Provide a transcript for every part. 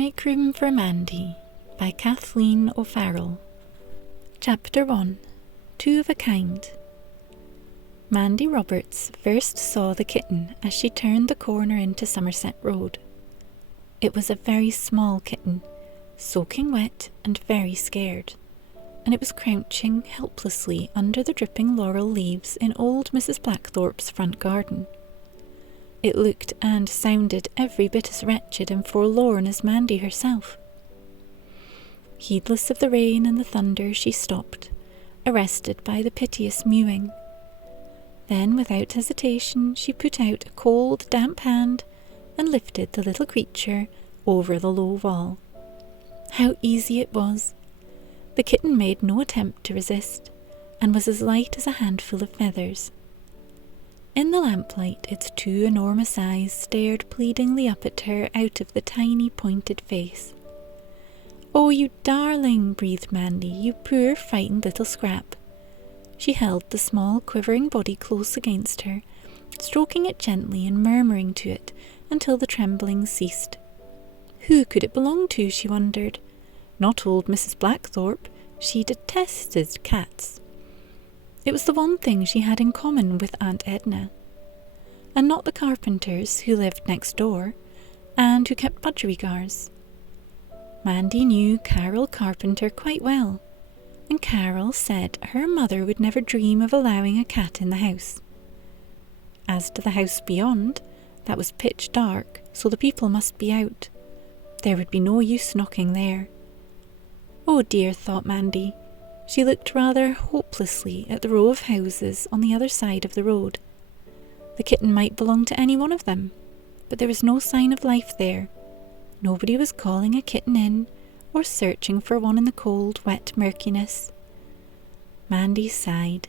Make Room for Mandy by Kathleen O'Farrell. Chapter 1. Two of a Kind. Mandy Roberts first saw the kitten as she turned the corner into Somerset Road. It was a very small kitten, soaking wet and very scared, and it was crouching helplessly under the dripping laurel leaves in old Mrs. Blackthorpe's front garden. It looked and sounded every bit as wretched and forlorn as Mandy herself. Heedless of the rain and the thunder, she stopped, arrested by the piteous mewing. Then, without hesitation, she put out a cold, damp hand and lifted the little creature over the low wall. How easy it was! The kitten made no attempt to resist, and was as light as a handful of feathers. In the lamplight, its two enormous eyes stared pleadingly up at her out of the tiny pointed face. "Oh, you darling," breathed Mandy, "you poor frightened little scrap." She held the small quivering body close against her, stroking it gently and murmuring to it until the trembling ceased. Who could it belong to, she wondered? Not old Mrs. Blackthorpe. She detested cats. It was the one thing she had in common with Aunt Edna. And not the Carpenters who lived next door, and who kept budgerigars. Mandy knew Carol Carpenter quite well, and Carol said her mother would never dream of allowing a cat in the house. As to the house beyond, that was pitch dark, so the people must be out. There would be no use knocking there. Oh dear, thought Mandy. She looked rather hopelessly at the row of houses on the other side of the road. The kitten might belong to any one of them, but there was no sign of life there. Nobody was calling a kitten in, or searching for one in the cold, wet murkiness. Mandy sighed.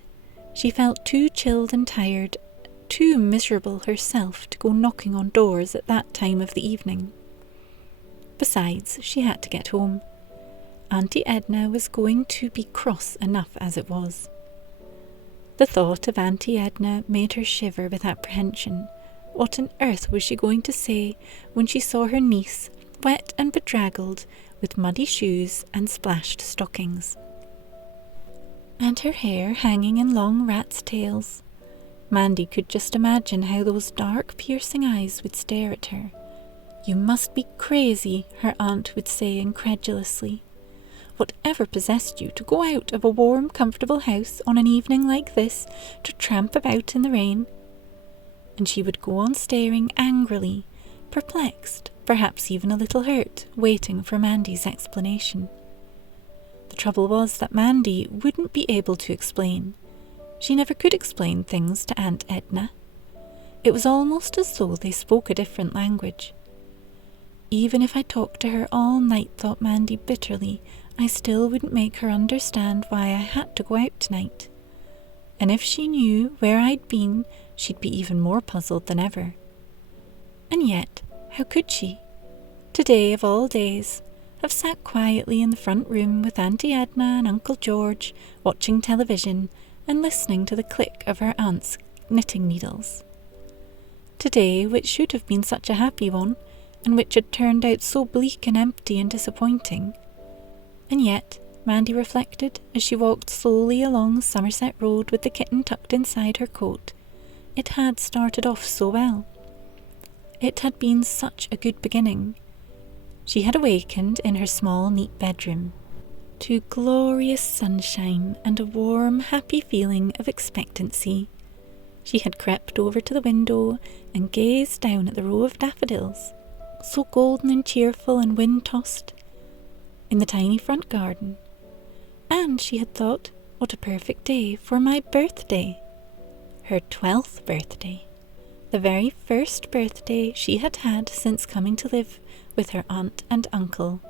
She felt too chilled and tired, too miserable herself to go knocking on doors at that time of the evening. Besides, she had to get home. Auntie Edna was going to be cross enough as it was. The thought of Auntie Edna made her shiver with apprehension. What on earth was she going to say when she saw her niece, wet and bedraggled, with muddy shoes and splashed stockings, and her hair hanging in long rats' tails? Mandy could just imagine how those dark, piercing eyes would stare at her. "You must be crazy," her aunt would say incredulously. "Whatever possessed you to go out of a warm, comfortable house on an evening like this to tramp about in the rain?" And she would go on staring angrily, perplexed, perhaps even a little hurt, waiting for Mandy's explanation. The trouble was that Mandy wouldn't be able to explain. She never could explain things to Aunt Edna. It was almost as though they spoke a different language. Even if I talked to her all night, thought Mandy bitterly, I still wouldn't make her understand why I had to go out tonight. And if she knew where I'd been, she'd be even more puzzled than ever. And yet, how could she, today of all days, have sat quietly in the front room with Auntie Edna and Uncle George, watching television and listening to the click of her aunt's knitting needles? Today, which should have been such a happy one, and which had turned out so bleak and empty and disappointing. And yet, Mandy reflected, as she walked slowly along Somerset Road with the kitten tucked inside her coat, it had started off so well. It had been such a good beginning. She had awakened in her small, neat bedroom to glorious sunshine and a warm, happy feeling of expectancy. She had crept over to the window and gazed down at the row of daffodils, so golden and cheerful and wind-tossed, in the tiny front garden. And she had thought, what a perfect day for my birthday. Her 12th birthday. The very first birthday she had had since coming to live with her aunt and uncle,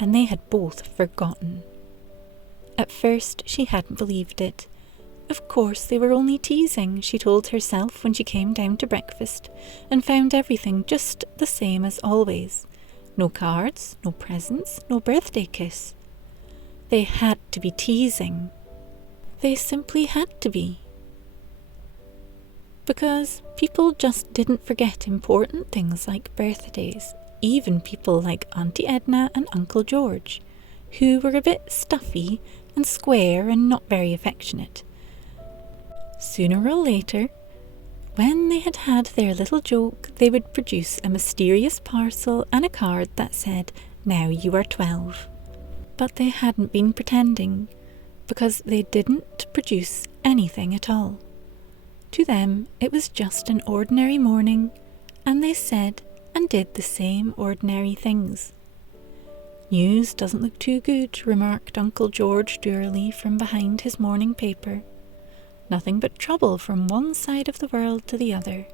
and they had both forgotten. At first she hadn't believed it. Of course they were only teasing, she told herself when she came down to breakfast and found everything just the same as always. No cards, no presents, no birthday kiss. They had to be teasing. They simply had to be. Because people just didn't forget important things like birthdays, even people like Auntie Edna and Uncle George, who were a bit stuffy and square and not very affectionate. Sooner or later, when they had had their little joke, they would produce a mysterious parcel and a card that said, "Now you are 12. But they hadn't been pretending, because they didn't produce anything at all. To them, it was just an ordinary morning, and they said and did the same ordinary things. "News doesn't look too good," remarked Uncle George dourly from behind his morning paper. "Nothing but trouble from one side of the world to the other.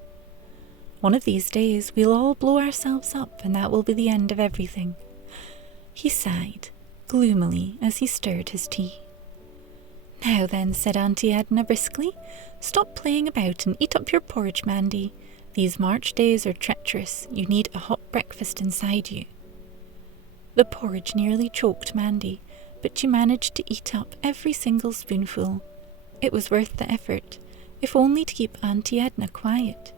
One of these days we'll all blow ourselves up, and that will be the end of everything." He sighed gloomily as he stirred his tea. "Now then," said Auntie Edna briskly, "stop playing about and eat up your porridge, Mandy. These March days are treacherous. You need a hot breakfast inside you." The porridge nearly choked Mandy, but she managed to eat up every single spoonful. It was worth the effort, if only to keep Auntie Edna quiet.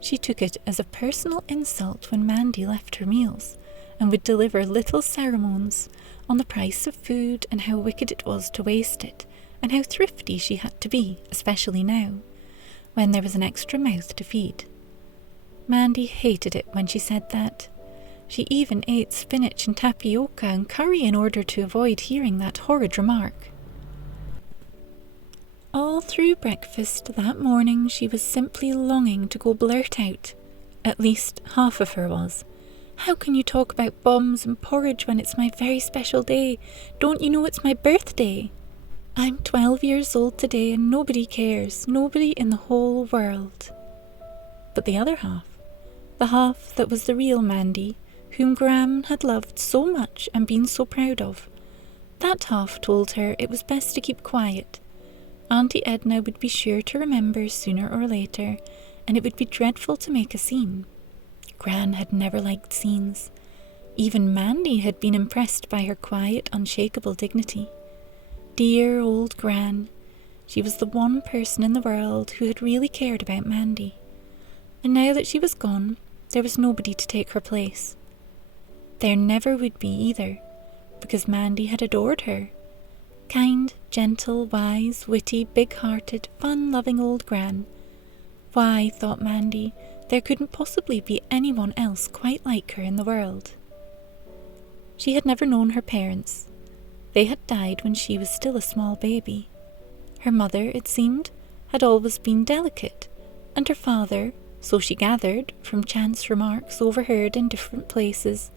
She took it as a personal insult when Mandy left her meals, and would deliver little sermons on the price of food and how wicked it was to waste it, and how thrifty she had to be, especially now, when there was an extra mouth to feed. Mandy hated it when she said that. She even ate spinach and tapioca and curry in order to avoid hearing that horrid remark. All through breakfast that morning she was simply longing to go blurt out. At least half of her was. "How can you talk about bombs and porridge when it's my very special day? Don't you know it's my birthday? I'm 12 years old today and nobody cares, nobody in the whole world." But the other half, the half that was the real Mandy, whom Gran had loved so much and been so proud of, that half told her it was best to keep quiet. Auntie Edna would be sure to remember sooner or later, and it would be dreadful to make a scene. Gran had never liked scenes. Even Mandy had been impressed by her quiet, unshakable dignity. Dear old Gran. She was the one person in the world who had really cared about Mandy. And now that she was gone, there was nobody to take her place. There never would be either, because Mandy had adored her. Kind, gentle, wise, witty, big-hearted, fun-loving old Gran. Why, thought Mandy, there couldn't possibly be anyone else quite like her in the world. She had never known her parents. They had died when she was still a small baby. Her mother, it seemed, had always been delicate, and her father, so she gathered from chance remarks overheard in different places,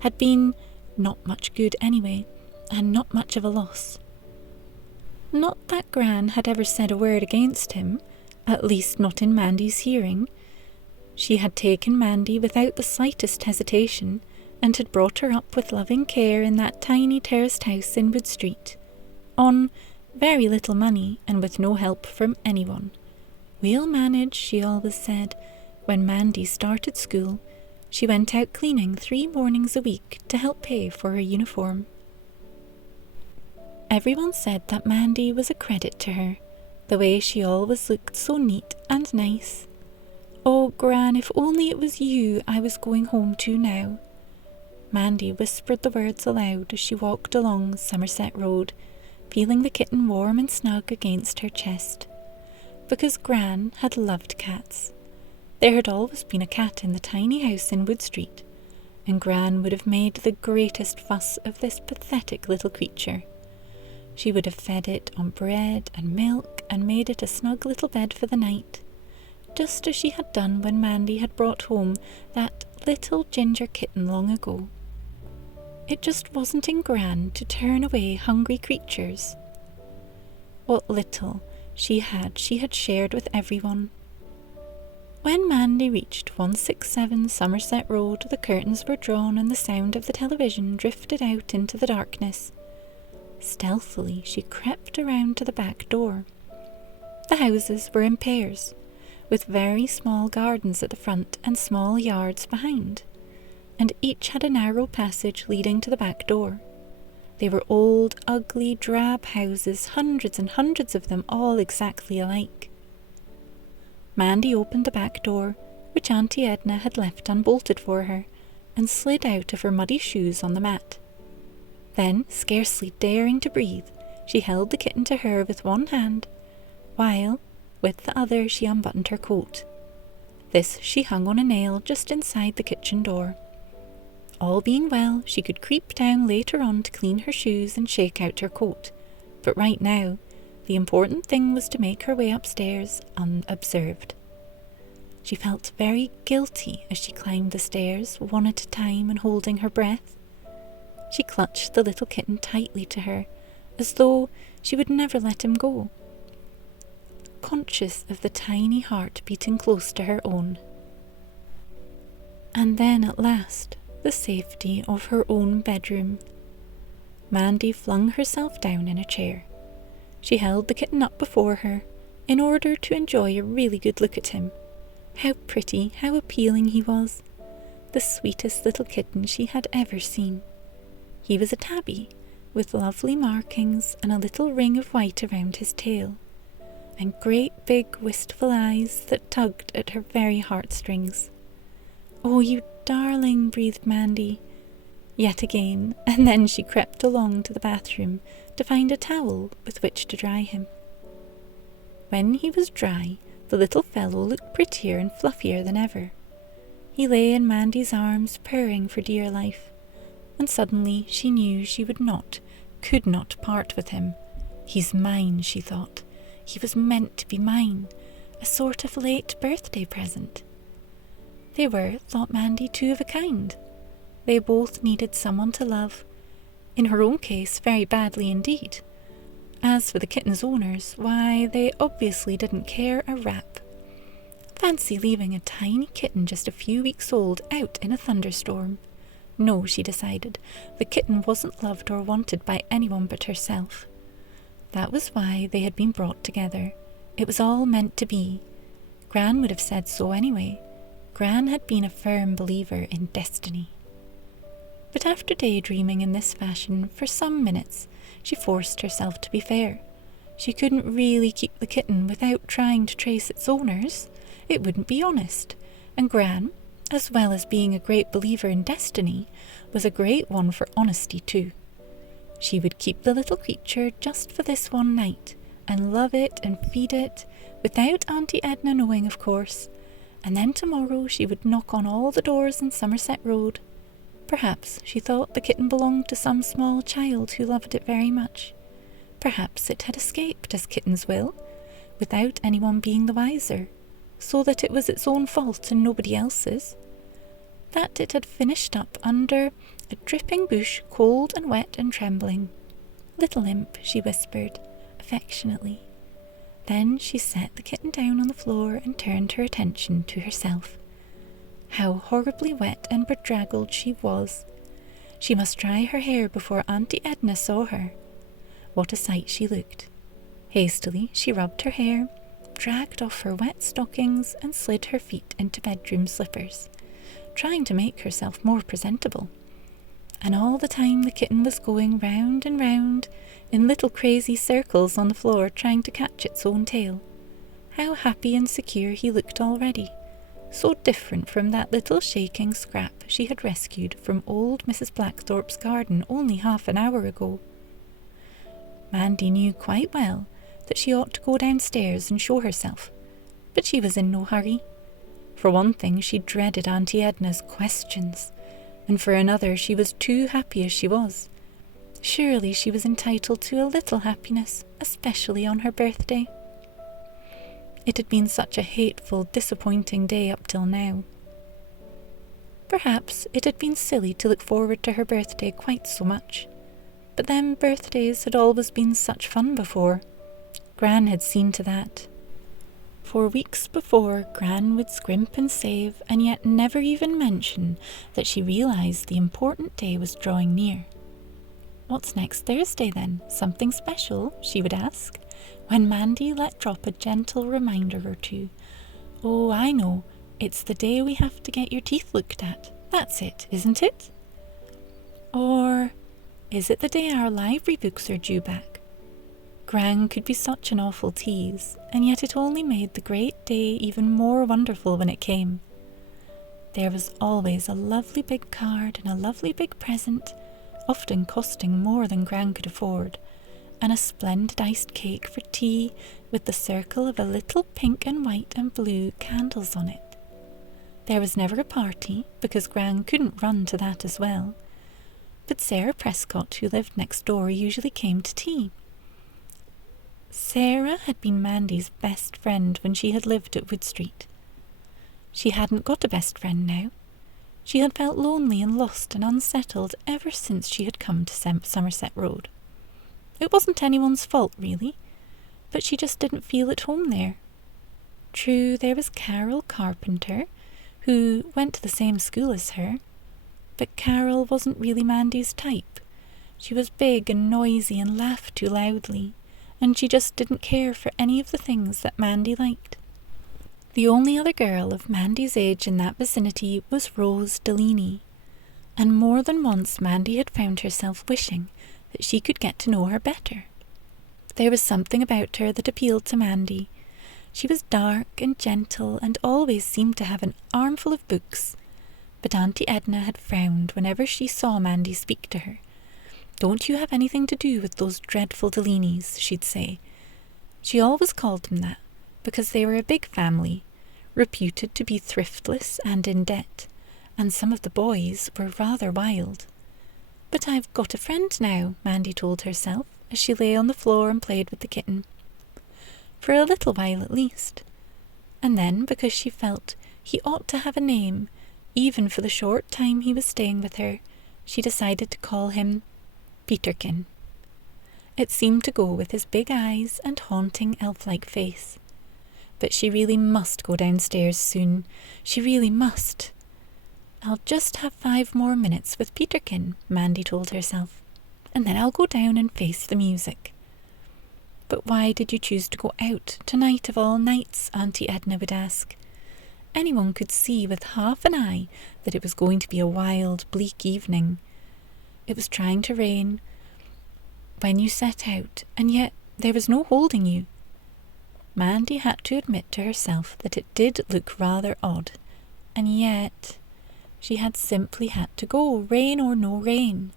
had been not much good anyway, and not much of a loss. Not that Gran had ever said a word against him, at least not in Mandy's hearing. She had taken Mandy without the slightest hesitation, and had brought her up with loving care in that tiny terraced house in Wood Street, on very little money and with no help from anyone. "We'll manage," she always said. When Mandy started school, she went out cleaning 3 mornings a week to help pay for her uniform. Everyone said that Mandy was a credit to her, the way she always looked so neat and nice. "Oh, Gran, if only it was you I was going home to now." Mandy whispered the words aloud as she walked along Somerset Road, feeling the kitten warm and snug against her chest. Because Gran had loved cats. There had always been a cat in the tiny house in Wood Street, and Gran would have made the greatest fuss of this pathetic little creature. She would have fed it on bread and milk and made it a snug little bed for the night, just as she had done when Mandy had brought home that little ginger kitten long ago. It just wasn't in Gran to turn away hungry creatures. What little she had shared with everyone. When Mandy reached 167 Somerset Road, the curtains were drawn and the sound of the television drifted out into the darkness. Stealthily she crept around to the back door. The houses were in pairs, with very small gardens at the front and small yards behind, and each had a narrow passage leading to the back door. They were old, ugly, drab houses, hundreds and hundreds of them, all exactly alike. Mandy opened the back door, which Auntie Edna had left unbolted for her, and slid out of her muddy shoes on the mat. Then, scarcely daring to breathe, she held the kitten to her with one hand, while, with the other, she unbuttoned her coat. This she hung on a nail just inside the kitchen door. All being well, she could creep down later on to clean her shoes and shake out her coat, but right now, the important thing was to make her way upstairs unobserved. She felt very guilty as she climbed the stairs, one at a time and holding her breath. She clutched the little kitten tightly to her, as though she would never let him go, conscious of the tiny heart beating close to her own. And then at last, the safety of her own bedroom. Mandy flung herself down in a chair. She held the kitten up before her, in order to enjoy a really good look at him. How pretty, how appealing he was. The sweetest little kitten she had ever seen. He was a tabby, with lovely markings and a little ring of white around his tail, and great big wistful eyes that tugged at her very heartstrings. "Oh, you darling," breathed Mandy, yet again, and then she crept along to the bathroom to find a towel with which to dry him. When he was dry, the little fellow looked prettier and fluffier than ever. He lay in Mandy's arms, purring for dear life, and suddenly she knew she could not part with him. "He's mine," she thought. "He was meant to be mine, a sort of late birthday present." They were, thought Mandy, two of a kind. They both needed someone to love, in her own case very badly indeed. As for the kitten's owners, why, they obviously didn't care a rap. Fancy leaving a tiny kitten just a few weeks old out in a thunderstorm. No, she decided, the kitten wasn't loved or wanted by anyone but herself. That was why they had been brought together. It was all meant to be. Gran would have said so anyway. Gran had been a firm believer in destiny. But after daydreaming in this fashion for some minutes, she forced herself to be fair. She couldn't really keep the kitten without trying to trace its owners. It wouldn't be honest. And Gran, as well as being a great believer in destiny, was a great one for honesty too. She would keep the little creature just for this one night, and love it and feed it, without Auntie Edna knowing, of course, and then tomorrow she would knock on all the doors in Somerset Road. Perhaps, she thought, the kitten belonged to some small child who loved it very much. Perhaps it had escaped, as kittens will, without anyone being the wiser, so that it was its own fault and nobody else's. That it had finished up under a dripping bush, cold and wet and trembling. "Little imp," she whispered, affectionately. Then she set the kitten down on the floor and turned her attention to herself. How horribly wet and bedraggled she was. She must dry her hair before Auntie Edna saw her. What a sight she looked. Hastily she rubbed her hair, dragged off her wet stockings and slid her feet into bedroom slippers, trying to make herself more presentable. And all the time the kitten was going round and round in little crazy circles on the floor, trying to catch its own tail. How happy and secure he looked already. So different from that little shaking scrap she had rescued from old Mrs. Blackthorpe's garden only half an hour ago. Mandy knew quite well that she ought to go downstairs and show herself, but she was in no hurry. For one thing, she dreaded Auntie Edna's questions, and for another, she was too happy as she was. Surely she was entitled to a little happiness, especially on her birthday. It had been such a hateful, disappointing day up till now. Perhaps it had been silly to look forward to her birthday quite so much, but then birthdays had always been such fun before. Gran had seen to that. For weeks before, Gran would scrimp and save, and yet never even mention that she realised the important day was drawing near. "What's next Thursday then? Something special?" she would ask, when Mandy let drop a gentle reminder or two. "Oh, I know. It's the day we have to get your teeth looked at. That's it, isn't it? Or is it the day our library books are due back?" Gran could be such an awful tease, and yet it only made the great day even more wonderful when it came. There was always a lovely big card and a lovely big present, often costing more than Gran could afford, and a splendid iced cake for tea with the circle of a little pink and white and blue candles on it. There was never a party, because Gran couldn't run to that as well, but Sarah Prescott, who lived next door, usually came to tea. Sarah had been Mandy's best friend when she had lived at Wood Street. She hadn't got a best friend now. She had felt lonely and lost and unsettled ever since she had come to Somerset Road. It wasn't anyone's fault, really, but she just didn't feel at home there. True, there was Carol Carpenter, who went to the same school as her, but Carol wasn't really Mandy's type. She was big and noisy and laughed too loudly, and she just didn't care for any of the things that Mandy liked. The only other girl of Mandy's age in that vicinity was Rose Delaney, and more than once Mandy had found herself wishing that she could get to know her better. There was something about her that appealed to Mandy. She was dark and gentle and always seemed to have an armful of books, but Auntie Edna had frowned whenever she saw Mandy speak to her. "Don't you have anything to do with those dreadful Delaneys," she'd say. She always called them that, because they were a big family, reputed to be thriftless and in debt, and some of the boys were rather wild. "But I've got a friend now," Mandy told herself, as she lay on the floor and played with the kitten. For a little while at least. And then, because she felt he ought to have a name, even for the short time he was staying with her, she decided to call him Peterkin. It seemed to go with his big eyes and haunting elf-like face. But she really must go downstairs soon. She really must. "I'll just have 5 more minutes with Peterkin," Mandy told herself, "and then I'll go down and face the music." "But why did you choose to go out tonight of all nights?" Auntie Edna would ask. Anyone could see with half an eye that it was going to be a wild, bleak evening. It was trying to rain when you set out, and yet there was no holding you. Mandy had to admit to herself that it did look rather odd, and yet she had simply had to go, rain or no rain.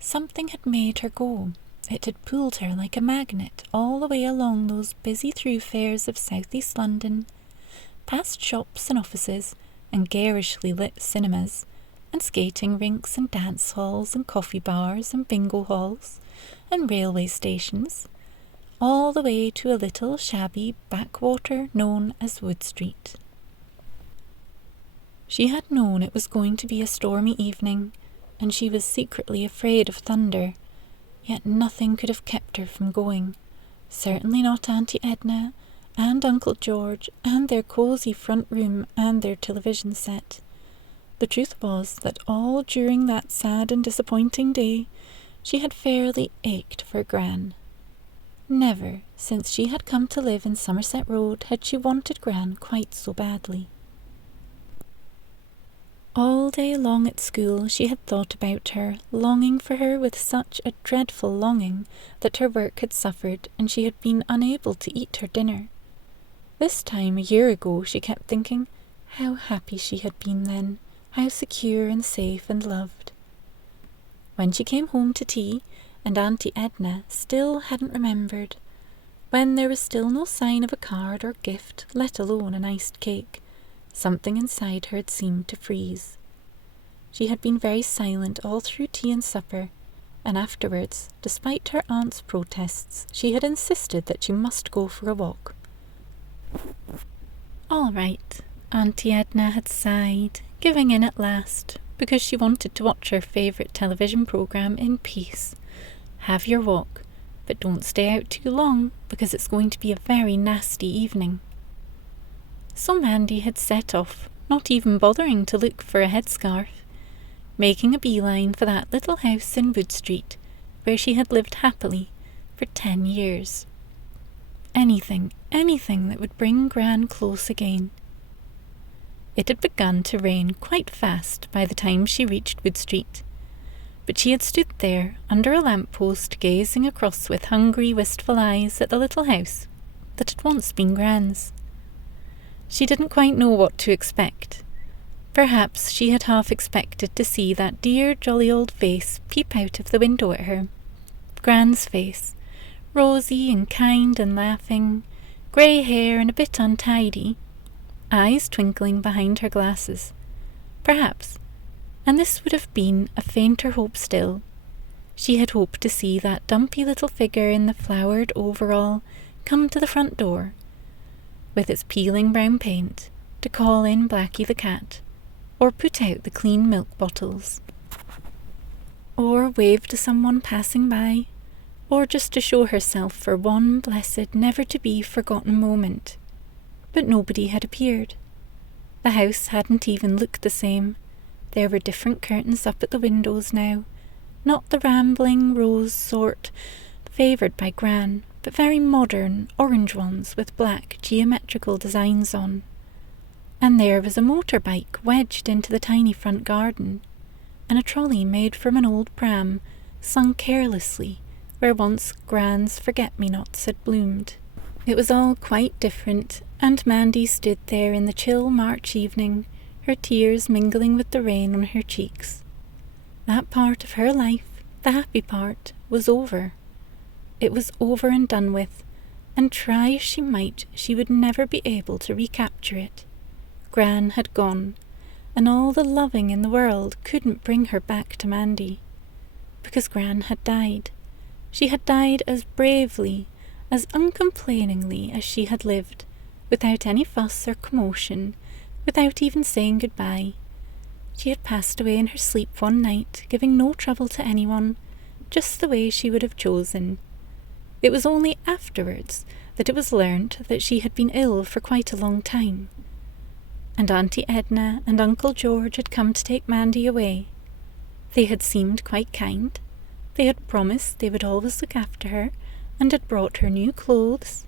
Something had made her go. It had pulled her like a magnet all the way along those busy thoroughfares of southeast London, past shops and offices and garishly lit cinemas, and skating rinks and dance halls and coffee bars and bingo halls and railway stations, all the way to a little shabby backwater known as Wood Street. She had known it was going to be a stormy evening, and she was secretly afraid of thunder, yet nothing could have kept her from going, certainly not Auntie Edna and Uncle George and their cosy front room and their television set. The truth was that all during that sad and disappointing day she had fairly ached for Gran. Never, since she had come to live in Somerset Road, had she wanted Gran quite so badly. All day long at school she had thought about her, longing for her with such a dreadful longing that her work had suffered and she had been unable to eat her dinner. This time a year ago she kept thinking how happy she had been then, how secure and safe and loved. When she came home to tea, and Auntie Edna still hadn't remembered, when there was still no sign of a card or gift, let alone an iced cake, something inside her had seemed to freeze. She had been very silent all through tea and supper, and afterwards, despite her aunt's protests, she had insisted that she must go for a walk. "All right," Auntie Edna had sighed, giving in at last, because she wanted to watch her favourite television programme in peace. "Have your walk, but don't stay out too long, because it's going to be a very nasty evening." So Mandy had set off, not even bothering to look for a headscarf, making a beeline for that little house in Wood Street, where she had lived happily for 10 years. Anything that would bring Gran close again. It had begun to rain quite fast by the time she reached Wood Street, but she had stood there under a lamp-post gazing across with hungry, wistful eyes at the little house that had once been Gran's. She didn't quite know what to expect, Perhaps she had half expected to see that dear jolly old face peep out of the window at her. Gran's face, rosy and kind and laughing, grey hair and a bit untidy, eyes twinkling behind her glasses. Perhaps, and this would have been a fainter hope still, she had hoped to see that dumpy little figure in the flowered overall come to the front door, with its peeling brown paint, to call in Blackie the cat, or put out the clean milk bottles, or wave to someone passing by, or just to show herself for one blessed never-to-be-forgotten moment. But nobody had appeared. The house hadn't even looked the same. There were different curtains up at the windows now, not the rambling rose sort favoured by Gran, but very modern orange ones with black geometrical designs on. And there was a motorbike wedged into the tiny front garden, and a trolley made from an old pram sunk carelessly where once Gran's forget-me-nots had bloomed. It was all quite different, and Mandy stood there in the chill March evening, her tears mingling with the rain on her cheeks. That part of her life, the happy part, was over. It was over and done with, and try as she might, she would never be able to recapture it. Gran had gone, and all the loving in the world couldn't bring her back to Mandy. Because Gran had died. She had died as bravely, as uncomplainingly as she had lived, without any fuss or commotion, without even saying goodbye. She had passed away in her sleep one night, giving no trouble to anyone, just the way she would have chosen. It was only afterwards that it was learnt that she had been ill for quite a long time. And Auntie Edna and Uncle George had come to take Mandy away. They had seemed quite kind. They had promised they would always look after her, and had brought her new clothes,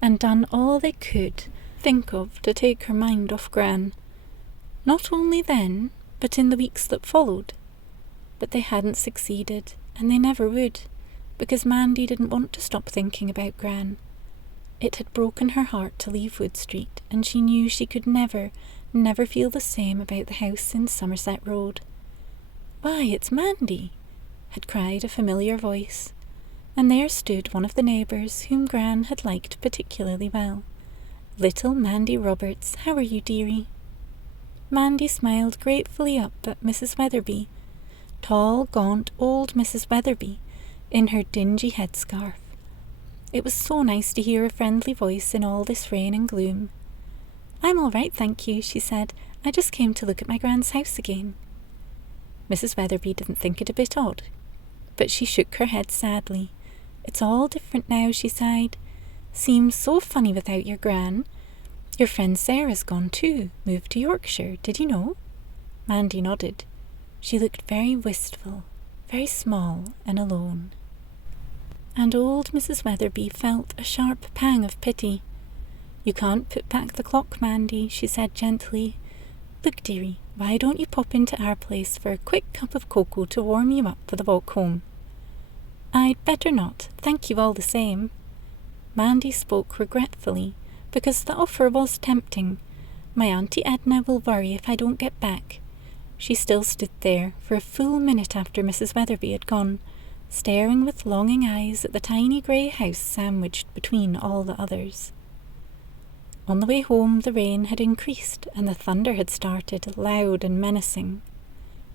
and done all they could think of to take her mind off Gran. Not only then, but in the weeks that followed. But they hadn't succeeded, and they never would, because Mandy didn't want to stop thinking about Gran. It had broken her heart to leave Wood Street, and she knew she could never feel the same about the house in Somerset Road. "Why, it's Mandy!" had cried a familiar voice, and there stood one of the neighbours whom Gran had liked particularly well. "Little Mandy Roberts, how are you, dearie?" Mandy smiled gratefully up at Mrs. Weatherby, tall, gaunt old Mrs. Weatherby, in her dingy headscarf. It was so nice to hear a friendly voice in all this rain and gloom. "I'm all right, thank you," she said. "I just came to look at my Gran's house again." Mrs. Weatherby didn't think it a bit odd, but she shook her head sadly. "It's all different now," she sighed. "Seems so funny without your Gran. Your friend Sarah's gone too, moved to Yorkshire, did you know?" Mandy nodded. She looked very wistful, very small and alone. And old Mrs. Weatherby felt a sharp pang of pity. "You can't put back the clock, Mandy," she said gently. "Look, dearie, why don't you pop into our place for a quick cup of cocoa to warm you up for the walk home?" "I'd better not, thank you all the same." Mandy spoke regretfully, because the offer was tempting. "My Auntie Edna will worry if I don't get back." She still stood there for a full minute after Mrs. Weatherby had gone, staring with longing eyes at the tiny grey house sandwiched between all the others. On the way home the rain had increased and the thunder had started, loud and menacing.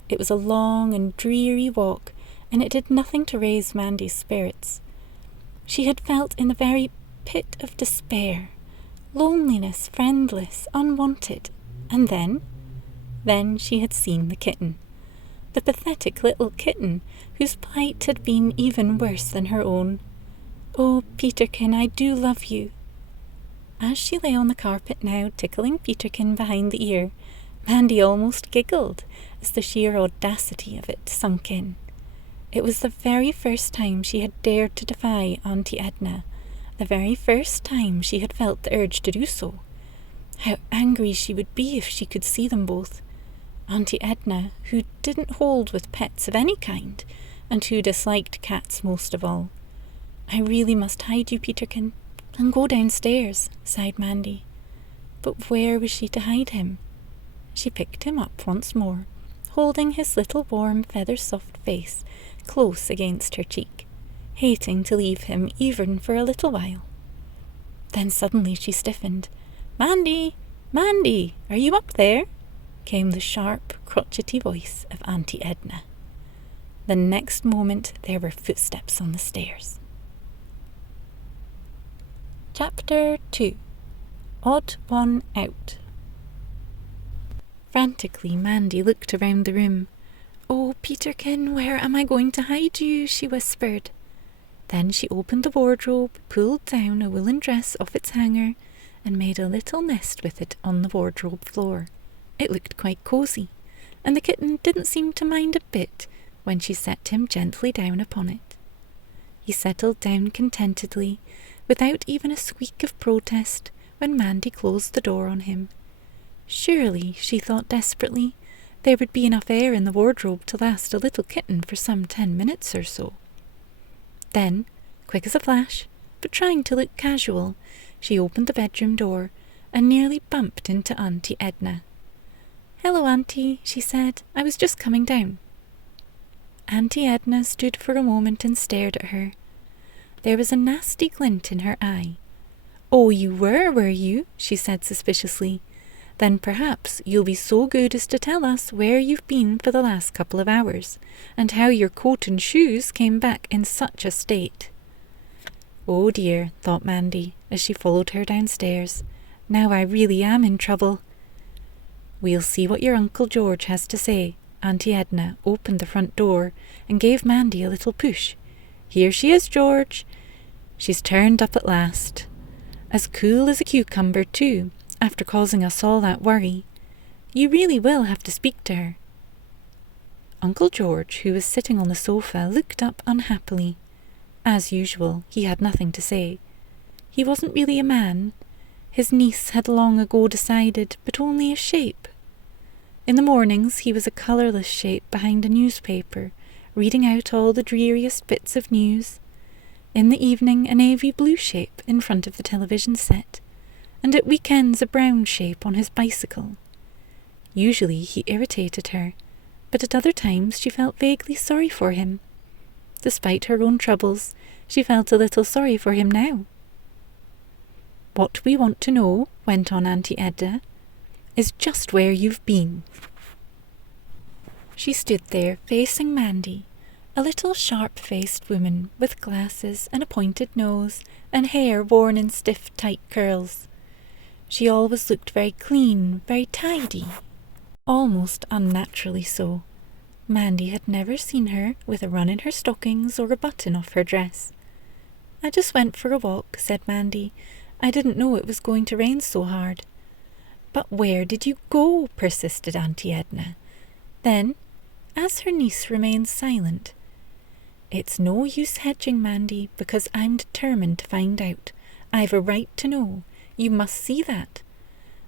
It was a long and dreary walk, and it did nothing to raise Mandy's spirits. She had felt in the very pit of despair, loneliness, friendless, unwanted, and then she had seen the kitten. The pathetic little kitten, whose plight had been even worse than her own. "Oh, Peterkin, I do love you." As she lay on the carpet now, tickling Peterkin behind the ear, Mandy almost giggled as the sheer audacity of it sunk in. It was the very first time she had dared to defy Auntie Edna, the very first time she had felt the urge to do so. How angry she would be if she could see them both. Auntie Edna, who didn't hold with pets of any kind, and who disliked cats most of all. "I really must hide you, Peterkin, and go downstairs," sighed Mandy. But where was she to hide him? She picked him up once more, holding his little warm feather-soft face close against her cheek, hating to leave him even for a little while. Then suddenly she stiffened. "Mandy! Mandy! Are you up there?" came the sharp, crotchety voice of Auntie Edna. The next moment there were footsteps on the stairs. Chapter 2. Odd One Out. Frantically, Mandy looked around the room. "Oh, Peterkin, where am I going to hide you?" she whispered. Then she opened the wardrobe, pulled down a woolen dress off its hanger, and made a little nest with it on the wardrobe floor. It looked quite cosy, and the kitten didn't seem to mind a bit when she set him gently down upon it. He settled down contentedly, without even a squeak of protest, when Mandy closed the door on him. Surely, she thought desperately, there would be enough air in the wardrobe to last a little kitten for some 10 minutes or so. Then, quick as a flash, but trying to look casual, she opened the bedroom door and nearly bumped into Auntie Edna. "Hello, Auntie," she said. "I was just coming down." Auntie Edna stood for a moment and stared at her. There was a nasty glint in her eye. "Oh, you were you?" she said suspiciously. "Then perhaps you'll be so good as to tell us where you've been for the last couple of hours, and how your coat and shoes came back in such a state." "Oh dear," thought Mandy, as she followed her downstairs. "Now I really am in trouble." "We'll see what your Uncle George has to say." Auntie Edna opened the front door and gave Mandy a little push. "Here she is, George. She's turned up at last. As cool as a cucumber, too, after causing us all that worry. You really will have to speak to her." Uncle George, who was sitting on the sofa, looked up unhappily. As usual, he had nothing to say. He wasn't really a man. His niece had long ago decided, but only a shape. In the mornings he was a colourless shape behind a newspaper, reading out all the dreariest bits of news. In the evening a navy blue shape in front of the television set, and at weekends a brown shape on his bicycle. Usually he irritated her, but at other times she felt vaguely sorry for him. Despite her own troubles, she felt a little sorry for him now. "What we want to know," went on Auntie Edna, "is just where you've been." She stood there facing Mandy, a little sharp-faced woman with glasses and a pointed nose and hair worn in stiff, tight curls. She always looked very clean, very tidy, almost unnaturally so. Mandy had never seen her with a run in her stockings or a button off her dress. "I just went for a walk," said Mandy. "I didn't know it was going to rain so hard." "But where did you go?" persisted Auntie Edna. Then, as her niece remained silent, "It's no use hedging, Mandy, because I'm determined to find out. I've a right to know. You must see that.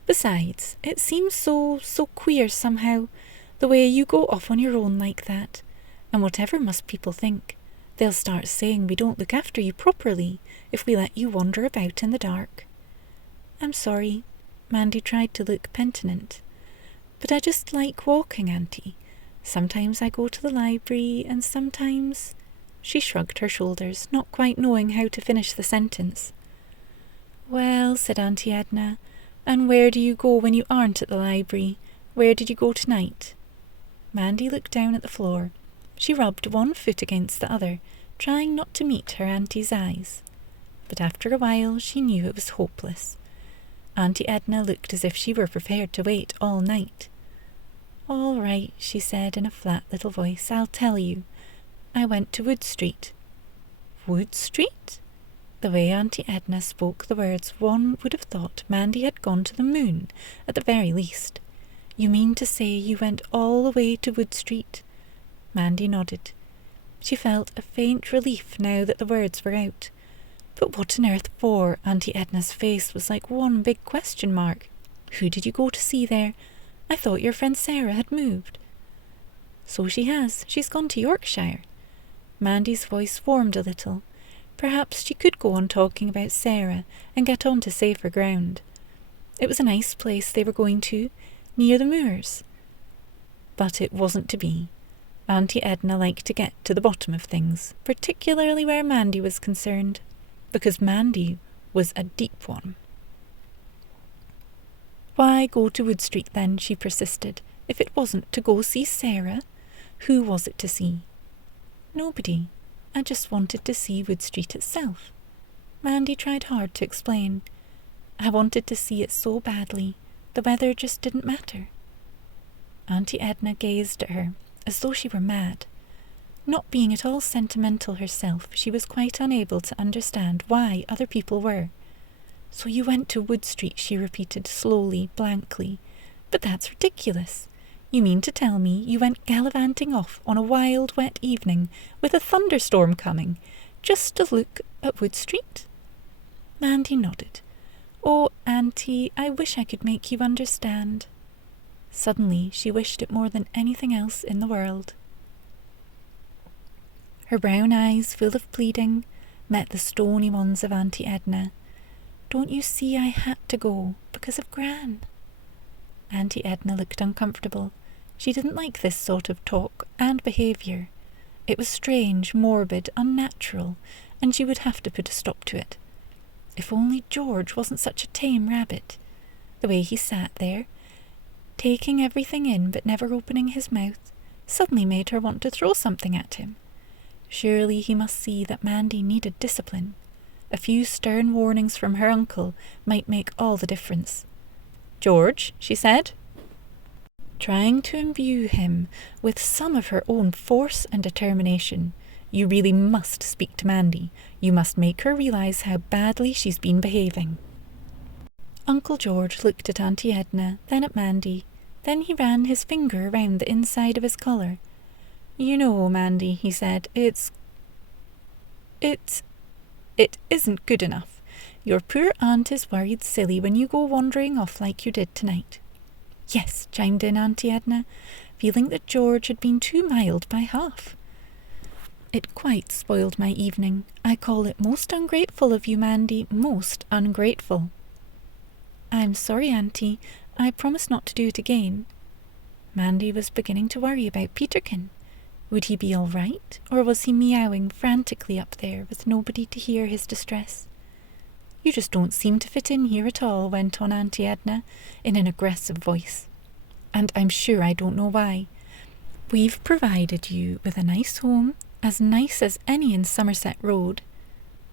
Besides, it seems so queer somehow, the way you go off on your own like that. And whatever must people think? They'll start saying we don't look after you properly if we let you wander about in the dark." "I'm sorry." Mandy tried to look penitent. "But I just like walking, Auntie. Sometimes I go to the library, and sometimes—" She shrugged her shoulders, not quite knowing how to finish the sentence. "Well," said Auntie Edna, "and where do you go when you aren't at the library? Where did you go tonight?" Mandy looked down at the floor. She rubbed one foot against the other, trying not to meet her auntie's eyes. But after a while she knew it was hopeless. Auntie Edna looked as if she were prepared to wait all night. "All right," she said in a flat little voice, "I'll tell you. I went to Wood Street." "Wood Street?" The way Auntie Edna spoke the words, one would have thought Mandy had gone to the moon, at the very least. "You mean to say you went all the way to Wood Street?" Mandy nodded. She felt a faint relief now that the words were out. "But what on earth for?" Auntie Edna's face was like one big question mark. "Who did you go to see there? I thought your friend Sarah had moved." "So she has. She's gone to Yorkshire." Mandy's voice warmed a little. Perhaps she could go on talking about Sarah and get on to safer ground. It was a nice place they were going to. near the moors. But it wasn't to be. Auntie Edna liked to get to the bottom of things, particularly where Mandy was concerned, because Mandy was a deep one. Why go to Wood Street then, she persisted, if it wasn't to go see Sarah? Who was it to see? Nobody. I just wanted to see Wood Street itself. Mandy tried hard to explain. I wanted to see it so badly. The weather just didn't matter. Auntie Edna gazed at her, as though she were mad. Not being at all sentimental herself, she was quite unable to understand why other people were. So you went to Wood Street, she repeated slowly, blankly. But that's ridiculous. You mean to tell me you went gallivanting off on a wild, wet evening with a thunderstorm coming, just to look at Wood Street? Mandy nodded. Oh, Auntie, I wish I could make you understand. Suddenly she wished it more than anything else in the world. Her brown eyes, full of pleading, met the stony ones of Auntie Edna. Don't you see I had to go because of Gran? Auntie Edna looked uncomfortable. She didn't like this sort of talk and behaviour. It was strange, morbid, unnatural, and she would have to put a stop to it. If only George wasn't such a tame rabbit. The way he sat there, taking everything in but never opening his mouth, suddenly made her want to throw something at him. Surely he must see that Mandy needed discipline. A few stern warnings from her uncle might make all the difference. George, she said, trying to imbue him with some of her own force and determination. You really must speak to Mandy. You must make her realize how badly she's been behaving. Uncle George looked at Auntie Edna, then at Mandy. Then he ran his finger around the inside of his collar. You know, Mandy, he said, it isn't good enough. Your poor aunt is worried silly when you go wandering off like you did tonight. Yes, chimed in Auntie Edna, feeling that George had been too mild by half. It quite spoiled my evening. I call it most ungrateful of you, Mandy, most ungrateful. I'm sorry, Auntie. I promise not to do it again. Mandy was beginning to worry about Peterkin. Would he be all right, or was he meowing frantically up there with nobody to hear his distress? You just don't seem to fit in here at all, went on Auntie Edna in an aggressive voice. And I'm sure I don't know why. We've provided you with a nice home, as nice as any in Somerset Road.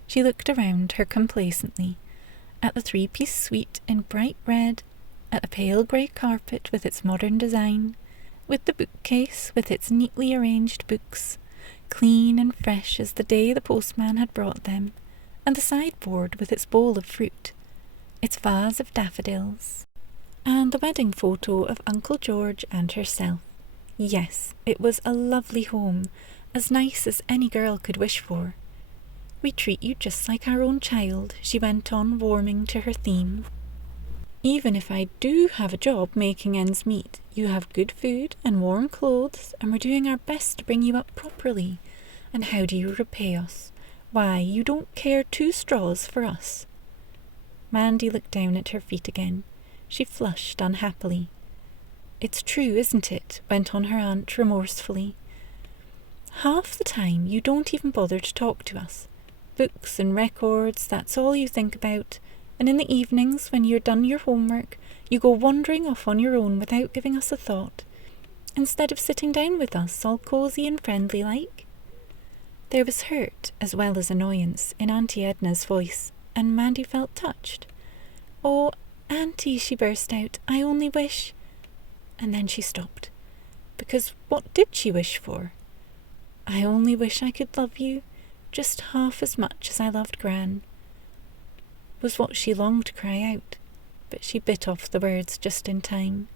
She looked around her complacently, at the three-piece suite in bright red, at a pale grey carpet with its modern design, with the bookcase with its neatly arranged books, clean and fresh as the day the postman had brought them, and the sideboard with its bowl of fruit, its vase of daffodils, and the wedding photo of Uncle George and herself. Yes, it was a lovely home, as nice as any girl could wish for. We treat you just like our own child, she went on, warming to her theme. Even if I do have a job making ends meet, you have good food and warm clothes, and we're doing our best to bring you up properly. And how do you repay us? Why, you don't care 2 straws for us. Mandy looked down at her feet again. She flushed unhappily. It's true, isn't it? Went on her aunt remorsefully. Half the time you don't even bother to talk to us. Books and records, that's all you think about. And in the evenings, when you're done your homework, you go wandering off on your own without giving us a thought, instead of sitting down with us, all cosy and friendly like. There was hurt as well as annoyance in Auntie Edna's voice, and Mandy felt touched. Oh, Auntie, she burst out, I only wish... And then she stopped, because what did she wish for? I only wish I could love you just half as much as I loved Gran, was what she longed to cry out, but she bit off the words just in time.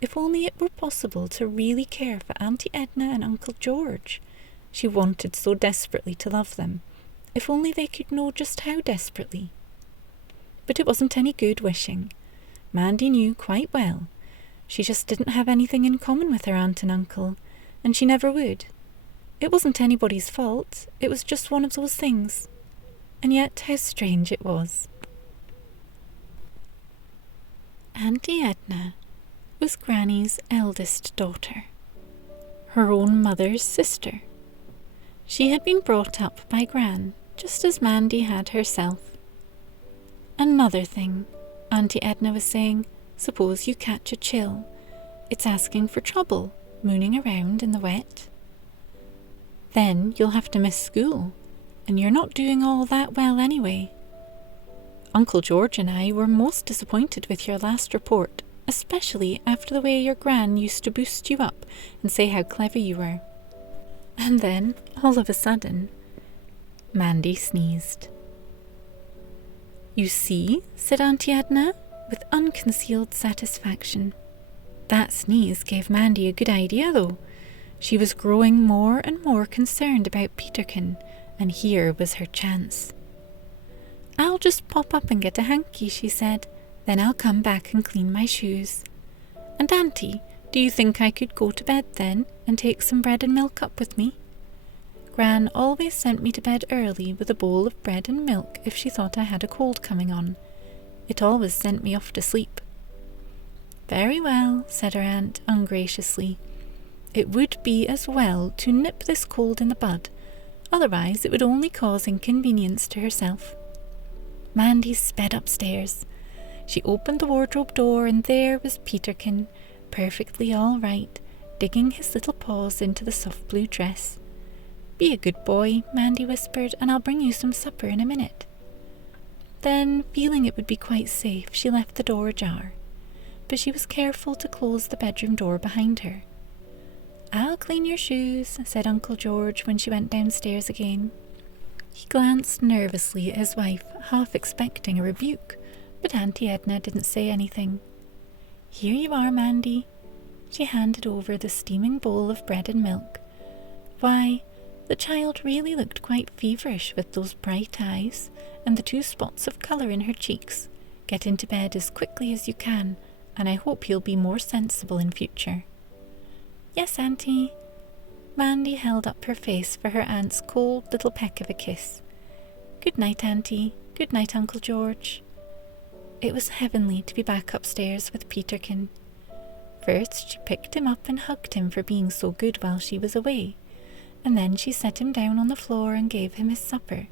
If only it were possible to really care for Auntie Edna and Uncle George. She wanted so desperately to love them. If only they could know just how desperately. But it wasn't any good wishing. Mandy knew quite well. She just didn't have anything in common with her aunt and uncle, and she never would. It wasn't anybody's fault. It was just one of those things. And yet how strange it was. Auntie Edna, was Granny's eldest daughter, her own mother's sister. She had been brought up by Gran, just as Mandy had herself. Another thing, Auntie Edna was saying, suppose you catch a chill. It's asking for trouble, mooning around in the wet. Then you'll have to miss school, and you're not doing all that well anyway. Uncle George and I were most disappointed with your last report, especially after the way your Gran used to boost you up and say how clever you were. And then, all of a sudden, Mandy sneezed. You see, said Auntie Edna, with unconcealed satisfaction. That sneeze gave Mandy a good idea, though. She was growing more and more concerned about Peterkin, and here was her chance. I'll just pop up and get a hanky, she said. Then I'll come back and clean my shoes. And Auntie, do you think I could go to bed then and take some bread and milk up with me? Gran always sent me to bed early with a bowl of bread and milk if she thought I had a cold coming on. It always sent me off to sleep. Very well, said her aunt ungraciously. It would be as well to nip this cold in the bud, otherwise it would only cause inconvenience to herself. Mandy sped upstairs. She opened the wardrobe door, and there was Peterkin, perfectly all right, digging his little paws into the soft blue dress. Be a good boy, Mandy whispered, and I'll bring you some supper in a minute. Then, feeling it would be quite safe, she left the door ajar, but she was careful to close the bedroom door behind her. I'll clean your shoes, said Uncle George when she went downstairs again. He glanced nervously at his wife, half expecting a rebuke, but Auntie Edna didn't say anything. Here you are, Mandy. She handed over the steaming bowl of bread and milk. Why, the child really looked quite feverish with those bright eyes and the 2 spots of colour in her cheeks. Get into bed as quickly as you can, and I hope you'll be more sensible in future. Yes, Auntie. Mandy held up her face for her aunt's cold little peck of a kiss. Good night, Auntie. Good night, Uncle George. It was heavenly to be back upstairs with Peterkin. First she picked him up and hugged him for being so good while she was away, and then she set him down on the floor and gave him his supper.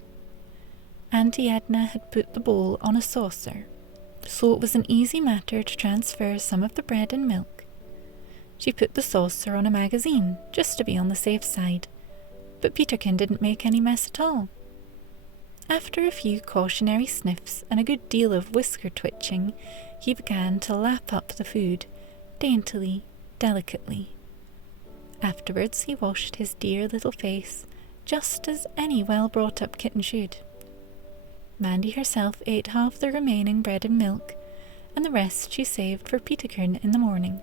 Auntie Edna had put the bowl on a saucer, so it was an easy matter to transfer some of the bread and milk. She put the saucer on a magazine, just to be on the safe side, but Peterkin didn't make any mess at all. After a few cautionary sniffs and a good deal of whisker twitching, he began to lap up the food, daintily, delicately. Afterwards he washed his dear little face, just as any well-brought-up kitten should. Mandy herself ate half the remaining bread and milk, and the rest she saved for Peterkin in the morning.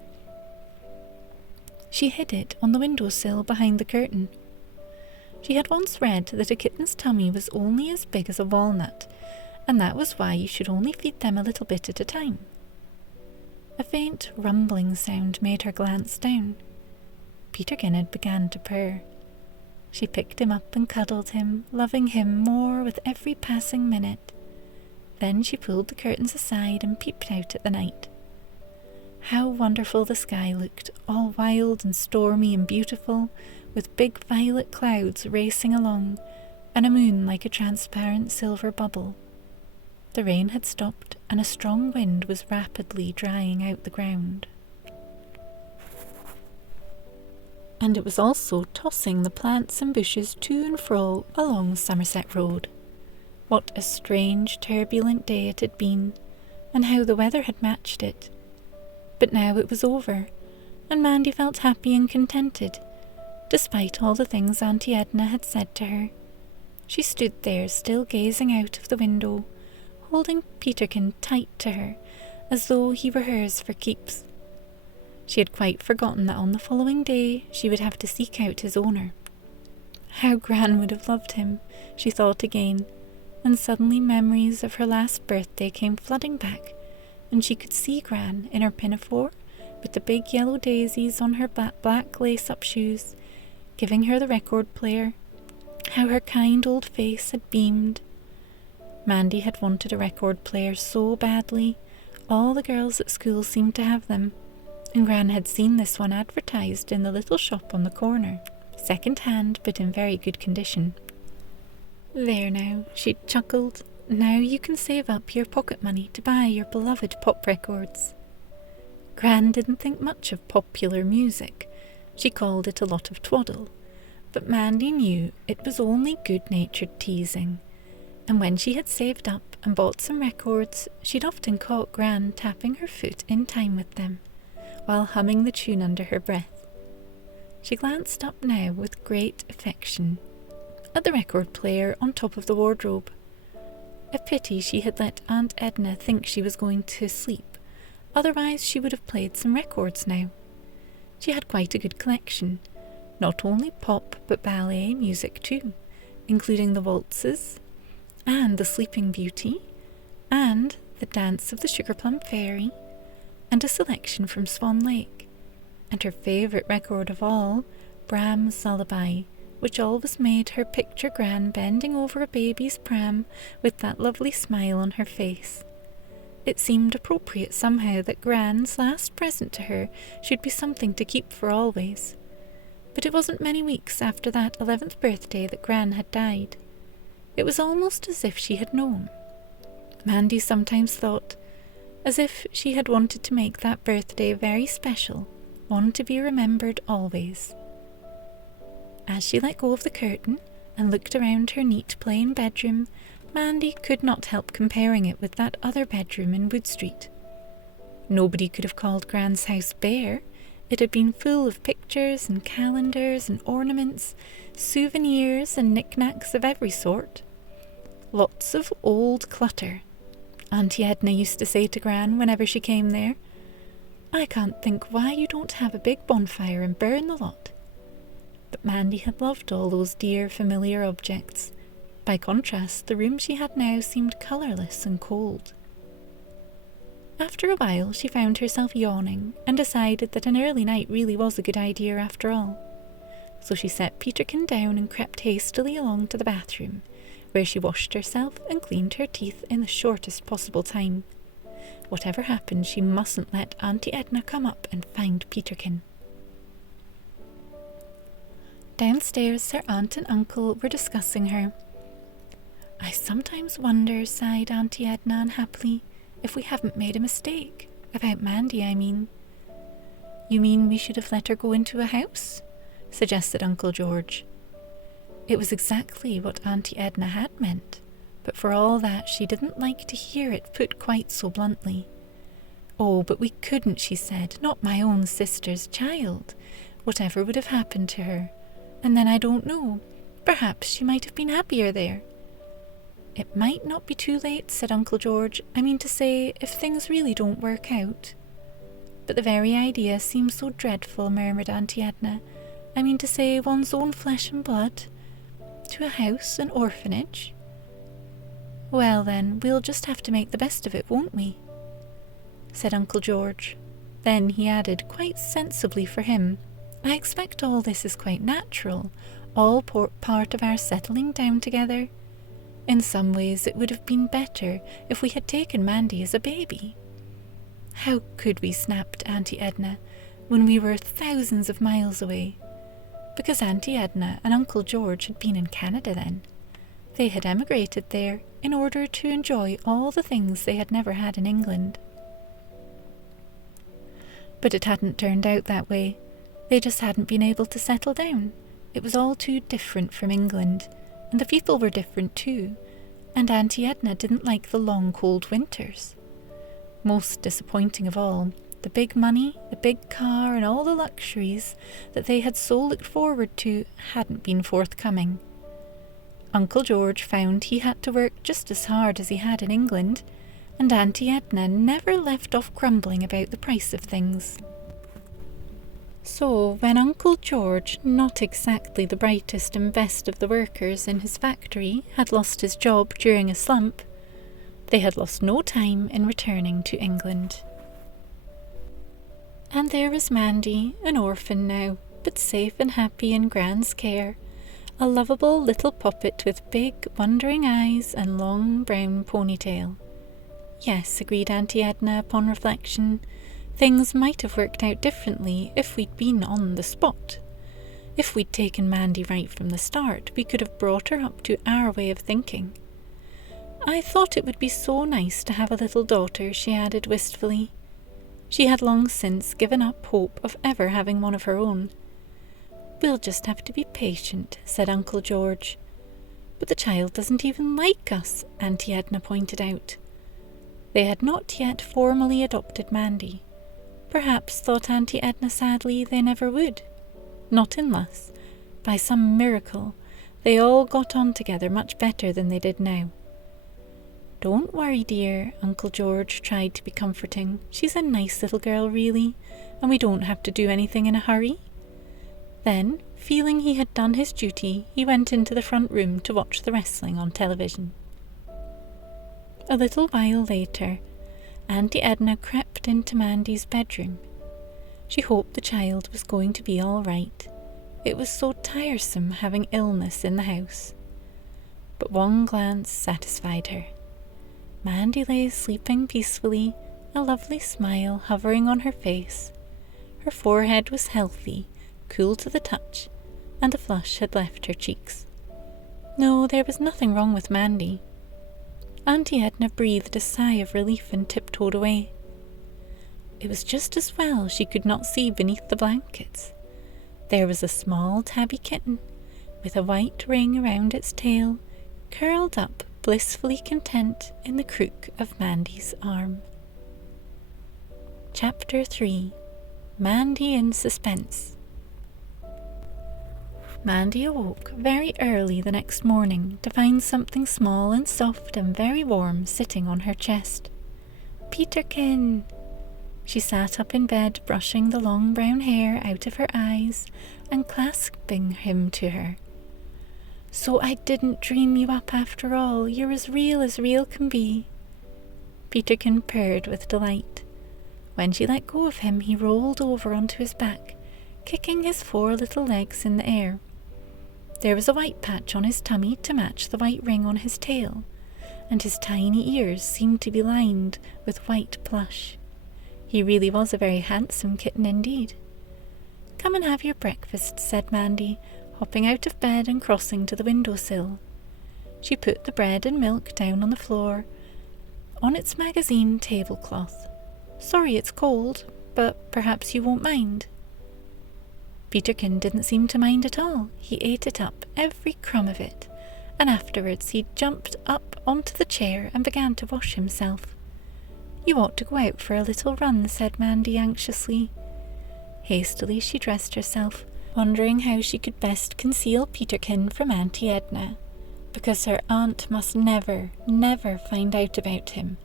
She hid it on the windowsill behind the curtain. She had once read that a kitten's tummy was only as big as a walnut, and that was why you should only feed them a little bit at a time. A faint rumbling sound made her glance down. Peterkin had begun to purr. She picked him up and cuddled him, loving him more with every passing minute. Then she pulled the curtains aside and peeped out at the night. How wonderful the sky looked, all wild and stormy and beautiful, with big violet clouds racing along, and a moon like a transparent silver bubble. The rain had stopped, and a strong wind was rapidly drying out the ground. And it was also tossing the plants and bushes to and fro along Somerset Road. What a strange, turbulent day it had been, and how the weather had matched it. But now it was over, and Mandy felt happy and contented, despite all the things Auntie Edna had said to her. She stood there, still gazing out of the window, holding Peterkin tight to her, as though he were hers for keeps. She had quite forgotten that on the following day she would have to seek out his owner. How Gran would have loved him, she thought again, and suddenly memories of her last birthday came flooding back, and she could see Gran in her pinafore, with the big yellow daisies on her black lace-up shoes, giving her the record player. How her kind old face had beamed. Mandy had wanted a record player so badly. All the girls at school seemed to have them, and Gran had seen this one advertised in the little shop on the corner, second-hand but in very good condition. "There now," she chuckled, "now you can save up your pocket money to buy your beloved pop records." Gran didn't think much of popular music. She called it a lot of twaddle, but Mandy knew it was only good-natured teasing, and when she had saved up and bought some records, she'd often caught Gran tapping her foot in time with them, while humming the tune under her breath. She glanced up now with great affection at the record player on top of the wardrobe. A pity she had let Aunt Edna think she was going to sleep, otherwise she would have played some records now. She had quite a good collection, not only pop but ballet music too, including the waltzes, and the Sleeping Beauty, and the Dance of the Sugar Plum Fairy, and a selection from Swan Lake, and her favourite record of all, Bram's Lullaby, which always made her picture Gran bending over a baby's pram with that lovely smile on her face. It seemed appropriate somehow that Gran's last present to her should be something to keep for always. But it wasn't many weeks after that 11th birthday that Gran had died. It was almost as if she had known. Mandy sometimes thought, as if she had wanted to make that birthday very special, one to be remembered always. As she let go of the curtain and looked around her neat plain bedroom, Mandy could not help comparing it with that other bedroom in Wood Street. Nobody could have called Gran's house bare. It had been full of pictures and calendars and ornaments, souvenirs and knickknacks of every sort. Lots of old clutter. Auntie Edna used to say to Gran whenever she came there, "I can't think why you don't have a big bonfire and burn the lot." But Mandy had loved all those dear familiar objects. By contrast, the room she had now seemed colourless and cold. After a while she found herself yawning and decided that an early night really was a good idea after all. So she set Peterkin down and crept hastily along to the bathroom, where she washed herself and cleaned her teeth in the shortest possible time. Whatever happened, she mustn't let Auntie Edna come up and find Peterkin. Downstairs, her aunt and uncle were discussing her. "I sometimes wonder," sighed Auntie Edna unhappily, "if we haven't made a mistake. About Mandy, I mean." "You mean we should have let her go into a house?" suggested Uncle George. It was exactly what Auntie Edna had meant, but for all that she didn't like to hear it put quite so bluntly. "Oh, but we couldn't," she said, "not my own sister's child. Whatever would have happened to her? And then I don't know. Perhaps she might have been happier there." "It might not be too late," said Uncle George. "I mean to say, if things really don't work out." "But the very idea seems so dreadful," murmured Auntie Edna. "I mean to say, one's own flesh and blood. To a house, an orphanage." "Well then, we'll just have to make the best of it, won't we?" said Uncle George. Then he added, quite sensibly for him, "I expect all this is quite natural, all part of our settling down together. In some ways it would have been better if we had taken Mandy as a baby." "How could we?" snapped Auntie Edna, "when we were thousands of miles away?" Because Auntie Edna and Uncle George had been in Canada then. They had emigrated there in order to enjoy all the things they had never had in England. But it hadn't turned out that way. They just hadn't been able to settle down. It was all too different from England, and the people were different too, and Auntie Edna didn't like the long cold winters. Most disappointing of all, the big money, the big car, and all the luxuries that they had so looked forward to hadn't been forthcoming. Uncle George found he had to work just as hard as he had in England, and Auntie Edna never left off grumbling about the price of things. So when Uncle George, not exactly the brightest and best of the workers in his factory, had lost his job during a slump, they had lost no time in returning to England. And there was Mandy, an orphan now, but safe and happy in Gran's care, a lovable little puppet with big, wondering eyes and long brown ponytail. Yes, agreed Auntie Edna upon reflection, Things might have worked out differently if we'd been on the spot. If we'd taken Mandy right from the start, we could have brought her up to our way of thinking. I thought it would be so nice to have a little daughter, she added wistfully. She had long since given up hope of ever having one of her own. We'll just have to be patient, said Uncle George. But the child doesn't even like us, Auntie Edna pointed out. They had not yet formally adopted Mandy. Perhaps, thought Auntie Edna sadly, they never would. Not unless, by some miracle, they all got on together much better than they did now. Don't worry, dear, Uncle George tried to be comforting. She's a nice little girl, really, and we don't have to do anything in a hurry. Then, feeling he had done his duty, he went into the front room to watch the wrestling on television. A little while later, Auntie Edna crept into Mandy's bedroom. She hoped the child was going to be all right. It was so tiresome having illness in the house. But one glance satisfied her. Mandy lay sleeping peacefully, a lovely smile hovering on her face. Her forehead was healthy, cool to the touch, and a flush had left her cheeks. No, there was nothing wrong with Mandy. Auntie Edna breathed a sigh of relief and tiptoed away. It was just as well she could not see beneath the blankets. There was a small tabby kitten, with a white ring around its tail, curled up, blissfully content in the crook of Mandy's arm. Chapter 3. Mandy in Suspense. Mandy awoke very early the next morning to find something small and soft and very warm sitting on her chest. Peterkin! She sat up in bed, brushing the long brown hair out of her eyes and clasping him to her. So I didn't dream you up after all. You're as real can be. Peterkin purred with delight. When she let go of him, he rolled over onto his back, kicking his 4 little legs in the air. There was a white patch on his tummy to match the white ring on his tail, and his tiny ears seemed to be lined with white plush. He really was a very handsome kitten indeed. Come and have your breakfast, said Mandy, hopping out of bed and crossing to the windowsill. She put the bread and milk down on the floor, on its magazine tablecloth. Sorry it's cold, but perhaps you won't mind. Peterkin didn't seem to mind at all. He ate it up, every crumb of it, and afterwards he jumped up onto the chair and began to wash himself. You ought to go out for a little run, said Mandy anxiously. Hastily she dressed herself, wondering how she could best conceal Peterkin from Auntie Edna, because her aunt must never find out about him.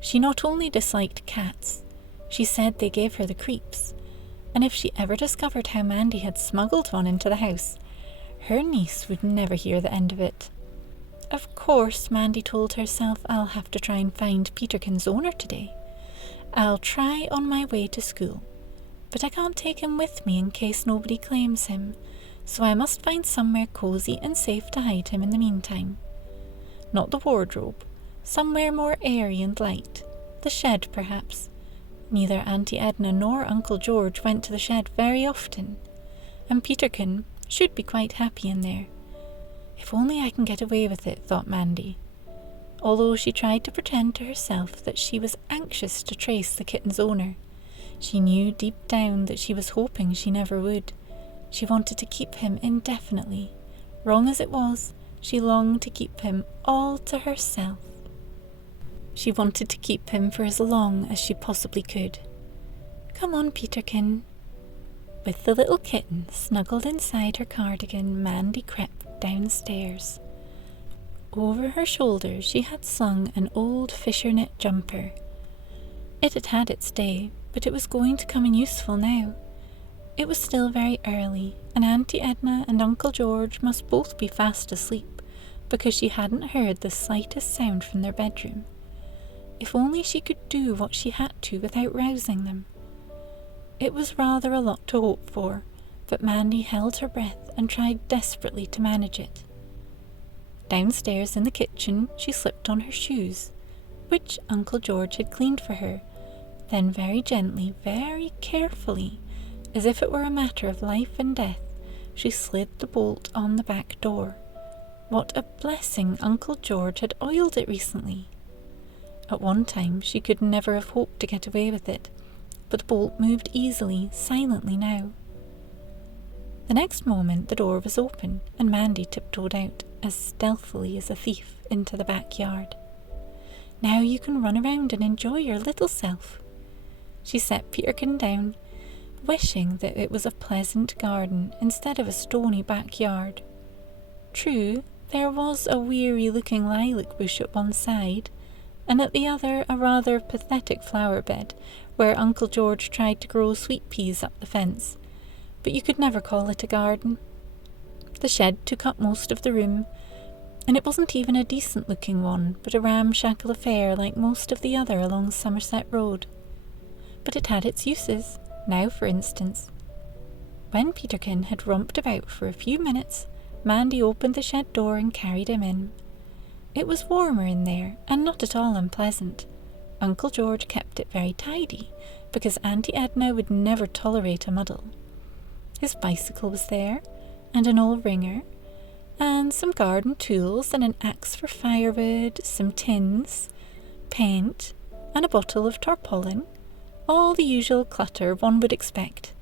She not only disliked cats, she said they gave her the creeps, and if she ever discovered how Mandy had smuggled one into the house, her niece would never hear the end of it. Of course, Mandy told herself, I'll have to try and find Peterkin's owner today. I'll try on my way to school, but I can't take him with me in case nobody claims him, so I must find somewhere cosy and safe to hide him in the meantime. Not the wardrobe, somewhere more airy and light, the shed perhaps. Neither Auntie Edna nor Uncle George went to the shed very often, and Peterkin should be quite happy in there. If only I can get away with it, thought Mandy, although she tried to pretend to herself that she was anxious to trace the kitten's owner. She knew deep down that she was hoping she never would. She wanted to keep him indefinitely. Wrong as it was, she longed to keep him all to herself. She wanted to keep him for as long as she possibly could. Come on, Peterkin. With the little kitten snuggled inside her cardigan, Mandy crept downstairs. Over her shoulders she had slung an old fisher knit jumper. It had had its day, but it was going to come in useful now. It was still very early, and Auntie Edna and Uncle George must both be fast asleep, because she hadn't heard the slightest sound from their bedroom. If only she could do what she had to without rousing them. It was rather a lot to hope for, but Mandy held her breath and tried desperately to manage it. Downstairs in the kitchen she slipped on her shoes, which Uncle George had cleaned for her, Then very gently, very carefully, as if it were a matter of life and death, she slid the bolt on the back door. What a blessing Uncle George had oiled it recently! At one time she could never have hoped to get away with it, but the bolt moved easily, silently now. The next moment the door was open, and Mandy tiptoed out, as stealthily as a thief, into the backyard. "Now you can run around and enjoy your little self." She set Peterkin down, wishing that it was a pleasant garden instead of a stony backyard. True, there was a weary-looking lilac bush at one side, and at the other a rather pathetic flower bed, where Uncle George tried to grow sweet peas up the fence, but you could never call it a garden. The shed took up most of the room, and it wasn't even a decent-looking one, but a ramshackle affair like most of the other along Somerset Road. But it had its uses. Now, for instance, when Peterkin had romped about for a few minutes, Mandy opened the shed door and carried him in. It was warmer in there, and not at all unpleasant. Uncle George kept it very tidy, because Auntie Edna would never tolerate a muddle. His bicycle was there, and an old wringer, and some garden tools, and an axe for firewood, some tins, paint, and a bottle of tarpaulin. All the usual clutter one would expect.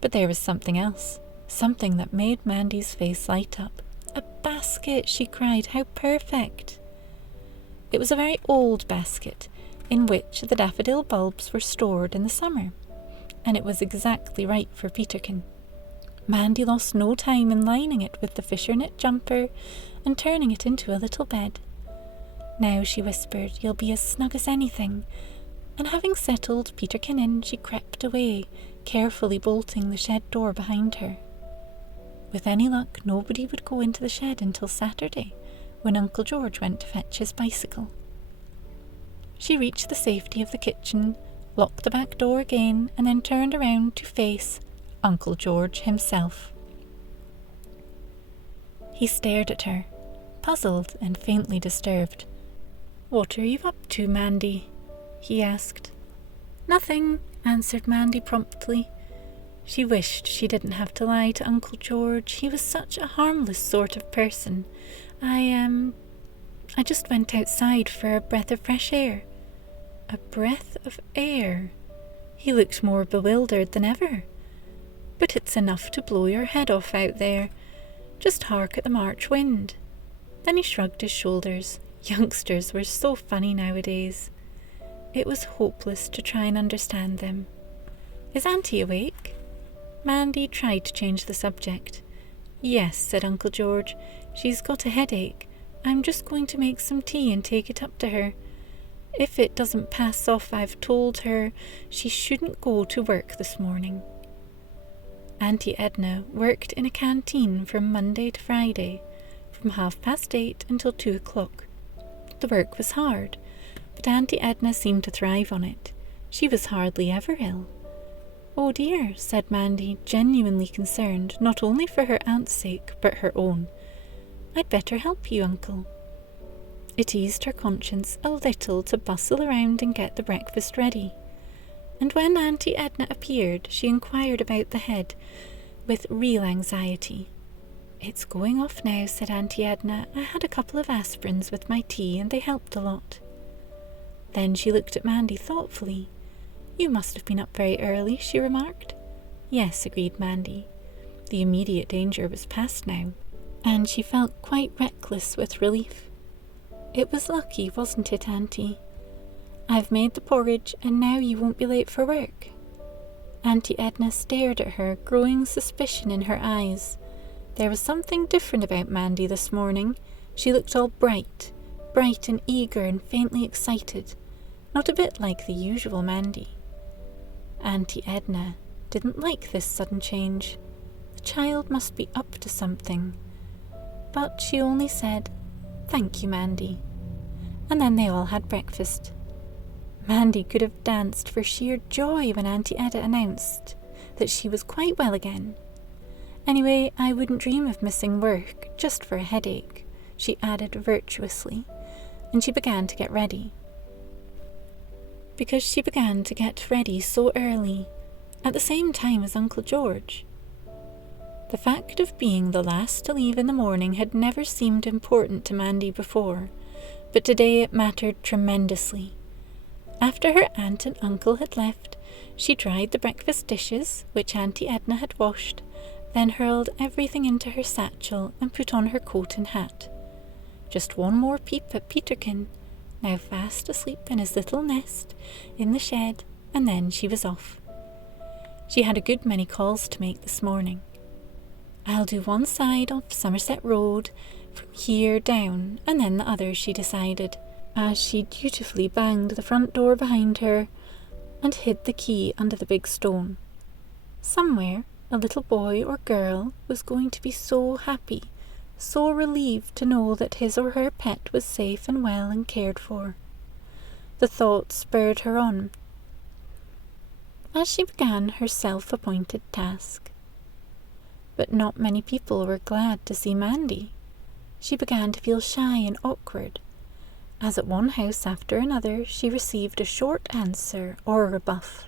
But there was something else, something that made Mandy's face light up. "A basket!" she cried. "How perfect!" It was a very old basket, in which the daffodil bulbs were stored in the summer, and it was exactly right for Peterkin. Mandy lost no time in lining it with the fisher knit jumper and turning it into a little bed. "Now," she whispered, "you'll be as snug as anything." And having settled Peterkin in, she crept away, carefully bolting the shed door behind her. With any luck, nobody would go into the shed until Saturday, when Uncle George went to fetch his bicycle. She reached the safety of the kitchen, locked the back door again, and then turned around to face Uncle George himself. He stared at her, puzzled and faintly disturbed. "What are you up to, Mandy?" he asked. "Nothing," answered Mandy promptly. She wished she didn't have to lie to Uncle George. He was such a harmless sort of person. I just went outside for a breath of fresh air." A breath of air? He looked more bewildered than ever. "But it's enough to blow your head off out there. Just hark at the March wind." Then he shrugged his shoulders. Youngsters were so funny nowadays. It was hopeless to try and understand them. "Is Auntie awake?" Mandy tried to change the subject. "Yes," said Uncle George. "She's got a headache. I'm just going to make some tea and take it up to her. If it doesn't pass off, I've told her she shouldn't go to work this morning." Auntie Edna worked in a canteen from Monday to Friday, from 8:30 until 2 o'clock. The work was hard, but Auntie Edna seemed to thrive on it. She was hardly ever ill. "Oh dear," said Mandy, genuinely concerned, not only for her aunt's sake, but her own. "I'd better help you, Uncle." It eased her conscience a little to bustle around and get the breakfast ready. And when Auntie Edna appeared, she inquired about the head with real anxiety. "It's going off now," said Auntie Edna. "I had a couple of aspirins with my tea and they helped a lot." Then she looked at Mandy thoughtfully. "You must have been up very early," she remarked. "Yes," agreed Mandy. The immediate danger was past now, and she felt quite reckless with relief. "It was lucky, wasn't it, Auntie? I've made the porridge, and now you won't be late for work." Auntie Edna stared at her, growing suspicion in her eyes. There was something different about Mandy this morning. She looked all bright and eager and faintly excited, not a bit like the usual Mandy. Auntie Edna didn't like this sudden change. The child must be up to something. But she only said, "Thank you, Mandy." And then they all had breakfast. Mandy could have danced for sheer joy when Auntie Edna announced that she was quite well again. "Anyway, I wouldn't dream of missing work just for a headache," she added virtuously, and she began to get ready. because she began to get ready so early, at the same time as Uncle George. The fact of being the last to leave in the morning had never seemed important to Mandy before, but today it mattered tremendously. After her aunt and uncle had left, she dried the breakfast dishes, which Auntie Edna had washed, then hurled everything into her satchel and put on her coat and hat. Just one more peep at Peterkin, now fast asleep in his little nest in the shed, and then she was off. She had a good many calls to make this morning. I'll do one side of Somerset Road from here down, and then the other, she decided, as she dutifully banged the front door behind her and hid the key under the big stone. Somewhere, a little boy or girl was going to be so happy, so relieved to know that his or her pet was safe and well and cared for. The thought spurred her on. As she began her self-appointed task. But not many people were glad to see Mandy. She began to feel shy and awkward, as at one house after another she received a short answer or a rebuff.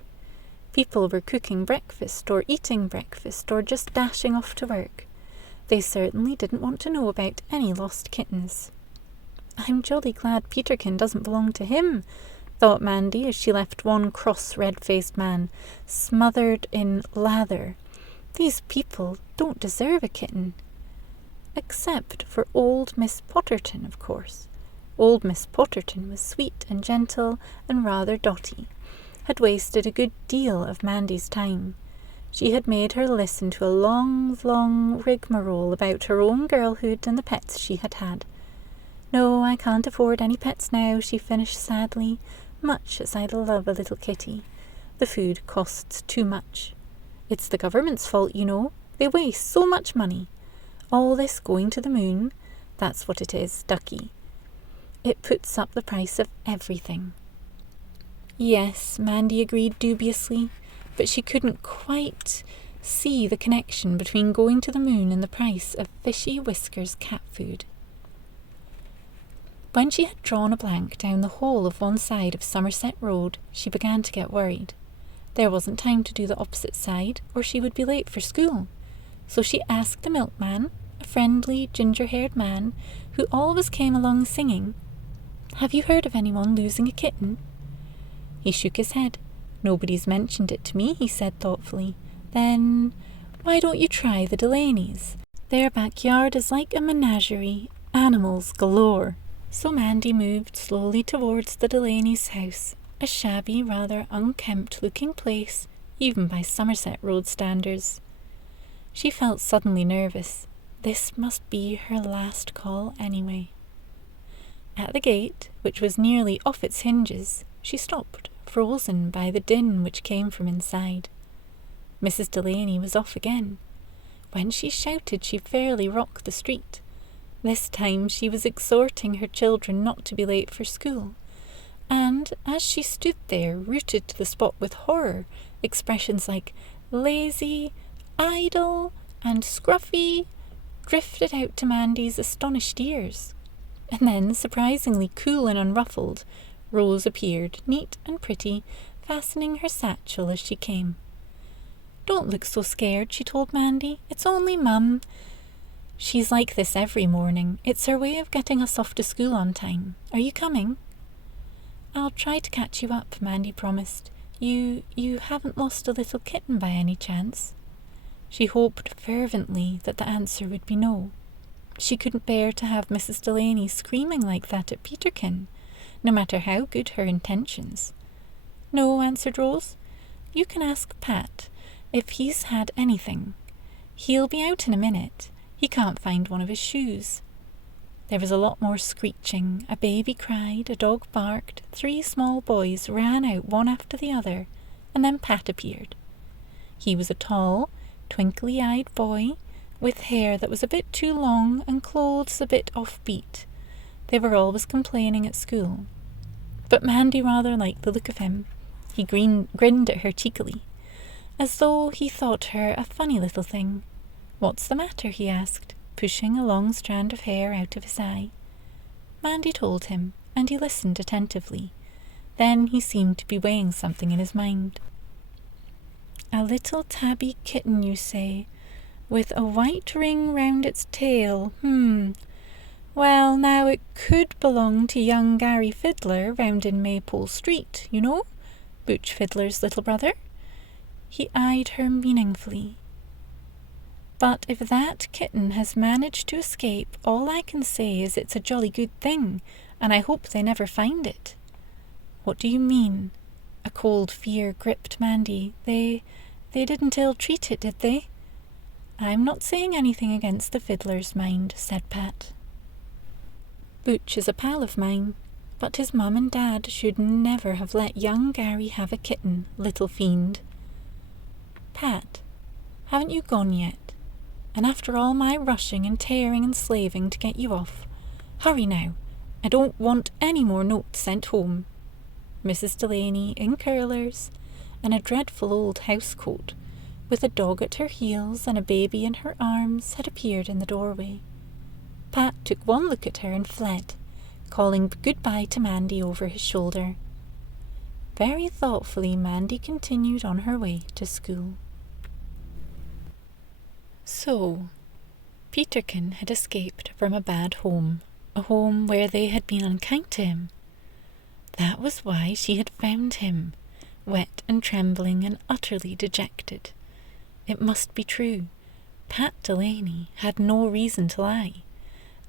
People were cooking breakfast or eating breakfast or just dashing off to work. They certainly didn't want to know about any lost kittens. I'm jolly glad Peterkin doesn't belong to him, thought Mandy as she left one cross red-faced man smothered in lather. These people don't deserve a kitten. Except for old Miss Potterton, of course. Old Miss Potterton was sweet and gentle and rather dotty, had wasted a good deal of Mandy's time. She had made her listen to a long rigmarole about her own girlhood and the pets she had had. No, I can't afford any pets now, she finished sadly, much as I'd love a little kitty. The food costs too much. It's the government's fault, you know. They waste so much money. All this going to the moon, that's what it is, ducky. It puts up the price of everything. Yes, Mandy agreed dubiously, but she couldn't quite see the connection between going to the moon and the price of Fishy Whisker's cat food. When she had drawn a blank down the whole of one side of Somerset Road, she began to get worried. There wasn't time to do the opposite side, or she would be late for school. So she asked the milkman, a friendly, ginger-haired man, who always came along singing, "Have you heard of anyone losing a kitten?" He shook his head. "Nobody's mentioned it to me," he said thoughtfully. "Then why don't you try the Delaney's? Their backyard is like a menagerie, animals galore." So Mandy moved slowly towards the Delaney's house, a shabby, rather unkempt-looking place, even by Somerset Road standards. She felt suddenly nervous. This must be her last call anyway. At the gate, which was nearly off its hinges, she stopped, frozen by the din which came from inside. Mrs. Delaney was off again. When she shouted, she fairly rocked the street. This time she was exhorting her children not to be late for school. And as she stood there, rooted to the spot with horror, expressions like lazy, idle, and scruffy drifted out to Mandy's astonished ears. And then, surprisingly cool and unruffled, Rose appeared, neat and pretty, fastening her satchel as she came. "Don't look so scared," she told Mandy. "It's only Mum. She's like this every morning. It's her way of getting us off to school on time. Are you coming?" "I'll try to catch you up," Mandy promised. You haven't lost a little kitten by any chance?" She hoped fervently that the answer would be no. She couldn't bear to have Mrs. Delaney screaming like that at Peterkin, no matter how good her intentions. "No," answered Rose. "You can ask Pat if he's had anything. He'll be out in a minute. He can't find one of his shoes." There was a lot more screeching. A baby cried, a dog barked, 3 small boys ran out one after the other, and then Pat appeared. He was a tall, twinkly-eyed boy, with hair that was a bit too long and clothes a bit offbeat. They were always complaining at school. But Mandy rather liked the look of him. He grinned at her cheekily, as though he thought her a funny little thing. "What's the matter?" he asked, pushing a long strand of hair out of his eye. Mandy told him, and he listened attentively. Then he seemed to be weighing something in his mind. "A little tabby kitten, you say, with a white ring round its tail. Well, now it could belong to young Gary Fiddler round in Maypole Street, you know, Butch Fiddler's little brother." He eyed her meaningfully. "But if that kitten has managed to escape, all I can say is it's a jolly good thing, and I hope they never find it." "What do you mean?" A cold fear gripped Mandy. They didn't ill-treat it, did they?" "I'm not saying anything against the Fiddler's mind," said Pat. "Butch is a pal of mine, but his mum and dad should never have let young Gary have a kitten, little fiend." "Pat, haven't you gone yet? And after all my rushing and tearing and slaving to get you off, hurry now. I don't want any more notes sent home." Mrs. Delaney, in curlers, and a dreadful old house-coat, with a dog at her heels and a baby in her arms, had appeared in the doorway. Pat took one look at her and fled, calling goodbye to Mandy over his shoulder. Very thoughtfully, Mandy continued on her way to school. So, Peterkin had escaped from a bad home, a home where they had been unkind to him. That was why she had found him, wet and trembling and utterly dejected. It must be true. Pat Delaney had no reason to lie,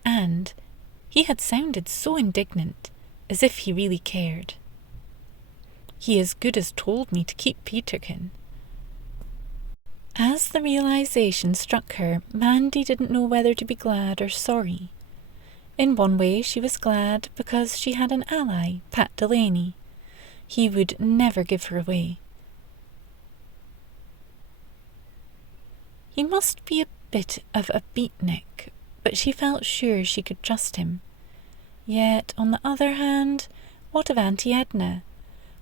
and he had sounded so indignant, as if he really cared. "He as good as told me to keep Peterkin." As the realization struck her, Mandy didn't know whether to be glad or sorry. In one way she was glad because she had an ally, Pat Delaney. He would never give her away. He must be a bit of a beatnik, but she felt sure she could trust him. Yet, on the other hand, what of Auntie Edna?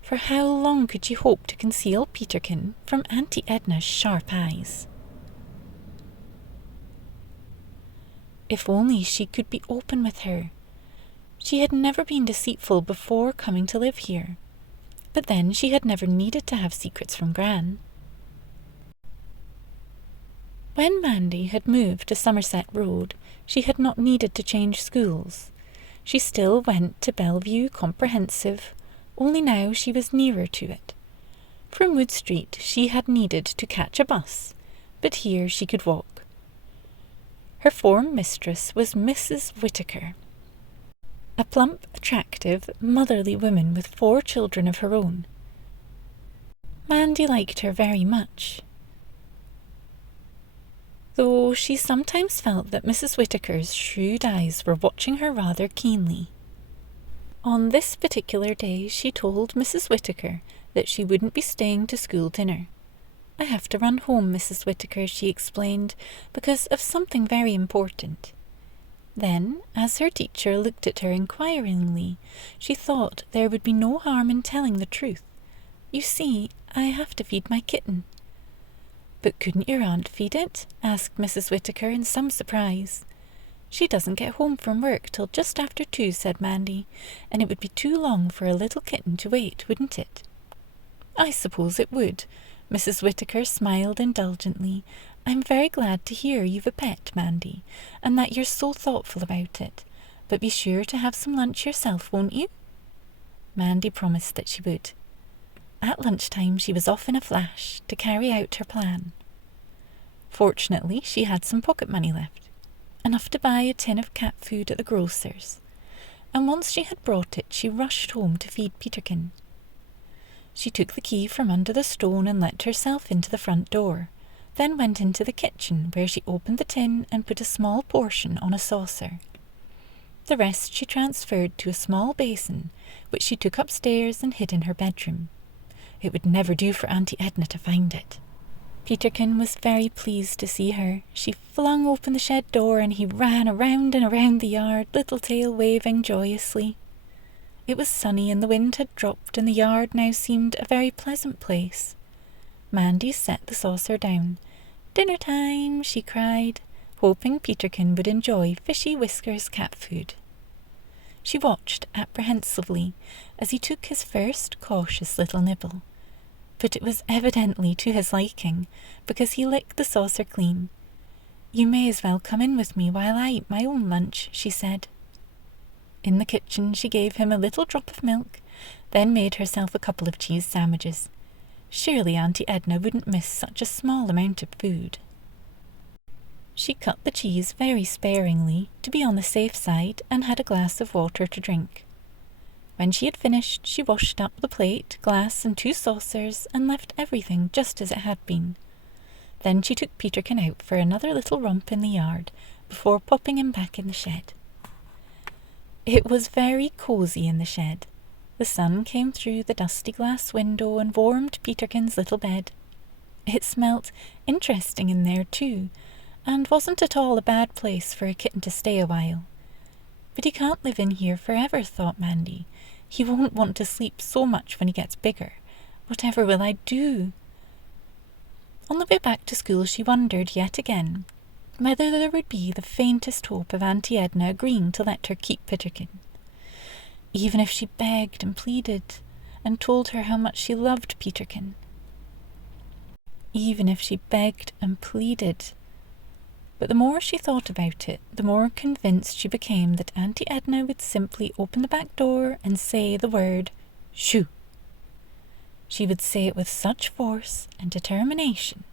For how long could she hope to conceal Peterkin from Auntie Edna's sharp eyes? If only she could be open with her. She had never been deceitful before coming to live here, but then she had never needed to have secrets from Gran. When Mandy had moved to Somerset Road, she had not needed to change schools. She still went to Bellevue Comprehensive, only now she was nearer to it. From Wood Street she had needed to catch a bus, but here she could walk. Her form mistress was Mrs. Whittaker, a plump, attractive, motherly woman with 4 children of her own. Mandy liked her very much, though she sometimes felt that Mrs. Whittaker's shrewd eyes were watching her rather keenly. On this particular day she told Mrs. Whittaker that she wouldn't be staying to school dinner. "I have to run home, Mrs. Whittaker," she explained, "because of something very important." Then, as her teacher looked at her inquiringly, she thought there would be no harm in telling the truth. "You see, I have to feed my kitten." "But couldn't your aunt feed it?" asked Mrs. Whittaker in some surprise. "She doesn't get home from work till just after 2, said Mandy, "and it would be too long for a little kitten to wait, wouldn't it?" "I suppose it would." Mrs. Whittaker smiled indulgently. "I'm very glad to hear you've a pet, Mandy, and that you're so thoughtful about it. But be sure to have some lunch yourself, won't you?" Mandy promised that she would. At lunchtime she was off in a flash to carry out her plan. Fortunately, she had some pocket money left, enough to buy a tin of cat food at the grocer's, and once she had brought it, she rushed home to feed Peterkin. She took the key from under the stone and let herself into the front door, then went into the kitchen, where she opened the tin and put a small portion on a saucer. The rest she transferred to a small basin, which she took upstairs and hid in her bedroom. It would never do for Auntie Edna to find it. Peterkin was very pleased to see her. She flung open the shed door and he ran around and around the yard, little tail waving joyously. It was sunny and the wind had dropped, and the yard now seemed a very pleasant place. Mandy set the saucer down. "Dinner time," she cried, hoping Peterkin would enjoy Fishy Whisker's cat food. She watched apprehensively as he took his first cautious little nibble. But it was evidently to his liking, because he licked the saucer clean. "You may as well come in with me while I eat my own lunch," she said. In the kitchen she gave him a little drop of milk, then made herself a couple of cheese sandwiches. Surely Auntie Edna wouldn't miss such a small amount of food. She cut the cheese very sparingly, to be on the safe side, and had a glass of water to drink. When she had finished, she washed up the plate, glass, and 2 saucers, and left everything just as it had been. Then she took Peterkin out for another little romp in the yard, before popping him back in the shed. It was very cosy in the shed. The sun came through the dusty glass window and warmed Peterkin's little bed. It smelt interesting in there too, and wasn't at all a bad place for a kitten to stay a while. But he can't live in here forever, thought Mandy. He won't want to sleep so much when he gets bigger. Whatever will I do? On the way back to school she wondered yet again whether there would be the faintest hope of Auntie Edna agreeing to let her keep Peterkin. Even if she begged and pleaded and told her how much she loved Peterkin. Even if she begged and pleaded. But the more she thought about it, the more convinced she became that Auntie Edna would simply open the back door and say the word, "Shoo!" She would say it with such force and determination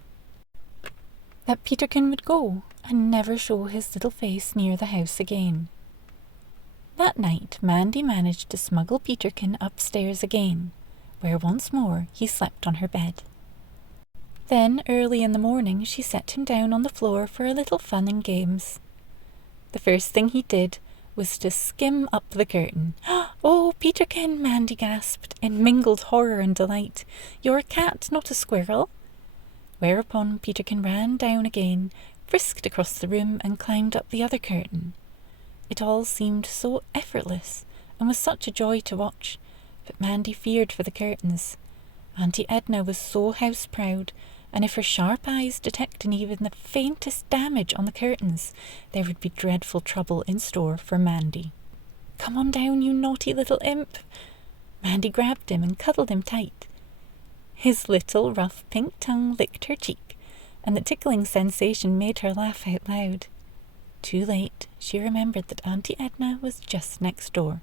that Peterkin would go and never show his little face near the house again. That night Mandy managed to smuggle Peterkin upstairs again, where once more he slept on her bed. Then, early in the morning, she set him down on the floor for a little fun and games. The first thing he did was to skim up the curtain. "Oh, Peterkin," Mandy gasped, in mingled horror and delight. "You're a cat, not a squirrel." Whereupon Peterkin ran down again, frisked across the room, and climbed up the other curtain. It all seemed so effortless, and was such a joy to watch, but Mandy feared for the curtains. Auntie Edna was so house-proud, and if her sharp eyes detected even the faintest damage on the curtains, there would be dreadful trouble in store for Mandy. "Come on down, you naughty little imp!" Mandy grabbed him and cuddled him tight. His little rough pink tongue licked her cheek, and the tickling sensation made her laugh out loud. Too late, she remembered that Auntie Edna was just next door.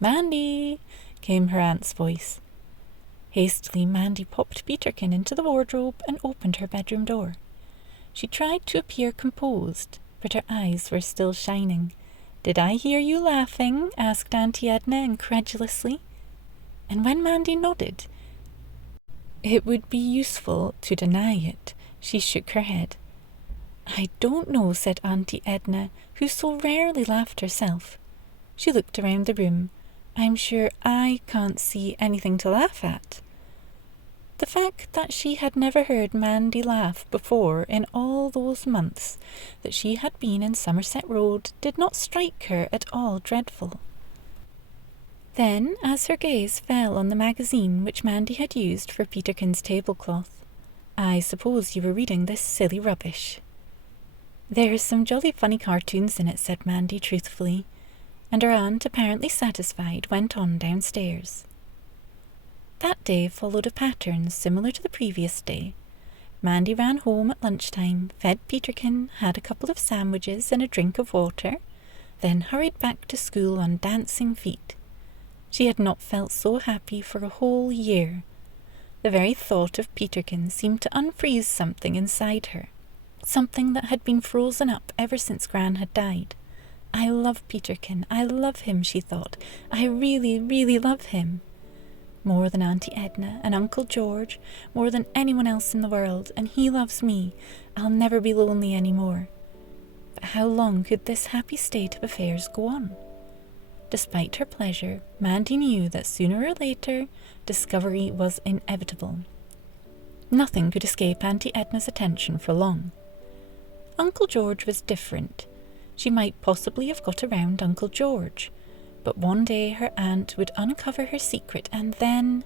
"Mandy!" came her aunt's voice. Hastily, Mandy popped Peterkin into the wardrobe and opened her bedroom door. She tried to appear composed, but her eyes were still shining. "Did I hear you laughing?" asked Auntie Edna incredulously. And when Mandy nodded, it would be useful to deny it. She shook her head. "I don't know," said Auntie Edna, who so rarely laughed herself. She looked around the room. "I'm sure I can't see anything to laugh at." The fact that she had never heard Mandy laugh before in all those months that she had been in Somerset Road did not strike her at all dreadful. Then, as her gaze fell on the magazine which Mandy had used for Peterkin's tablecloth, "I suppose you were reading this silly rubbish." "There's some jolly funny cartoons in it," said Mandy truthfully, and her aunt, apparently satisfied, went on downstairs. That day followed a pattern similar to the previous day. Mandy ran home at lunchtime, fed Peterkin, had a couple of sandwiches and a drink of water, then hurried back to school on dancing feet. She had not felt so happy for a whole year. The very thought of Peterkin seemed to unfreeze something inside her, something that had been frozen up ever since Gran had died. "I love Peterkin, I love him," she thought. "I really, really love him. More than Auntie Edna and Uncle George, more than anyone else in the world, and he loves me. I'll never be lonely any more." But how long could this happy state of affairs go on? Despite her pleasure, Mandy knew that sooner or later discovery was inevitable. Nothing could escape Auntie Edna's attention for long. Uncle George was different. She might possibly have got around Uncle George, but one day her aunt would uncover her secret, and then...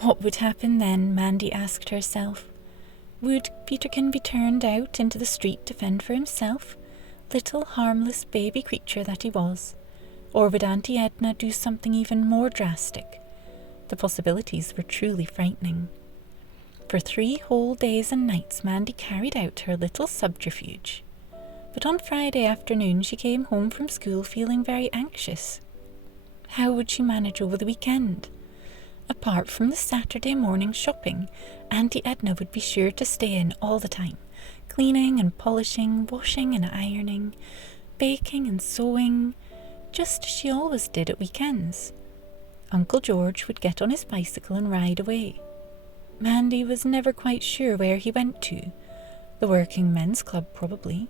What would happen then, Mandy asked herself. Would Peterkin be turned out into the street to fend for himself, little harmless baby creature that he was? Or would Auntie Edna do something even more drastic? The possibilities were truly frightening. For 3 whole days and nights Mandy carried out her little subterfuge. But on Friday afternoon she came home from school feeling very anxious. How would she manage over the weekend? Apart from the Saturday morning shopping, Auntie Edna would be sure to stay in all the time, cleaning and polishing, washing and ironing, baking and sewing, just as she always did at weekends. Uncle George would get on his bicycle and ride away. Mandy was never quite sure where he went to. The working men's club probably,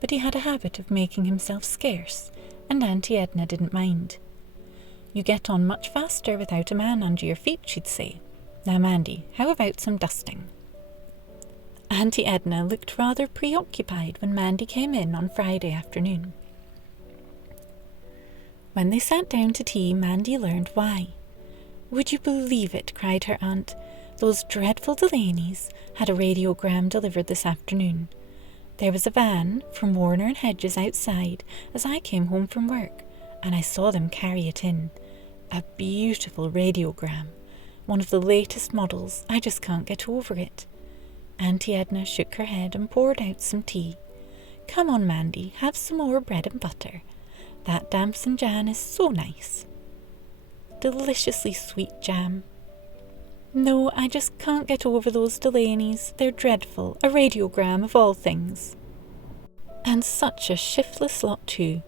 but he had a habit of making himself scarce, and Auntie Edna didn't mind. You get on much faster without a man under your feet, she'd say. Now, Mandy, how about some dusting? Auntie Edna looked rather preoccupied when Mandy came in on Friday afternoon. When they sat down to tea, Mandy learned why. Would you believe it, cried her aunt. Those dreadful Delaneys had a radiogram delivered this afternoon. There was a van from Warner and Hedges outside as I came home from work, and I saw them carry it in. A beautiful radiogram, one of the latest models. I just can't get over it. Auntie Edna shook her head and poured out some tea. Come on, Mandy, have some more bread and butter. That damson jam is so nice. Deliciously sweet jam. No, I just can't get over those Delaneys. They're dreadful. A radiogram of all things. And such a shiftless lot too.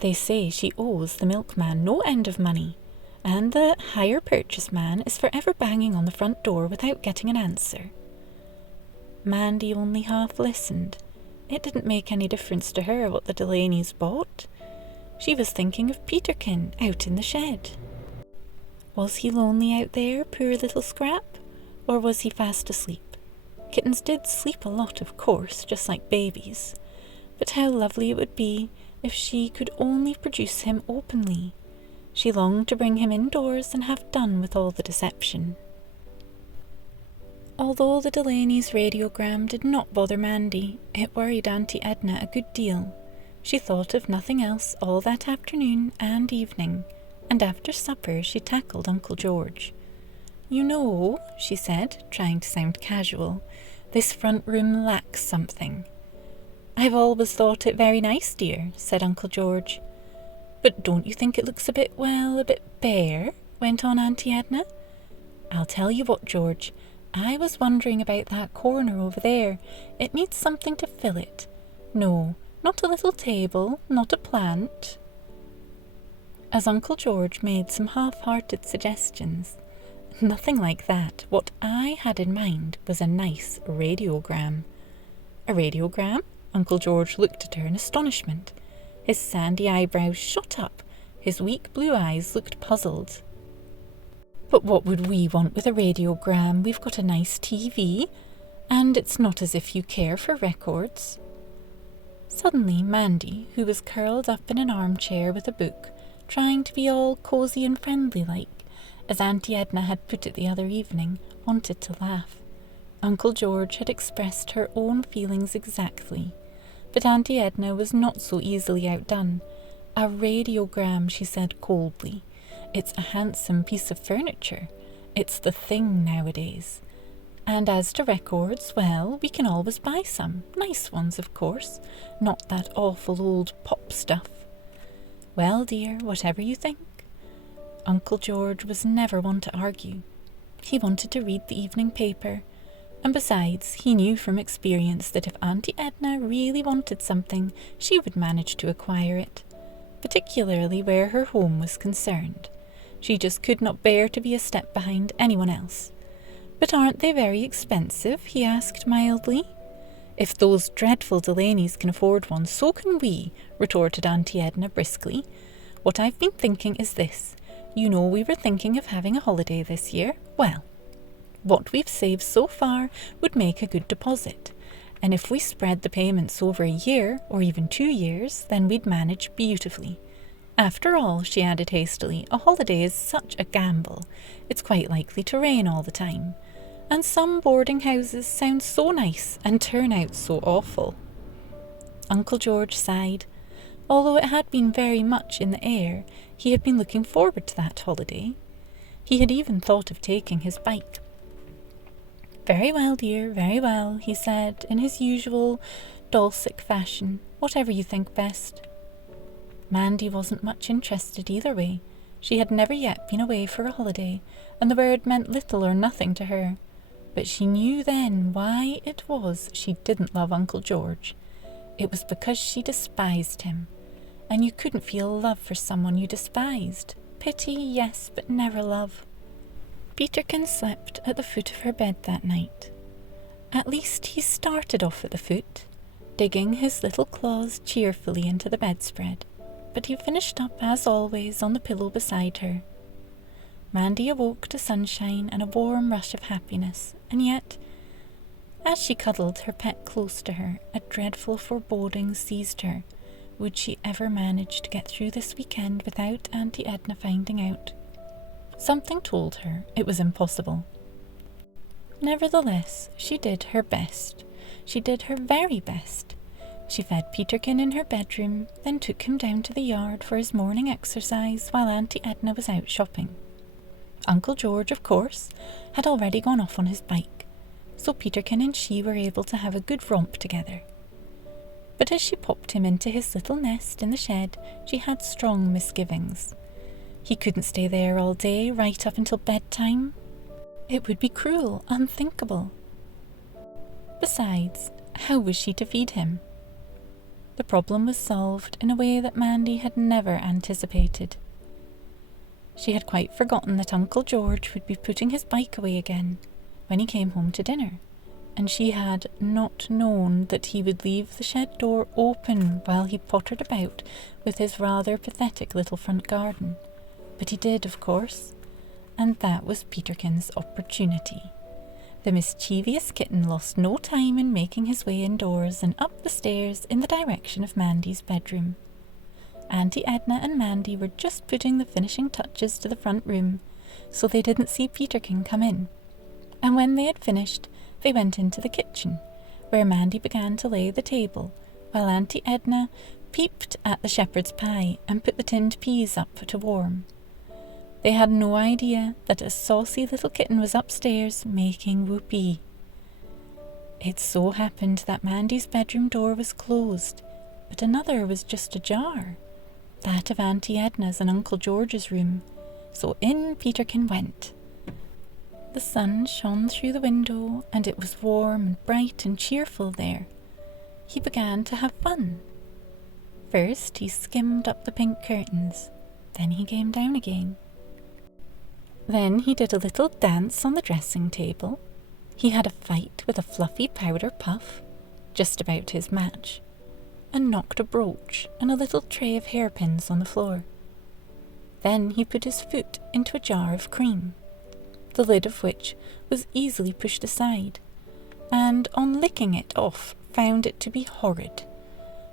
They say she owes the milkman no end of money, and the hire purchase man is forever banging on the front door without getting an answer. Mandy only half listened. It didn't make any difference to her what the Delaneys bought. She was thinking of Peterkin out in the shed. Was he lonely out there, poor little scrap, or was he fast asleep? Kittens did sleep a lot, of course, just like babies, but how lovely it would be if she could only produce him openly. She longed to bring him indoors and have done with all the deception. Although the Delaneys' radiogram did not bother Mandy, it worried Auntie Edna a good deal. She thought of nothing else all that afternoon and evening, and after supper she tackled Uncle George. You know, she said, trying to sound casual, this front room lacks something. I've always thought it very nice, dear, said Uncle George. But don't you think it looks a bit bare? Went on Auntie Edna. I'll tell you what, George, I was wondering about that corner over there. It needs something to fill it. No, not a little table, not a plant. As Uncle George made some half-hearted suggestions. Nothing like that. What I had in mind was a nice radiogram. A radiogram? Uncle George looked at her in astonishment. His sandy eyebrows shot up. His weak blue eyes looked puzzled. But what would we want with a radiogram? We've got a nice TV, and it's not as if you care for records. Suddenly Mandy, who was curled up in an armchair with a book, trying to be all cosy and friendly-like, as Auntie Edna had put it the other evening, wanted to laugh. Uncle George had expressed her own feelings exactly, but Auntie Edna was not so easily outdone. A radiogram, she said coldly. It's a handsome piece of furniture. It's the thing nowadays. And as to records, well, we can always buy some. Nice ones, of course. Not that awful old pop stuff. Well, dear, whatever you think. Uncle George was never one to argue. He wanted to read the evening paper, and besides, he knew from experience that if Auntie Edna really wanted something, she would manage to acquire it, particularly where her home was concerned. She just could not bear to be a step behind anyone else. But aren't they very expensive? He asked mildly. If those dreadful Delaneys can afford one, so can we, retorted Auntie Edna briskly. What I've been thinking is this. You know we were thinking of having a holiday this year. Well, what we've saved so far would make a good deposit. And if we spread the payments over a year, or even 2 years, then we'd manage beautifully. After all, she added hastily, a holiday is such a gamble. It's quite likely to rain all the time. And some boarding houses sound so nice and turn out so awful. Uncle George sighed. Although it had been very much in the air, he had been looking forward to that holiday. He had even thought of taking his bike. "Very well, dear, very well," he said, in his usual dulcet fashion. "Whatever you think best." Mandy wasn't much interested either way. She had never yet been away for a holiday, and the word meant little or nothing to her. But she knew then why it was she didn't love Uncle George. It was because she despised him. And you couldn't feel love for someone you despised. Pity, yes, but never love. Peterkin slept at the foot of her bed that night. At least he started off at the foot, digging his little claws cheerfully into the bedspread, but he finished up, as always, on the pillow beside her. Mandy awoke to sunshine and a warm rush of happiness, and yet, as she cuddled her pet close to her, a dreadful foreboding seized her. Would she ever manage to get through this weekend without Auntie Edna finding out? Something told her it was impossible. Nevertheless, she did her best. She did her very best. She fed Peterkin in her bedroom, then took him down to the yard for his morning exercise while Auntie Edna was out shopping. Uncle George, of course, had already gone off on his bike, so Peterkin and she were able to have a good romp together. But as she popped him into his little nest in the shed, she had strong misgivings. He couldn't stay there all day, right up until bedtime. It would be cruel, unthinkable. Besides, how was she to feed him? The problem was solved in a way that Mandy had never anticipated. She had quite forgotten that Uncle George would be putting his bike away again when he came home to dinner, and she had not known that he would leave the shed door open while he pottered about with his rather pathetic little front garden. But he did, of course, and that was Peterkin's opportunity. The mischievous kitten lost no time in making his way indoors and up the stairs in the direction of Mandy's bedroom. Auntie Edna and Mandy were just putting the finishing touches to the front room, so they didn't see Peterkin come in. And when they had finished, they went into the kitchen, where Mandy began to lay the table, while Auntie Edna peeped at the shepherd's pie and put the tinned peas up to warm. They had no idea that a saucy little kitten was upstairs making whoopee. It so happened that Mandy's bedroom door was closed, but another was just ajar, that of Auntie Edna's and Uncle George's room, so in Peterkin went. The sun shone through the window, and it was warm and bright and cheerful there. He began to have fun. First he skimmed up the pink curtains, then he came down again. Then he did a little dance on the dressing table. He had a fight with a fluffy powder puff, just about his match, and knocked a brooch and a little tray of hairpins on the floor. Then he put his foot into a jar of cream, the lid of which was easily pushed aside, and on licking it off found it to be horrid,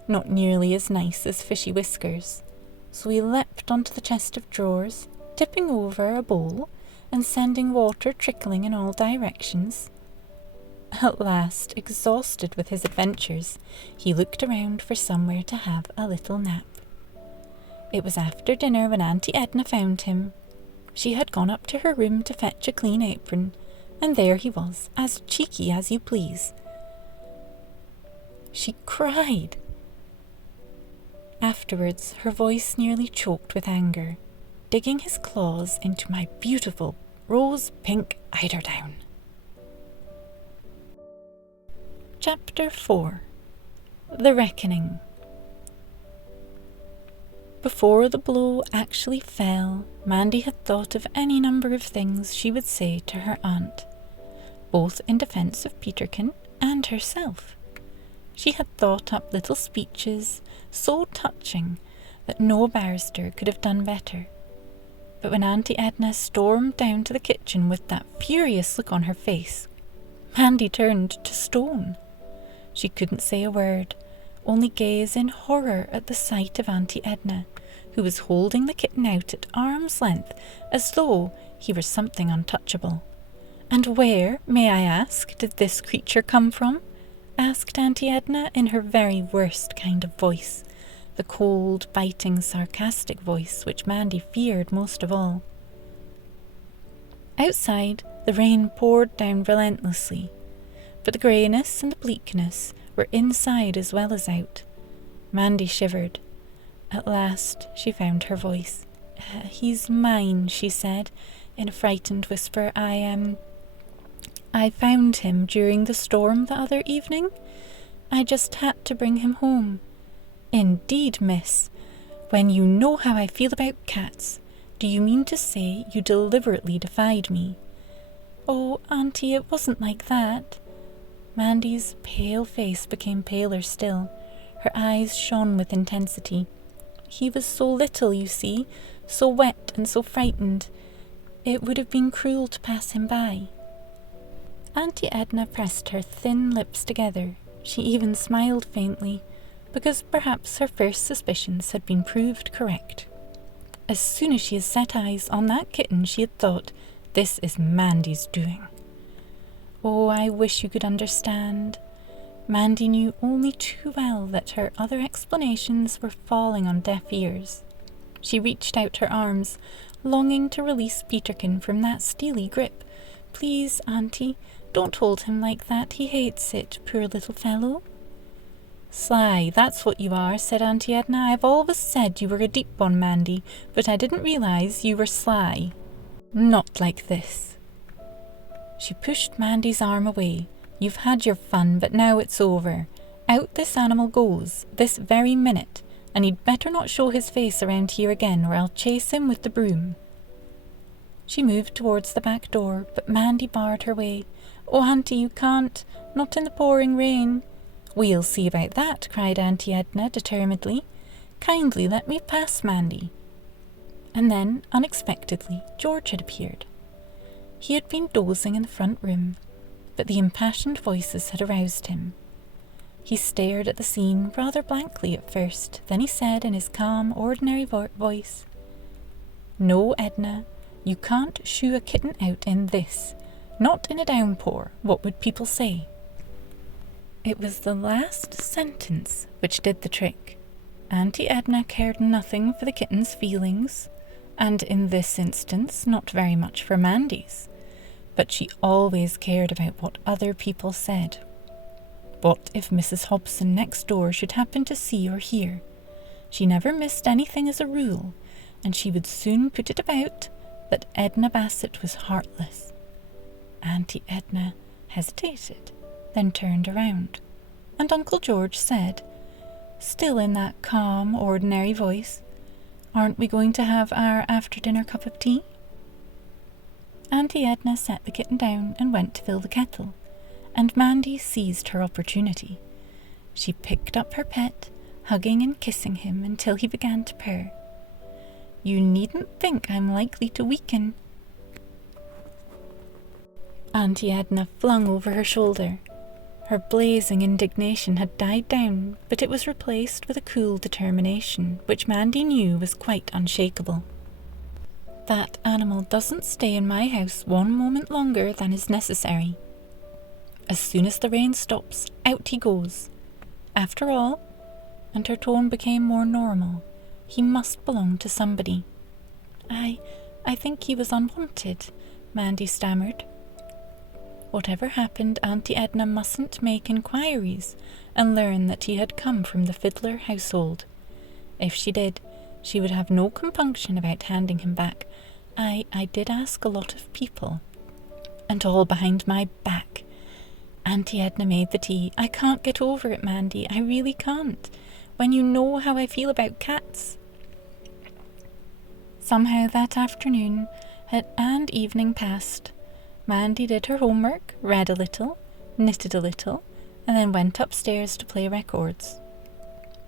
not nearly as nice as Fishy Whiskers. So he leapt onto the chest of drawers, tipping over a bowl and sending water trickling in all directions. At last, exhausted with his adventures, he looked around for somewhere to have a little nap. It was after dinner when Auntie Edna found him. She had gone up to her room to fetch a clean apron, and there he was, as cheeky as you please. She cried. Afterwards, her voice nearly choked with anger, digging his claws into my beautiful rose-pink eiderdown. Chapter 4. The Reckoning. Before the blow actually fell, Mandy had thought of any number of things she would say to her aunt, both in defence of Peterkin and herself. She had thought up little speeches so touching that no barrister could have done better. But when Auntie Edna stormed down to the kitchen with that furious look on her face, Mandy turned to stone. She couldn't say a word, only gaze in horror at the sight of Auntie Edna, who was holding the kitten out at arm's length as though he were something untouchable. And where, may I ask, did this creature come from? asked Auntie Edna in her very worst kind of voice, the cold, biting, sarcastic voice which Mandy feared most of all. Outside, the rain poured down relentlessly, but the greyness and the bleakness were inside as well as out. Mandy shivered. At last she found her voice. "He's mine," she said in a frightened whisper. I found him during the storm the other evening. I just had to bring him home." "Indeed, miss, when you know how I feel about cats, do you mean to say you deliberately defied me?" "Oh, Auntie, it wasn't like that." Mandy's pale face became paler still. Her eyes shone with intensity. "He was so little, you see, so wet and so frightened. It would have been cruel to pass him by." Auntie Edna pressed her thin lips together. She even smiled faintly, because perhaps her first suspicions had been proved correct. As soon as she had set eyes on that kitten, she had thought, "This is Mandy's doing." Oh, I wish you could understand. Mandy knew only too well that her other explanations were falling on deaf ears. She reached out her arms, longing to release Peterkin from that steely grip. "Please, Auntie, don't hold him like that. He hates it, poor little fellow." "Sly, that's what you are," said Auntie Edna. "I've always said you were a deep one, Mandy, but I didn't realize you were sly. Not like this." She pushed Mandy's arm away. "You've had your fun, but now it's over. Out this animal goes, this very minute, and he'd better not show his face around here again, or I'll chase him with the broom." She moved towards the back door, but Mandy barred her way. "Oh, Auntie, you can't. Not in the pouring rain." "We'll see about that," cried Auntie Edna determinedly. "Kindly let me pass, Mandy." And then, unexpectedly, George had appeared. He had been dozing in the front room, but the impassioned voices had aroused him. He stared at the scene rather blankly at first, then he said in his calm, ordinary voice, "No, Edna, you can't shoo a kitten out in this. Not in a downpour. What would people say?" It was the last sentence which did the trick. Auntie Edna cared nothing for the kitten's feelings, and in this instance not very much for Mandy's, but she always cared about what other people said. What if Mrs. Hobson next door should happen to see or hear? She never missed anything as a rule, and she would soon put it about that Edna Bassett was heartless. Auntie Edna hesitated, then turned around, and Uncle George said, still in that calm, ordinary voice, "Aren't we going to have our after-dinner cup of tea?" Auntie Edna set the kitten down and went to fill the kettle, and Mandy seized her opportunity. She picked up her pet, hugging and kissing him until he began to purr. "You needn't think I'm likely to weaken." Auntie Edna flung over her shoulder. Her blazing indignation had died down, but it was replaced with a cool determination, which Mandy knew was quite unshakable. "That animal doesn't stay in my house one moment longer than is necessary. As soon as the rain stops, out he goes. After all," and her tone became more normal, "he must belong to somebody." I think he was unwanted," Mandy stammered. Whatever happened, Auntie Edna mustn't make inquiries and learn that he had come from the Fiddler household. If she did, she would have no compunction about handing him back. I did ask a lot of people. And all behind my back. Auntie Edna made the tea. "I can't get over it, Mandy. I really can't. When you know how I feel about cats." Somehow that afternoon and evening passed. Mandy did her homework, read a little, knitted a little, and then went upstairs to play records.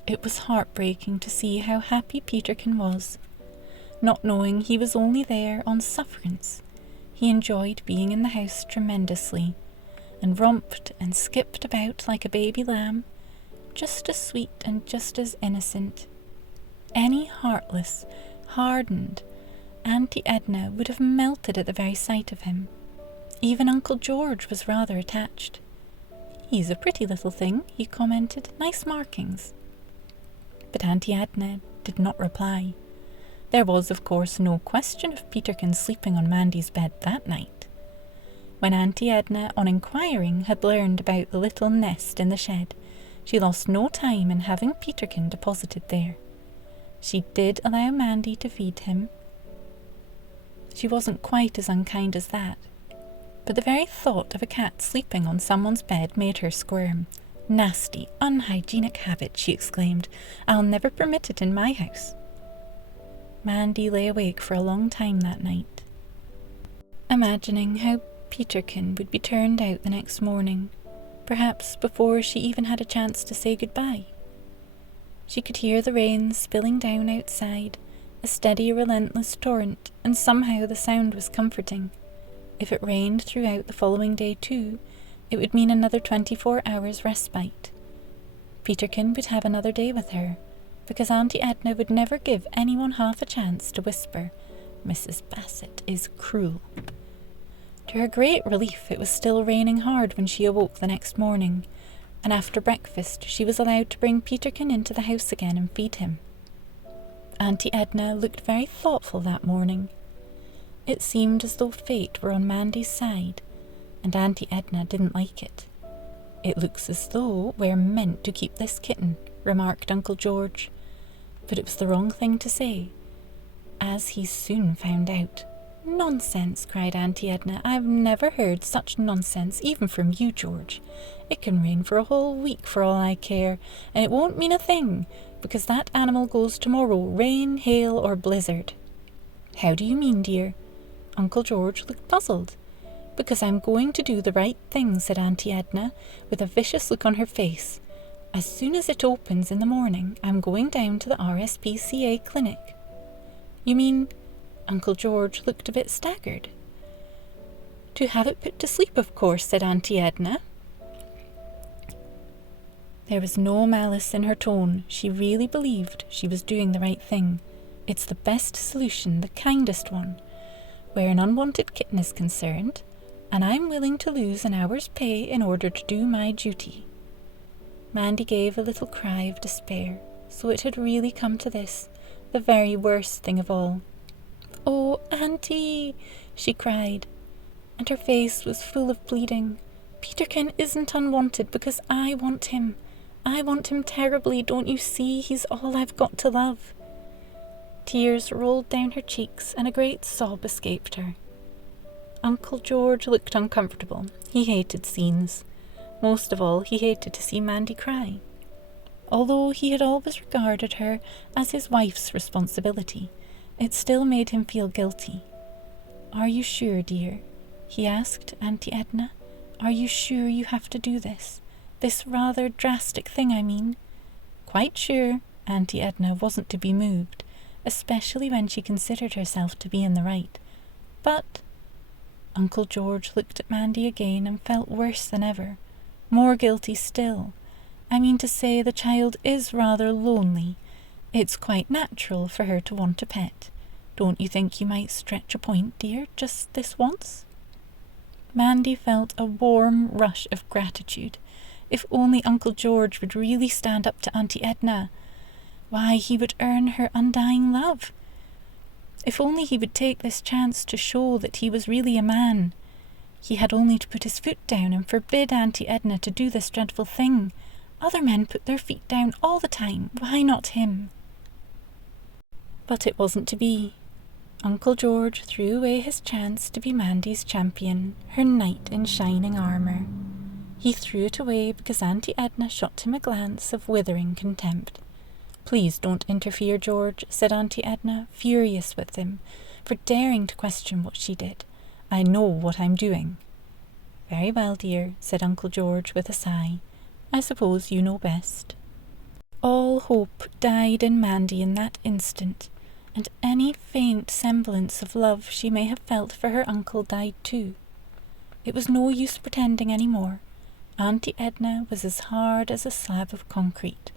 It was heartbreaking to see how happy Peterkin was. Not knowing he was only there on sufferance, he enjoyed being in the house tremendously, and romped and skipped about like a baby lamb, just as sweet and just as innocent. Any heartless, hardened Auntie Edna would have melted at the very sight of him. Even Uncle George was rather attached. "He's a pretty little thing," he commented. "Nice markings." But Auntie Edna did not reply. There was, of course, no question of Peterkin sleeping on Mandy's bed that night. When Auntie Edna, on inquiring, had learned about the little nest in the shed, she lost no time in having Peterkin deposited there. She did allow Mandy to feed him. She wasn't quite as unkind as that, but the very thought of a cat sleeping on someone's bed made her squirm. "Nasty, unhygienic habit," she exclaimed. "I'll never permit it in my house." Mandy lay awake for a long time that night, imagining how Peterkin would be turned out the next morning, perhaps before she even had a chance to say goodbye. She could hear the rain spilling down outside, a steady, relentless torrent, and somehow the sound was comforting. If it rained throughout the following day too, it would mean another 24 hours respite. Peterkin would have another day with her, because Auntie Edna would never give anyone half a chance to whisper, "Mrs. Bassett is cruel." To her great relief, it was still raining hard when she awoke the next morning, and after breakfast she was allowed to bring Peterkin into the house again and feed him. Auntie Edna looked very thoughtful that morning. It seemed as though fate were on Mandy's side, and Auntie Edna didn't like it. "It looks as though we're meant to keep this kitten," remarked Uncle George. But it was the wrong thing to say, as he soon found out. "Nonsense," cried Auntie Edna. "I've never heard such nonsense, even from you, George. It can rain for a whole week for all I care, and it won't mean a thing, because that animal goes tomorrow, rain, hail, or blizzard." "How do you mean, dear?" Uncle George looked puzzled. "Because I'm going to do the right thing," said Auntie Edna, with a vicious look on her face. "As soon as it opens in the morning, I'm going down to the RSPCA clinic." "You mean—" Uncle George looked a bit staggered. "To have it put to sleep, of course," said Auntie Edna. There was no malice in her tone. She really believed she was doing the right thing. It's the best solution, the kindest one, where an unwanted kitten is concerned, and I'm willing to lose an hour's pay in order to do my duty. Mandy gave a little cry of despair. So it had really come to this, the very worst thing of all. "Oh, Auntie," she cried, and her face was full of pleading. "Peterkin isn't unwanted because I want him. I want him terribly, don't you see? He's all I've got to love." Tears rolled down her cheeks and a great sob escaped her. Uncle George looked uncomfortable. He hated scenes. Most of all, he hated to see Mandy cry. Although he had always regarded her as his wife's responsibility, it still made him feel guilty. "Are you sure, dear?" he asked Auntie Edna. "Are you sure you have to do this? This rather drastic thing, I mean?" "Quite sure." Auntie Edna wasn't to be moved, especially when she considered herself to be in the right. "But—" Uncle George looked at Mandy again and felt worse than ever, more guilty still. "I mean to say, the child is rather lonely. It's quite natural for her to want a pet. Don't you think you might stretch a point, dear, just this once?" Mandy felt a warm rush of gratitude. If only Uncle George would really stand up to Auntie Edna. Why, he would earn her undying love. If only he would take this chance to show that he was really a man. He had only to put his foot down and forbid Auntie Edna to do this dreadful thing. Other men put their feet down all the time. Why not him? But it wasn't to be. Uncle George threw away his chance to be Mandy's champion, her knight in shining armour. He threw it away because Auntie Edna shot him a glance of withering contempt. "Please don't interfere, George," said Auntie Edna, furious with him for daring to question what she did. "I know what I'm doing." "Very well, dear," said Uncle George with a sigh. "I suppose you know best." All hope died in Mandy in that instant, and any faint semblance of love she may have felt for her uncle died too. It was no use pretending any more. Auntie Edna was as hard as a slab of concrete.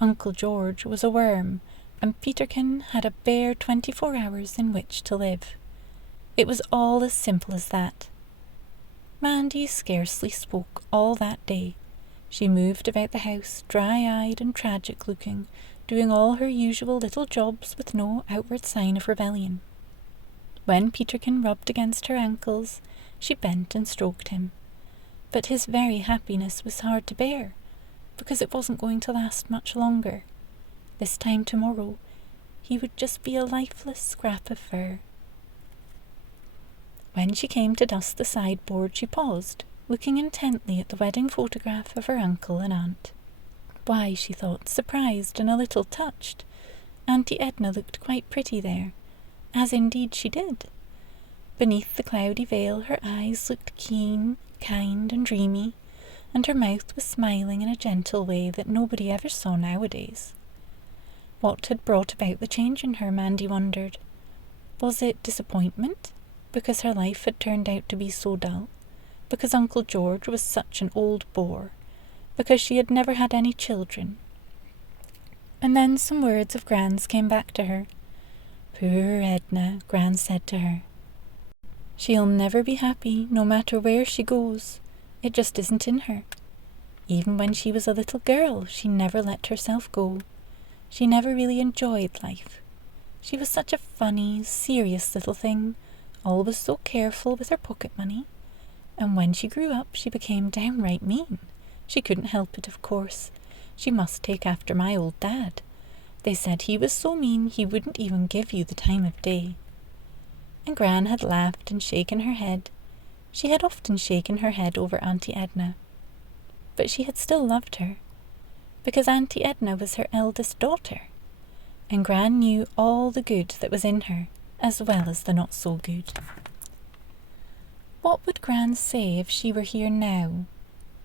Uncle George was a worm, and Peterkin had a bare 24 hours in which to live. It was all as simple as that. Mandy scarcely spoke all that day. She moved about the house, dry-eyed and tragic-looking, doing all her usual little jobs with no outward sign of rebellion. When Peterkin rubbed against her ankles, she bent and stroked him. But his very happiness was hard to bear, because it wasn't going to last much longer. This time tomorrow, he would just be a lifeless scrap of fur. When she came to dust the sideboard, she paused, looking intently at the wedding photograph of her uncle and aunt. Why, she thought, surprised and a little touched, Auntie Edna looked quite pretty there, as indeed she did. Beneath the cloudy veil her eyes looked keen, kind and dreamy, and her mouth was smiling in a gentle way that nobody ever saw nowadays. What had brought about the change in her, Mandy wondered. Was it disappointment, because her life had turned out to be so dull, because Uncle George was such an old bore, because she had never had any children? And then some words of Gran's came back to her. Poor Edna, Gran said to her. She'll never be happy, no matter where she goes. It just isn't in her. Even when she was a little girl, she never let herself go. She never really enjoyed life. She was such a funny, serious little thing, always so careful with her pocket money. And when she grew up, she became downright mean. She couldn't help it, of course. She must take after my old dad. They said he was so mean he wouldn't even give you the time of day. And Gran had laughed and shaken her head. She had often shaken her head over Auntie Edna. But she had still loved her, because Auntie Edna was her eldest daughter, and Gran knew all the good that was in her, as well as the not-so-good. What would Gran say if she were here now?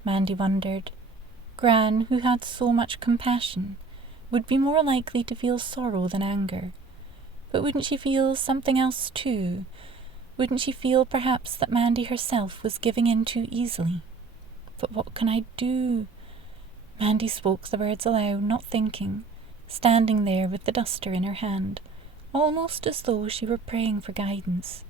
Mandy wondered. Gran, who had so much compassion, would be more likely to feel sorrow than anger. But wouldn't she feel something else too? Wouldn't she feel perhaps that Mandy herself was giving in too easily? But what can I do? Mandy spoke the words aloud, not thinking, standing there with the duster in her hand, almost as though she were praying for guidance.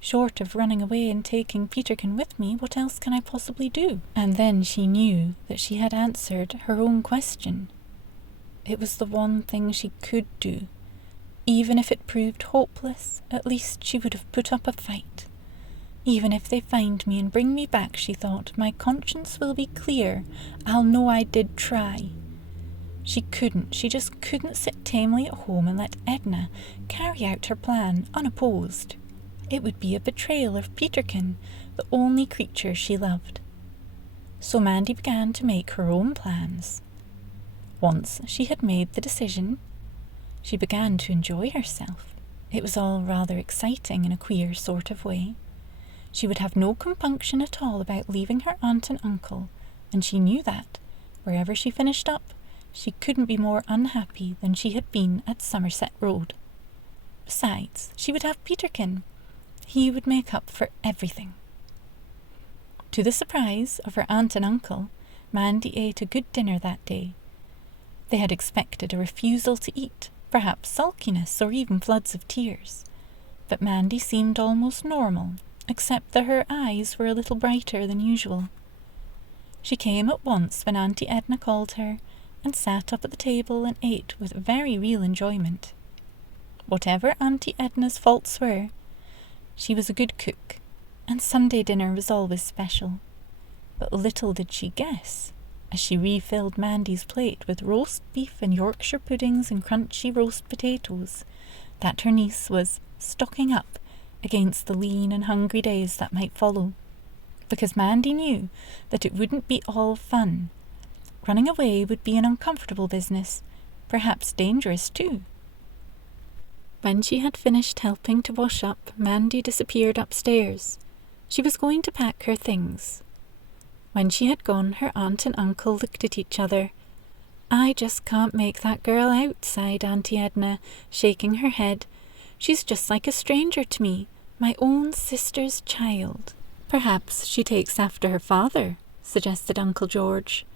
Short of running away and taking Peterkin with me, what else can I possibly do? And then she knew that she had answered her own question. It was the one thing she could do. Even if it proved hopeless, at least she would have put up a fight. Even if they find me and bring me back, she thought, my conscience will be clear. I'll know I did try. She just couldn't sit tamely at home and let Edna carry out her plan unopposed. It would be a betrayal of Peterkin, the only creature she loved. So Mandy began to make her own plans. Once she had made the decision, she began to enjoy herself. It was all rather exciting in a queer sort of way. She would have no compunction at all about leaving her aunt and uncle, and she knew that, wherever she finished up, she couldn't be more unhappy than she had been at Somerset Road. Besides, she would have Peterkin. He would make up for everything. To the surprise of her aunt and uncle, Mandy ate a good dinner that day. They had expected a refusal to eat, perhaps sulkiness or even floods of tears. But Mandy seemed almost normal, except that her eyes were a little brighter than usual. She came at once when Auntie Edna called her, and sat up at the table and ate with very real enjoyment. Whatever Auntie Edna's faults were, she was a good cook, and Sunday dinner was always special. But little did she guess, as she refilled Mandy's plate with roast beef and Yorkshire puddings and crunchy roast potatoes, that her niece was stocking up against the lean and hungry days that might follow. Because Mandy knew that it wouldn't be all fun. Running away would be an uncomfortable business, perhaps dangerous too. When she had finished helping to wash up, Mandy disappeared upstairs. She was going to pack her things. When she had gone, her aunt and uncle looked at each other. I just can't make that girl out, sighed Auntie Edna, shaking her head. She's just like a stranger to me, my own sister's child. Perhaps she takes after her father, suggested Uncle George.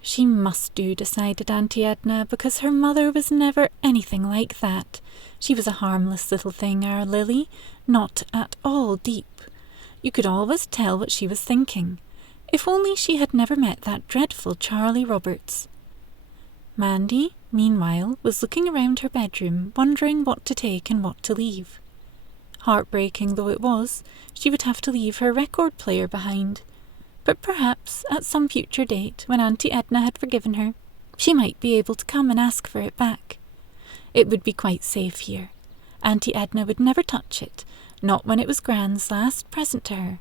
She must do, decided Auntie Edna, because her mother was never anything like that. She was a harmless little thing, our Lily, not at all deep. You could always tell what she was thinking. If only she had never met that dreadful Charlie Roberts. Mandy, meanwhile, was looking around her bedroom, wondering what to take and what to leave. Heartbreaking though it was, she would have to leave her record player behind. But perhaps, at some future date, when Auntie Edna had forgiven her, she might be able to come and ask for it back. It would be quite safe here. Auntie Edna would never touch it, not when it was Gran's last present to her.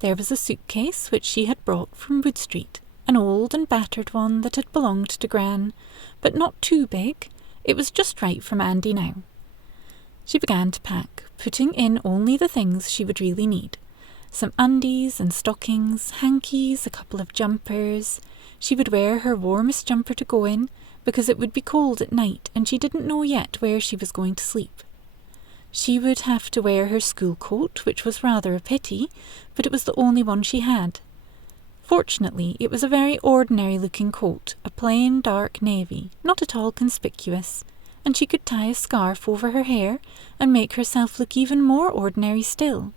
There was a suitcase which she had brought from Wood Street, an old and battered one that had belonged to Gran, but not too big. It was just right for Mandy now. She began to pack, putting in only the things she would really need. Some undies and stockings, hankies, a couple of jumpers. She would wear her warmest jumper to go in, because it would be cold at night and she didn't know yet where she was going to sleep. She would have to wear her school coat, which was rather a pity, but it was the only one she had. Fortunately, it was a very ordinary-looking coat, a plain dark navy, not at all conspicuous, and she could tie a scarf over her hair and make herself look even more ordinary still.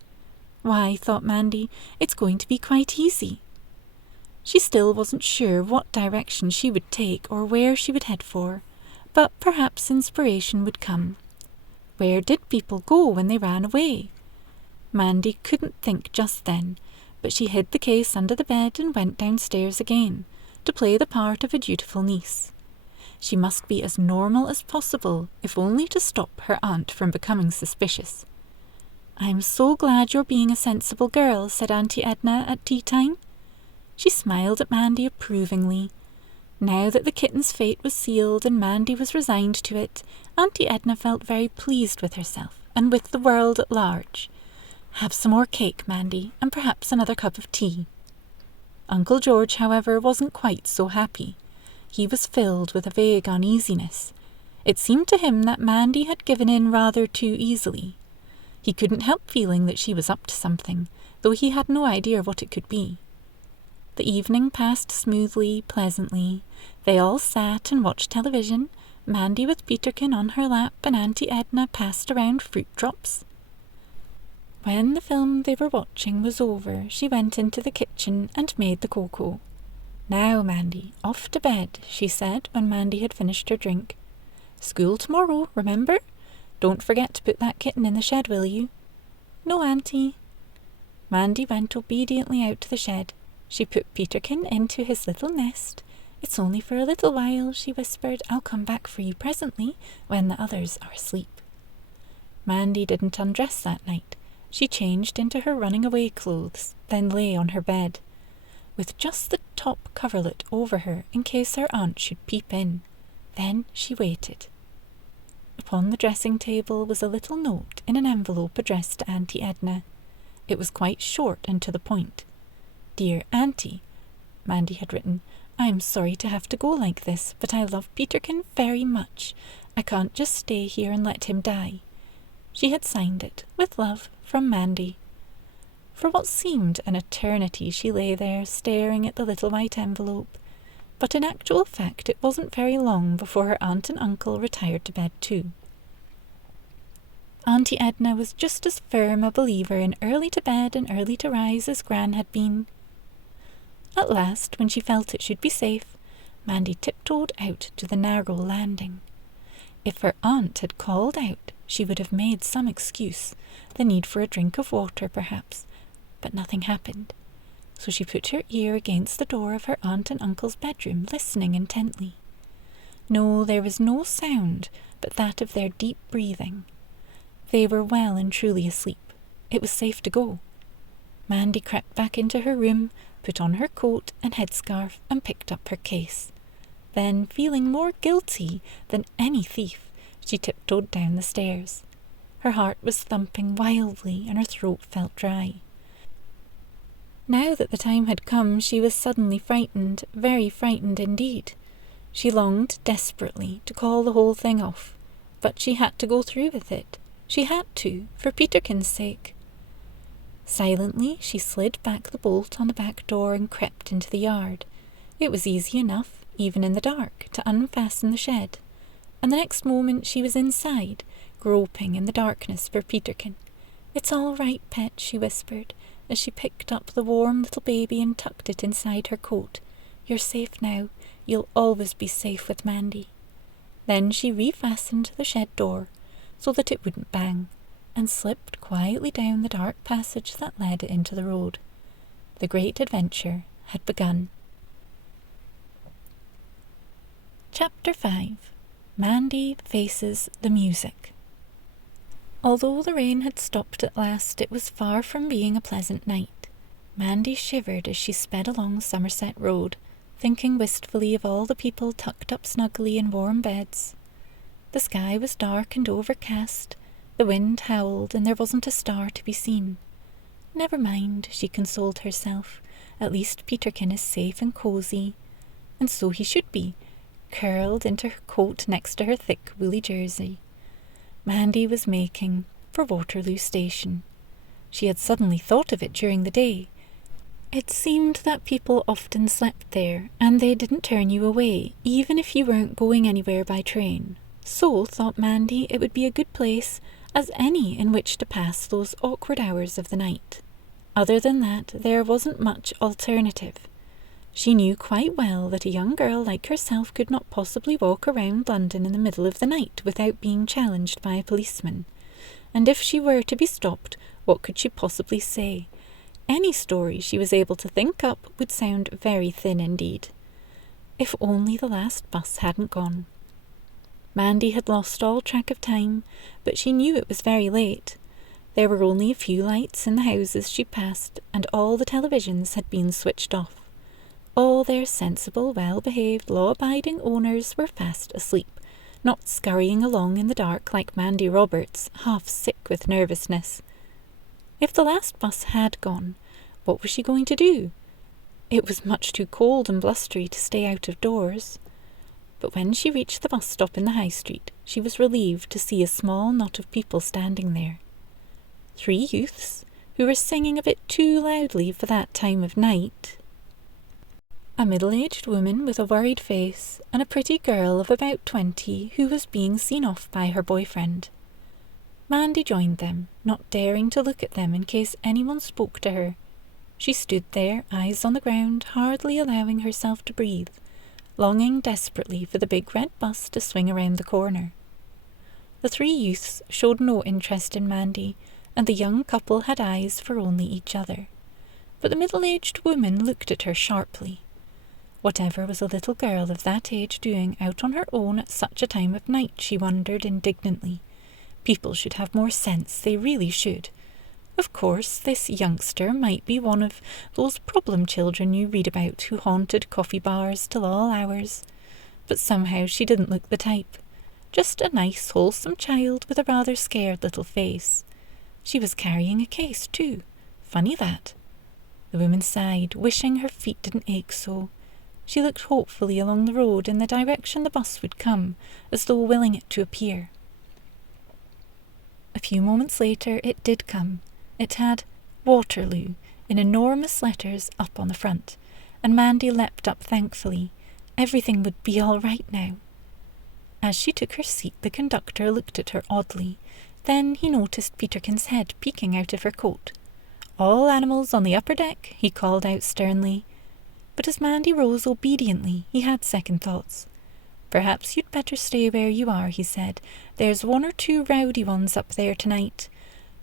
Why, thought Mandy, it's going to be quite easy. She still wasn't sure what direction she would take or where she would head for, but perhaps inspiration would come. Where did people go when they ran away? Mandy couldn't think just then, but she hid the case under the bed and went downstairs again, to play the part of a dutiful niece. She must be as normal as possible, if only to stop her aunt from becoming suspicious. "I'm so glad you're being a sensible girl," said Auntie Edna at tea time. She smiled at Mandy approvingly. Now that the kitten's fate was sealed and Mandy was resigned to it, Auntie Edna felt very pleased with herself and with the world at large. "Have some more cake, Mandy, and perhaps another cup of tea." Uncle George, however, wasn't quite so happy. He was filled with a vague uneasiness. It seemed to him that Mandy had given in rather too easily. He couldn't help feeling that she was up to something, though he had no idea what it could be. The evening passed smoothly, pleasantly. They all sat and watched television, Mandy with Peterkin on her lap and Auntie Edna passed around fruit drops. When the film they were watching was over, she went into the kitchen and made the cocoa. "Now, Mandy, off to bed," she said when Mandy had finished her drink. "School tomorrow, remember? Don't forget to put that kitten in the shed, will you?" "No, Auntie." Mandy went obediently out to the shed. She put Peterkin into his little nest. "It's only for a little while," she whispered. "I'll come back for you presently, when the others are asleep." Mandy didn't undress that night. She changed into her running-away clothes, then lay on her bed, with just the top coverlet over her in case her aunt should peep in. Then she waited. Upon the dressing-table was a little note in an envelope addressed to Auntie Edna. It was quite short and to the point. "Dear Auntie," Mandy had written, "I'm sorry to have to go like this, but I love Peterkin very much. I can't just stay here and let him die." She had signed it, "With love, from Mandy." For what seemed an eternity she lay there, staring at the little white envelope, but in actual fact it wasn't very long before her aunt and uncle retired to bed too. Auntie Edna was just as firm a believer in early to bed and early to rise as Gran had been. At last, when she felt it should be safe, Mandy tiptoed out to the narrow landing. If her aunt had called out, she would have made some excuse, the need for a drink of water perhaps, but nothing happened. So she put her ear against the door of her aunt and uncle's bedroom, listening intently. No, there was no sound but that of their deep breathing. They were well and truly asleep. It was safe to go. Mandy crept back into her room, put on her coat and headscarf, and picked up her case. Then, feeling more guilty than any thief, she tiptoed down the stairs. Her heart was thumping wildly and her throat felt dry. Now that the time had come, she was suddenly frightened, very frightened indeed. She longed desperately to call the whole thing off, but she had to go through with it. She had to, for Peterkin's sake. Silently, she slid back the bolt on the back door and crept into the yard. It was easy enough, even in the dark, to unfasten the shed, and the next moment she was inside, groping in the darkness for Peterkin. "It's all right, pet," she whispered. as she picked up the warm little baby and tucked it inside her coat. "You're safe now. You'll always be safe with Mandy." Then she refastened the shed door so that it wouldn't bang, and slipped quietly down the dark passage that led into the road. The great adventure had begun. Chapter 5. Mandy Faces the Music. Although the rain had stopped at last, it was far from being a pleasant night. Mandy shivered as she sped along Somerset Road, thinking wistfully of all the people tucked up snugly in warm beds. The sky was dark and overcast, the wind howled, and there wasn't a star to be seen. Never mind, she consoled herself, at least Peterkin is safe and cosy. And so he should be, curled into her coat next to her thick woolly jersey. Mandy was making for Waterloo Station. She had suddenly thought of it during the day. It seemed that people often slept there, and they didn't turn you away, even if you weren't going anywhere by train. So, thought Mandy, it would be a good place as any in which to pass those awkward hours of the night. Other than that, there wasn't much alternative. She knew quite well that a young girl like herself could not possibly walk around London in the middle of the night without being challenged by a policeman. And if she were to be stopped, what could she possibly say? Any story she was able to think up would sound very thin indeed. If only the last bus hadn't gone. Mandy had lost all track of time, but she knew it was very late. There were only a few lights in the houses she passed, and all the televisions had been switched off. All their sensible, well-behaved, law-abiding owners were fast asleep, not scurrying along in the dark like Mandy Roberts, half sick with nervousness. If the last bus had gone, what was she going to do? It was much too cold and blustery to stay out of doors. But when she reached the bus stop in the High Street, she was relieved to see a small knot of people standing there. 3 youths, who were singing a bit too loudly for that time of night. A middle-aged woman with a worried face, and a pretty girl of about 20 who was being seen off by her boyfriend. Mandy joined them, not daring to look at them in case anyone spoke to her. She stood there, eyes on the ground, hardly allowing herself to breathe, longing desperately for the big red bus to swing around the corner. The 3 youths showed no interest in Mandy, and the young couple had eyes for only each other. But the middle-aged woman looked at her sharply. Whatever was a little girl of that age doing out on her own at such a time of night, she wondered indignantly. People should have more sense, they really should. Of course, this youngster might be one of those problem children you read about who haunted coffee bars till all hours. But somehow she didn't look the type. Just a nice, wholesome child with a rather scared little face. She was carrying a case, too. Funny that. The woman sighed, wishing her feet didn't ache so. She looked hopefully along the road in the direction the bus would come, as though willing it to appear. A few moments later it did come. It had Waterloo in enormous letters up on the front, and Mandy leapt up thankfully. Everything would be all right now. As she took her seat, the conductor looked at her oddly. Then he noticed Peterkin's head peeking out of her coat. "All animals on the upper deck," he called out sternly. But as Mandy rose obediently, he had second thoughts. "Perhaps you'd better stay where you are," he said. "There's 1 or 2 rowdy ones up there tonight.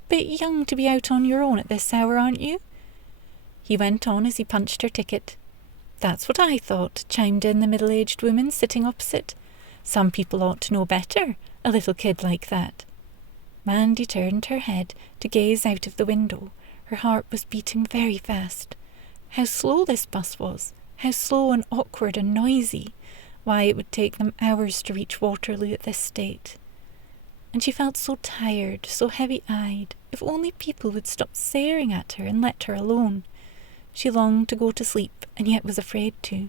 Bit young to be out on your own at this hour, aren't you?" He went on as he punched her ticket. "That's what I thought," chimed in the middle-aged woman sitting opposite. "Some people ought to know better, a little kid like that." Mandy turned her head to gaze out of the window. Her heart was beating very fast. How slow this bus was, how slow and awkward and noisy. Why, it would take them hours to reach Waterloo at this state. And she felt so tired, so heavy-eyed. If only people would stop staring at her and let her alone. She longed to go to sleep, and yet was afraid to.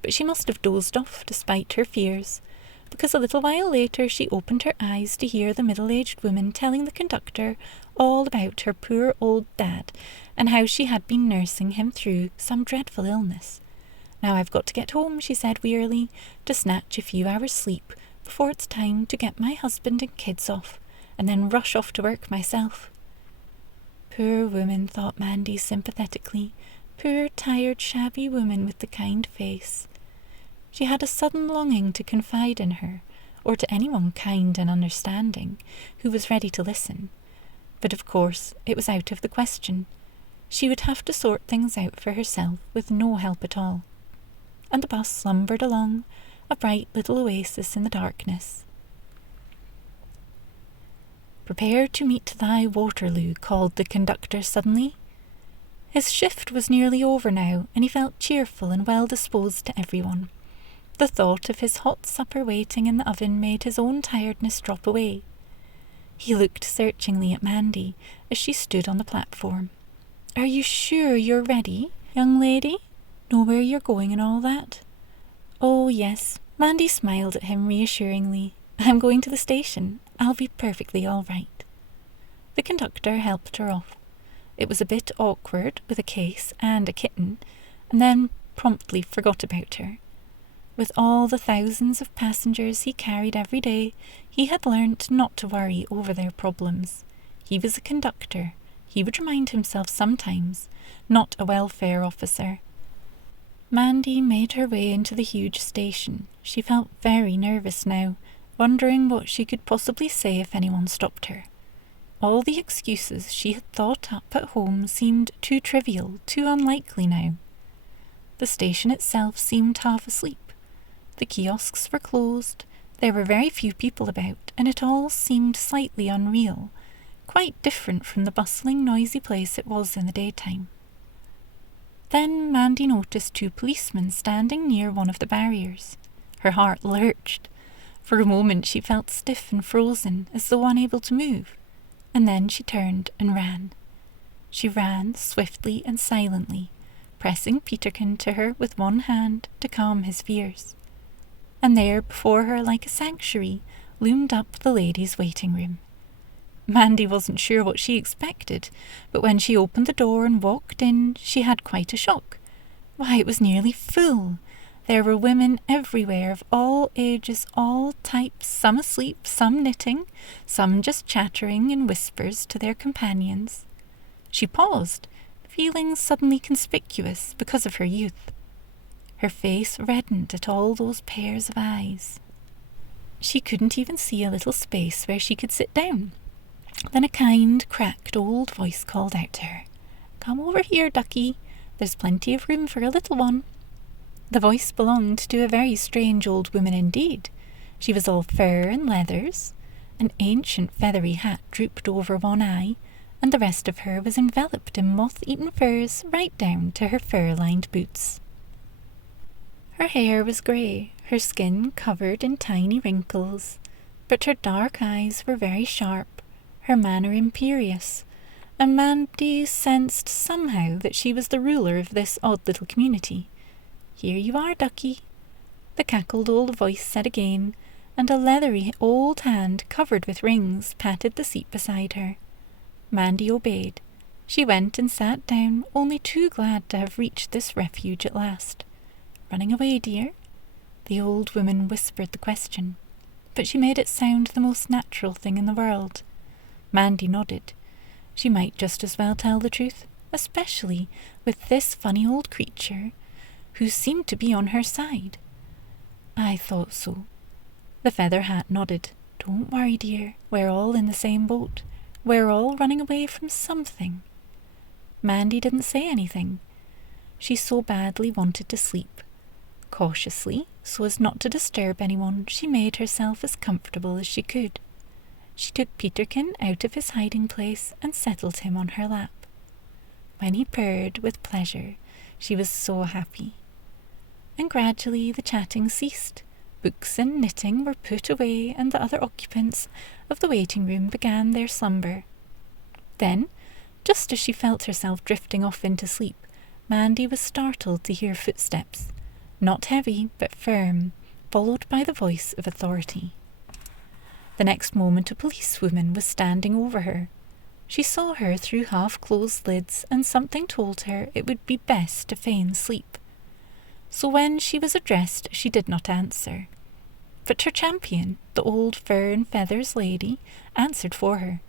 But she must have dozed off, despite her fears, because a little while later she opened her eyes to hear the middle-aged woman telling the conductor all about her poor old dad, and how she had been nursing him through some dreadful illness. "Now I've got to get home," she said wearily, "to snatch a few hours' sleep before it's time to get my husband and kids off, and then rush off to work myself." Poor woman, thought Mandy sympathetically. Poor, tired, shabby woman with the kind face. She had a sudden longing to confide in her, or to anyone kind and understanding, who was ready to listen. But of course it was out of the question. She would have to sort things out for herself with no help at all. And the bus slumbered along, a bright little oasis in the darkness. "Prepare to meet thy Waterloo," called the conductor suddenly. His shift was nearly over now, and he felt cheerful and well disposed to everyone. The thought of his hot supper waiting in the oven made his own tiredness drop away. He looked searchingly at Mandy as she stood on the platform. "Are you sure you're ready, young lady? Know where you're going and all that?" "Oh, yes." Mandy smiled at him reassuringly. "I'm going to the station. I'll be perfectly all right." The conductor helped her off. It was a bit awkward with a case and a kitten, and then promptly forgot about her. With all the thousands of passengers he carried every day, he had learnt not to worry over their problems. He was a conductor, he would remind himself sometimes, not a welfare officer. Mandy made her way into the huge station. She felt very nervous now, wondering what she could possibly say if anyone stopped her. All the excuses she had thought up at home seemed too trivial, too unlikely now. The station itself seemed half asleep. The kiosks were closed, there were very few people about, and it all seemed slightly unreal, quite different from the bustling, noisy place it was in the daytime. Then Mandy noticed 2 policemen standing near one of the barriers. Her heart lurched. For a moment she felt stiff and frozen, as though unable to move, and then she turned and ran. She ran swiftly and silently, pressing Peterkin to her with one hand to calm his fears. And there before her, like a sanctuary, loomed up the ladies' waiting room. Mandy wasn't sure what she expected, but when she opened the door and walked in, she had quite a shock. Why, it was nearly full. There were women everywhere, of all ages, all types, some asleep, some knitting, some just chattering in whispers to their companions. She paused, feeling suddenly conspicuous because of her youth. Her face reddened at all those pairs of eyes. She couldn't even see a little space where she could sit down. Then a kind, cracked old voice called out to her, "Come over here, ducky. There's plenty of room for a little one." The voice belonged to a very strange old woman indeed. She was all fur and leathers. An ancient feathery hat drooped over one eye, and the rest of her was enveloped in moth-eaten furs right down to her fur-lined boots. Her hair was grey, her skin covered in tiny wrinkles, but her dark eyes were very sharp, her manner imperious, and Mandy sensed somehow that she was the ruler of this odd little community. "Here you are, ducky," the cackled old voice said again, and a leathery old hand covered with rings patted the seat beside her. Mandy obeyed. She went and sat down, only too glad to have reached this refuge at last. "Running away, dear?" The old woman whispered the question, but she made it sound the most natural thing in the world. Mandy nodded. She might just as well tell the truth, especially with this funny old creature who seemed to be on her side. "I thought so." The feather hat nodded. "Don't worry, dear. We're all in the same boat. We're all running away from something." Mandy didn't say anything. She so badly wanted to sleep. Cautiously, so as not to disturb anyone, she made herself as comfortable as she could. She took Peterkin out of his hiding place and settled him on her lap. When he purred with pleasure, she was so happy. And gradually the chatting ceased. Books and knitting were put away, and the other occupants of the waiting room began their slumber. Then, just as she felt herself drifting off into sleep, Mandy was startled to hear footsteps, not heavy but firm, followed by the voice of authority. The next moment a policewoman was standing over her. She saw her through half-closed lids, and something told her it would be best to feign sleep. So when she was addressed, she did not answer. But her champion, the old fur and feathers lady, answered for her.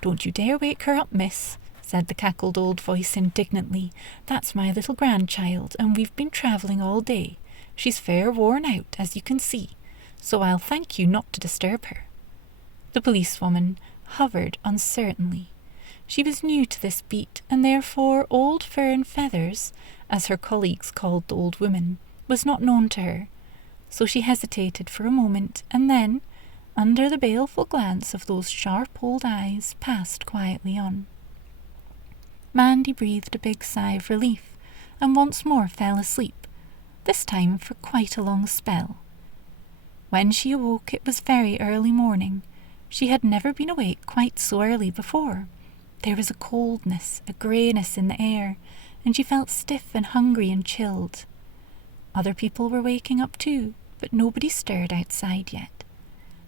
"Don't you dare wake her up, miss," said the cackled old voice indignantly. "That's my little grandchild, and we've been travelling all day. She's fair worn out, as you can see, so I'll thank you not to disturb her." The policewoman hovered uncertainly. She was new to this beat, and therefore Old Fur and Feathers, as her colleagues called the old woman, was not known to her. So she hesitated for a moment, and then, under the baleful glance of those sharp old eyes, passed quietly on. Mandy breathed a big sigh of relief, and once more fell asleep, this time for quite a long spell. When she awoke, it was very early morning. She had never been awake quite so early before. There was a coldness, a greyness in the air, and she felt stiff and hungry and chilled. Other people were waking up too, but nobody stirred outside yet.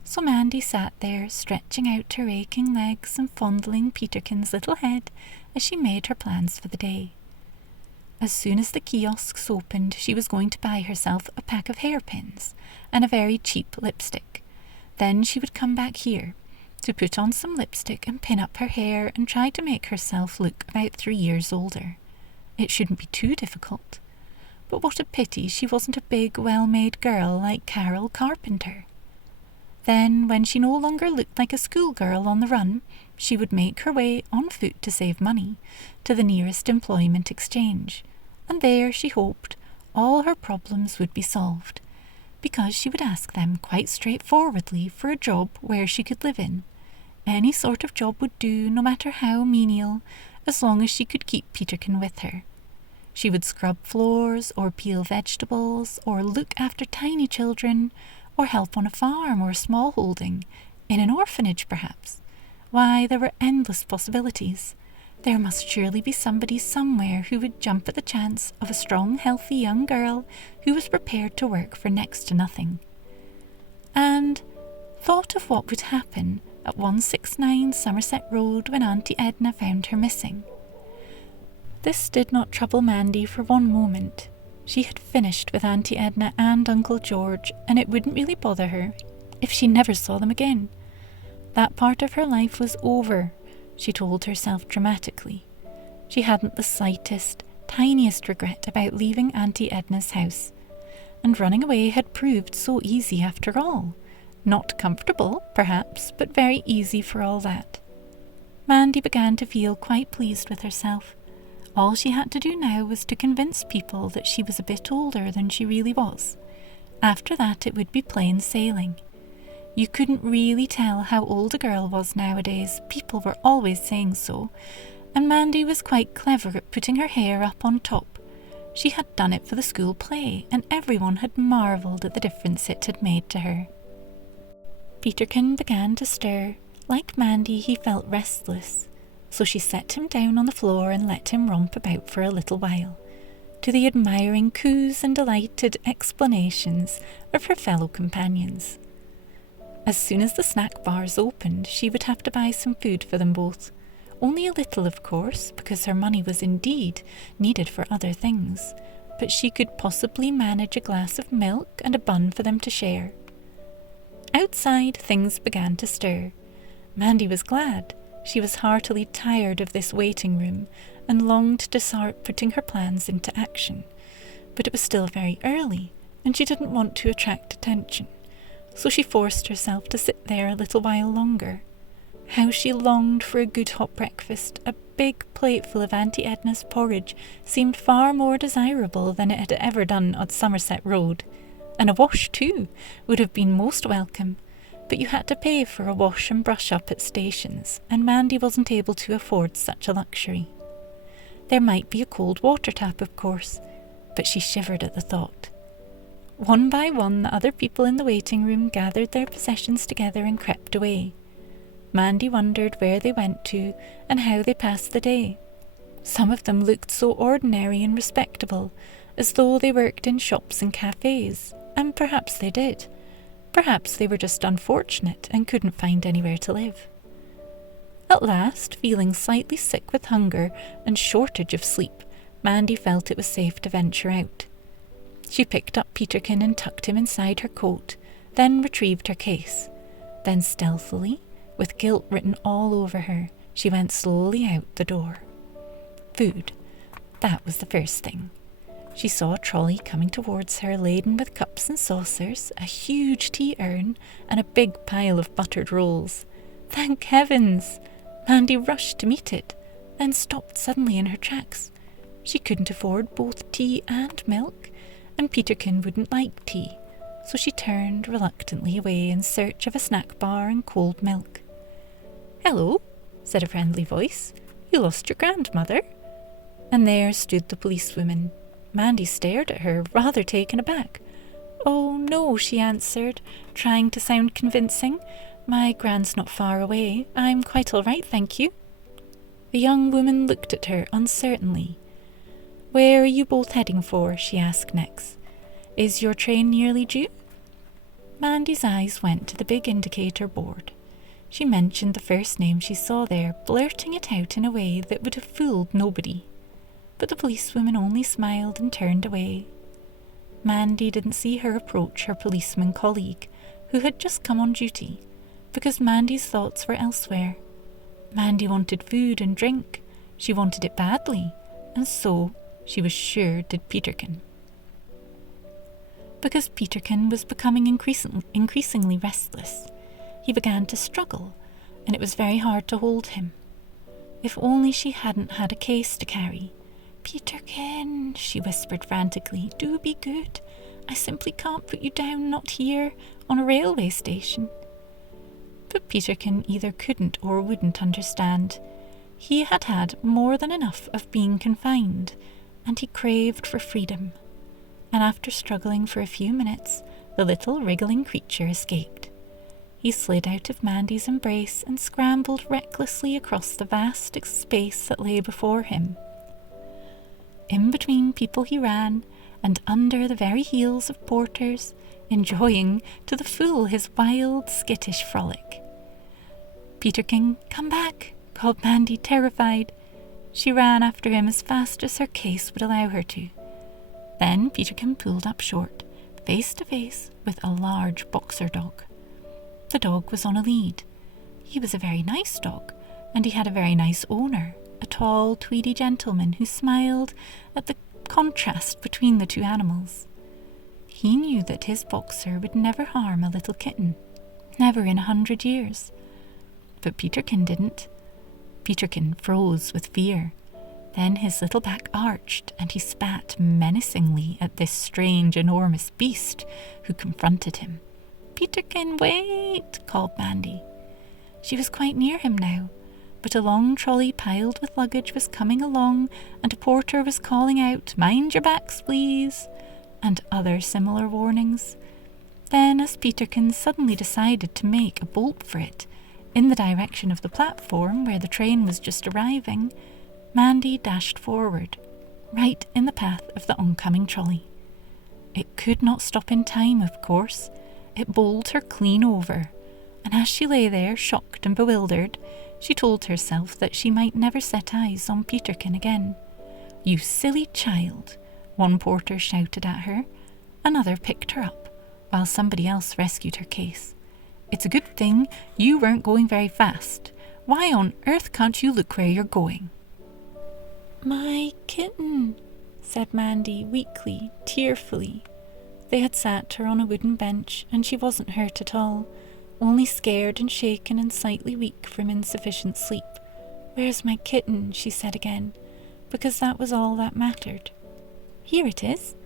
So Mandy sat there, stretching out her aching legs and fondling Peterkin's little head as she made her plans for the day. As soon as the kiosks opened, she was going to buy herself a pack of hairpins and a very cheap lipstick. Then she would come back here to put on some lipstick and pin up her hair and try to make herself look about 3 years older. It shouldn't be too difficult. But what a pity she wasn't a big, well-made girl like Carol Carpenter. Then, when she no longer looked like a schoolgirl on the run, she would make her way on foot to save money to the nearest employment exchange, and there, she hoped, all her problems would be solved, because she would ask them quite straightforwardly for a job where she could live in. Any sort of job would do, no matter how menial, as long as she could keep Peterkin with her. She would scrub floors, or peel vegetables, or look after tiny children, or help on a farm or a small holding, in an orphanage perhaps. Why, there were endless possibilities. There must surely be somebody somewhere who would jump at the chance of a strong, healthy young girl who was prepared to work for next to nothing. And thought of what would happen at 169 Somerset Road when Auntie Edna found her missing. This did not trouble Mandy for one moment. She had finished with Auntie Edna and Uncle George, and it wouldn't really bother her if she never saw them again. That part of her life was over, she told herself dramatically. She hadn't the slightest, tiniest regret about leaving Auntie Edna's house, and running away had proved so easy after all. Not comfortable, perhaps, but very easy for all that. Mandy began to feel quite pleased with herself. All she had to do now was to convince people that she was a bit older than she really was. After that it would be plain sailing. You couldn't really tell how old a girl was nowadays, people were always saying so, and Mandy was quite clever at putting her hair up on top. She had done it for the school play, and everyone had marvelled at the difference it had made to her. Peterkin began to stir. Like Mandy, he felt restless, so she set him down on the floor and let him romp about for a little while, to the admiring coos and delighted explanations of her fellow companions. As soon as the snack bars opened, she would have to buy some food for them both. Only a little, of course, because her money was indeed needed for other things, but she could possibly manage a glass of milk and a bun for them to share. Outside, things began to stir. Mandy was glad. She was heartily tired of this waiting room and longed to start putting her plans into action. But it was still very early, and she didn't want to attract attention, so she forced herself to sit there a little while longer. How she longed for a good hot breakfast. A big plateful of Auntie Edna's porridge seemed far more desirable than it had ever done on Somerset Road. And a wash, too, would have been most welcome, but you had to pay for a wash and brush up at stations, and Mandy wasn't able to afford such a luxury. There might be a cold water tap, of course, but she shivered at the thought. One by one, the other people in the waiting room gathered their possessions together and crept away. Mandy wondered where they went to and how they passed the day. Some of them looked so ordinary and respectable, as though they worked in shops and cafes, and perhaps they did. Perhaps they were just unfortunate and couldn't find anywhere to live. At last, feeling slightly sick with hunger and shortage of sleep, Mandy felt it was safe to venture out. She picked up Peterkin and tucked him inside her coat, then retrieved her case. Then stealthily, with guilt written all over her, she went slowly out the door. Food. That was the first thing. She saw a trolley coming towards her laden with cups and saucers, a huge tea urn, and a big pile of buttered rolls. Thank heavens! Mandy rushed to meet it, then stopped suddenly in her tracks. She couldn't afford both tea and milk, and Peterkin wouldn't like tea, so she turned reluctantly away in search of a snack bar and cold milk. "Hello," said a friendly voice. "You lost your grandmother?" And there stood the policewoman. Mandy stared at her, rather taken aback. "Oh, no," she answered, trying to sound convincing. "My grand's not far away. I'm quite all right, thank you." The young woman looked at her uncertainly. "Where are you both heading for?" she asked next. "Is your train nearly due?" Mandy's eyes went to the big indicator board. She mentioned the first name she saw there, blurting it out in a way that would have fooled nobody. But the policewoman only smiled and turned away. Mandy didn't see her approach her policeman colleague, who had just come on duty, because Mandy's thoughts were elsewhere. Mandy wanted food and drink. She wanted it badly, and so, she was sure, did Peterkin. Because Peterkin was becoming increasingly restless, he began to struggle, and it was very hard to hold him. If only she hadn't had a case to carry. "Peterkin," she whispered frantically, "do be good. I simply can't put you down, not here, on a railway station." But Peterkin either couldn't or wouldn't understand. He had had more than enough of being confined, and he craved for freedom. And after struggling for a few minutes, the little wriggling creature escaped. He slid out of Mandy's embrace and scrambled recklessly across the vast space that lay before him. In between people he ran, and under the very heels of porters, enjoying to the full his wild, skittish frolic. "Peterkin, come back," called Mandy, terrified. She ran after him as fast as her case would allow her to. Then Peterkin pulled up short, face to face with a large boxer dog. The dog was on a lead. He was a very nice dog, and he had a very nice owner, a tall, tweedy gentleman who smiled at the contrast between the two animals. He knew that his boxer would never harm a little kitten, never in 100 years. But Peterkin didn't. Peterkin froze with fear. Then his little back arched, and he spat menacingly at this strange, enormous beast who confronted him. "Peterkin, wait!" called Mandy. She was quite near him now, but a long trolley piled with luggage was coming along, and a porter was calling out, "Mind your backs, please," and other similar warnings. Then, as Peterkin suddenly decided to make a bolt for it, in the direction of the platform where the train was just arriving, Mandy dashed forward, right in the path of the oncoming trolley. It could not stop in time, of course. It bowled her clean over, and as she lay there, shocked and bewildered, she told herself that she might never set eyes on Peterkin again. "You silly child," one porter shouted at her. Another picked her up, while somebody else rescued her case. "It's a good thing you weren't going very fast. Why on earth can't you look where you're going?" "My kitten," said Mandy weakly, tearfully. They had sat her on a wooden bench, and she wasn't hurt at all, only scared and shaken and slightly weak from insufficient sleep. "Where's my kitten?" she said again, because that was all that mattered. "Here it is."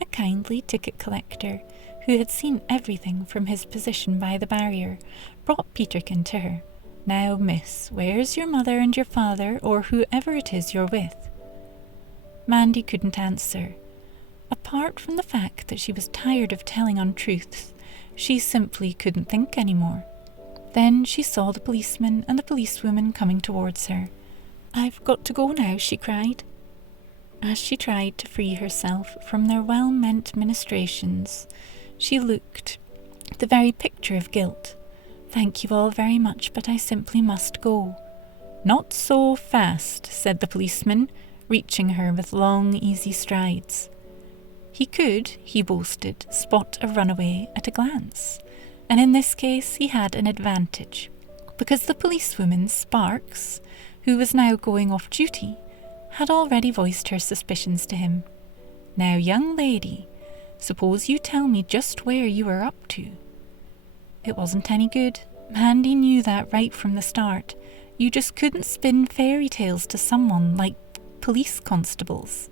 A kindly ticket collector, who had seen everything from his position by the barrier, brought Peterkin to her. "Now, miss, where's your mother and your father, or whoever it is you're with?" Mandy couldn't answer. Apart from the fact that she was tired of telling untruths, she simply couldn't think anymore. Then she saw the policeman and the policewoman coming towards her. "I've got to go now," she cried. As she tried to free herself from their well-meant ministrations, she looked the very picture of guilt. "Thank you all very much, but I simply must go." "Not so fast," said the policeman, reaching her with long, easy strides. He could, he boasted, spot a runaway at a glance, and in this case he had an advantage, because the policewoman, Sparks, who was now going off duty, had already voiced her suspicions to him. "Now, young lady, suppose you tell me just where you were up to." It wasn't any good. Mandy knew that right from the start. You just couldn't spin fairy tales to someone like police constables,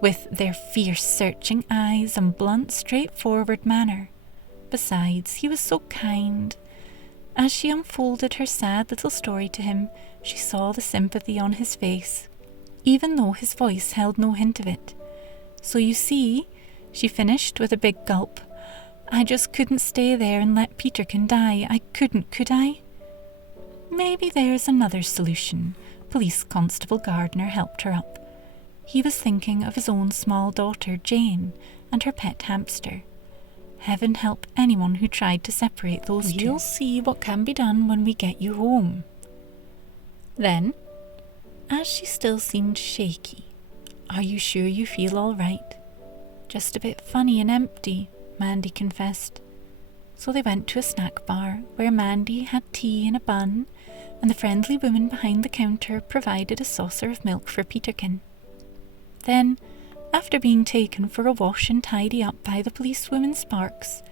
with their fierce searching eyes and blunt, straightforward manner. Besides, he was so kind. As she unfolded her sad little story to him, she saw the sympathy on his face, even though his voice held no hint of it. "So you see," she finished with a big gulp, "I just couldn't stay there and let Peterkin die. I couldn't, could I?" "Maybe there's another solution." Police Constable Gardner helped her up. He was thinking of his own small daughter, Jane, and her pet hamster. Heaven help anyone who tried to separate those two. "We'll see what can be done when we get you home." Then, as she still seemed shaky, "Are you sure you feel all right?" "Just a bit funny and empty," Mandy confessed. So they went to a snack bar where Mandy had tea in a bun, and the friendly woman behind the counter provided a saucer of milk for Peterkin. Then, after being taken for a wash and tidy up by the policewoman Sparks,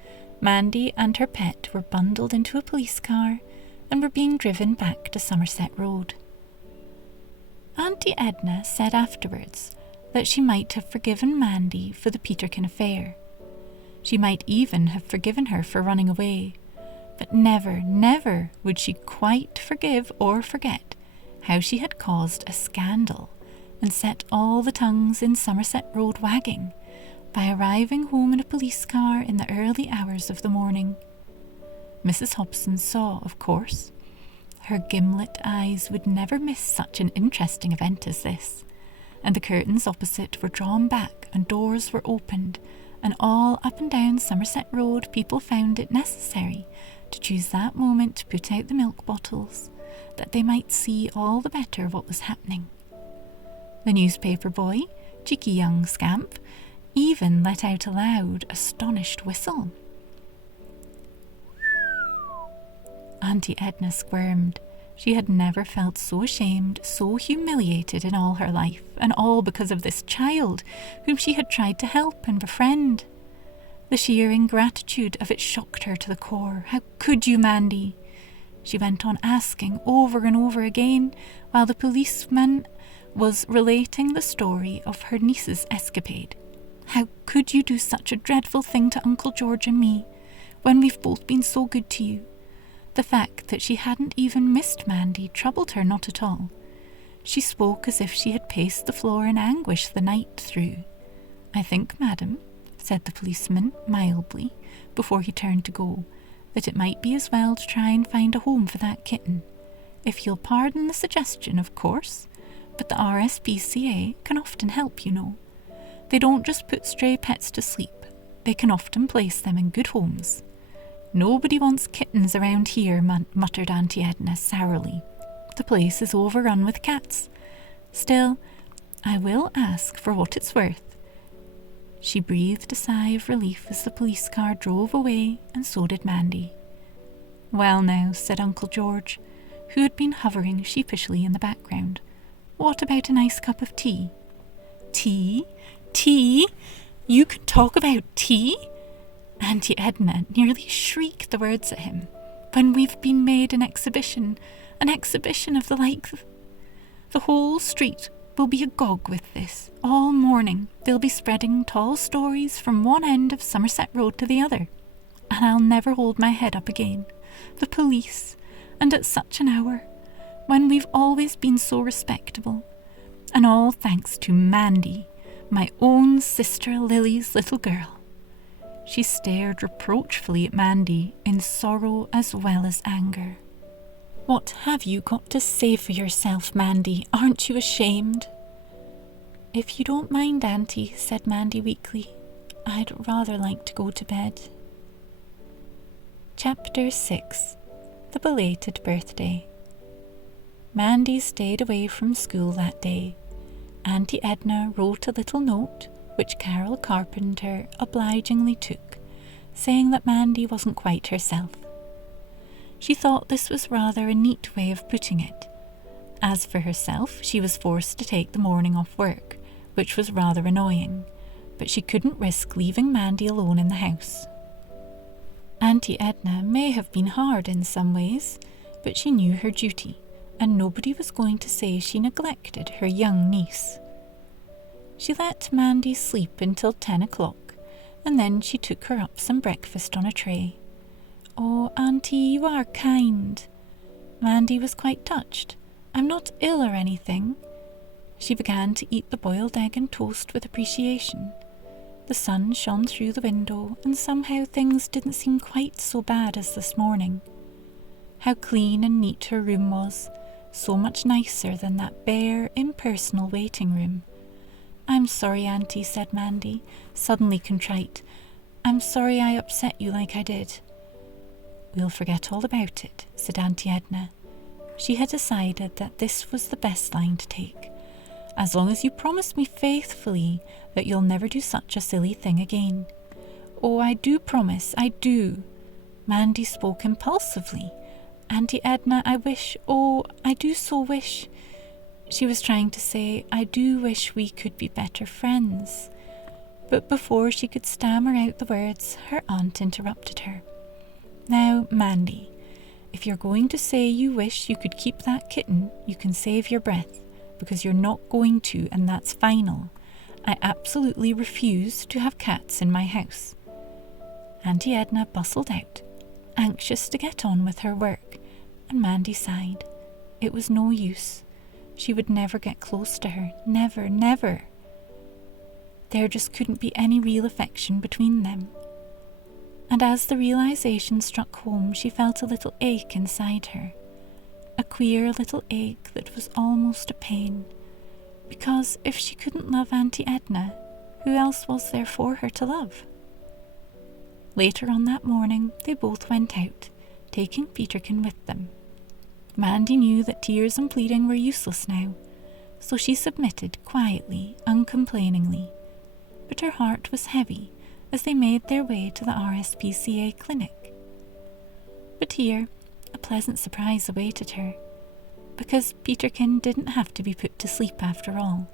Mandy and her pet were bundled into a police car and were being driven back to Somerset Road. Auntie Edna said afterwards that she might have forgiven Mandy for the Peterkin affair. She might even have forgiven her for running away, but never, never would she quite forgive or forget how she had caused a scandal and set all the tongues in Somerset Road wagging by arriving home in a police car in the early hours of the morning. Mrs. Hobson saw, of course. Her gimlet eyes would never miss such an interesting event as this, and the curtains opposite were drawn back and doors were opened, and all up and down Somerset Road people found it necessary to choose that moment to put out the milk bottles, that they might see all the better what was happening. The newspaper boy, cheeky young scamp, even let out a loud, astonished whistle. Auntie Edna squirmed. She had never felt so ashamed, so humiliated in all her life, and all because of this child, whom she had tried to help and befriend. The sheer ingratitude of it shocked her to the core. "How could you, Mandy?" she went on asking over and over again, while the policeman was relating the story of her niece's escapade. "How could you do such a dreadful thing to Uncle George and me, when we've both been so good to you?" The fact that she hadn't even missed Mandy troubled her not at all. She spoke as if she had paced the floor in anguish the night through. "I think, madam," said the policeman mildly, before he turned to go, "that it might be as well to try and find a home for that kitten. If you'll pardon the suggestion, of course, but the RSPCA can often help, you know. They don't just put stray pets to sleep. They can often place them in good homes." "Nobody wants kittens around here," muttered Auntie Edna sourly. "The place is overrun with cats. Still, I will ask for what it's worth." She breathed a sigh of relief as the police car drove away, and so did Mandy. "Well now," said Uncle George, who had been hovering sheepishly in the background, "what about a nice cup of tea?" "Tea? Tea? You could talk about tea?" Auntie Edna nearly shrieked the words at him. "When we've been made an exhibition of the like. The whole street will be agog with this. All morning they'll be spreading tall stories from one end of Somerset Road to the other, and I'll never hold my head up again. The police, and at such an hour, when we've always been so respectable. And all thanks to Mandy, my own sister Lily's little girl." She stared reproachfully at Mandy, in sorrow as well as anger. "What have you got to say for yourself, Mandy? Aren't you ashamed?" "If you don't mind, Auntie," said Mandy weakly, "I'd rather like to go to bed." Chapter 6. The Belated Birthday. Mandy stayed away from school that day. Auntie Edna wrote a little note, which Carol Carpenter obligingly took, saying that Mandy wasn't quite herself. She thought this was rather a neat way of putting it, As for herself, she was forced to take the morning off work, which was rather annoying, but she couldn't risk leaving Mandy alone in the house. Auntie Edna may have been hard in some ways, but she knew her duty, and nobody was going to say she neglected her young niece. She let Mandy sleep until 10 o'clock, and then she took her up some breakfast on a tray. "Oh, Auntie, you are kind." Mandy was quite touched. "I'm not ill or anything." She began to eat the boiled egg and toast with appreciation. The sun shone through the window, and somehow things didn't seem quite so bad as this morning. How clean and neat her room was, so much nicer than that bare, impersonal waiting room. "I'm sorry, Auntie," said Mandy, suddenly contrite. "I'm sorry I upset you like I did." "We'll forget all about it," said Auntie Edna. She had decided that this was the best line to take. "As long as you promise me faithfully that you'll never do such a silly thing again." "Oh, I do promise, I do." Mandy spoke impulsively. "Auntie Edna, I wish, oh, I do so wish." She was trying to say, "I do wish we could be better friends." But before she could stammer out the words, her aunt interrupted her. "Now, Mandy, if you're going to say you wish you could keep that kitten, you can save your breath, because you're not going to, and that's final. I absolutely refuse to have cats in my house." Auntie Edna bustled out, anxious to get on with her work, and Mandy sighed. It was no use. She would never get close to her. Never, never. There just couldn't be any real affection between them. And as the realization struck home, she felt a little ache inside her. A queer little ache that was almost a pain. Because if she couldn't love Auntie Edna, who else was there for her to love? Later on that morning, they both went out, taking Peterkin with them. Mandy knew that tears and pleading were useless now, so she submitted quietly, uncomplainingly. But her heart was heavy as they made their way to the RSPCA clinic. But here, a pleasant surprise awaited her, because Peterkin didn't have to be put to sleep after all.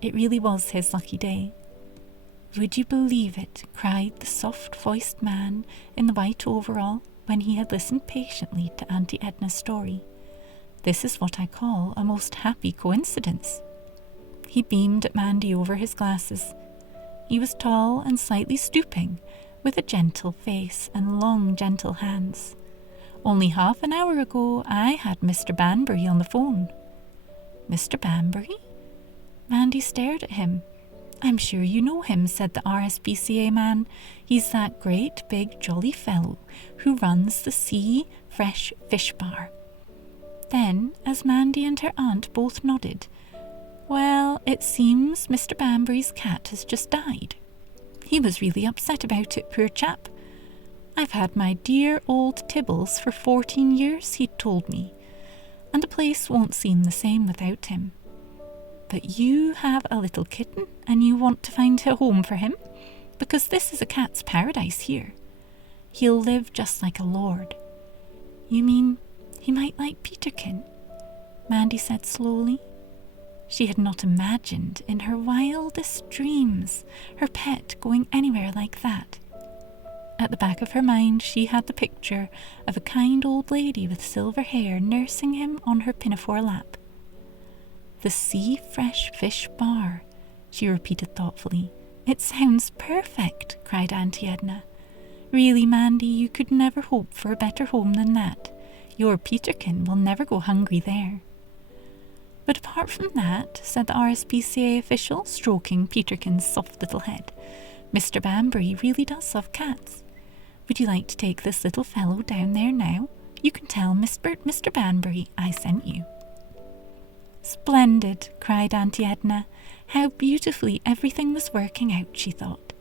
It really was his lucky day. "Would you believe it?" cried the soft-voiced man in the white overall when he had listened patiently to Auntie Edna's story. "This is what I call a most happy coincidence." He beamed at Mandy over his glasses. He was tall and slightly stooping, with a gentle face and long, gentle hands. "Only half an hour ago I had Mr. Banbury on the phone." "Mr. Banbury?" Mandy stared at him. "I'm sure you know him," said the RSPCA man. "He's that great big jolly fellow who runs the Sea Fresh Fish Bar." Then, as Mandy and her aunt both nodded, "Well, it seems Mr. Banbury's cat has just died. He was really upset about it, poor chap. I've had my dear old Tibbles for 14 years, he'd told me, and the place won't seem the same without him. But you have a little kitten, and you want to find a home for him, because this is a cat's paradise here. He'll live just like a lord." "You mean he might like Peterkin?" Mandy said slowly. She had not imagined in her wildest dreams her pet going anywhere like that. At the back of her mind she had the picture of a kind old lady with silver hair nursing him on her pinafore lap. "The Sea Fresh Fish Bar," she repeated thoughtfully. "It sounds perfect," cried Auntie Edna. "Really, Mandy, you could never hope for a better home than that. Your Peterkin will never go hungry there." "But apart from that," said the RSPCA official, stroking Peterkin's soft little head, "Mr. Banbury really does love cats. Would you like to take this little fellow down there now? You can tell Mr. Banbury I sent you." "Splendid," cried Auntie Edna. How beautifully everything was working out, she thought.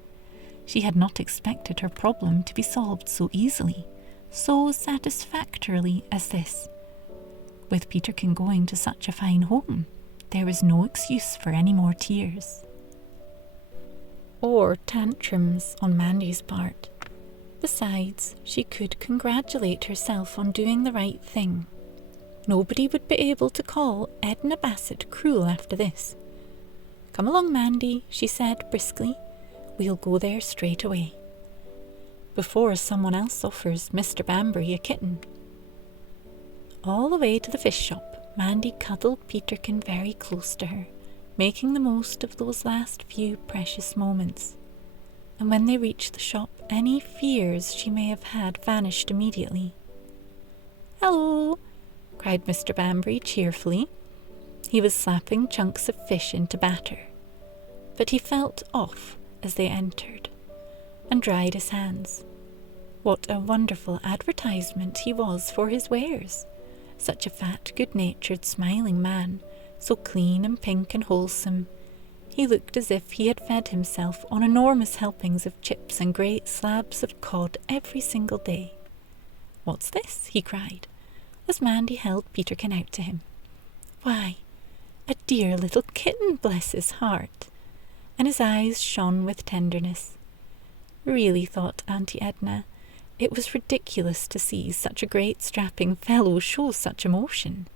She had not expected her problem to be solved so easily, so satisfactorily as this. With Peterkin going to such a fine home, there was no excuse for any more tears. Or tantrums on Mandy's part. Besides, she could congratulate herself on doing the right thing. Nobody would be able to call Edna Bassett cruel after this. "Come along, Mandy," she said briskly. "We'll go there straight away, before someone else offers Mr. Banbury a kitten." All the way to the fish shop, Mandy cuddled Peterkin very close to her, making the most of those last few precious moments. And when they reached the shop, any fears she may have had vanished immediately. "Hello!" cried Mr. Banbury cheerfully. He was slapping chunks of fish into batter, but he felt off as they entered and dried his hands. What a wonderful advertisement he was for his wares! Such a fat, good-natured, smiling man, so clean and pink and wholesome. He looked as if he had fed himself on enormous helpings of chips and great slabs of cod every single day. "What's this?" he cried, as Mandy held Peterkin out to him. "Why, a dear little kitten, bless his heart!" And his eyes shone with tenderness. Really, thought Auntie Edna, it was ridiculous to see such a great strapping fellow show such emotion.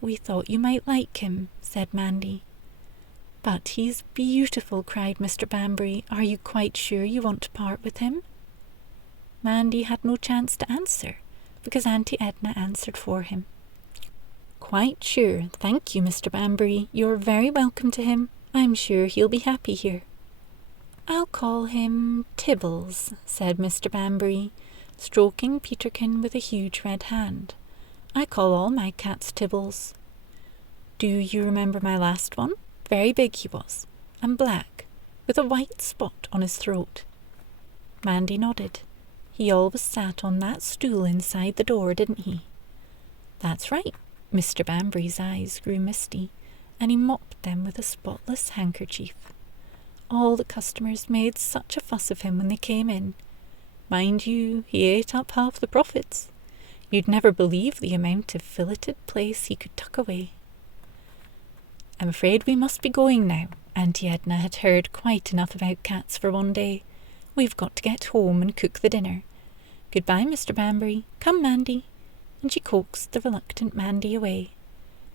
"We thought you might like him," said Mandy. "But he's beautiful," cried Mr. Banbury. "Are you quite sure you want to part with him?" Mandy had no chance to answer, because Auntie Edna answered for him. "Quite sure, thank you, Mr. Banbury. You're very welcome to him. I'm sure he'll be happy here." "I'll call him Tibbles," said Mr. Banbury, stroking Peterkin with a huge red hand. "I call all my cats Tibbles. Do you remember my last one? Very big he was, and black, with a white spot on his throat." Mandy nodded. "He always sat on that stool inside the door, didn't he?" "That's right." Mr. Banbury's eyes grew misty, and he mopped them with a spotless handkerchief. All the customers made such a fuss of him when they came in. Mind you, he ate up half the profits. You'd never believe the amount of filleted plaice he could tuck away. "I'm afraid we must be going now." Auntie Edna had heard quite enough about cats for one day. "We've got to get home and cook the dinner. Goodbye, Mr. Banbury. Come, Mandy." And she coaxed the reluctant Mandy away.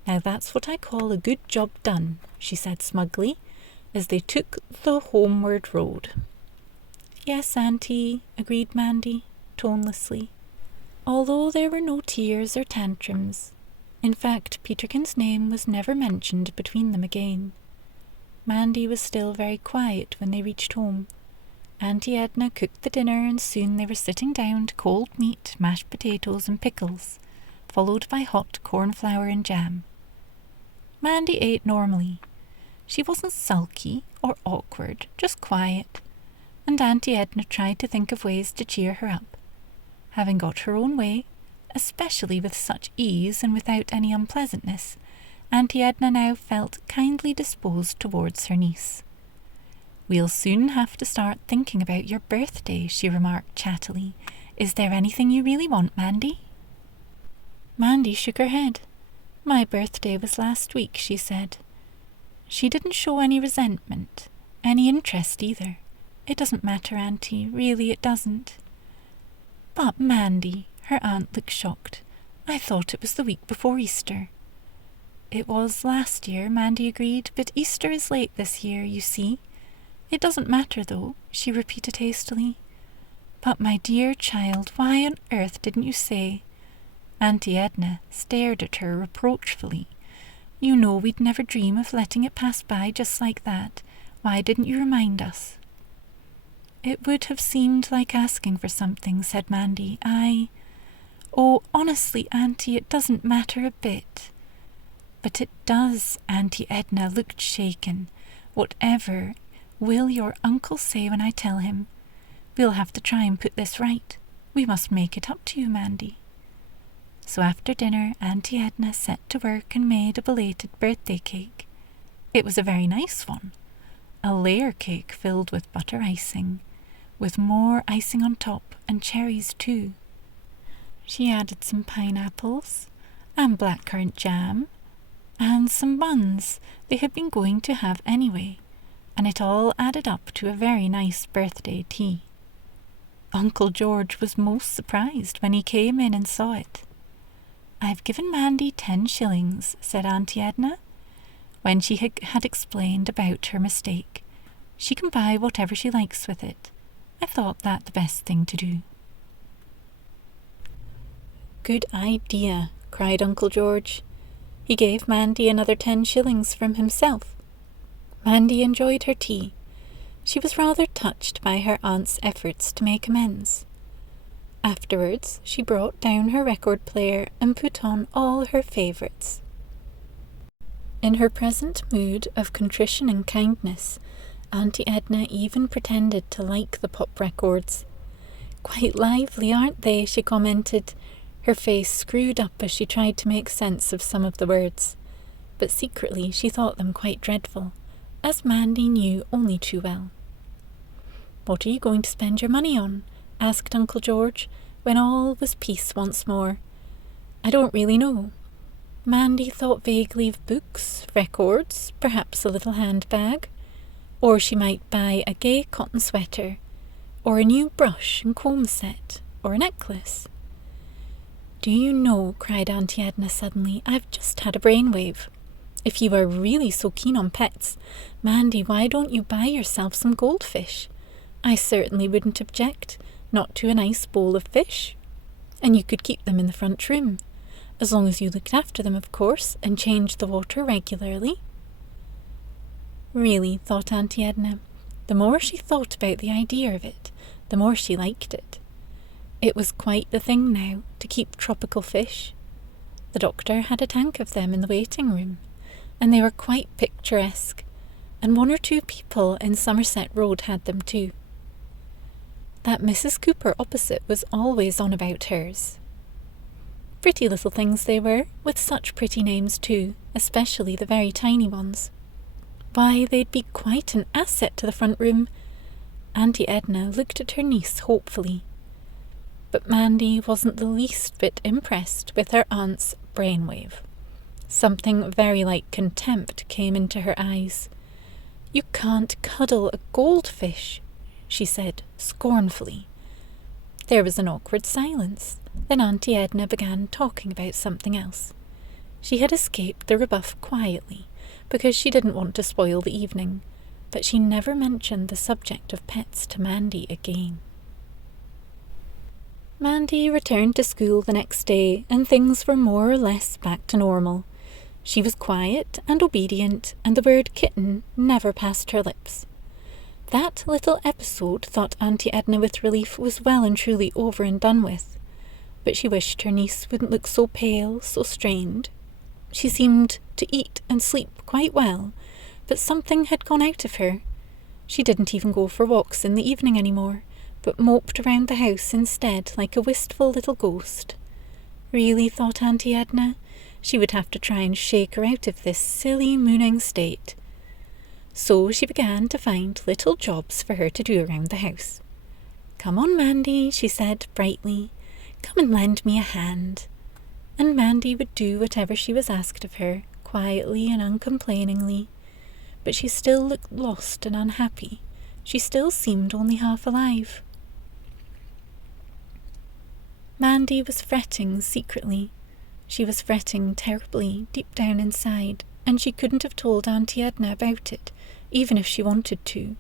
"Now that's what I call a good job done," she said smugly, as they took the homeward road. "Yes, Auntie," agreed Mandy, tonelessly, although there were no tears or tantrums. In fact, Peterkin's name was never mentioned between them again. Mandy was still very quiet when they reached home. Auntie Edna cooked the dinner, and soon they were sitting down to cold meat, mashed potatoes and pickles, followed by hot cornflour and jam. Mandy ate normally. She wasn't sulky or awkward, just quiet, and Auntie Edna tried to think of ways to cheer her up. Having got her own way, especially with such ease and without any unpleasantness, Auntie Edna now felt kindly disposed towards her niece. "We'll soon have to start thinking about your birthday," she remarked chattily. "Is there anything you really want, Mandy?" Mandy shook her head. "My birthday was last week," she said. She didn't show any resentment, any interest either. "It doesn't matter, Auntie, really it doesn't." "But, Mandy," her aunt looked shocked, "I thought it was the week before Easter." "It was last year," Mandy agreed, "but Easter is late this year, you see. It doesn't matter, though," she repeated hastily. "But, my dear child, why on earth didn't you say—" Auntie Edna stared at her reproachfully. "You know we'd never dream of letting it pass by just like that. Why didn't you remind us?" "It would have seemed like asking for something," said Mandy. "Oh, honestly, Auntie, it doesn't matter a bit." "But it does." Auntie Edna looked shaken. "Whatever will your uncle say when I tell him? We'll have to try and put this right. We must make it up to you, Mandy." So after dinner, Auntie Edna set to work and made a belated birthday cake. It was a very nice one, a layer cake filled with butter icing, with more icing on top, and cherries too. She added some pineapples, and blackcurrant jam, and some buns they had been going to have anyway, and it all added up to a very nice birthday tea. Uncle George was most surprised when he came in and saw it. "I've given Mandy 10 shillings," said Auntie Edna, when she had explained about her mistake. "She can buy whatever she likes with it. I thought that the best thing to do." "Good idea," cried Uncle George. He gave Mandy another 10 shillings from himself. Mandy enjoyed her tea. She was rather touched by her aunt's efforts to make amends. Afterwards, she brought down her record player and put on all her favourites. In her present mood of contrition and kindness, Auntie Edna even pretended to like the pop records. "Quite lively, aren't they?" she commented, her face screwed up as she tried to make sense of some of the words. But secretly she thought them quite dreadful, as Mandy knew only too well. "What are you going to spend your money on?" asked Uncle George, when all was peace once more. "I don't really know." Mandy thought vaguely of books, records, perhaps a little handbag, or she might buy a gay cotton sweater, or a new brush and comb set, or a necklace. "Do you know," cried Auntie Edna suddenly, "I've just had a brainwave. If you are really so keen on pets, Mandy, why don't you buy yourself some goldfish? I certainly wouldn't object, not to a nice bowl of fish. And you could keep them in the front room, as long as you looked after them, of course, and changed the water regularly." Really, thought Auntie Edna, the more she thought about the idea of it, the more she liked it. It was quite the thing now to keep tropical fish. The doctor had a tank of them in the waiting room, and they were quite picturesque, and 1 or 2 people in Somerset Road had them too. That Mrs. Cooper opposite was always on about hers. Pretty little things they were, with such pretty names too, especially the very tiny ones. Why, they'd be quite an asset to the front room. Auntie Edna looked at her niece hopefully. But Mandy wasn't the least bit impressed with her aunt's brainwave. Something very like contempt came into her eyes. "You can't cuddle a goldfish," she said scornfully. There was an awkward silence. Then Auntie Edna began talking about something else. She had escaped the rebuff quietly, because she didn't want to spoil the evening, but she never mentioned the subject of pets to Mandy again. Mandy returned to school the next day, and things were more or less back to normal. She was quiet and obedient, and the word kitten never passed her lips. That little episode, thought Auntie Edna with relief, was well and truly over and done with. But she wished her niece wouldn't look so pale, so strained. She seemed to eat and sleep quite well, but something had gone out of her. She didn't even go for walks in the evening any more, but moped around the house instead like a wistful little ghost. Really, thought Auntie Edna, she would have to try and shake her out of this silly mooning state. So she began to find little jobs for her to do around the house. "Come on, Mandy," she said brightly. "Come and lend me a hand." And Mandy would do whatever she was asked of her, quietly and uncomplainingly. But she still looked lost and unhappy. She still seemed only half alive. Mandy was fretting secretly. She was fretting terribly deep down inside, and she couldn't have told Auntie Edna about it, even if she wanted to,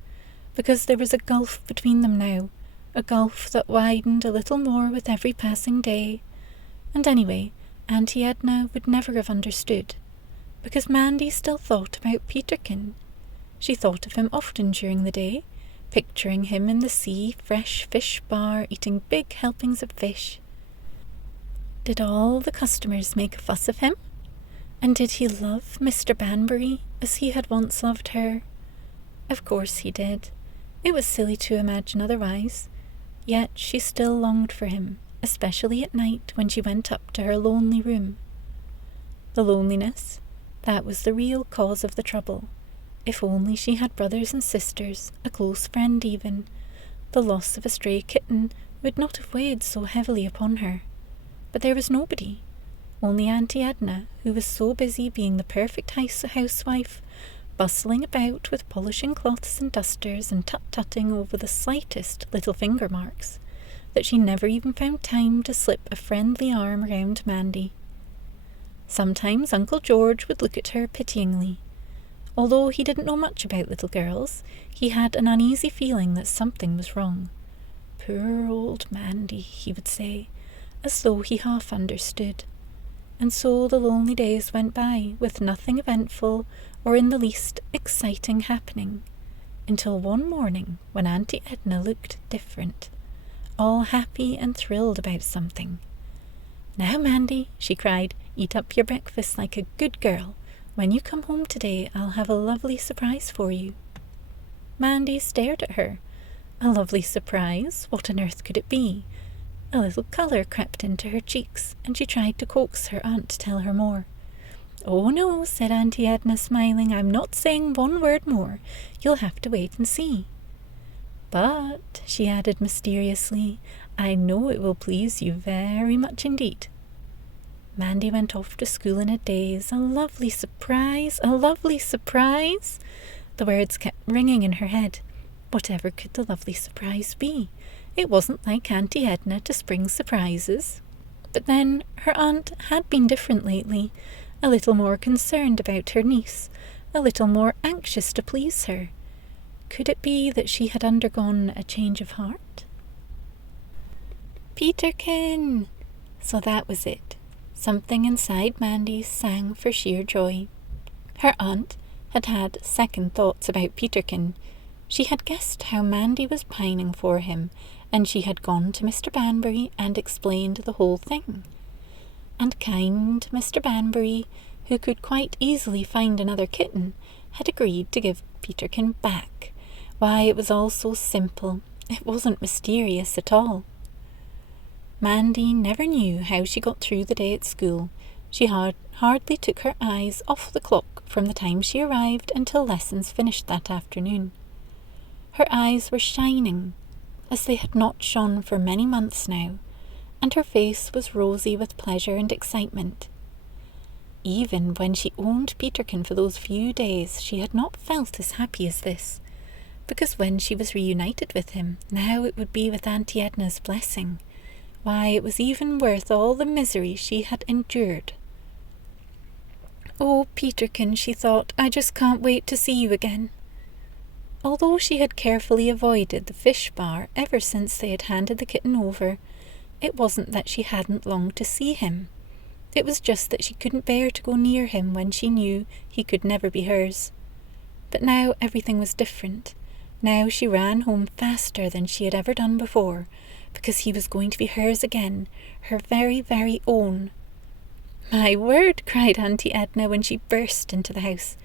because there was a gulf between them now, a gulf that widened a little more with every passing day. And anyway, Auntie Edna would never have understood, because Mandy still thought about Peterkin. She thought of him often during the day, picturing him in the sea fresh fish bar eating big helpings of fish. Did all the customers make a fuss of him? And did he love Mr. Banbury as he had once loved her? Of course he did. It was silly to imagine otherwise. Yet she still longed for him, especially at night when she went up to her lonely room. The loneliness, that was the real cause of the trouble. If only she had brothers and sisters, a close friend even, the loss of a stray kitten would not have weighed so heavily upon her. But there was nobody, only Auntie Edna, who was so busy being the perfect housewife, bustling about with polishing cloths and dusters and tut-tutting over the slightest little finger marks, that she never even found time to slip a friendly arm round Mandy. Sometimes Uncle George would look at her pityingly. Although he didn't know much about little girls, he had an uneasy feeling that something was wrong. "Poor old Mandy," he would say, as though he half understood. And so the lonely days went by, with nothing eventful or in the least exciting happening, until one morning when Auntie Edna looked different, all happy and thrilled about something. "Now, Mandy," she cried, "eat up your breakfast like a good girl. When you come home today, I'll have a lovely surprise for you." Mandy stared at her. A lovely surprise? What on earth could it be? A little colour crept into her cheeks, and she tried to coax her aunt to tell her more. "Oh no," said Auntie Edna, smiling, "I'm not saying one word more. You'll have to wait and see. But," she added mysteriously, "I know it will please you very much indeed." Mandy went off to school in a daze. A lovely surprise! A lovely surprise! The words kept ringing in her head. Whatever could the lovely surprise be? It wasn't like Auntie Edna to spring surprises. But then her aunt had been different lately, a little more concerned about her niece, a little more anxious to please her. Could it be that she had undergone a change of heart? "Peterkin!" So that was it. Something inside Mandy sang for sheer joy. Her aunt had had second thoughts about Peterkin. She had guessed how Mandy was pining for him, and she had gone to Mr. Banbury and explained the whole thing. And kind Mr. Banbury, who could quite easily find another kitten, had agreed to give Peterkin back. Why, it was all so simple. It wasn't mysterious at all. Mandy never knew how she got through the day at school. She hardly took her eyes off the clock from the time she arrived until lessons finished that afternoon. Her eyes were shining, as they had not shone for many months now, and her face was rosy with pleasure and excitement. Even when she owned Peterkin for those few days, she had not felt as happy as this, because when she was reunited with him, now it would be with Auntie Edna's blessing. Why, it was even worth all the misery she had endured. "Oh, Peterkin," she thought, "I just can't wait to see you again." Although she had carefully avoided the fish bar ever since they had handed the kitten over, it wasn't that she hadn't longed to see him. It was just that she couldn't bear to go near him when she knew he could never be hers. But now everything was different. Now she ran home faster than she had ever done before, because he was going to be hers again, her very, very own. "My word," cried Auntie Edna when she burst into the house.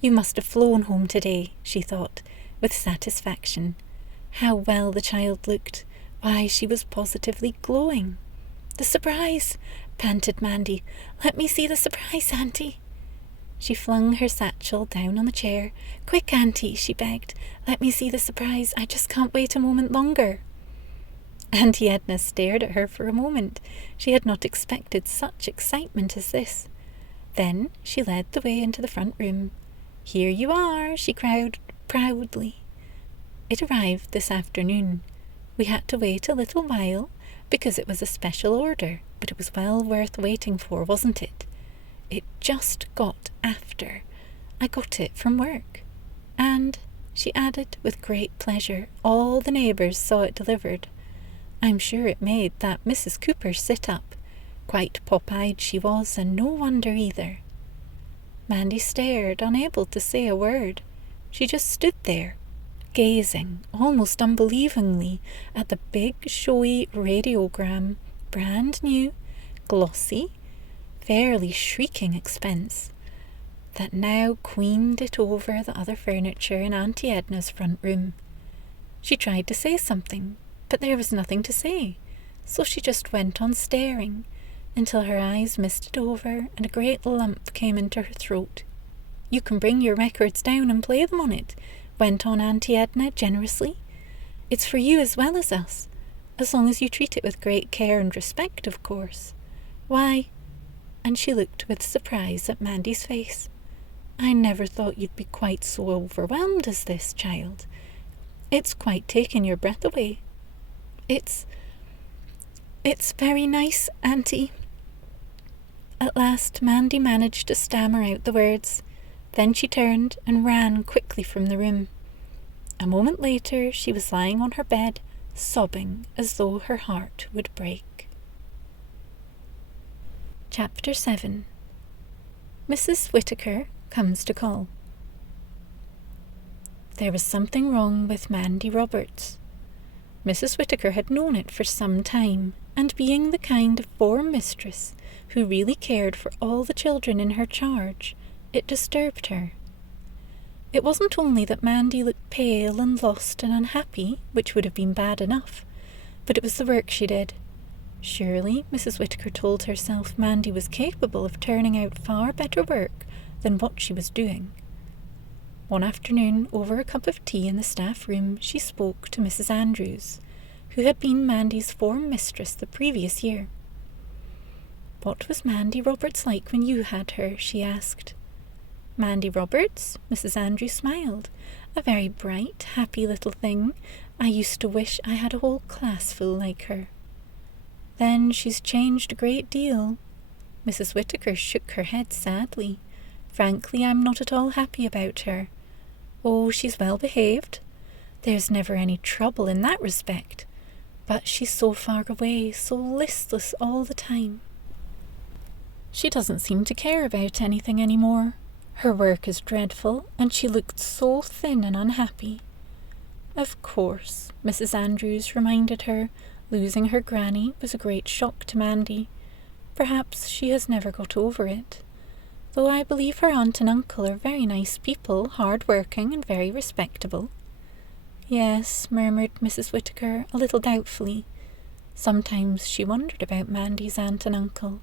"You must have flown home today," she thought, with satisfaction. How well the child looked! Why, she was positively glowing. "The surprise!" panted Mandy. "Let me see the surprise, Auntie." She flung her satchel down on the chair. "Quick, Auntie," she begged. "Let me see the surprise. I just can't wait a moment longer." Auntie Edna stared at her for a moment. She had not expected such excitement as this. Then she led the way into the front room. "Here you are," she cried proudly. "It arrived this afternoon. We had to wait a little while, because it was a special order, but it was well worth waiting for, wasn't it? It just got after. I got it from work. And," she added with great pleasure, "all the neighbours saw it delivered. I'm sure it made that Mrs. Cooper sit up. Quite pop-eyed she was, and no wonder either." Mandy stared, unable to say a word. She just stood there, gazing, almost unbelievingly, at the big, showy radiogram, brand new, glossy, fairly shrieking expense, that now queened it over the other furniture in Auntie Edna's front room. She tried to say something, but there was nothing to say, so she just went on staring, until her eyes misted over and a great lump came into her throat. "You can bring your records down and play them on it," went on Auntie Edna generously. "It's for you as well as us, as long as you treat it with great care and respect, of course. Why," and she looked with surprise at Mandy's face, "I never thought you'd be quite so overwhelmed as this, child. It's quite taken your breath away." It's very nice, Auntie." At last Mandy managed to stammer out the words. Then she turned and ran quickly from the room. A moment later she was lying on her bed, sobbing as though her heart would break. Chapter 7. Mrs. Whittaker comes to call. There was something wrong with Mandy Roberts. Mrs. Whittaker had known it for some time, and being the kind of form mistress who really cared for all the children in her charge, it disturbed her. It wasn't only that Mandy looked pale and lost and unhappy, which would have been bad enough, but it was the work she did. Surely, Mrs. Whittaker told herself, Mandy was capable of turning out far better work than what she was doing. One afternoon, over a cup of tea in the staff room, she spoke to Mrs. Andrews, who had been Mandy's form mistress the previous year. "What was Mandy Roberts like when you had her?" she asked. "Mandy Roberts?" Mrs. Andrews smiled. "A very bright, happy little thing. I used to wish I had a whole class full like her." "Then she's changed a great deal." Mrs. Whittaker shook her head sadly. "Frankly, I'm not at all happy about her. Oh, she's well behaved. There's never any trouble in that respect. But she's so far away, so listless all the time. She doesn't seem to care about anything anymore. Her work is dreadful, and she looked so thin and unhappy." "Of course," Mrs. Andrews reminded her, losing her granny was a great shock to Mandy. Perhaps she has never got over it. Though I believe her aunt and uncle are very nice people, hard-working and very respectable. "Yes," murmured Mrs. Whittaker, a little doubtfully. Sometimes she wondered about Mandy's aunt and uncle.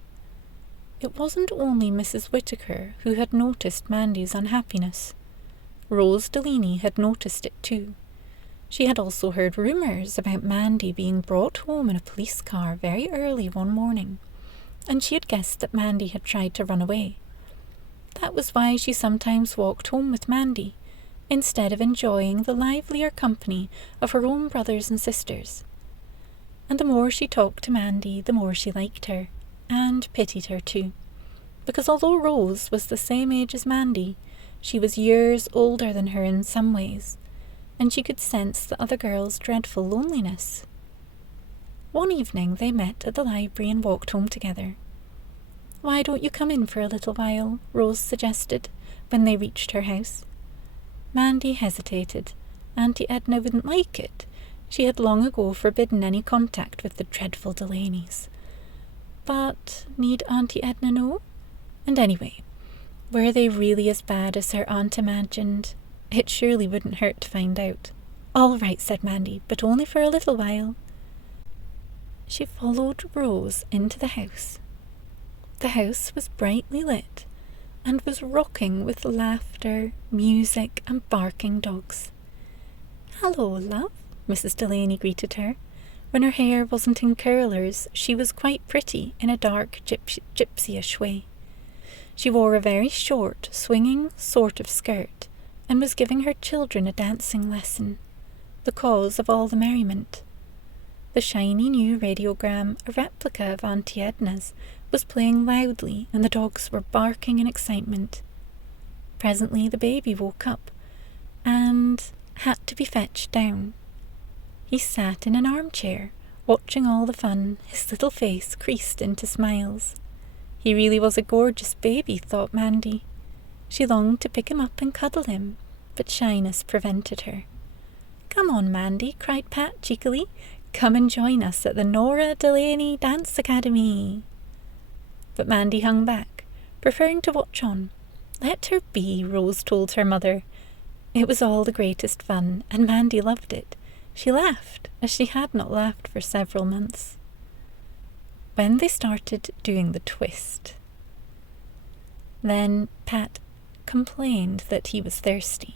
It wasn't only Mrs. Whittaker who had noticed Mandy's unhappiness. Rose Delaney had noticed it too. She had also heard rumours about Mandy being brought home in a police car very early one morning, and she had guessed that Mandy had tried to run away. That was why she sometimes walked home with Mandy, instead of enjoying the livelier company of her own brothers and sisters. And the more she talked to Mandy, the more she liked her, and pitied her too, because although Rose was the same age as Mandy, she was years older than her in some ways, and she could sense the other girl's dreadful loneliness. One evening they met at the library and walked home together. "Why don't you come in for a little while?" Rose suggested, when they reached her house. Mandy hesitated. Auntie Edna wouldn't like it. She had long ago forbidden any contact with the dreadful Delaneys. But need Auntie Edna know? And anyway, were they really as bad as her aunt imagined? It surely wouldn't hurt to find out. "All right," said Mandy, "but only for a little while." She followed Rose into the house. The house was brightly lit, and was rocking with laughter, music, and barking dogs. "Hello, love," Mrs. Delaney greeted her. When her hair wasn't in curlers, she was quite pretty in a dark gypsyish way. She wore a very short, swinging sort of skirt, and was giving her children a dancing lesson, the cause of all the merriment. The shiny new radiogram, a replica of Auntie Edna's, was playing loudly, and the dogs were barking in excitement. Presently the baby woke up, and had to be fetched down. He sat in an armchair, watching all the fun, his little face creased into smiles. He really was a gorgeous baby, thought Mandy. She longed to pick him up and cuddle him, but shyness prevented her. "Come on, Mandy," cried Pat cheekily. "Come and join us at the Nora Delaney Dance Academy." But Mandy hung back, preferring to watch on. "Let her be," Rose told her mother. It was all the greatest fun, and Mandy loved it. She laughed, as she had not laughed for several months. When they started doing the twist, then Pat complained that he was thirsty.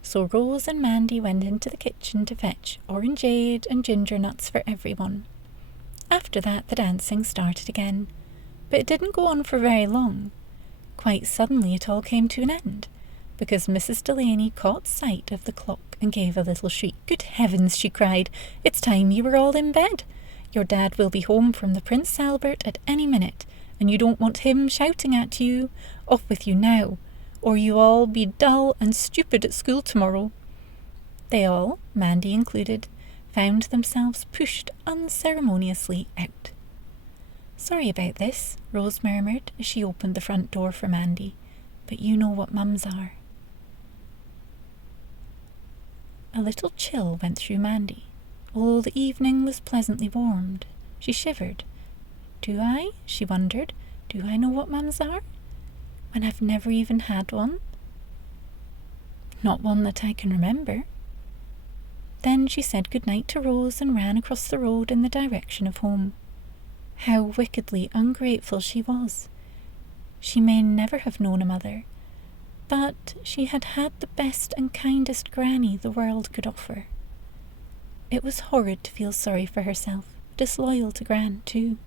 So Rose and Mandy went into the kitchen to fetch orangeade and ginger nuts for everyone. After that the dancing started again, but it didn't go on for very long. Quite suddenly it all came to an end, because Mrs. Delaney caught sight of the clock and gave a little shriek. "Good heavens," she cried, "it's time you were all in bed. Your dad will be home from the Prince Albert at any minute, and you don't want him shouting at you. Off with you now, or you all be dull and stupid at school tomorrow." They all, Mandy included, found themselves pushed unceremoniously out. "Sorry about this," Rose murmured as she opened the front door for Mandy, "but you know what mums are." A little chill went through Mandy, although the evening was pleasantly warmed. She shivered. "Do I?" she wondered. "Do I know what mums are? When I've never even had one? Not one that I can remember." Then she said good-night to Rose and ran across the road in the direction of home. How wickedly ungrateful she was. She may never have known a mother, but she had had the best and kindest granny the world could offer. It was horrid to feel sorry for herself, disloyal to Gran, too.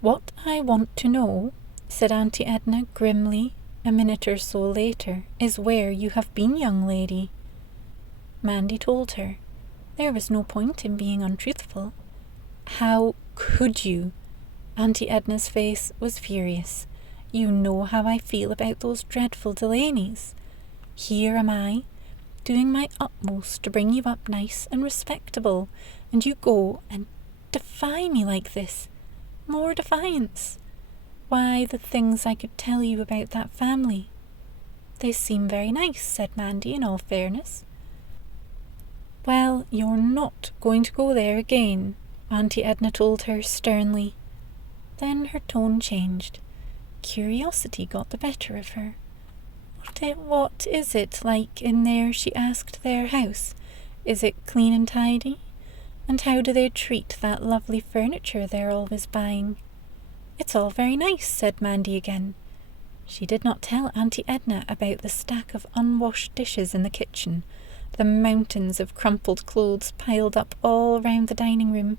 "What I want to know," said Auntie Edna grimly, a minute or so later, "is where you have been, young lady." Mandy told her. There was no point in being untruthful. "How could you?" Auntie Edna's face was furious. "You know how I feel about those dreadful Delanys. Here am I, doing my utmost to bring you up nice and respectable, and you go and defy me like this. More defiance. Why, the things I could tell you about that family." "They seem very nice," said Mandy in all fairness. "Well, you're not going to go there again," Auntie Edna told her sternly. Then her tone changed. Curiosity got the better of her. What is it like in there?" she asked. "Their house? Is it clean and tidy? And how do they treat that lovely furniture they're always buying?" "It's all very nice," said Mandy again. She did not tell Auntie Edna about the stack of unwashed dishes in the kitchen, the mountains of crumpled clothes piled up all round the dining room,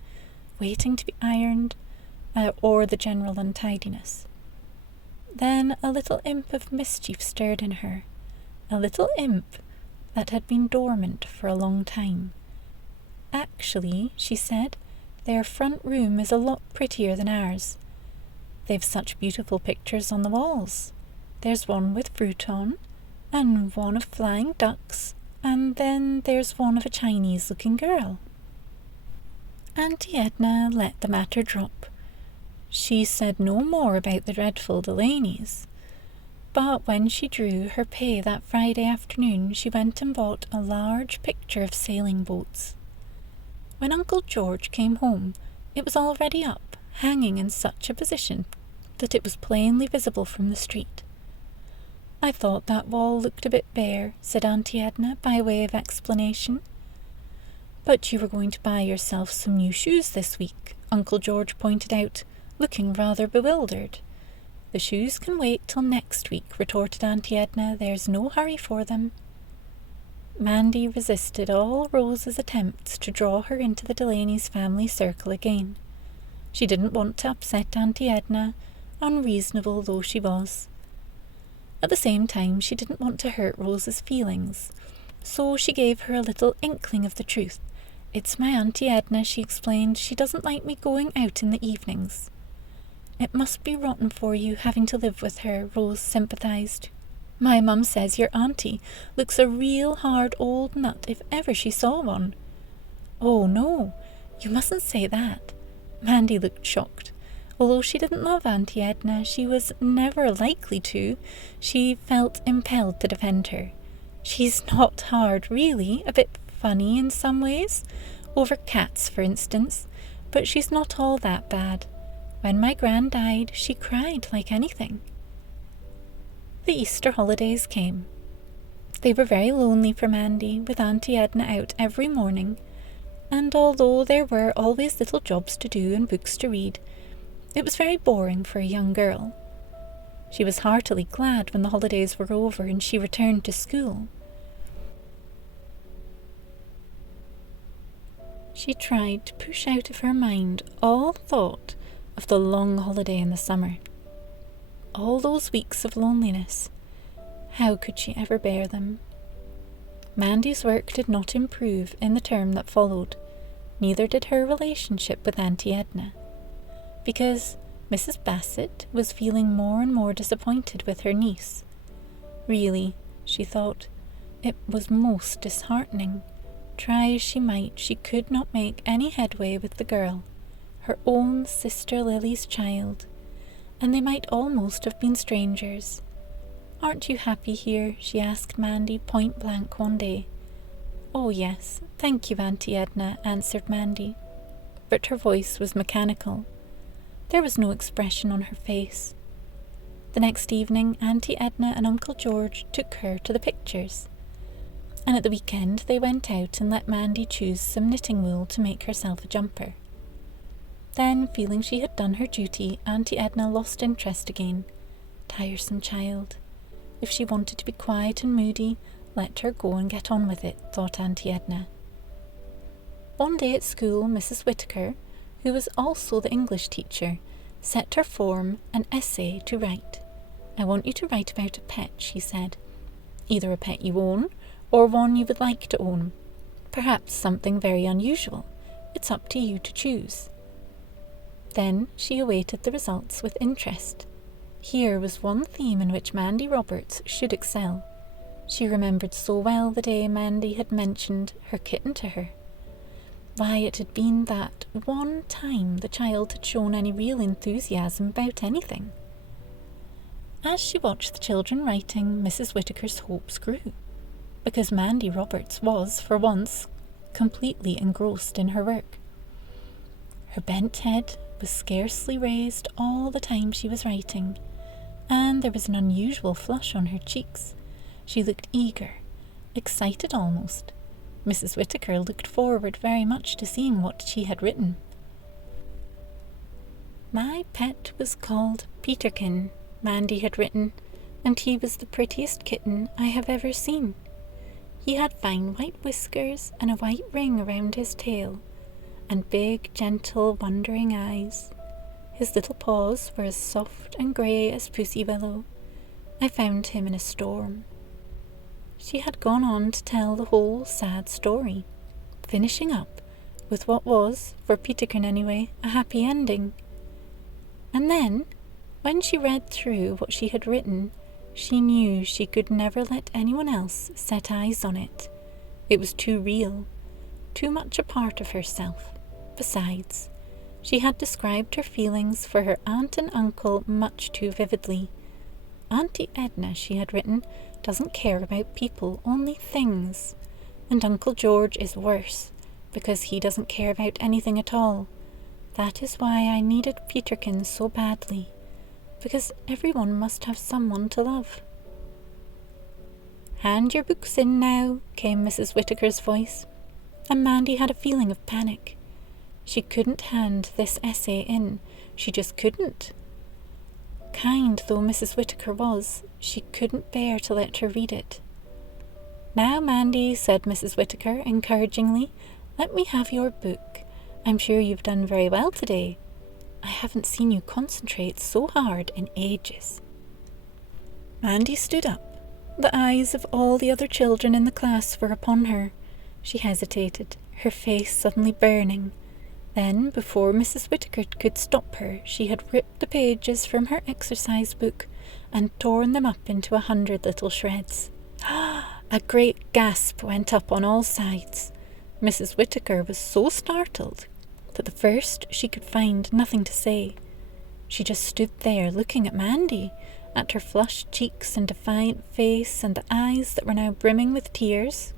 waiting to be ironed, or the general untidiness. Then a little imp of mischief stirred in her, a little imp that had been dormant for a long time. "Actually," she said, "their front room is a lot prettier than ours. They've such beautiful pictures on the walls. There's one with fruit on, and one of flying ducks, and then there's one of a Chinese-looking girl." Auntie Edna let the matter drop. She said no more about the dreadful Delanys. But when she drew her pay that Friday afternoon, she went and bought a large picture of sailing boats. When Uncle George came home, it was already up, hanging in such a position that it was plainly visible from the street. "I thought that wall looked a bit bare," said Auntie Edna by way of explanation. "But you were going to buy yourself some new shoes this week," Uncle George pointed out, looking rather bewildered. "The shoes can wait till next week," retorted Auntie Edna. "There's no hurry for them." Mandy resisted all Rose's attempts to draw her into the Delaney's family circle again. She didn't want to upset Auntie Edna, unreasonable though she was. At the same time, she didn't want to hurt Rose's feelings, so she gave her a little inkling of the truth. "It's my Auntie Edna," she explained. "She doesn't like me going out in the evenings." "It must be rotten for you, having to live with her," Rose sympathized. "My mum says your auntie looks a real hard old nut if ever she saw one." "Oh, no, you mustn't say that." Mandy looked shocked. Although she didn't love Auntie Edna, she was never likely to. She felt impelled to defend her. "She's not hard, really, a bit funny in some ways, over cats, for instance, but she's not all that bad. When my gran died, she cried like anything." The Easter holidays came. They were very lonely for Mandy, with Auntie Edna out every morning, and although there were always little jobs to do and books to read, it was very boring for a young girl. She was heartily glad when the holidays were over and she returned to school. She tried to push out of her mind all thought of the long holiday in the summer. All those weeks of loneliness. How could she ever bear them? Mandy's work did not improve in the term that followed. neither did her relationship with Auntie Edna, because Mrs. Bassett was feeling more and more disappointed with her niece. Really, she thought, it was most disheartening. Try as she might, she could not make any headway with the girl, her own sister Lily's child, and they might almost have been strangers. "Aren't you happy here?" she asked Mandy point blank one day. "Oh yes, thank you, Auntie Edna," answered Mandy, but her voice was mechanical. There was no expression on her face. The next evening, Auntie Edna and Uncle George took her to the pictures, and at the weekend they went out and let Mandy choose some knitting wool to make herself a jumper. Then, feeling she had done her duty, Auntie Edna lost interest again. Tiresome child. If she wanted to be quiet and moody, let her go and get on with it, thought Auntie Edna. One day at school, Mrs. Whittaker, who was also the English teacher, set her form an essay to write. "I want you to write about a pet," she said. "Either a pet you own, or one you would like to own. Perhaps something very unusual. It's up to you to choose." Then she awaited the results with interest. Here was one theme in which Mandy Roberts should excel. She remembered so well the day Mandy had mentioned her kitten to her. Why, it had been that one time the child had shown any real enthusiasm about anything. As she watched the children writing, Mrs. Whittaker's hopes grew, because Mandy Roberts was, for once, completely engrossed in her work. Her bent head was scarcely raised all the time she was writing, and there was an unusual flush on her cheeks. She looked eager, excited almost. Mrs. Whittaker looked forward very much to seeing what she had written. "My pet was called Peterkin," Mandy had written, "and he was the prettiest kitten I have ever seen. He had fine white whiskers and a white ring around his tail, and big, gentle, wondering eyes. His little paws were as soft and grey as pussy willow. I found him in a storm." She had gone on to tell the whole sad story, finishing up with what was, for Peterkin anyway, a happy ending. And then, when she read through what she had written, she knew she could never let anyone else set eyes on it. It was too real, too much a part of herself. Besides, she had described her feelings for her aunt and uncle much too vividly. Auntie Edna, she had written, doesn't care about people, only things. And Uncle George is worse, because he doesn't care about anything at all. That is why I needed Peterkin so badly, because everyone must have someone to love. "Hand your books in now," came Mrs. Whittaker's voice, and Mandy had a feeling of panic. She couldn't hand this essay in. She just couldn't. Kind though Mrs. Whittaker was, she couldn't bear to let her read it. "Now, Mandy," said Mrs. Whittaker encouragingly, "let me have your book. I'm sure you've done very well today. I haven't seen you concentrate so hard in ages." Mandy stood up. The eyes of all the other children in the class were upon her. She hesitated, her face suddenly burning. Then, before Mrs. Whittaker could stop her, she had ripped the pages from her exercise book and torn them up into 100 little shreds. A great gasp went up on all sides. Mrs. Whittaker was so startled that at first she could find nothing to say. She just stood there looking at Mandy, at her flushed cheeks and defiant face and the eyes that were now brimming with tears.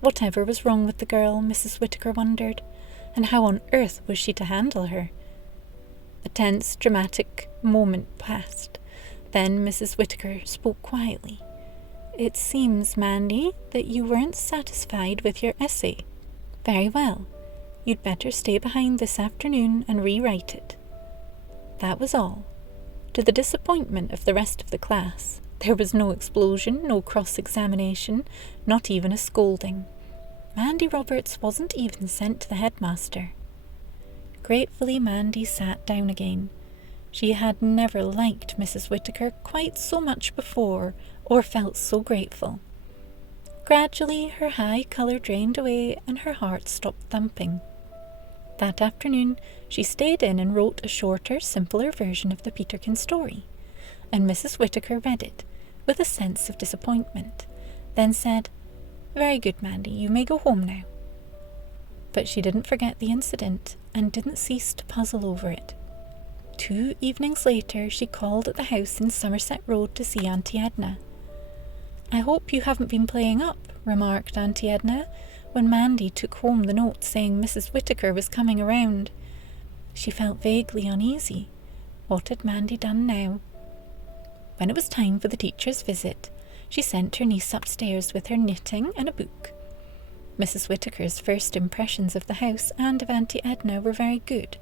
Whatever was wrong with the girl, Mrs. Whittaker wondered, and how on earth was she to handle her? A tense, dramatic moment passed. Then Mrs. Whittaker spoke quietly. "It seems, Mandy, that you weren't satisfied with your essay. Very well. You'd better stay behind this afternoon and rewrite it." That was all. To the disappointment of the rest of the class, there was no explosion, no cross-examination, not even a scolding. Mandy Roberts wasn't even sent to the headmaster. Gratefully, Mandy sat down again. She had never liked Mrs. Whittaker quite so much before, or felt so grateful. Gradually, her high colour drained away and her heart stopped thumping. That afternoon, she stayed in and wrote a shorter, simpler version of the Peterkin story, and Mrs. Whittaker read it, with a sense of disappointment, then said, "Very good, Mandy, you may go home now." But she didn't forget the incident, and didn't cease to puzzle over it. 2 evenings later, she called at the house in Somerset Road to see Auntie Edna. "I hope you haven't been playing up," remarked Auntie Edna, when Mandy took home the note saying Mrs. Whittaker was coming around. She felt vaguely uneasy. What had Mandy done now? When it was time for the teacher's visit, she sent her niece upstairs with her knitting and a book. Mrs. Whittaker's first impressions of the house and of Auntie Edna were very good.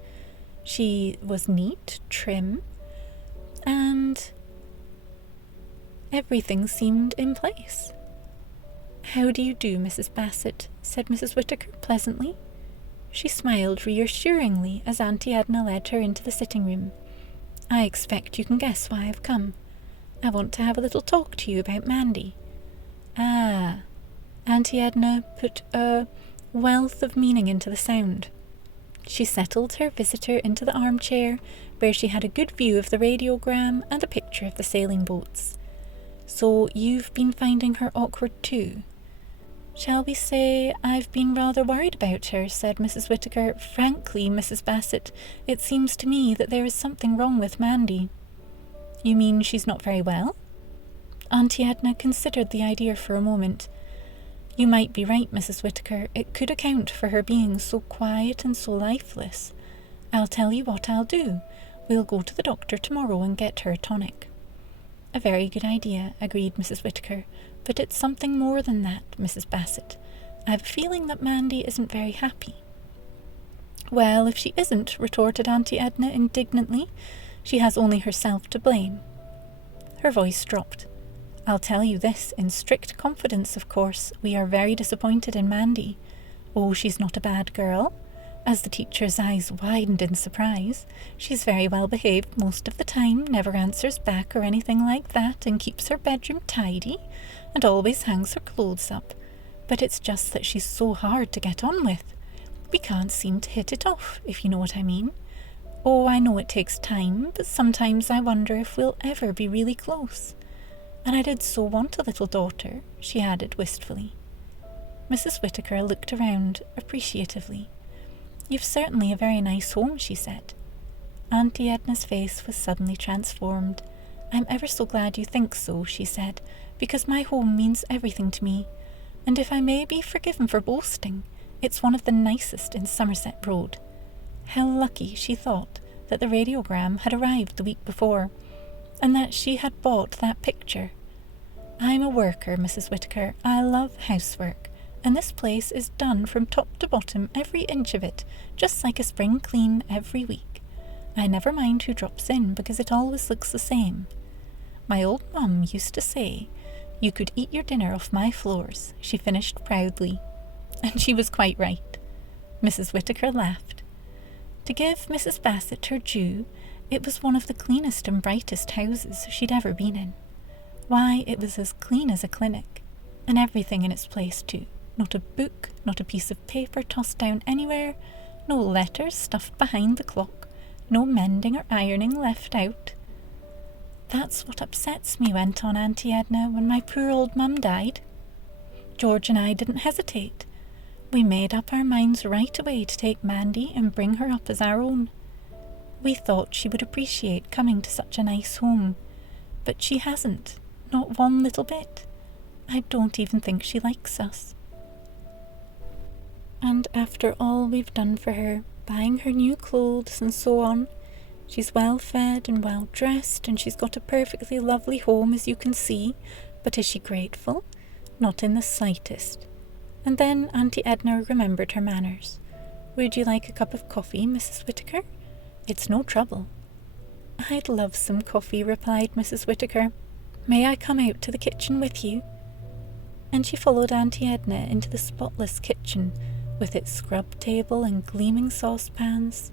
She was neat, trim, and everything seemed in place. "How do you do, Mrs. Bassett?" said Mrs. Whittaker pleasantly. She smiled reassuringly as Auntie Edna led her into the sitting room. "I expect you can guess why I've come. I want to have a little talk to you about Mandy." "Ah." Auntie Edna put a wealth of meaning into the sound. She settled her visitor into the armchair, where she had a good view of the radiogram and a picture of the sailing boats. "So you've been finding her awkward too?" "Shall we say I've been rather worried about her," said Mrs. Whittaker. "Frankly, Mrs. Bassett, it seems to me that there is something wrong with Mandy." "You mean she's not very well?" Auntie Edna considered the idea for a moment. "You might be right, Mrs. Whittaker. It could account for her being so quiet and so lifeless. I'll tell you what I'll do. We'll go to the doctor tomorrow and get her a tonic." "A very good idea," agreed Mrs. Whittaker. "But it's something more than that, Mrs. Bassett. I've a feeling that Mandy isn't very happy." "Well, if she isn't," retorted Auntie Edna indignantly, "she has only herself to blame." Her voice dropped. "I'll tell you this, in strict confidence, of course. We are very disappointed in Mandy. Oh, she's not a bad girl." As the teacher's eyes widened in surprise, "She's very well behaved most of the time, never answers back or anything like that, and keeps her bedroom tidy, and always hangs her clothes up. But it's just that she's so hard to get on with. We can't seem to hit it off, if you know what I mean. Oh, I know it takes time, but sometimes I wonder if we'll ever be really close. And I did so want a little daughter," she added wistfully. Mrs. Whittaker looked around appreciatively. "You've certainly a very nice home," she said. Auntie Edna's face was suddenly transformed. "I'm ever so glad you think so," she said, "because my home means everything to me. And if I may be forgiven for boasting, it's one of the nicest in Somerset Road." How lucky, she thought, that the radiogram had arrived the week before, and that she had bought that picture. "I'm a worker, Mrs. Whittaker. I love housework, and this place is done from top to bottom, every inch of it, just like a spring clean every week. I never mind who drops in, because it always looks the same. My old mum used to say, 'You could eat your dinner off my floors,'" she finished proudly. And she was quite right. Mrs. Whittaker laughed. To give Mrs. Bassett her due, it was one of the cleanest and brightest houses she'd ever been in. Why, it was as clean as a clinic, and everything in its place too. Not a book, not a piece of paper tossed down anywhere, no letters stuffed behind the clock, no mending or ironing left out. "That's what upsets me," went on Auntie Edna, "when my poor old mum died. George and I didn't hesitate. We made up our minds right away to take Mandy and bring her up as our own. We thought she would appreciate coming to such a nice home, but she hasn't, not one little bit. I don't even think she likes us. And after all we've done for her, buying her new clothes and so on, she's well fed and well dressed, and she's got a perfectly lovely home, as you can see, but is she grateful? Not in the slightest." And then Auntie Edna remembered her manners. "Would you like a cup of coffee, Mrs. Whittaker? It's no trouble." "I'd love some coffee," replied Mrs. Whittaker. "May I come out to the kitchen with you?" And she followed Auntie Edna into the spotless kitchen, with its scrub table and gleaming saucepans.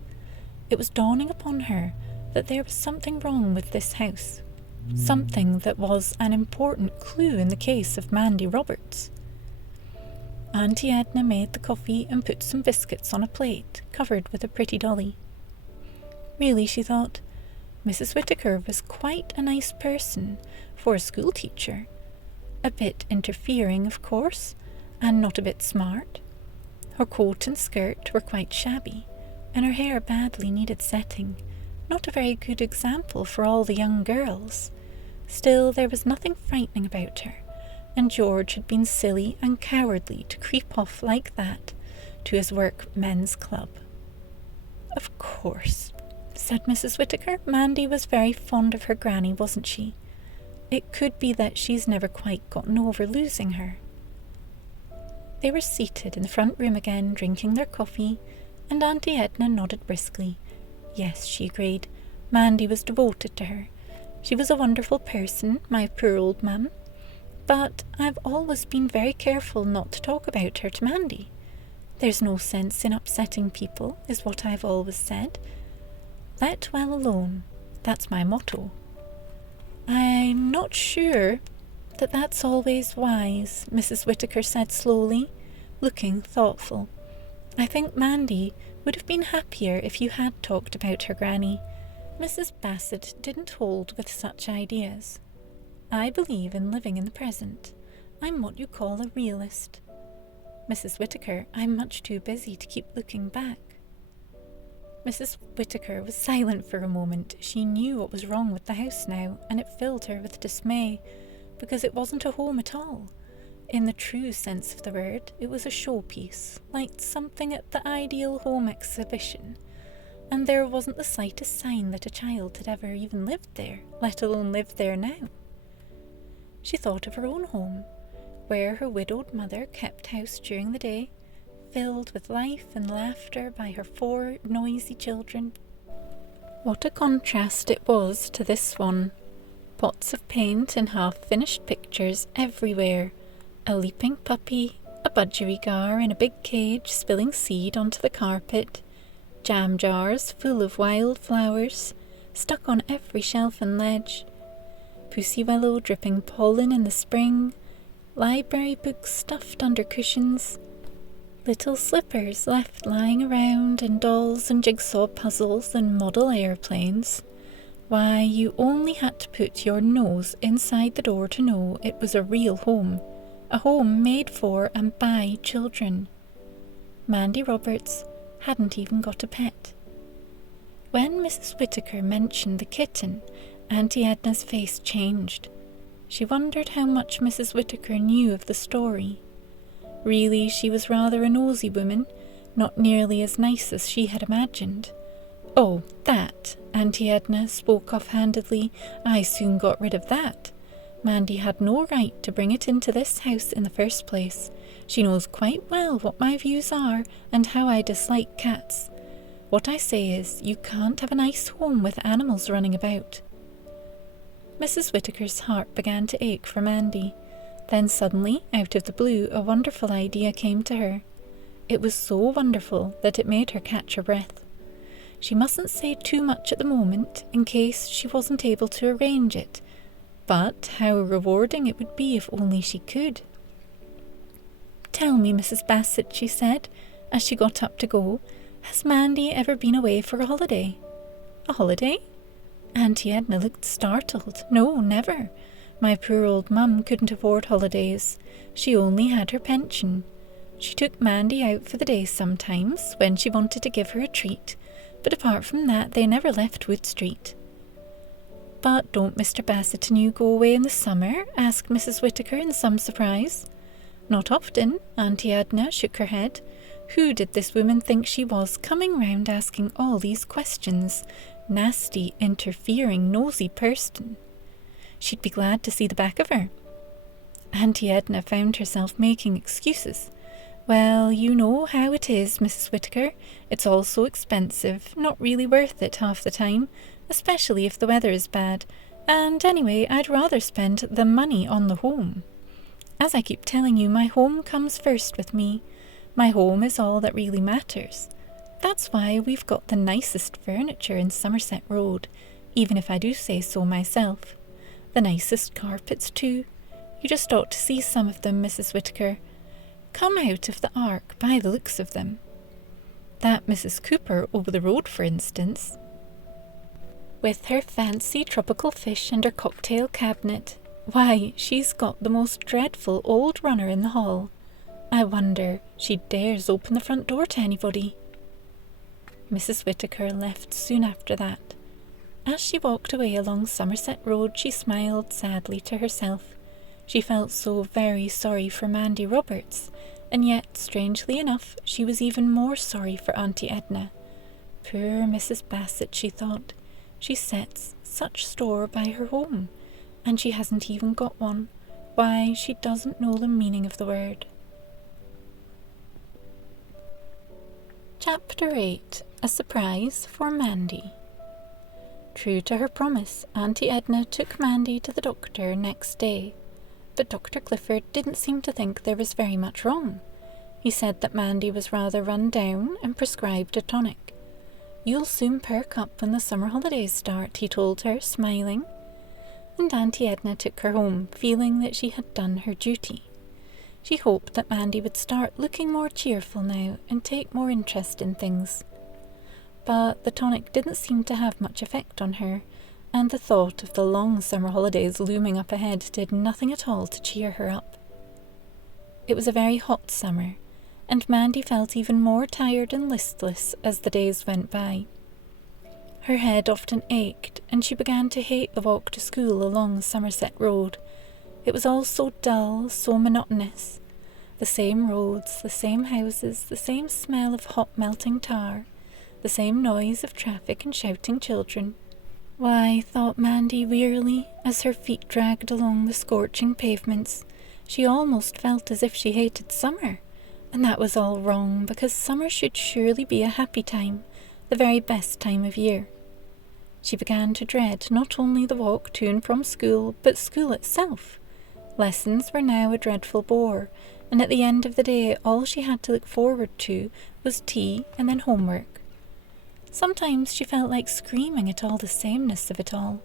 It was dawning upon her that there was something wrong with this house, something that was an important clue in the case of Mandy Roberts. Auntie Edna made the coffee and put some biscuits on a plate covered with a pretty dolly. Really, she thought, Mrs. Whittaker was quite a nice person for a school teacher. A bit interfering, of course, and not a bit smart. Her coat and skirt were quite shabby, and her hair badly needed setting. Not a very good example for all the young girls. Still, there was nothing frightening about her, and George had been silly and cowardly to creep off like that to his workmen's club. Of course, said Mrs. Whittaker, Mandy was very fond of her granny, wasn't she? It could be that she's never quite gotten over losing her. They were seated in the front room again, drinking their coffee, and Auntie Edna nodded briskly. Yes, she agreed. Mandy was devoted to her. She was a wonderful person, my poor old mum. But I've always been very careful not to talk about her to Mandy. There's no sense in upsetting people, is what I've always said. Let well alone. That's my motto. I'm not sure that that's always wise, Mrs. Whittaker said slowly, looking thoughtful. I think Mandy would have been happier if you had talked about her granny. Mrs. Bassett didn't hold with such ideas. I believe in living in the present. I'm what you call a realist. Mrs. Whittaker, I'm much too busy to keep looking back. Mrs. Whittaker was silent for a moment. She knew what was wrong with the house now, and it filled her with dismay, because it wasn't a home at all. In the true sense of the word, it was a showpiece, like something at the Ideal Home exhibition, and there wasn't the slightest sign that a child had ever even lived there, let alone lived there now. She thought of her own home, where her widowed mother kept house during the day, filled with life and laughter by her 4 noisy children. What a contrast it was to this one. Pots of paint and half-finished pictures everywhere. A leaping puppy, a budgerigar in a big cage spilling seed onto the carpet, jam jars full of wild flowers stuck on every shelf and ledge, pussy willow dripping pollen in the spring, library books stuffed under cushions, little slippers left lying around, and dolls and jigsaw puzzles and model airplanes. Why, you only had to put your nose inside the door to know it was a real home, a home made for and by children. Mandy Roberts hadn't even got a pet. When Mrs. Whittaker mentioned the kitten, Auntie Edna's face changed. She wondered how much Mrs. Whittaker knew of the story. Really, she was rather a nosy woman, not nearly as nice as she had imagined. Oh, that, Auntie Edna spoke offhandedly. I soon got rid of that. Mandy had no right to bring it into this house in the first place. She knows quite well what my views are and how I dislike cats. What I say is, you can't have a nice home with animals running about. Mrs. Whittaker's heart began to ache for Mandy. Then suddenly, out of the blue, a wonderful idea came to her. It was so wonderful that it made her catch her breath. She mustn't say too much at the moment, in case she wasn't able to arrange it. But how rewarding it would be if only she could. Tell me, Mrs. Bassett, she said, as she got up to go, has Mandy ever been away for a holiday? A holiday? Auntie Edna looked startled. No, never. My poor old mum couldn't afford holidays. She only had her pension. She took Mandy out for the day sometimes, when she wanted to give her a treat, but apart from that they never left Wood Street. But don't Mr. Bassett and you go away in the summer? Asked Mrs. Whittaker in some surprise. Not often, Auntie Edna shook her head. Who did this woman think she was, coming round asking all these questions? Nasty, interfering, nosy person. She'd be glad to see the back of her. Auntie Edna found herself making excuses. Well, you know how it is, Mrs. Whittaker. It's all so expensive, not really worth it half the time, especially if the weather is bad. And anyway, I'd rather spend the money on the home. As I keep telling you, my home comes first with me. My home is all that really matters. That's why we've got the nicest furniture in Somerset Road, even if I do say so myself. The nicest carpets, too. You just ought to see some of them, Mrs. Whittaker. come out of the ark by the looks of them. That Mrs. Cooper over the road, for instance, with her fancy tropical fish and her cocktail cabinet. Why, she's got the most dreadful old runner in the hall. I wonder she dares open the front door to anybody. Mrs. Whittaker left soon after that. As she walked away along Somerset Road, she smiled sadly to herself. She felt so very sorry for Mandy Roberts, and yet, strangely enough, she was even more sorry for Auntie Edna. Poor Mrs. Bassett, she thought. She sets such store by her home, and she hasn't even got one. Why, she doesn't know the meaning of the word. Chapter 8. A Surprise for Mandy. True to her promise, Auntie Edna took Mandy to the doctor next day. But Dr. Clifford didn't seem to think there was very much wrong. He said that Mandy was rather run down and prescribed a tonic. "You'll soon perk up when the summer holidays start," he told her, smiling. And Auntie Edna took her home, feeling that she had done her duty. She hoped that Mandy would start looking more cheerful now and take more interest in things. But the tonic didn't seem to have much effect on her, and the thought of the long summer holidays looming up ahead did nothing at all to cheer her up. It was a very hot summer, and Mandy felt even more tired and listless as the days went by. Her head often ached, and she began to hate the walk to school along Somerset Road. It was all so dull, so monotonous. The same roads, the same houses, the same smell of hot melting tar, the same noise of traffic and shouting children. Why, thought Mandy wearily, as her feet dragged along the scorching pavements, she almost felt as if she hated summer. And that was all wrong, because summer should surely be a happy time, the very best time of year. She began to dread not only the walk to and from school, but school itself. Lessons were now a dreadful bore, and at the end of the day all she had to look forward to was tea and then homework. Sometimes she felt like screaming at all the sameness of it all.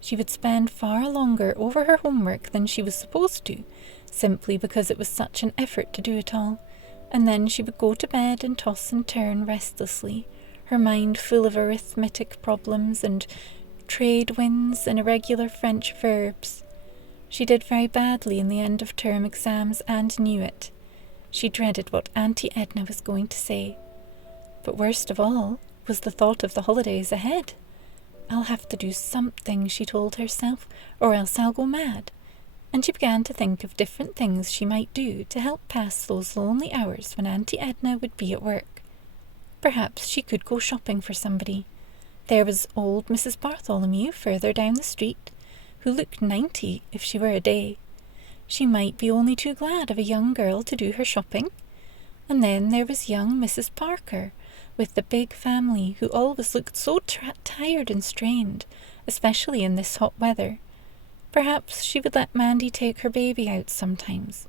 She would spend far longer over her homework than she was supposed to, simply because it was such an effort to do it all, and then she would go to bed and toss and turn restlessly, her mind full of arithmetic problems and trade winds and irregular French verbs. She did very badly in the end-of-term exams and knew it. She dreaded what Auntie Edna was going to say. But worst of all was the thought of the holidays ahead. "I'll have to do something," she told herself, "or else I'll go mad." And she began to think of different things she might do to help pass those lonely hours when Auntie Edna would be at work. Perhaps she could go shopping for somebody. There was old Mrs. Bartholomew further down the street, who looked 90 if she were a day. She might be only too glad of a young girl to do her shopping. And then there was young Mrs. Parker, with the big family, who always looked so tired and strained, especially in this hot weather. Perhaps she would let Mandy take her baby out sometimes.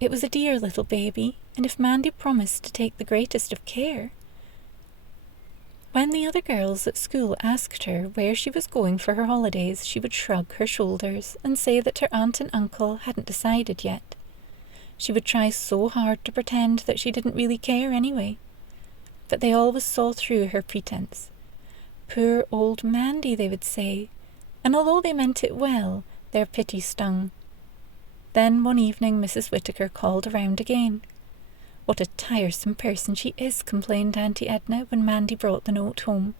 It was a dear little baby, and if Mandy promised to take the greatest of care. When the other girls at school asked her where she was going for her holidays, she would shrug her shoulders and say that her aunt and uncle hadn't decided yet. She would try so hard to pretend that she didn't really care anyway. But they always saw through her pretense. "Poor old Mandy," they would say, and although they meant it well, their pity stung. Then one evening Mrs. Whittaker called around again. "What a tiresome person she is," complained Auntie Edna when Mandy brought the note home.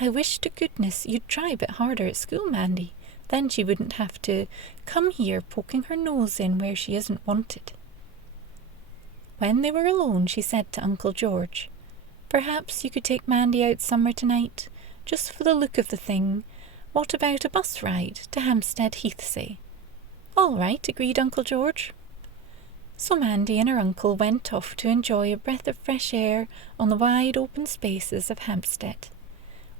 "I wish to goodness you'd try a bit harder at school, Mandy. Then she wouldn't have to come here poking her nose in where she isn't wanted." When they were alone, she said to Uncle George, "Perhaps you could take Mandy out somewhere tonight, just for the look of the thing. What about a bus ride to Hampstead Heath, say?" "All right," agreed Uncle George. So Mandy and her uncle went off to enjoy a breath of fresh air on the wide open spaces of Hampstead,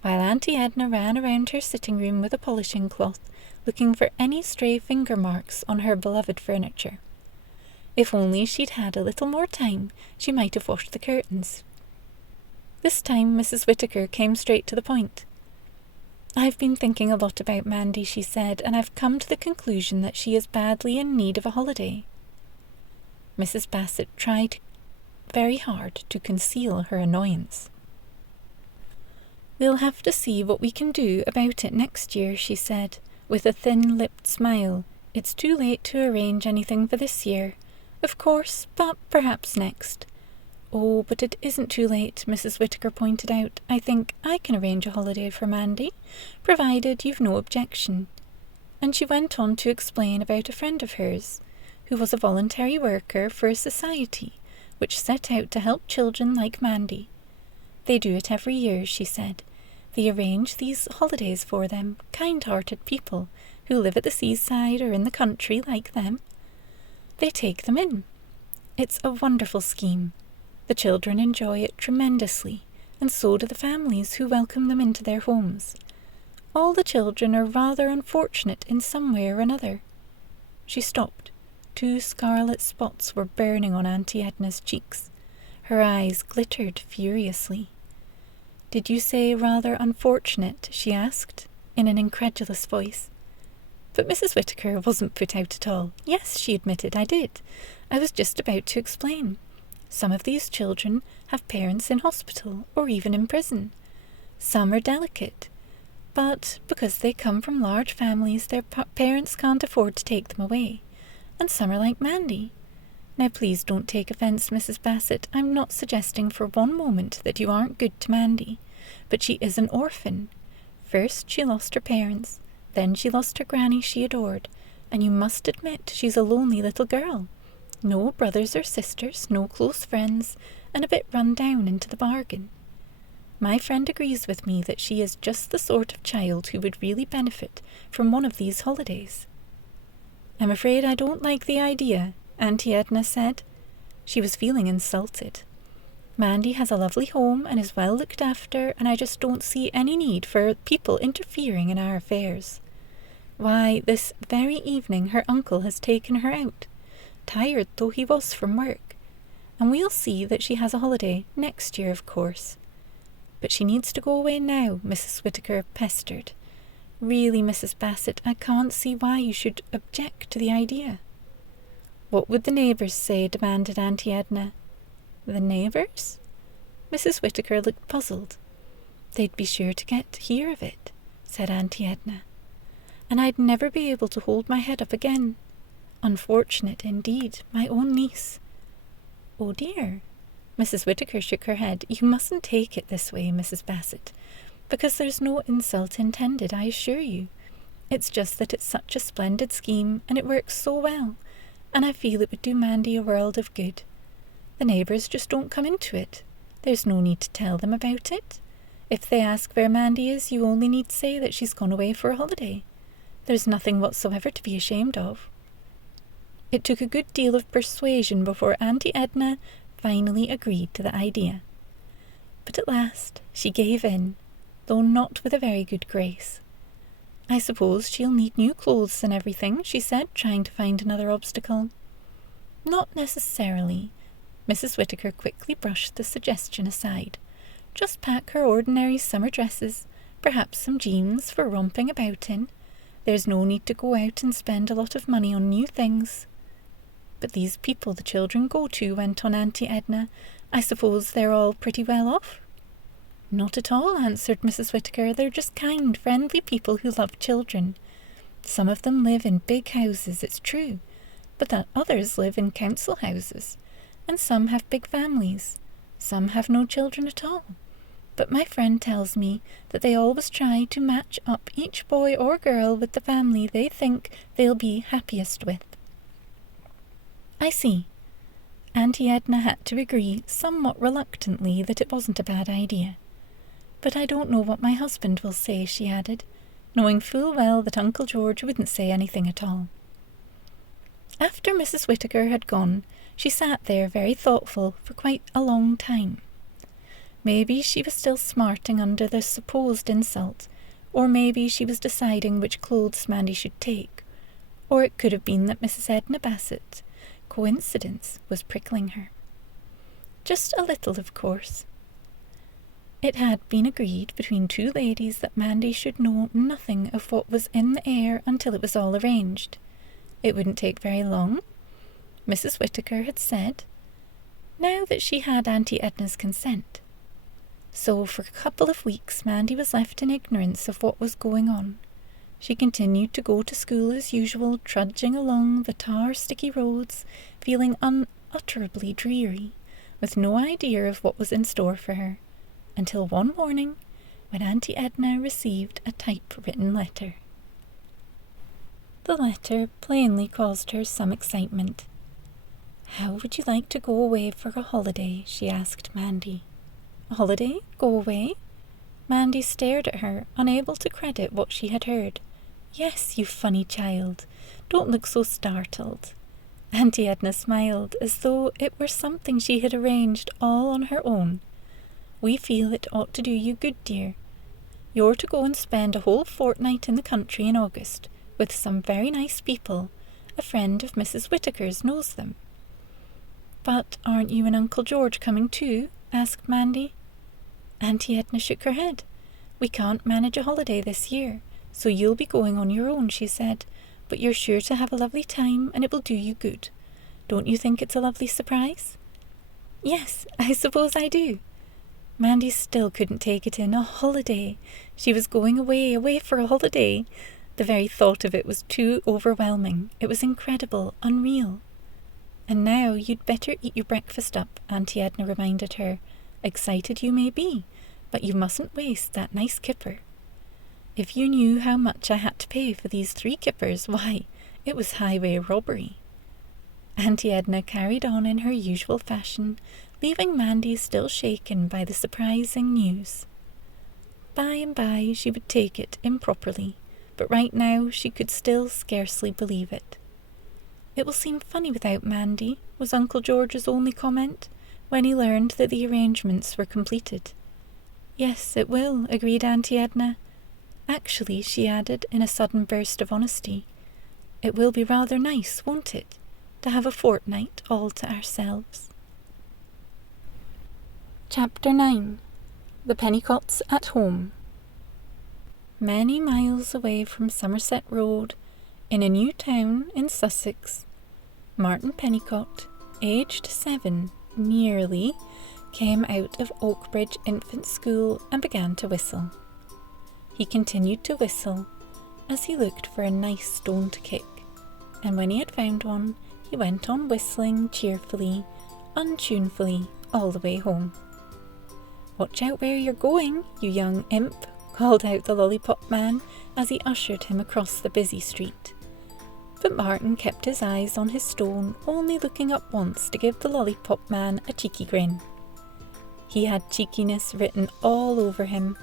while Auntie Edna ran around her sitting room with a polishing cloth, looking for any stray finger marks on her beloved furniture. If only she'd had a little more time, she might have washed the curtains. This time Mrs. Whittaker came straight to the point. "I've been thinking a lot about Mandy," she said, "and I've come to the conclusion that she is badly in need of a holiday." Mrs. Bassett tried very hard to conceal her annoyance. "We'll have to see what we can do about it next year," she said, with a thin-lipped smile. "It's too late to arrange anything for this year, of course, but perhaps next." "Oh, but it isn't too late," Mrs. Whittaker pointed out. "I think I can arrange a holiday for Mandy, provided you've no objection." And she went on to explain about a friend of hers, who was a voluntary worker for a society which set out to help children like Mandy. They do it every year, she said. They arrange these holidays for them, kind-hearted people who live at the seaside or in the country like them. They take them in. It's a wonderful scheme. The children enjoy it tremendously, and so do the families who welcome them into their homes. All the children are rather unfortunate in some way or another. She stopped. 2 scarlet spots were burning on Auntie Edna's cheeks. Her eyes glittered furiously. "Did you say rather unfortunate?" she asked, in an incredulous voice. But Mrs. Whittaker wasn't put out at all. "Yes," she admitted, "I did. I was just about to explain. Some of these children have parents in hospital or even in prison. Some are delicate, but because they come from large families, their parents can't afford to take them away. And some are like Mandy. Now please don't take offence, Mrs. Bassett. I'm not suggesting for one moment that you aren't good to Mandy, but she is an orphan. First she lost her parents, then she lost her granny she adored, and you must admit she's a lonely little girl. No brothers or sisters, no close friends, and a bit run down into the bargain. My friend agrees with me that she is just the sort of child who would really benefit from one of these holidays." "I'm afraid I don't like the idea," Auntie Edna said. She was feeling insulted. "Mandy has a lovely home and is well looked after, and I just don't see any need for people interfering in our affairs. Why, this very evening her uncle has taken her out, tired though he was from work, and we'll see that she has a holiday next year, of course. But she needs to go away now," Mrs. Whittaker pestered. "Really, Mrs. Bassett, I can't see why you should object to the idea." "What would the neighbours say?" demanded Auntie Edna. "The neighbours?" Mrs. Whittaker looked puzzled. "They'd be sure to hear of it," said Auntie Edna. "And I'd never be able to hold my head up again. Unfortunate indeed, my own niece." "Oh dear." Mrs. Whittaker shook her head. "You mustn't take it this way, Mrs. Bassett, because there's no insult intended, I assure you. It's just that it's such a splendid scheme, and it works so well, and I feel it would do Mandy a world of good. The neighbours just don't come into it. There's no need to tell them about it. If they ask where Mandy is, you only need to say that she's gone away for a holiday. There's nothing whatsoever to be ashamed of." It took a good deal of persuasion before Auntie Edna finally agreed to the idea. But at last she gave in, though not with a very good grace. "I suppose she'll need new clothes and everything," she said, trying to find another obstacle. "Not necessarily." Mrs. Whittaker quickly brushed the suggestion aside. "Just pack her ordinary summer dresses, perhaps some jeans for romping about in. There's no need to go out and spend a lot of money on new things." "But these people the children go to," went on Auntie Edna, "I suppose they're all pretty well off?" "Not at all," answered Mrs. Whittaker. "They're just kind, friendly people who love children. Some of them live in big houses, it's true, but others live in council houses, and some have big families. Some have no children at all. But my friend tells me that they always try to match up each boy or girl with the family they think they'll be happiest with." "I see." Auntie Edna had to agree somewhat reluctantly that it wasn't a bad idea. "But I don't know what my husband will say," she added, knowing full well that Uncle George wouldn't say anything at all. After Mrs. Whittaker had gone, she sat there very thoughtful for quite a long time. Maybe she was still smarting under the supposed insult, or maybe she was deciding which clothes Mandy should take, or it could have been that Mrs. Edna Bassett, coincidence, was prickling her. Just a little, of course. It had been agreed between 2 ladies that Mandy should know nothing of what was in the air until it was all arranged. It wouldn't take very long. Mrs. Whittaker had said, now that she had Auntie Edna's consent. So for a couple of weeks Mandy was left in ignorance of what was going on. She continued to go to school as usual, trudging along the tar-sticky roads, feeling unutterably dreary, with no idea of what was in store for her, until one morning when Auntie Edna received a typewritten letter. The letter plainly caused her some excitement. "How would you like to go away for a holiday?" she asked Mandy. "A holiday? Go away?" Mandy stared at her, unable to credit what she had heard. "Yes, you funny child. Don't look so startled." Auntie Edna smiled, as though it were something she had arranged all on her own. "We feel it ought to do you good, dear. You're to go and spend a whole fortnight in the country in August, with some very nice people. A friend of Mrs. Whittaker's knows them." "But aren't you and Uncle George coming too?" asked Mandy. Auntie Edna shook her head. "We can't manage a holiday this year, so you'll be going on your own," she said. "But you're sure to have a lovely time, and it will do you good. Don't you think it's a lovely surprise?" "Yes, I suppose I do." Mandy still couldn't take it in. A holiday! She was going away for a holiday. The very thought of it was too overwhelming. It was incredible, unreal. "And now you'd better eat your breakfast up," Auntie Edna reminded her. "Excited you may be, but you mustn't waste that nice kipper. If you knew how much I had to pay for these 3 kippers, why, it was highway robbery." Auntie Edna carried on in her usual fashion, leaving Mandy still shaken by the surprising news. By and by she would take it improperly, but right now she could still scarcely believe it. "It will seem funny without Mandy," was Uncle George's only comment, when he learned that the arrangements were completed. "Yes, it will," agreed Auntie Edna. "Actually," she added in a sudden burst of honesty, "it will be rather nice, won't it, to have a fortnight all to ourselves." Chapter 9. The Pennicotts at Home. Many miles away from Somerset Road, in a new town in Sussex, Martin Pennicott, aged 7, nearly, came out of Oakbridge Infant School and began to whistle. He continued to whistle as he looked for a nice stone to kick, and when he had found one, he went on whistling cheerfully, untunefully, all the way home. "Watch out where you're going, you young imp," called out the lollipop man as he ushered him across the busy street. But Martin kept his eyes on his stone, only looking up once to give the lollipop man a cheeky grin. He had cheekiness written all over him.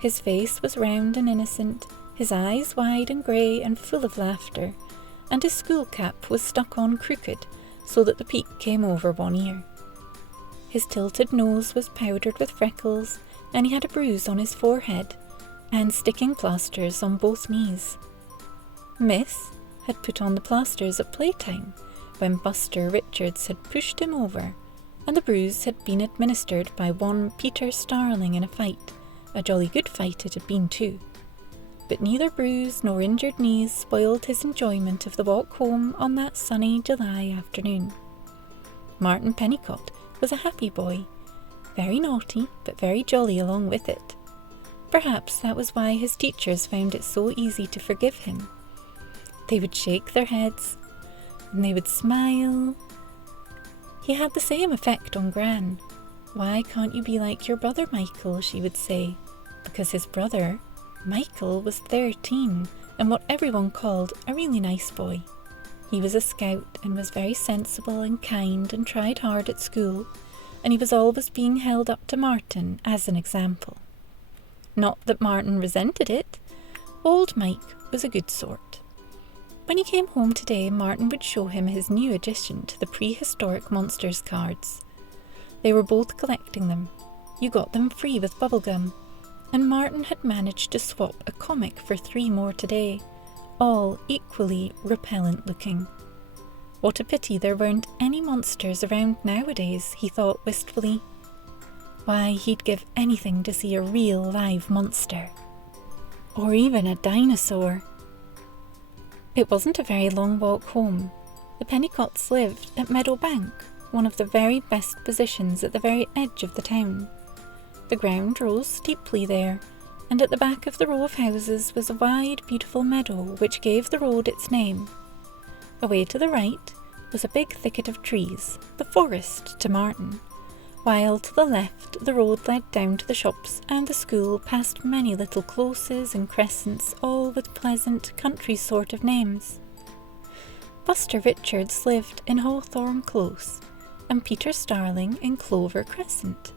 His face was round and innocent, his eyes wide and grey and full of laughter, and his school cap was stuck on crooked so that the peak came over one ear. His tilted nose was powdered with freckles, and he had a bruise on his forehead, and sticking plasters on both knees. Miss had put on the plasters at playtime, when Buster Richards had pushed him over, and the bruise had been administered by one Peter Starling in a fight. A jolly good fight it had been too. But neither bruise nor injured knees spoiled his enjoyment of the walk home on that sunny July afternoon. Martin Pennicott was a happy boy, very naughty but very jolly along with it. Perhaps that was why his teachers found it so easy to forgive him. They would shake their heads, and they would smile. He had the same effect on Gran. "Why can't you be like your brother Michael?" she would say, because his brother, Michael, was 13 and what everyone called a really nice boy. He was a scout and was very sensible and kind and tried hard at school, and he was always being held up to Martin as an example. Not that Martin resented it. Old Mike was a good sort. When he came home today, Martin would show him his new addition to the prehistoric monsters cards. They were both collecting them. You got them free with bubblegum, and Martin had managed to swap a comic for 3 more today, all equally repellent looking. What a pity there weren't any monsters around nowadays, he thought wistfully. Why, he'd give anything to see a real live monster. Or even a dinosaur. It wasn't a very long walk home. The Pennicotts lived at Meadow Bank, one of the very best positions at the very edge of the town. The ground rose steeply there, and at the back of the row of houses was a wide, beautiful meadow which gave the road its name. Away to the right was a big thicket of trees, the forest to Martin, while to the left the road led down to the shops and the school past many little closes and crescents, all with pleasant country sort of names. Buster Richards lived in Hawthorn Close, and Peter Starling in Clover Crescent.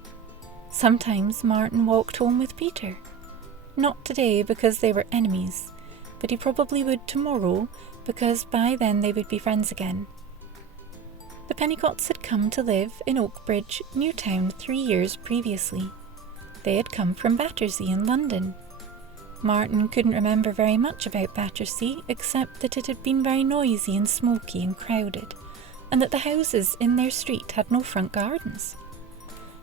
Sometimes Martin walked home with Peter. Not today because they were enemies, but he probably would tomorrow because by then they would be friends again. The Pennicotts had come to live in Oakbridge, Newtown, 3 years previously. They had come from Battersea in London. Martin couldn't remember very much about Battersea except that it had been very noisy and smoky and crowded, and that the houses in their street had no front gardens.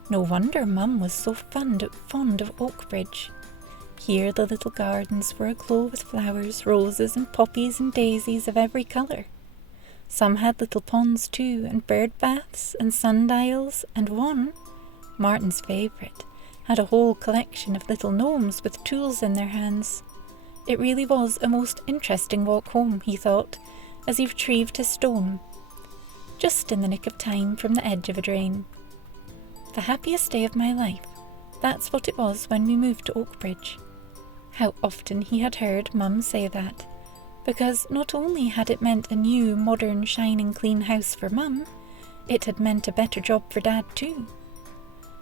No wonder Mum was so fond of Oakbridge. Here the little gardens were aglow with flowers, roses and poppies and daisies of every colour. Some had little ponds too, and bird baths and sundials, and one, Martin's favourite, had a whole collection of little gnomes with tools in their hands. It really was a most interesting walk home, he thought, as he retrieved his stone, just in the nick of time from the edge of a drain. The happiest day of my life, that's what it was when we moved to Oakbridge. How often he had heard Mum say that, because not only had it meant a new, modern, shining, clean house for Mum, it had meant a better job for Dad too.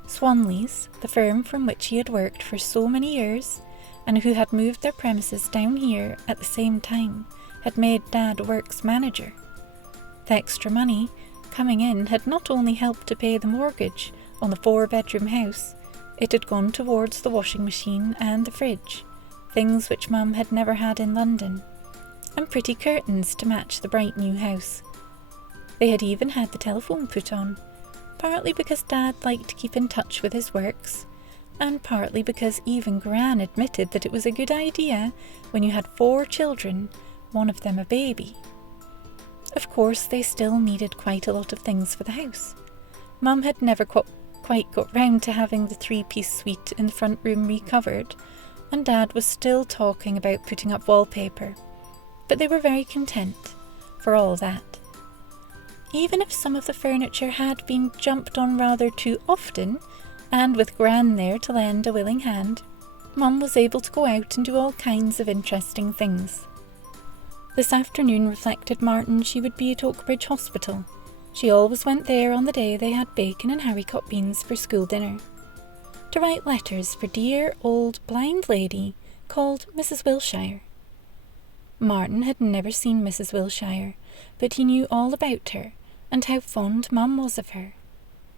Swanleys, the firm from which he had worked for so many years, and who had moved their premises down here at the same time, had made Dad works manager. The extra money coming in had not only helped to pay the mortgage on the 4-bedroom house, it had gone towards the washing machine and the fridge, things which Mum had never had in London, and pretty curtains to match the bright new house. They had even had the telephone put on, partly because Dad liked to keep in touch with his works, and partly because even Gran admitted that it was a good idea when you had 4 children, one of them a baby. Of course, they still needed quite a lot of things for the house. Mum had never quite got round to having the 3-piece suite in the front room recovered, and Dad was still talking about putting up wallpaper, but they were very content for all that. Even if some of the furniture had been jumped on rather too often, and with Gran there to lend a willing hand, Mum was able to go out and do all kinds of interesting things. This afternoon, reflected Martin, she would be at Oakbridge Hospital. She always went there on the day they had bacon and haricot beans for school dinner, to write letters for dear old blind lady called Mrs. Wilshire. Martin had never seen Mrs. Wilshire, but he knew all about her and how fond Mum was of her.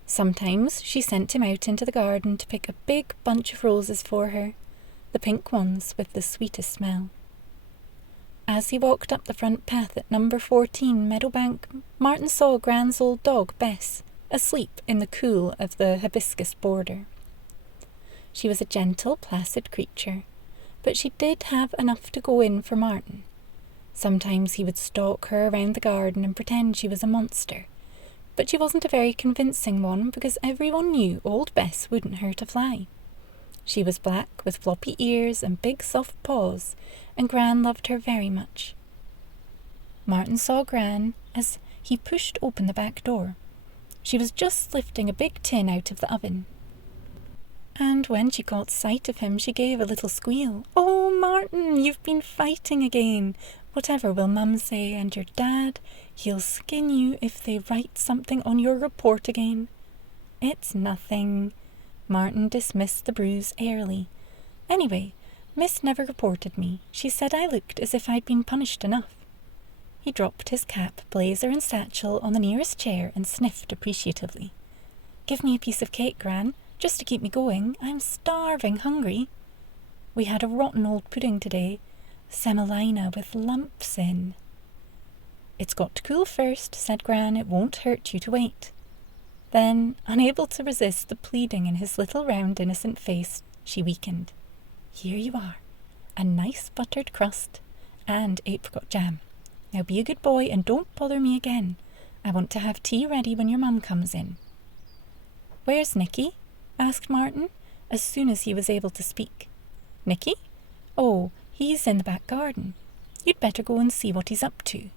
Sometimes she sent him out into the garden to pick a big bunch of roses for her, the pink ones with the sweetest smell. As he walked up the front path at number 14 Meadowbank, Martin saw Gran's old dog, Bess, asleep in the cool of the hibiscus border. She was a gentle, placid creature, but she did have enough to go in for Martin. Sometimes he would stalk her around the garden and pretend she was a monster, but she wasn't a very convincing one because everyone knew old Bess wouldn't hurt a fly. She was black with floppy ears and big soft paws, and Gran loved her very much. Martin saw Gran as he pushed open the back door. She was just lifting a big tin out of the oven, and when she caught sight of him she gave a little squeal. "Oh, Martin, you've been fighting again. Whatever will Mum say, and your Dad, he'll skin you if they write something on your report again." "It's nothing." Martin dismissed the bruise airily. "Anyway, Miss never reported me. She said I looked as if I'd been punished enough." He dropped his cap, blazer and satchel on the nearest chair and sniffed appreciatively. "Give me a piece of cake, Gran, just to keep me going. I'm starving hungry. We had a rotten old pudding today, semolina with lumps in." "It's got to cool first," said Gran. "It won't hurt you to wait." Then, unable to resist the pleading in his little round innocent face, she weakened. "Here you are, a nice buttered crust and apricot jam. Now be a good boy and don't bother me again. I want to have tea ready when your mum comes in." "Where's Nicky?" asked Martin, as soon as he was able to speak. "Nicky? Oh, he's in the back garden. You'd better go and see what he's up to."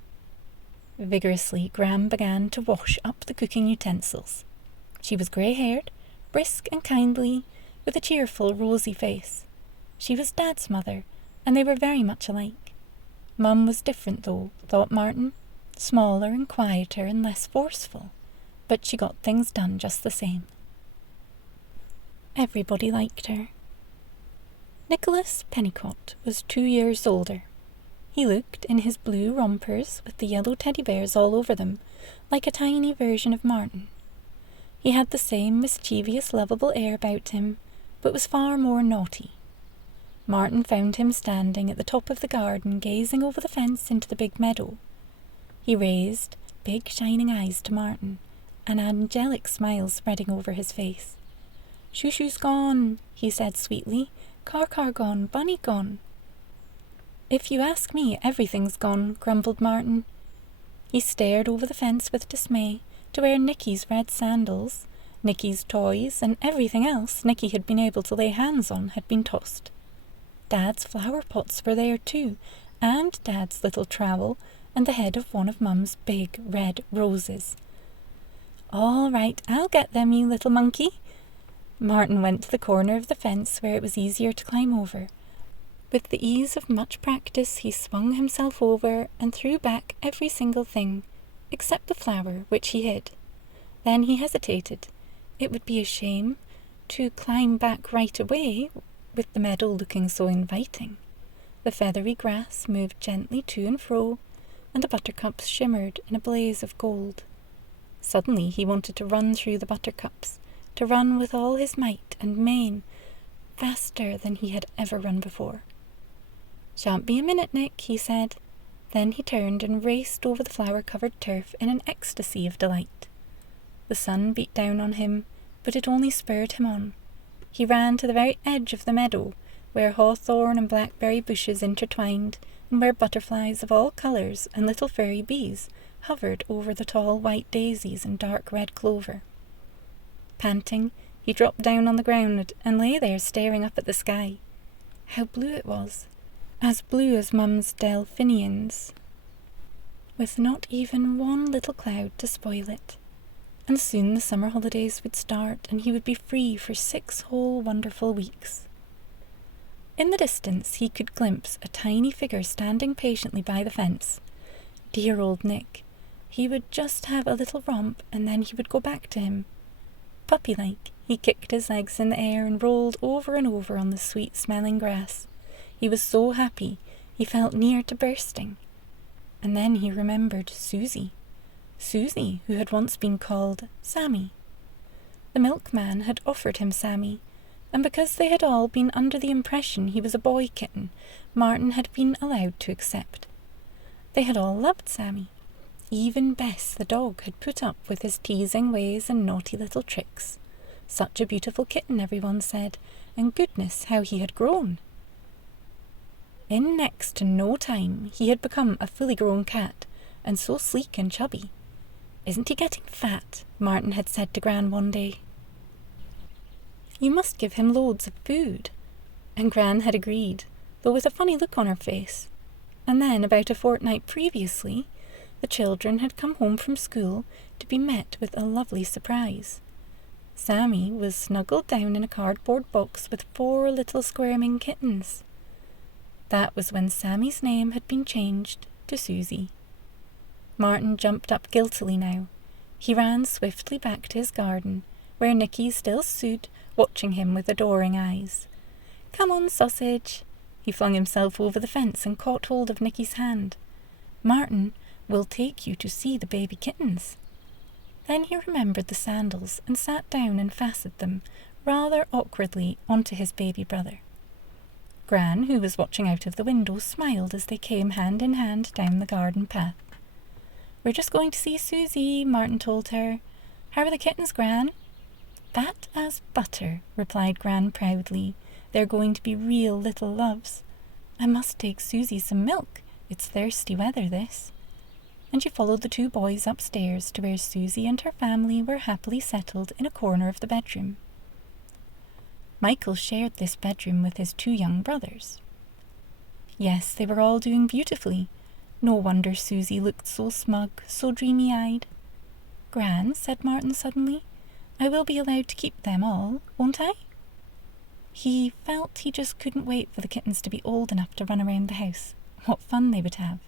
Vigorously, Gran began to wash up the cooking utensils. She was grey-haired, brisk and kindly, with a cheerful, rosy face. She was Dad's mother, and they were very much alike. Mum was different, though, thought Martin, smaller and quieter and less forceful, but she got things done just the same. Everybody liked her. Nicholas Pennicott was 2 years older. He looked, in his blue rompers with the yellow teddy bears all over them, like a tiny version of Martin. He had the same mischievous, lovable air about him, but was far more naughty. Martin found him standing at the top of the garden, gazing over the fence into the big meadow. He raised big shining eyes to Martin, an angelic smile spreading over his face. "Shoo-shoo's gone," he said sweetly. "Car gone, bunny gone." "If you ask me, everything's gone," grumbled Martin. He stared over the fence with dismay to where Nicky's red sandals, Nicky's toys, and everything else Nicky had been able to lay hands on had been tossed. Dad's flower pots were there too, and Dad's little trowel, and the head of one of Mum's big red roses. "All right, I'll get them, you little monkey." Martin went to the corner of the fence where it was easier to climb over. With the ease of much practice, he swung himself over and threw back every single thing, except the flower, which he hid. Then he hesitated. It would be a shame to climb back right away, with the meadow looking so inviting. The feathery grass moved gently to and fro, and the buttercups shimmered in a blaze of gold. Suddenly he wanted to run through the buttercups, to run with all his might and main, faster than he had ever run before. "Shan't be a minute, Nick," he said. Then he turned and raced over the flower-covered turf in an ecstasy of delight. The sun beat down on him, but it only spurred him on. He ran to the very edge of the meadow, where hawthorn and blackberry bushes intertwined, and where butterflies of all colours and little furry bees hovered over the tall white daisies and dark red clover. Panting, he dropped down on the ground and lay there staring up at the sky. How blue it was, as blue as Mum's delphiniums, with not even one little cloud to spoil it. And soon the summer holidays would start, and he would be free for 6 whole wonderful weeks. In the distance he could glimpse a tiny figure standing patiently by the fence. Dear old Nick. He would just have a little romp, and then he would go back to him. Puppy-like, he kicked his legs in the air and rolled over and over on the sweet-smelling grass. He was so happy, he felt near to bursting. And then he remembered Susie, who had once been called Sammy. The milkman had offered him Sammy, and because they had all been under the impression he was a boy kitten, Martin had been allowed to accept. They had all loved Sammy. Even Bess, the dog, had put up with his teasing ways and naughty little tricks. Such a beautiful kitten, everyone said, and goodness, how he had grown. In next to no time, he had become a fully grown cat, and so sleek and chubby. "Isn't he getting fat?" Martin had said to Gran one day. "You must give him loads of food." And Gran had agreed, though with a funny look on her face. And then, about a fortnight previously, the children had come home from school to be met with a lovely surprise. Sammy was snuggled down in a cardboard box with 4 little squirming kittens. That was when Sammy's name had been changed to Susie. Martin jumped up guiltily now. He ran swiftly back to his garden, where Nicky still stood, watching him with adoring eyes. "Come on, sausage!" He flung himself over the fence and caught hold of Nicky's hand. "Martin, we'll take you to see the baby kittens." Then he remembered the sandals and sat down and fastened them, rather awkwardly, onto his baby brother. Gran, who was watching out of the window, smiled as they came hand in hand down the garden path. "We're just going to see Susie," Martin told her. "How are the kittens, Gran?" "Fat as butter," replied Gran proudly. "They're going to be real little loves. I must take Susie some milk. It's thirsty weather, this." and she followed the two boys upstairs to where Susie and her family were happily settled in a corner of the bedroom. Michael shared this bedroom with his two young brothers. Yes, they were all doing beautifully. No wonder Susie looked so smug, so dreamy-eyed. "Gran," said Martin suddenly, "I will be allowed to keep them all, won't I?" He felt he just couldn't wait for the kittens to be old enough to run around the house. What fun they would have.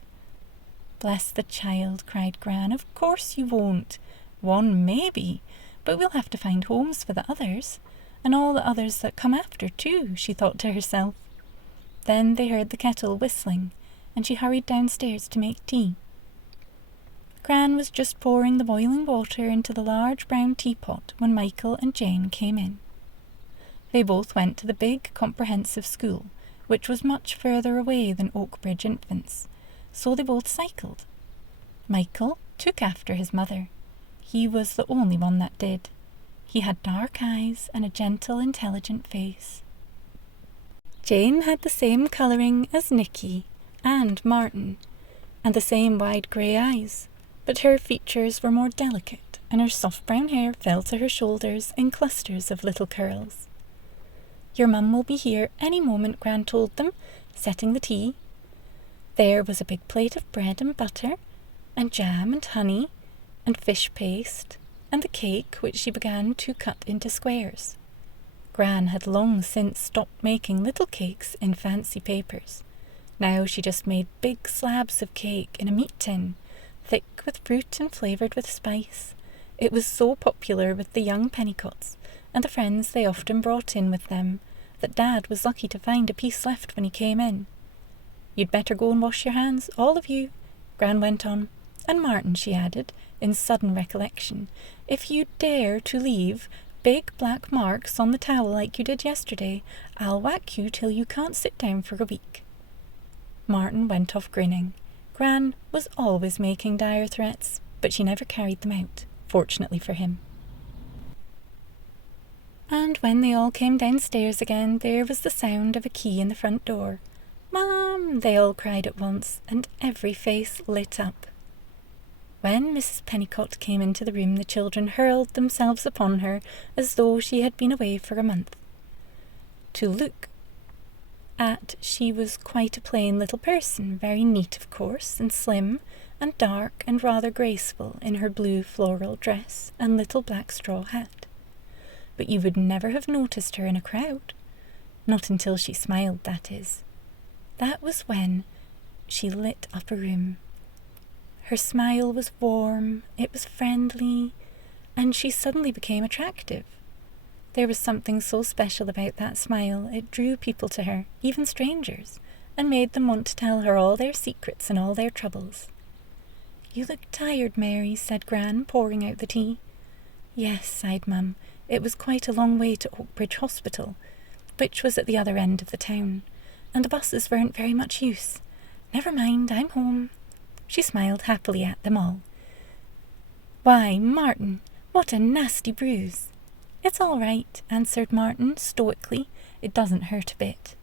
"Bless the child," cried Gran, "of course you won't. One maybe, but we'll have to find homes for the others, and all the others that come after too," she thought to herself. Then they heard the kettle whistling, and she hurried downstairs to make tea. Gran was just pouring the boiling water into the large brown teapot when Michael and Jane came in. They both went to the big comprehensive school, which was much further away than Oakbridge Infants, so they both cycled. Michael took after his mother. He was the only one that did. He had dark eyes and a gentle, intelligent face. Jane had the same colouring as Nicky and Martin, and the same wide grey eyes, but her features were more delicate, and her soft brown hair fell to her shoulders in clusters of little curls. "Your mum will be here any moment," Gran told them, setting the tea. There was a big plate of bread and butter, and jam and honey, and fish paste, and the cake which she began to cut into squares. Gran had long since stopped making little cakes in fancy papers. Now she just made big slabs of cake in a meat tin, thick with fruit and flavoured with spice. It was so popular with the young Pennicotts and the friends they often brought in with them that Dad was lucky to find a piece left when he came in. "You'd better go and wash your hands, all of you," Gran went on. "And Martin," she added, in sudden recollection, "if you dare to leave big black marks on the towel like you did yesterday, I'll whack you till you can't sit down for a week." Martin went off grinning. Gran was always making dire threats, but she never carried them out, fortunately for him. And when they all came downstairs again, there was the sound of a key in the front door. "Mum!" they all cried at once, and every face lit up. When Mrs. Pennicott came into the room, the children hurled themselves upon her as though she had been away for a month. To look at, she was quite a plain little person, very neat of course, and slim, and dark and rather graceful in her blue floral dress and little black straw hat. But you would never have noticed her in a crowd. Not until she smiled, that is. That was when she lit up a room. Her smile was warm, it was friendly, and she suddenly became attractive. There was something so special about that smile, it drew people to her, even strangers, and made them want to tell her all their secrets and all their troubles. "You look tired, Mary," said Gran, pouring out the tea. "Yes," sighed Mum. "It was quite a long way to Oakbridge Hospital, which was at the other end of the town, and the buses weren't very much use. Never mind, I'm home." She smiled happily at them all. "Why, Martin, what a nasty bruise!" "It's all right," answered Martin stoically. "It doesn't hurt a bit."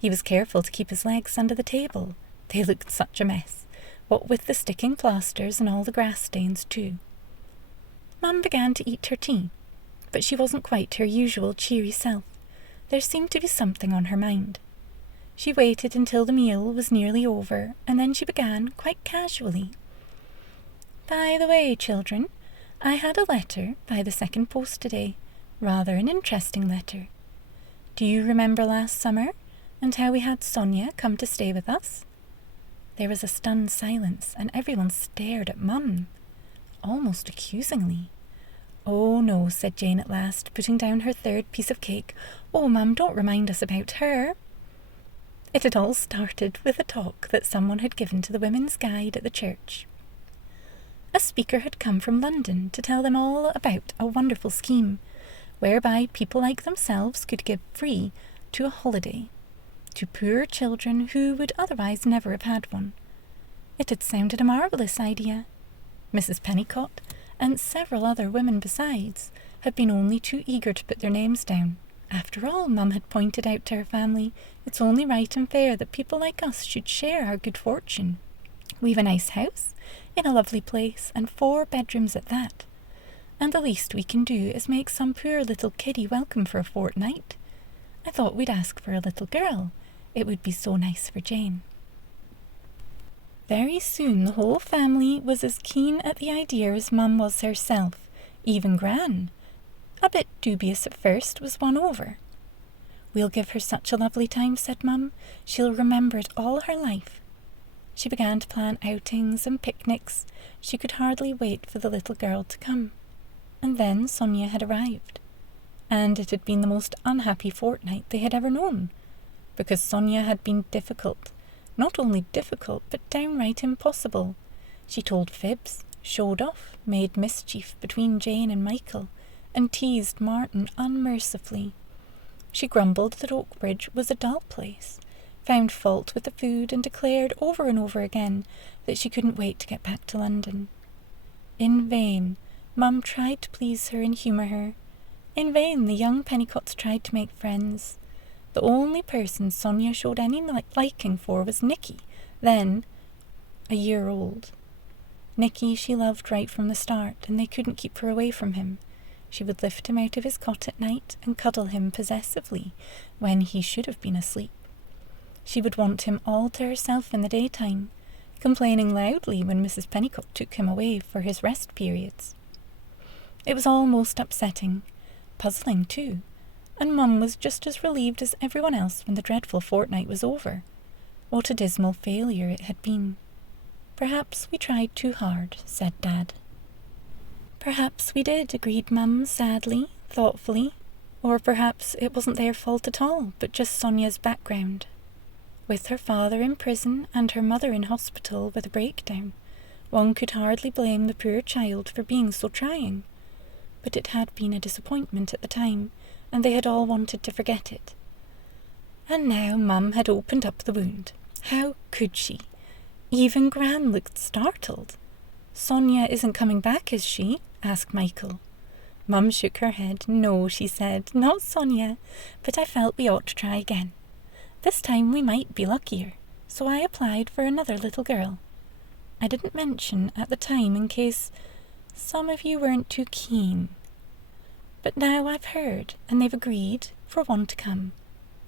He was careful to keep his legs under the table. They looked such a mess, what with the sticking plasters and all the grass stains too. Mum began to eat her tea, but she wasn't quite her usual cheery self. There seemed to be something on her mind. She waited until the meal was nearly over, and then she began, quite casually. "By the way, children, I had a letter by the second post today, rather an interesting letter. Do you remember last summer, and how we had Sonia come to stay with us?" There was a stunned silence, and everyone stared at Mum, almost accusingly. "Oh, no," said Jane at last, putting down her third piece of cake. "Oh, Mum, don't remind us about her." It had all started with a talk that someone had given to the Women's Guide at the church. A speaker had come from London to tell them all about a wonderful scheme, whereby people like themselves could give free to a holiday to poor children who would otherwise never have had one. It had sounded a marvellous idea. Mrs. Pennicott, and several other women besides, had been only too eager to put their names down. After all, Mum had pointed out to her family, it's only right and fair that people like us should share our good fortune. We've a nice house, in a lovely place, and 4 bedrooms at that. And the least we can do is make some poor little kiddie welcome for a fortnight. I thought we'd ask for a little girl. It would be so nice for Jane." Very soon the whole family was as keen at the idea as Mum was herself. Even Gran, a bit dubious at first, was won over. "We'll give her such a lovely time," said Mum. "She'll remember it all her life." She began to plan outings and picnics. She could hardly wait for the little girl to come. And then Sonia had arrived. And it had been the most unhappy fortnight they had ever known, because Sonia had been difficult. Not only difficult, but downright impossible. She told fibs, showed off, made mischief between Jane and Michael, and teased Martin unmercifully. She grumbled that Oakbridge was a dull place, found fault with the food, and declared over and over again that she couldn't wait to get back to London. In vain, Mum tried to please her and humour her. In vain the young Pennicotts tried to make friends. The only person Sonia showed any liking for was Nicky, then a year old. Nicky she loved right from the start, and they couldn't keep her away from him. She would lift him out of his cot at night and cuddle him possessively when he should have been asleep. She would want him all to herself in the daytime, complaining loudly when Mrs. Pennicott took him away for his rest periods. It was almost upsetting, puzzling too, and Mum was just as relieved as everyone else when the dreadful fortnight was over. What a dismal failure it had been. "Perhaps we tried too hard," said Dad. "Perhaps we did," agreed Mum sadly, thoughtfully. Or perhaps it wasn't their fault at all, but just Sonia's background. With her father in prison and her mother in hospital with a breakdown, one could hardly blame the poor child for being so trying. But it had been a disappointment at the time, and they had all wanted to forget it. And now Mum had opened up the wound. How could she? Even Gran looked startled. "Sonia isn't coming back, is she?" asked Michael. Mum shook her head. "No," she said, "not Sonia, but I felt we ought to try again. This time we might be luckier, so I applied for another little girl. I didn't mention at the time in case some of you weren't too keen. But now I've heard, and they've agreed for one to come.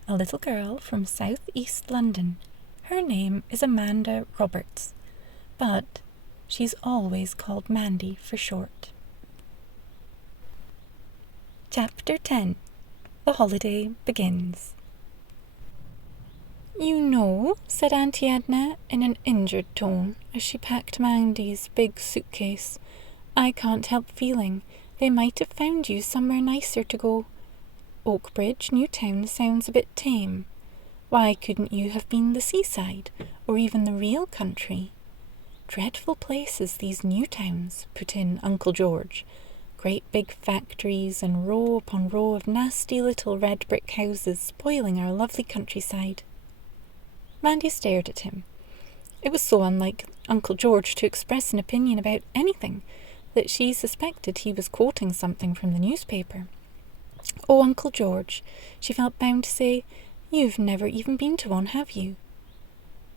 A little girl from south-east London. Her name is Amanda Roberts, but she's always called Mandy for short." Chapter 10. The Holiday Begins. "You know," said Auntie Edna in an injured tone as she packed Mandy's big suitcase, "I can't help feeling they might have found you somewhere nicer to go. Oakbridge, Newtown sounds a bit tame. Why couldn't you have been the seaside, or even the real country?" "Dreadful places, these new towns," put in Uncle George. "Great big factories and row upon row of nasty little red brick houses spoiling our lovely countryside." Mandy stared at him. It was so unlike Uncle George to express an opinion about anything that she suspected he was quoting something from the newspaper. "Oh, Uncle George," she felt bound to say, "you've never even been to one, have you?"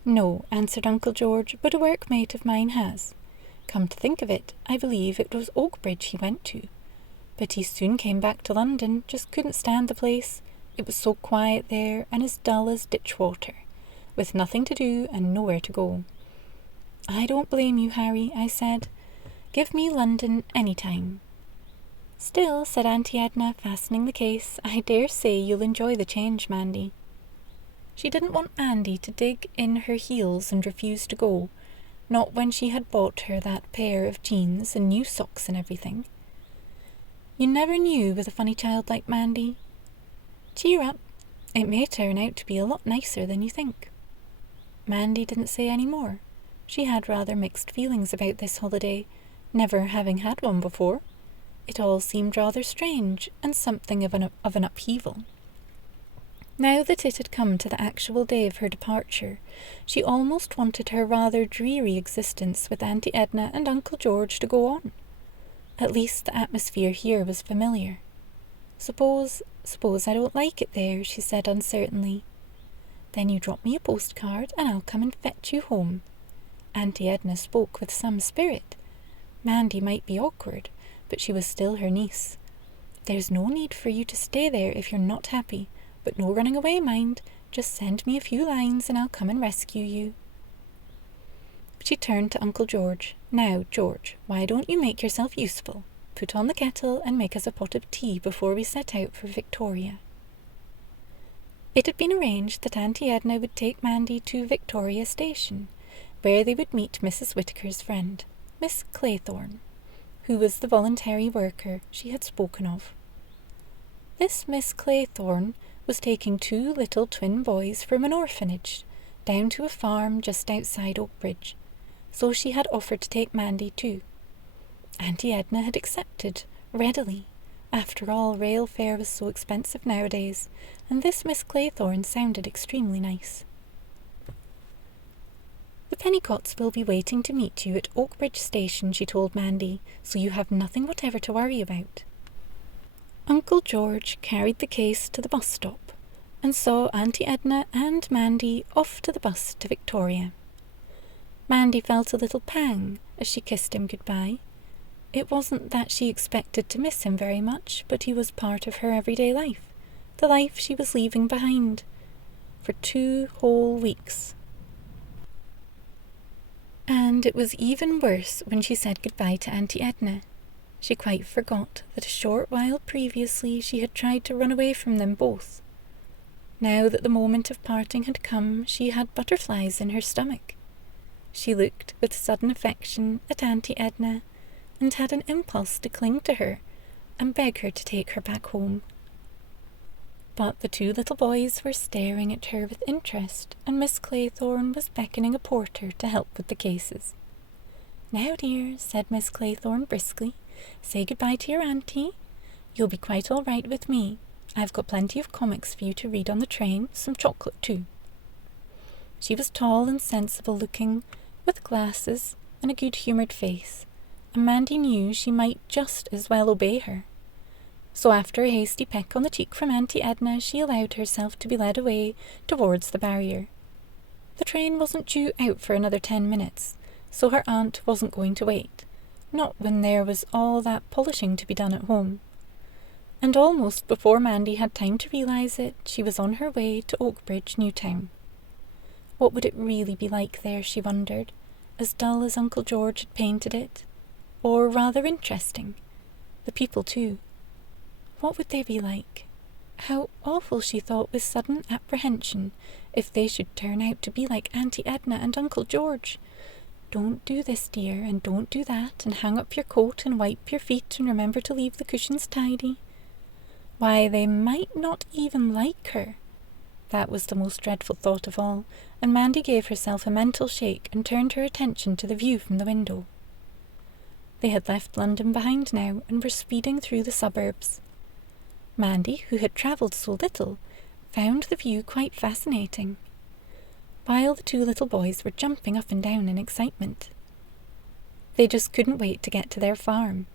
"No," answered Uncle George, "but a workmate of mine has. Come to think of it, I believe it was Oakbridge he went to. But he soon came back to London, just couldn't stand the place. It was so quiet there, and as dull as ditch water, with nothing to do and nowhere to go." "I don't blame you, Harry," I said. "Give me London any time." "Still," said Auntie Edna, fastening the case, "I dare say you'll enjoy the change, Mandy." She didn't want Mandy to dig in her heels and refuse to go, not when she had bought her that pair of jeans and new socks and everything. You never knew with a funny child like Mandy. Cheer up, it may turn out to be a lot nicer than you think. Mandy didn't say any more. She had rather mixed feelings about this holiday, never having had one before. It all seemed rather strange, and something of an upheaval. Now that it had come to the actual day of her departure, she almost wanted her rather dreary existence with Auntie Edna and Uncle George to go on. At least the atmosphere here was familiar. Suppose I don't like it there," she said uncertainly. "Then you drop me a postcard and I'll come and fetch you home. Auntie Edna spoke with some spirit. Mandy might be awkward, but she was still her niece. "There's no need for you to stay there if you're not happy, but no running away, mind. Just send me a few lines and I'll come and rescue you." She turned to Uncle George. "Now, George, why don't you make yourself useful? Put on the kettle and make us a pot of tea before we set out for Victoria." It had been arranged that Auntie Edna would take Mandy to Victoria Station, where they would meet Mrs. Whittaker's friend, Miss Claythorne, who was the voluntary worker she had spoken of. This Miss Claythorne was taking 2 little twin boys from an orphanage down to a farm just outside Oakbridge, so she had offered to take Mandy too. Auntie Edna had accepted readily. After all, rail fare was so expensive nowadays, and this Miss Claythorne sounded extremely nice. "The Pennicotts will be waiting to meet you at Oakbridge Station," she told Mandy, "so you have nothing whatever to worry about." Uncle George carried the case to the bus stop and saw Auntie Edna and Mandy off to the bus to Victoria. Mandy felt a little pang as she kissed him goodbye. It wasn't that she expected to miss him very much, but he was part of her everyday life, the life she was leaving behind for 2 whole weeks. And it was even worse when she said goodbye to Auntie Edna. She quite forgot that a short while previously she had tried to run away from them both. Now that the moment of parting had come, she had butterflies in her stomach. She looked with sudden affection at Auntie Edna and had an impulse to cling to her and beg her to take her back home. But the 2 little boys were staring at her with interest, and Miss Claythorne was beckoning a porter to help with the cases. "Now, dear," said Miss Claythorne briskly, "say goodbye to your auntie. You'll be quite all right with me. I've got plenty of comics for you to read on the train, some chocolate too." She was tall and sensible looking, with glasses and a good-humoured face, and Mandy knew she might just as well obey her. So after a hasty peck on the cheek from Auntie Edna, she allowed herself to be led away towards the barrier. The train wasn't due out for another 10 minutes, so her aunt wasn't going to wait, not when there was all that polishing to be done at home. And almost before Mandy had time to realise it, she was on her way to Oakbridge, Newtown. What would it really be like there, she wondered, as dull as Uncle George had painted it? Or rather interesting. The people too. What would they be like? How awful, she thought with sudden apprehension, if they should turn out to be like Auntie Edna and Uncle George. "Don't do this, dear, and don't do that, and hang up your coat and wipe your feet and remember to leave the cushions tidy." Why, they might not even like her. That was the most dreadful thought of all, and Mandy gave herself a mental shake and turned her attention to the view from the window. They had left London behind now and were speeding through the suburbs. Mandy, who had travelled so little, found the view quite fascinating, while the 2 little boys were jumping up and down in excitement. They just couldn't wait to get to their farm.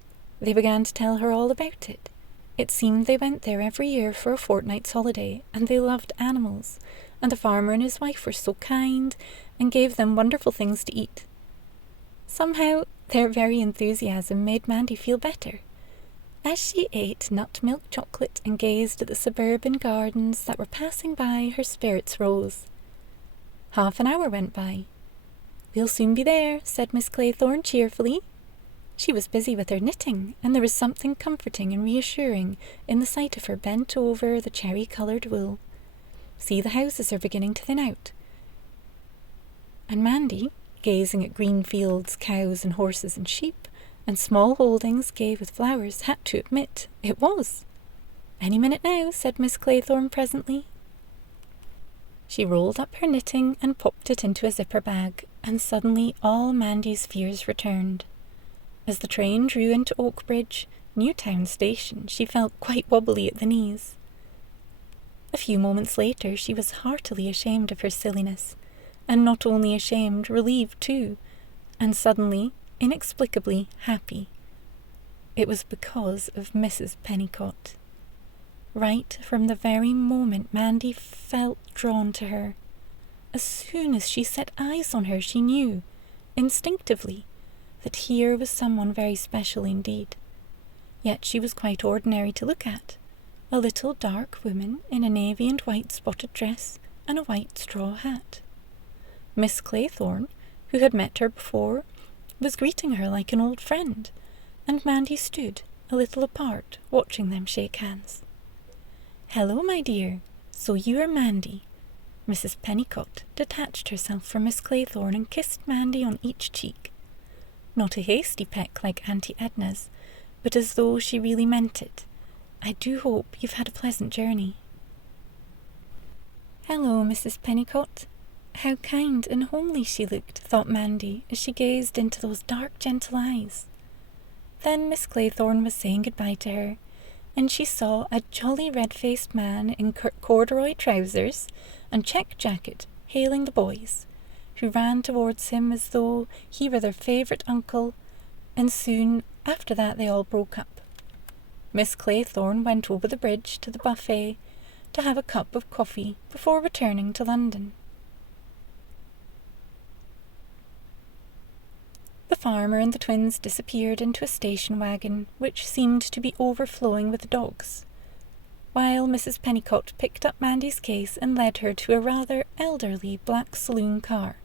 They began to tell her all about it. It seemed they went there every year for a fortnight's holiday, and they loved animals, and the farmer and his wife were so kind and gave them wonderful things to eat. Somehow, their very enthusiasm made Mandy feel better. As she ate nut-milk chocolate and gazed at the suburban gardens that were passing by, her spirits rose. Half an hour went by. "We'll soon be there," said Miss Claythorne cheerfully. She was busy with her knitting, and there was something comforting and reassuring in the sight of her bent over the cherry-coloured wool. "See, the houses are beginning to thin out." And Mandy, gazing at green fields, cows and horses and sheep, and small holdings gay with flowers, had to admit it was. "Any minute now," said Miss Claythorne presently. She rolled up her knitting and popped it into a zipper bag, and suddenly all Mandy's fears returned. As the train drew into Oakbridge, Newtown Station, she felt quite wobbly at the knees. A few moments later she was heartily ashamed of her silliness, and not only ashamed, relieved too, and suddenly, inexplicably happy. It was because of Mrs. Pennicott. Right from the very moment Mandy felt drawn to her. As soon as she set eyes on her, she knew instinctively that here was someone very special indeed. Yet she was quite ordinary to look at, a little dark woman in a navy and white spotted dress and a white straw hat. Miss Claythorne, who had met her before, was greeting her like an old friend, and Mandy stood a little apart, watching them shake hands. "Hello, my dear. So you are Mandy." Mrs. Pennicott detached herself from Miss Claythorne and kissed Mandy on each cheek. Not a hasty peck like Auntie Edna's, but as though she really meant it. "I do hope you've had a pleasant journey." "Hello, Mrs. Pennicott." How kind and homely she looked, thought Mandy, as she gazed into those dark, gentle eyes. Then Miss Claythorne was saying goodbye to her, and she saw a jolly red-faced man in corduroy trousers and check jacket hailing the boys, who ran towards him as though he were their favourite uncle, and soon after that they all broke up. Miss Claythorne went over the bridge to the buffet to have a cup of coffee before returning to London. The farmer and the twins disappeared into a station wagon, which seemed to be overflowing with dogs, while Mrs. Pennicott picked up Mandy's case and led her to a rather elderly black saloon car,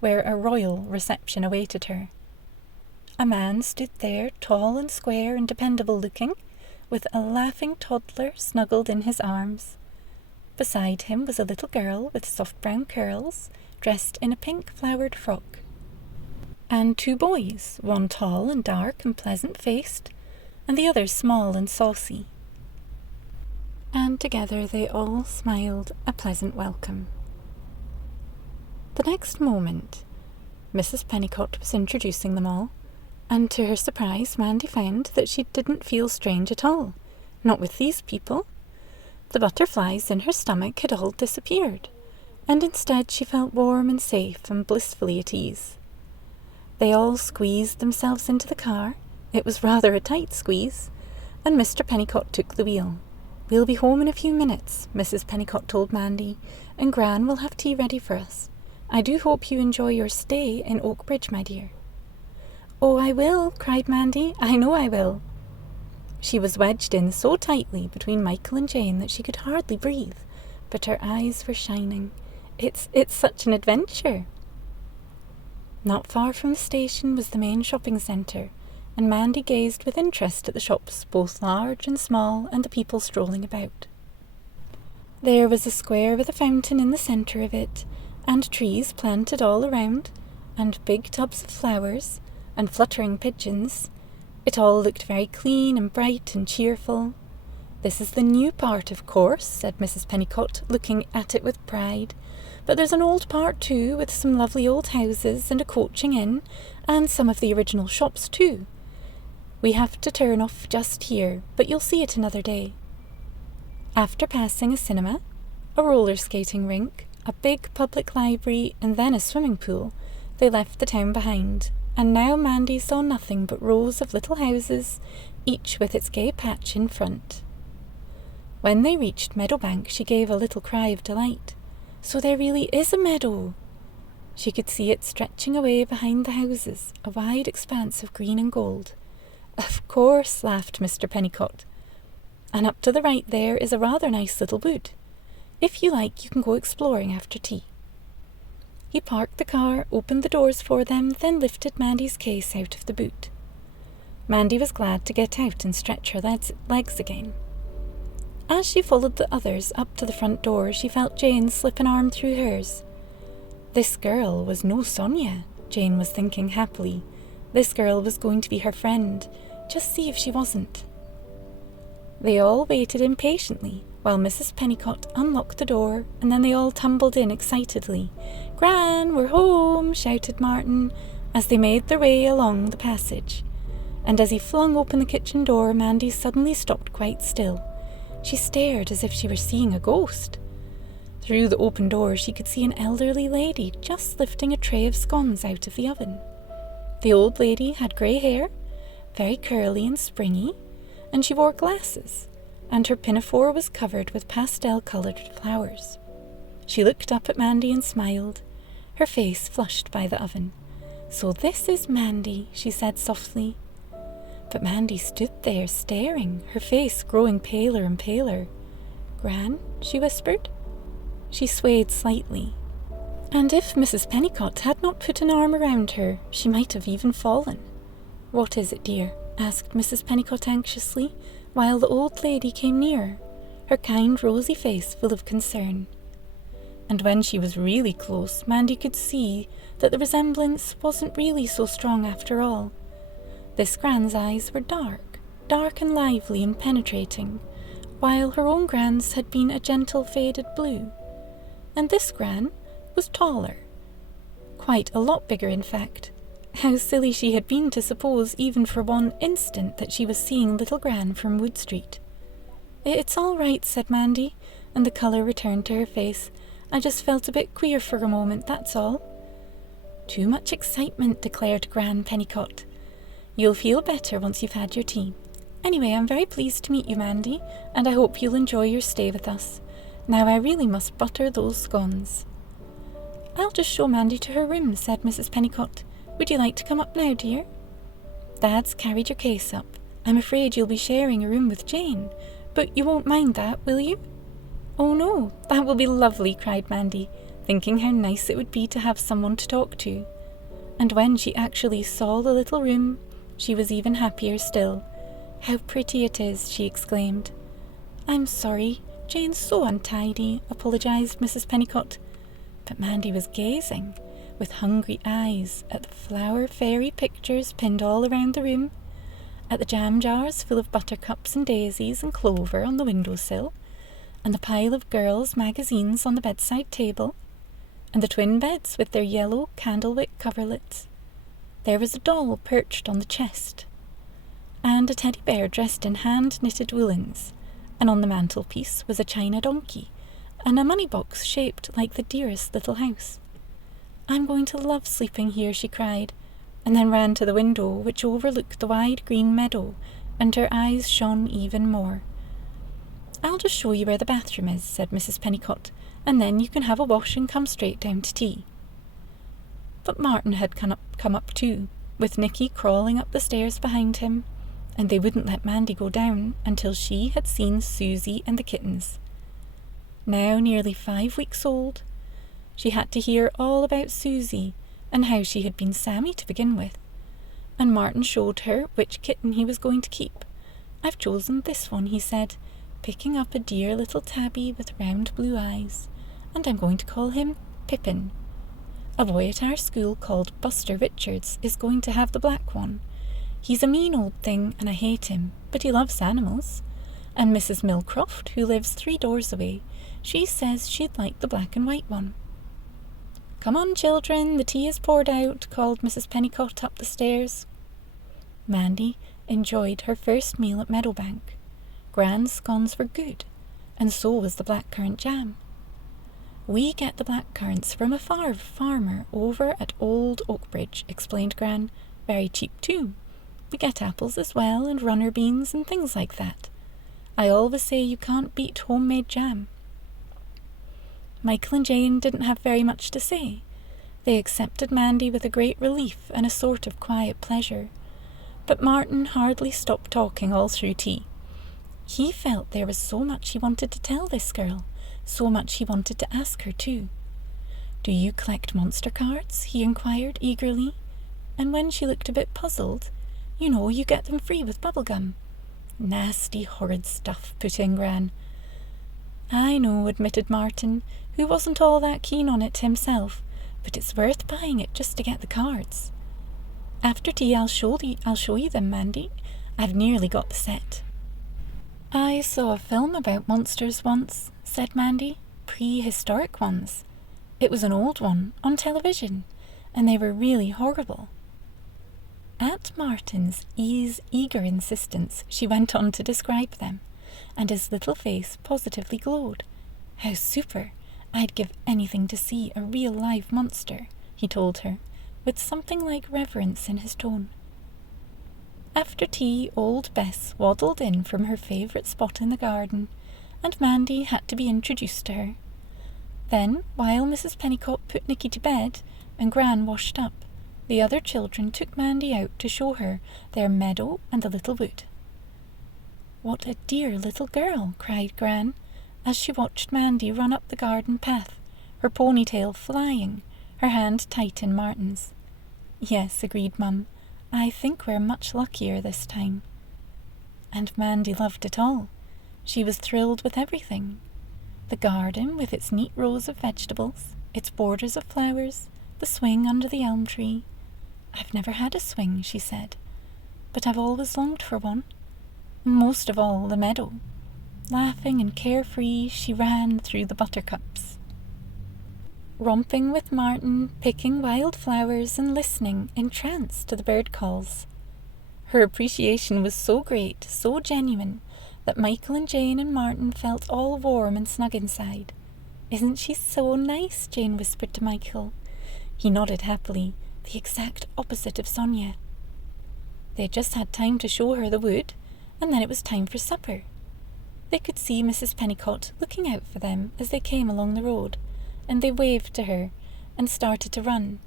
where a royal reception awaited her. A man stood there, tall and square and dependable-looking, with a laughing toddler snuggled in his arms. Beside him was a little girl with soft brown curls, dressed in a pink flowered frock, and two boys, one tall and dark and pleasant-faced, and the other small and saucy. And together they all smiled a pleasant welcome. The next moment, Mrs. Pennicott was introducing them all, and to her surprise Mandy found that she didn't feel strange at all, not with these people. The butterflies in her stomach had all disappeared, and instead she felt warm and safe and blissfully at ease. They all squeezed themselves into the car. It was rather a tight squeeze, and Mr. Pennicott took the wheel. "We'll be home in a few minutes," Mrs. Pennicott told Mandy, "and Gran will have tea ready for us. I do hope you enjoy your stay in Oakbridge, my dear." "Oh, I will," cried Mandy. "I know I will." She was wedged in so tightly between Michael and Jane that she could hardly breathe, but her eyes were shining. It's such an adventure." Not far from the station was the main shopping centre, and Mandy gazed with interest at the shops, both large and small, and the people strolling about. There was a square with a fountain in the centre of it, and trees planted all around, and big tubs of flowers, and fluttering pigeons. It all looked very clean and bright and cheerful. "This is the new part, of course," said Mrs. Pennicott, looking at it with pride. "But there's an old part too, with some lovely old houses and a coaching inn, and some of the original shops too. We have to turn off just here, but you'll see it another day." After passing a cinema, a roller skating rink, a big public library, and then a swimming pool, they left the town behind, and now Mandy saw nothing but rows of little houses, each with its gay patch in front. When they reached Meadowbank, she gave a little cry of delight. "So there really is a meadow!" She could see it stretching away behind the houses, a wide expanse of green and gold. "Of course," laughed Mr. Pennicott. "And up to the right there is a rather nice little wood. If you like, you can go exploring after tea." He parked the car, opened the doors for them, then lifted Mandy's case out of the boot. Mandy was glad to get out and stretch her legs again. As she followed the others up to the front door, she felt Jane slip an arm through hers. This girl was no Sonia, Jane was thinking happily. This girl was going to be her friend. Just see if she wasn't. They all waited impatiently while Mrs. Pennicott unlocked the door, and then they all tumbled in excitedly. "Gran, we're home!" shouted Martin, as they made their way along the passage. And as he flung open the kitchen door, Mandy suddenly stopped quite still. She stared as if she were seeing a ghost. Through the open door she could see an elderly lady just lifting a tray of scones out of the oven. The old lady had grey hair, very curly and springy, and she wore glasses, and her pinafore was covered with pastel-coloured flowers. She looked up at Mandy and smiled, her face flushed by the oven. "So this is Mandy," she said softly. But Mandy stood there staring, her face growing paler and paler. "Gran," she whispered. She swayed slightly, and if Mrs. Pennicott had not put an arm around her, she might have even fallen. "What is it, dear?" asked Mrs. Pennicott anxiously, while the old lady came nearer, her kind rosy face full of concern. And when she was really close, Mandy could see that the resemblance wasn't really so strong after all. This Gran's eyes were dark and lively and penetrating, while her own Gran's had been a gentle faded blue. And this Gran was taller. Quite a lot bigger, in fact. How silly she had been to suppose even for one instant that she was seeing little Gran from Wood Street. "It's all right," said Mandy, and the colour returned to her face. "I just felt a bit queer for a moment, that's all." "Too much excitement," declared Gran Pennicott. "You'll feel better once you've had your tea. Anyway, I'm very pleased to meet you, Mandy, and I hope you'll enjoy your stay with us. Now I really must butter those scones." "I'll just show Mandy to her room," said Mrs. Pennicott. "Would you like to come up now, dear?" "Dad's carried your case up. I'm afraid you'll be sharing a room with Jane, but you won't mind that, will you?" "Oh no, that will be lovely," cried Mandy, thinking how nice it would be to have someone to talk to. And when she actually saw the little room, she was even happier still. "How pretty it is," she exclaimed. "I'm sorry, Jane's so untidy," apologised Mrs. Pennicott. But Mandy was gazing, with hungry eyes, at the flower fairy pictures pinned all around the room, at the jam jars full of buttercups and daisies and clover on the windowsill, and the pile of girls' magazines on the bedside table, and the twin beds with their yellow candlewick coverlets. There was a doll perched on the chest, and a teddy bear dressed in hand-knitted woolens, and on the mantelpiece was a china donkey, and a money box shaped like the dearest little house. "I'm going to love sleeping here," she cried, and then ran to the window which overlooked the wide green meadow, and her eyes shone even more. "I'll just show you where the bathroom is," said Mrs. Pennicott, "and then you can have a wash and come straight down to tea." But Martin had come up too, with Nicky crawling up the stairs behind him, and they wouldn't let Mandy go down until she had seen Susie and the kittens. Now nearly 5 weeks old, she had to hear all about Susie and how she had been Sammy to begin with, and Martin showed her which kitten he was going to keep. "I've chosen this one," he said, picking up a dear little tabby with round blue eyes, "and I'm going to call him Pippin. A boy at our school called Buster Richards is going to have the black one. He's a mean old thing and I hate him, but he loves animals. And Mrs. Millcroft, who lives 3 doors away, she says she'd like the black and white one." "Come on, children, the tea is poured out," called Mrs. Pennicott up the stairs. Mandy enjoyed her first meal at Meadowbank. Gran's scones were good, and so was the blackcurrant jam. "We get the blackcurrants from a farmer over at Old Oakbridge," explained Gran. "Very cheap too. We get apples as well, and runner beans and things like that. I always say you can't beat homemade jam." Michael and Jane didn't have very much to say. They accepted Mandy with a great relief and a sort of quiet pleasure. But Martin hardly stopped talking all through tea. He felt there was so much he wanted to tell this girl, so much he wanted to ask her too. "Do you collect monster cards?" he inquired eagerly. And when she looked a bit puzzled, "You know, you get them free with bubblegum." "Nasty, horrid stuff," put in Gran. "I know," admitted Martin, who wasn't all that keen on it himself, "but it's worth buying it just to get the cards. After tea I'll show you them, Mandy. I've nearly got the set." "I saw a film about monsters once," said Mandy. "Prehistoric ones. It was an old one, on television, and they were really horrible." At Martin's eager insistence, she went on to describe them, and his little face positively glowed. "How super! I'd give anything to see a real live monster," he told her, with something like reverence in his tone. After tea, old Bess waddled in from her favourite spot in the garden, and Mandy had to be introduced to her. Then, while Mrs. Pennicott put Nicky to bed and Gran washed up, The other children took Mandy out to show her their meadow and the little wood. "What a dear little girl!" cried Gran, as she watched Mandy run up the garden path, her ponytail flying, her hand tight in Martin's. "Yes," agreed Mum, "I think we're much luckier this time." And Mandy loved it all. She was thrilled with everything. The garden with its neat rows of vegetables, its borders of flowers, the swing under the elm tree. "I've never had a swing," she said, "but I've always longed for one. Most of all, the meadow." Laughing and carefree, she ran through the buttercups, romping with Martin, picking wild flowers and listening, entranced, to the bird calls. Her appreciation was so great, so genuine, that Michael and Jane and Martin felt all warm and snug inside. "Isn't she so nice?" Jane whispered to Michael. He nodded happily, the exact opposite of Sonia. They had just had time to show her the wood, and then it was time for supper. They could see Mrs. Pennicott looking out for them as they came along the road, and they waved to her and started to run.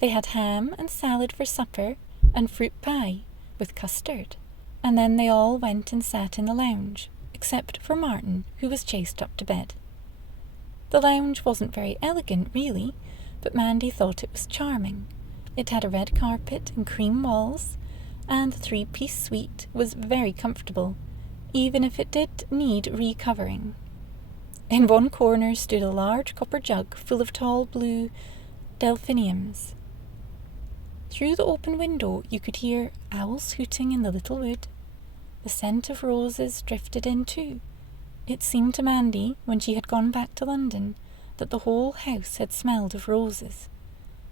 They had ham and salad for supper and fruit pie with custard, and then they all went and sat in the lounge, except for Martin, who was chased up to bed. The lounge wasn't very elegant, really, but Mandy thought it was charming. It had a red carpet and cream walls, and the three-piece suite was very comfortable, even if it did need recovering. In one corner stood a large copper jug full of tall blue delphiniums. Through the open window you could hear owls hooting in the little wood. The scent of roses drifted in too. It seemed to Mandy, when she had gone back to London, that the whole house had smelled of roses.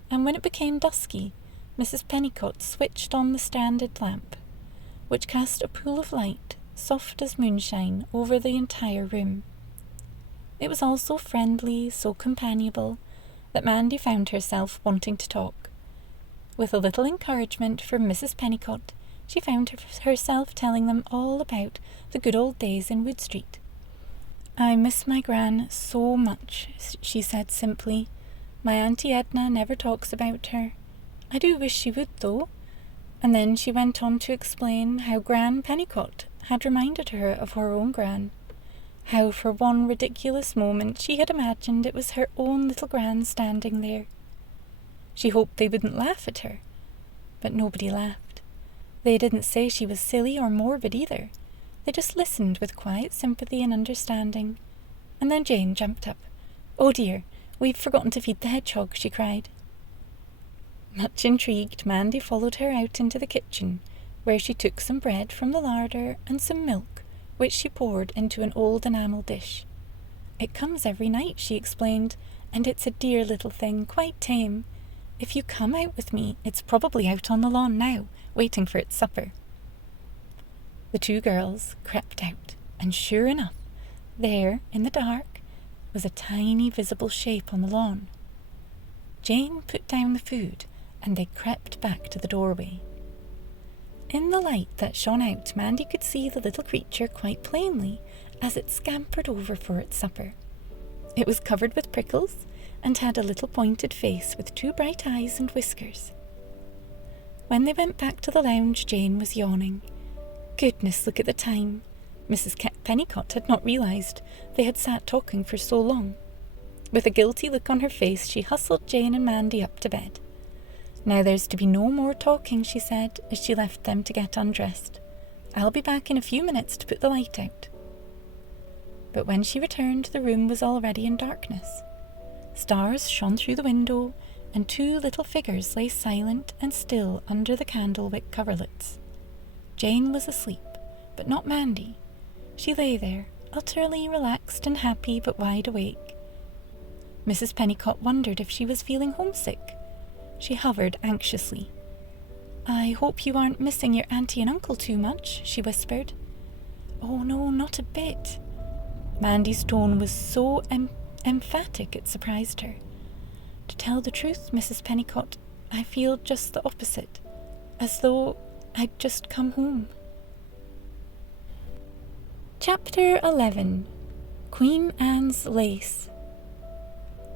And when it became dusky, Mrs. Pennicott switched on the standard lamp, which cast a pool of light, soft as moonshine, over the entire room. It was all so friendly, so companionable, that Mandy found herself wanting to talk. With a little encouragement from Mrs. Pennicott, she found herself telling them all about the good old days in Wood Street. "I miss my Gran so much," she said simply. "My Auntie Edna never talks about her. I do wish she would, though." And then she went on to explain how Gran Pennicott had reminded her of her own Gran, how for one ridiculous moment she had imagined it was her own little Gran standing there. She hoped they wouldn't laugh at her, but nobody laughed. They didn't say she was silly or morbid either. They just listened with quiet sympathy and understanding. And then Jane jumped up. "Oh dear, we've forgotten to feed the hedgehog," she cried. Much intrigued, Mandy followed her out into the kitchen, where she took some bread from the larder and some milk, which she poured into an old enamel dish. "It comes every night," she explained, "and it's a dear little thing, quite tame. If you come out with me, it's probably out on the lawn now, waiting for its supper." The two girls crept out, and sure enough, there, in the dark, was a tiny visible shape on the lawn. Jane put down the food, and they crept back to the doorway. In the light that shone out, Mandy could see the little creature quite plainly as it scampered over for its supper. It was covered with prickles and had a little pointed face with two bright eyes and whiskers. When they went back to the lounge, Jane was yawning. Goodness, look at the time. Mrs. Pennicott had not realised they had sat talking for so long. With a guilty look on her face, she hustled Jane and Mandy up to bed. "Now there's to be no more talking," she said, as she left them to get undressed. "I'll be back in a few minutes to put the light out." But when she returned, the room was already in darkness. Stars shone through the window, and two little figures lay silent and still under the candle-wick coverlets. Jane was asleep, but not Mandy. She lay there, utterly relaxed and happy, but wide awake. Mrs. Pennicott wondered if she was feeling homesick. She hovered anxiously. "I hope you aren't missing your auntie and uncle too much," she whispered. "Oh no, not a bit." Mandy's tone was so emphatic it surprised her. "To tell the truth, Mrs. Pennicott, I feel just the opposite, as though I'd just come home." Chapter 11. Queen Anne's Lace.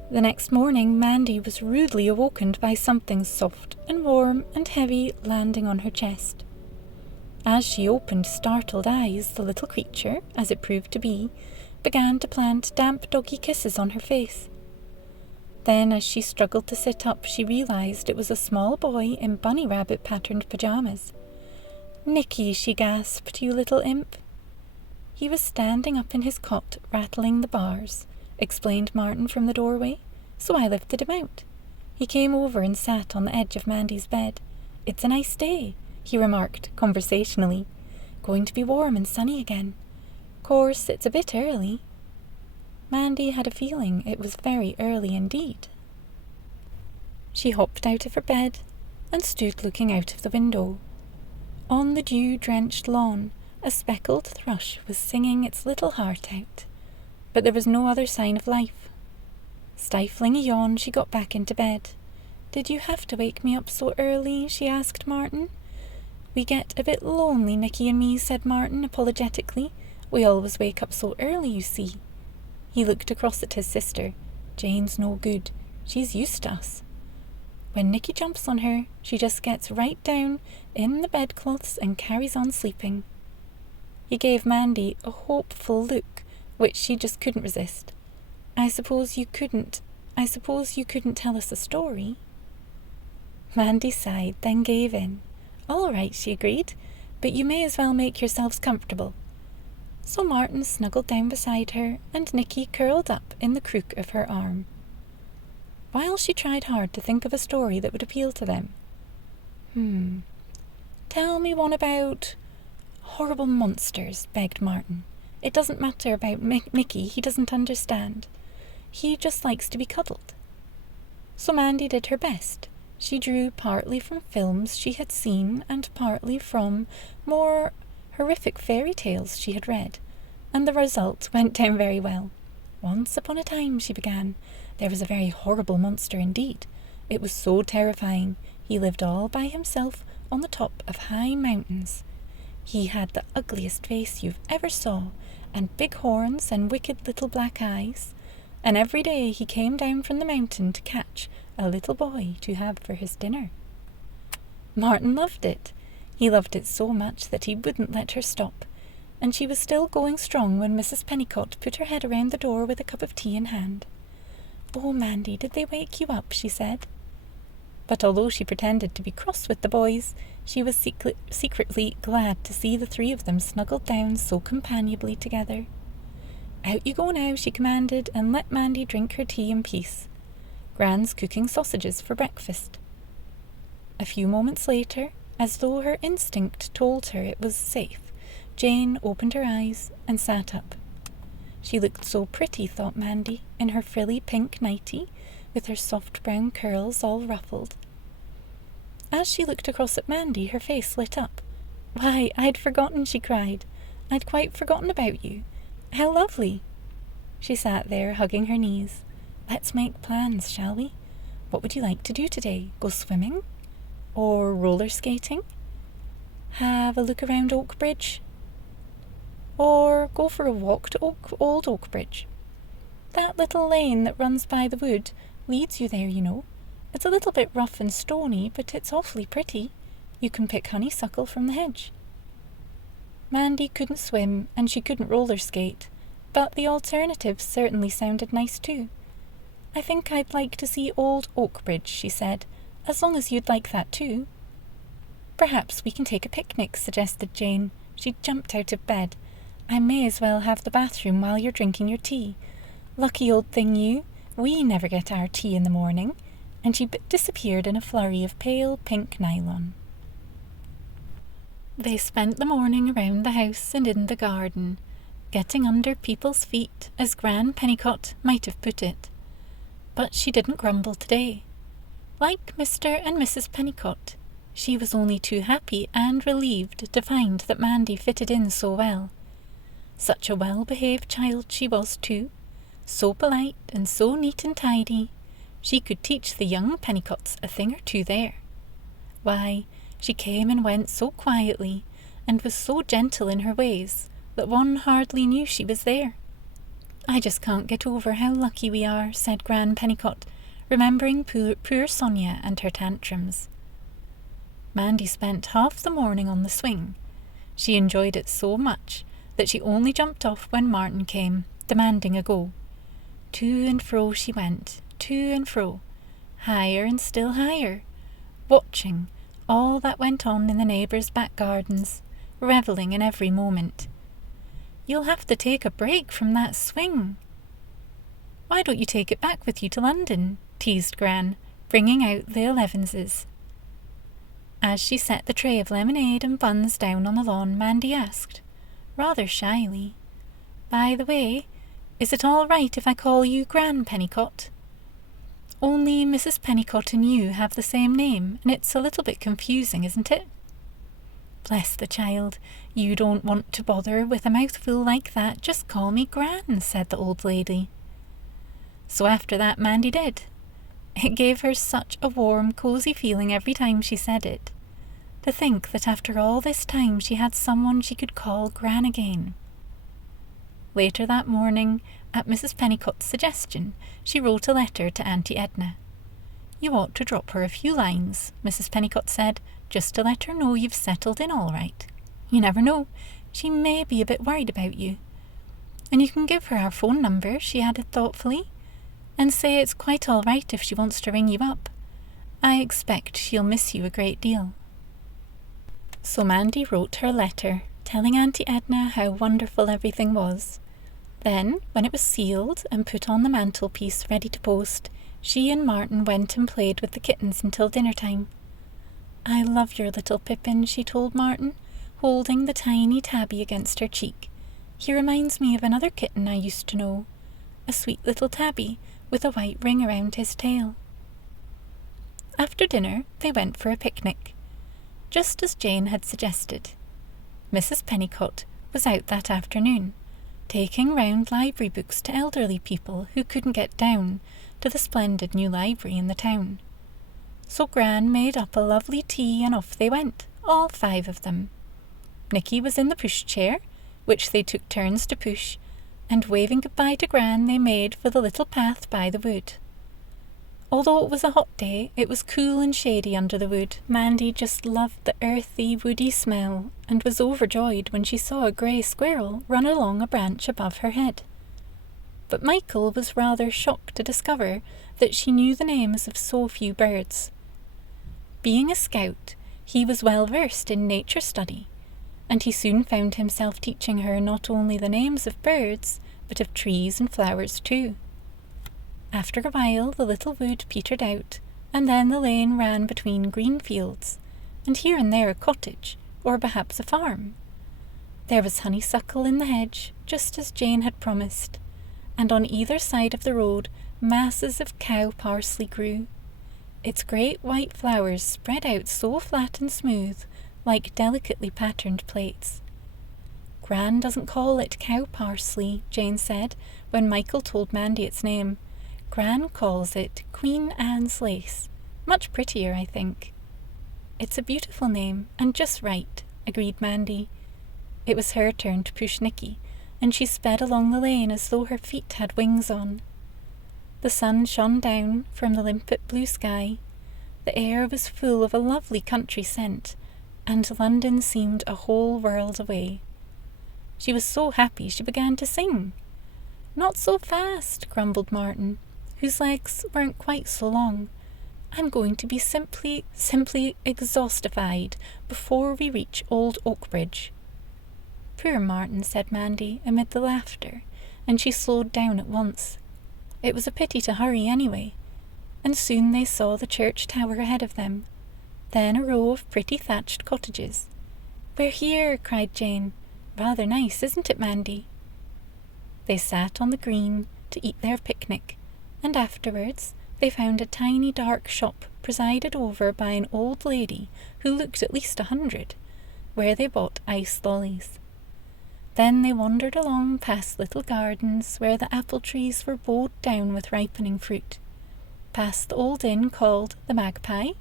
The next morning Mandy was rudely awakened by something soft and warm and heavy landing on her chest. As she opened startled eyes, the little creature, as it proved to be, began to plant damp doggy kisses on her face. Then, as she struggled to sit up, she realized it was a small boy in bunny rabbit patterned pajamas. "Nicky," she gasped, "you little imp." "He was standing up in his cot, rattling the bars," explained Martin from the doorway, "so I lifted him out. He came over and sat on the edge of Mandy's bed. 'It's a nice day,' he remarked conversationally. 'Going to be warm and sunny again. Course, it's a bit early.' Mandy had a feeling it was very early indeed. She hopped out of her bed and stood looking out of the window. On the dew-drenched lawn, a speckled thrush was singing its little heart out, but there was no other sign of life. Stifling a yawn, she got back into bed. "Did you have to wake me up so early?" she asked Martin. "We get a bit lonely, Nicky and me," said Martin apologetically. "We always wake up so early, you see." He looked across at his sister. "Jane's no good. She's used to us. When Nicky jumps on her, she just gets right down in the bedclothes and carries on sleeping." He gave Mandy a hopeful look, which she just couldn't resist. I suppose you couldn't tell us a story?" Mandy sighed, then gave in. "All right," she agreed, "but you may as well make yourselves comfortable." So Martin snuggled down beside her, and Nicky curled up in the crook of her arm, while she tried hard to think of a story that would appeal to them. "Tell me one about horrible monsters," begged Martin. "It doesn't matter about Nicky, he doesn't understand. He just likes to be cuddled." So Mandy did her best. She drew partly from films she had seen and partly from more horrific fairy tales she had read, and the result went down very well. "Once upon a time," she began, "there was a very horrible monster indeed. It was so terrifying. He lived all by himself on the top of high mountains. He had the ugliest face you've ever saw, and big horns and wicked little black eyes. And every day he came down from the mountain to catch a little boy to have for his dinner." Martin loved it. He loved it so much that he wouldn't let her stop, and she was still going strong when Mrs. Pennicott put her head around the door with a cup of tea in hand. "Oh, Mandy, did they wake you up?" she said. But although she pretended to be cross with the boys, she was secretly glad to see the three of them snuggled down so companionably together. "Out you go now," she commanded, "and let Mandy drink her tea in peace. Gran's cooking sausages for breakfast." A few moments later, as though her instinct told her it was safe, Jane opened her eyes and sat up. She looked so pretty, thought Mandy, in her frilly pink nightie, with her soft brown curls all ruffled. As she looked across at Mandy, her face lit up. "Why, I'd forgotten," she cried. "I'd quite forgotten about you. How lovely!" She sat there, hugging her knees. "Let's make plans, shall we? What would you like to do today? Go swimming? Or roller skating? Have a look around Oakbridge? Or go for a walk to Old Oakbridge? That little lane that runs by the wood leads you there, you know. It's a little bit rough and stony, but it's awfully pretty. You can pick honeysuckle from the hedge." Mandy couldn't swim, and she couldn't roller skate, but the alternatives certainly sounded nice too. "I think I'd like to see Old Oakbridge," she said, "as long as you'd like that too." "Perhaps we can take a picnic," suggested Jane. She jumped out of bed. "I may as well have the bathroom while you're drinking your tea. Lucky old thing you. We never get our tea in the morning." And she disappeared in a flurry of pale pink nylon. They spent the morning around the house and in the garden, getting under people's feet, as Gran Pennicott might have put it. But she didn't grumble today. Like Mr. and Mrs. Pennicott, she was only too happy and relieved to find that Mandy fitted in so well. Such a well-behaved child she was too, so polite and so neat and tidy. She could teach the young Pennicotts a thing or two there. Why, she came and went so quietly, and was so gentle in her ways, that one hardly knew she was there. "I just can't get over how lucky we are," said Gran Pennicott, remembering poor Sonia and her tantrums. Mandy spent half the morning on the swing. She enjoyed it so much that she only jumped off when Martin came, demanding a go. To and fro she went, to and fro, higher and still higher, watching all that went on in the neighbours' back gardens, revelling in every moment. "You'll have to take a break from that swing." "Why don't you take it back with you to London?" teased Gran, bringing out the 11s. As she set the tray of lemonade and buns down on the lawn, Mandy asked, rather shyly, "By the way, is it all right if I call you Gran Pennicott? Only Mrs. Pennicott and you have the same name, and it's a little bit confusing, isn't it?" "Bless the child, you don't want to bother with a mouthful like that. Just call me Gran," said the old lady. So after that Mandy did. It gave her such a warm, cosy feeling every time she said it. To think that after all this time she had someone she could call Gran again. Later that morning, at Mrs. Pennicott's suggestion, she wrote a letter to Auntie Edna. "You ought to drop her a few lines," Mrs. Pennicott said, "just to let her know you've settled in all right. You never know, she may be a bit worried about you. And you can give her our phone number," she added thoughtfully, "and say it's quite all right if she wants to ring you up. I expect she'll miss you a great deal." So Mandy wrote her letter, telling Auntie Edna how wonderful everything was. Then, when it was sealed and put on the mantelpiece ready to post, she and Martin went and played with the kittens until dinner time. "I love your little Pippin," she told Martin, holding the tiny tabby against her cheek. "He reminds me of another kitten I used to know, a sweet little tabby with a white ring around his tail." After dinner, they went for a picnic, just as Jane had suggested. Mrs. Pennicott was out that afternoon, taking round library books to elderly people who couldn't get down to the splendid new library in the town. So Gran made up a lovely tea and off they went, all 5 of them. Nicky was in the pushchair, which they took turns to push, and waving goodbye to Gran, they made for the little path by the wood. Although it was a hot day, it was cool and shady under the wood. Mandy just loved the earthy, woody smell, and was overjoyed when she saw a grey squirrel run along a branch above her head. But Michael was rather shocked to discover that she knew the names of so few birds. Being a scout, he was well versed in nature study, and he soon found himself teaching her not only the names of birds, but of trees and flowers too. After a while the little wood petered out, and then the lane ran between green fields, and here and there a cottage, or perhaps a farm. There was honeysuckle in the hedge, just as Jane had promised, and on either side of the road masses of cow parsley grew. Its great white flowers spread out so flat and smooth, like delicately patterned plates. "Gran doesn't call it cow parsley," Jane said, when Michael told Mandy its name. "Gran calls it Queen Anne's lace. Much prettier, I think." "It's a beautiful name, and just right," agreed Mandy. It was her turn to push Nicky, and she sped along the lane as though her feet had wings on. The sun shone down from the limpid blue sky. The air was full of a lovely country scent, and London seemed a whole world away. She was so happy she began to sing. "Not so fast," grumbled Martin, whose legs weren't quite so long. "I'm going to be simply exhaustified before we reach Old Oakbridge." "Poor Martin," said Mandy amid the laughter, and she slowed down at once. It was a pity to hurry anyway, and soon they saw the church tower ahead of them, then a row of pretty thatched cottages. "We're here," cried Jane. "Rather nice, isn't it, Mandy?" They sat on the green to eat their picnic, and afterwards they found a tiny dark shop presided over by an old lady who looked at least 100, where they bought ice lollies. Then they wandered along past little gardens where the apple trees were bowed down with ripening fruit, past the old inn called the Magpie,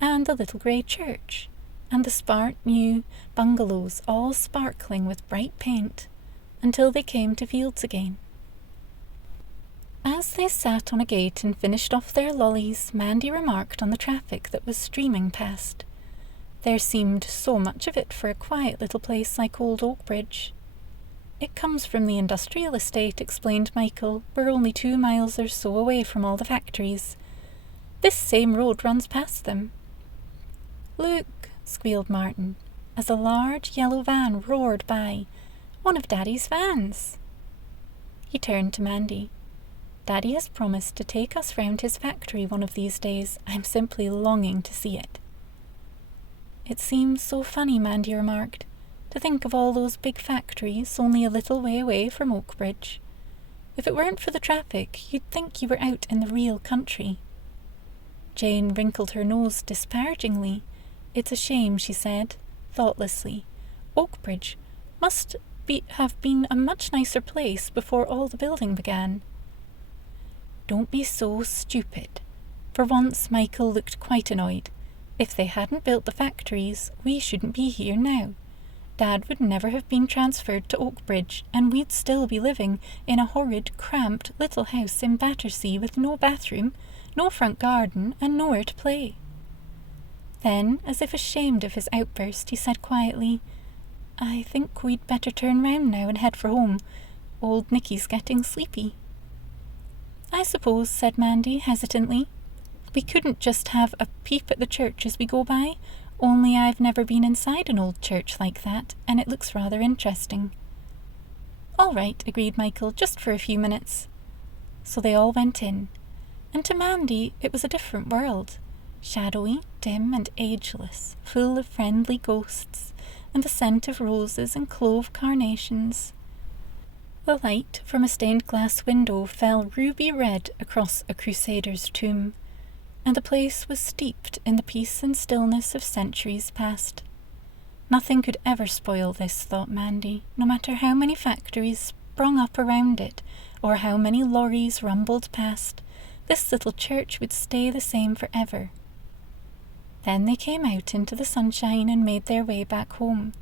and the little grey church, and the smart new bungalows all sparkling with bright paint, until they came to fields again. As they sat on a gate and finished off their lollies, Mandy remarked on the traffic that was streaming past. There seemed so much of it for a quiet little place like old Oakbridge. It comes from the industrial estate, explained Michael. We're only 2 miles or so away from all the factories. This same road runs past them. Look, squealed Martin, as a large yellow van roared by. One of Daddy's vans. He turned to Mandy. Daddy has promised to take us round his factory one of these days. I'm simply longing to see it. It seems so funny, Mandy remarked, to think of all those big factories only a little way away from Oakbridge. If it weren't for the traffic, you'd think you were out in the real country. Jane wrinkled her nose disparagingly. It's a shame, she said, thoughtlessly. Oakbridge must have been a much nicer place before all the building began. Don't be so stupid. For once, Michael looked quite annoyed. If they hadn't built the factories, we shouldn't be here now. Dad would never have been transferred to Oakbridge, and we'd still be living in a horrid, cramped little house in Battersea with no bathroom, no front garden, and nowhere to play. Then, as if ashamed of his outburst, he said quietly, I think we'd better turn round now and head for home. Old Nicky's getting sleepy. I suppose, said Mandy hesitantly. We couldn't just have a peep at the church as we go by, only I've never been inside an old church like that, and it looks rather interesting. All right, agreed Michael, just for a few minutes. So they all went in, and to Mandy it was a different world, shadowy, dim and ageless, full of friendly ghosts, and the scent of roses and clove carnations. The light from a stained glass window fell ruby red across a crusader's tomb, and the place was steeped in the peace and stillness of centuries past. Nothing could ever spoil this, thought Mandy, no matter how many factories sprung up around it, or how many lorries rumbled past. This little church would stay the same forever. Then they came out into the sunshine and made their way back home,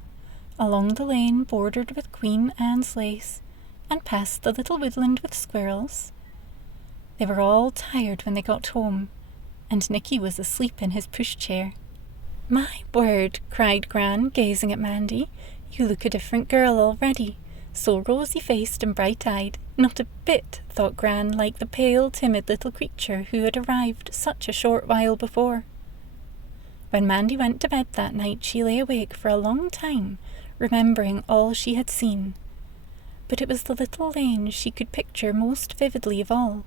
along the lane bordered with Queen Anne's lace, and past the little woodland with squirrels. They were all tired when they got home, and Nicky was asleep in his pushchair. My word, cried Gran, gazing at Mandy. You look a different girl already, so rosy-faced and bright-eyed. Not a bit, thought Gran, like the pale, timid little creature who had arrived such a short while before. When Mandy went to bed that night, she lay awake for a long time, remembering all she had seen. But it was the little lane she could picture most vividly of all,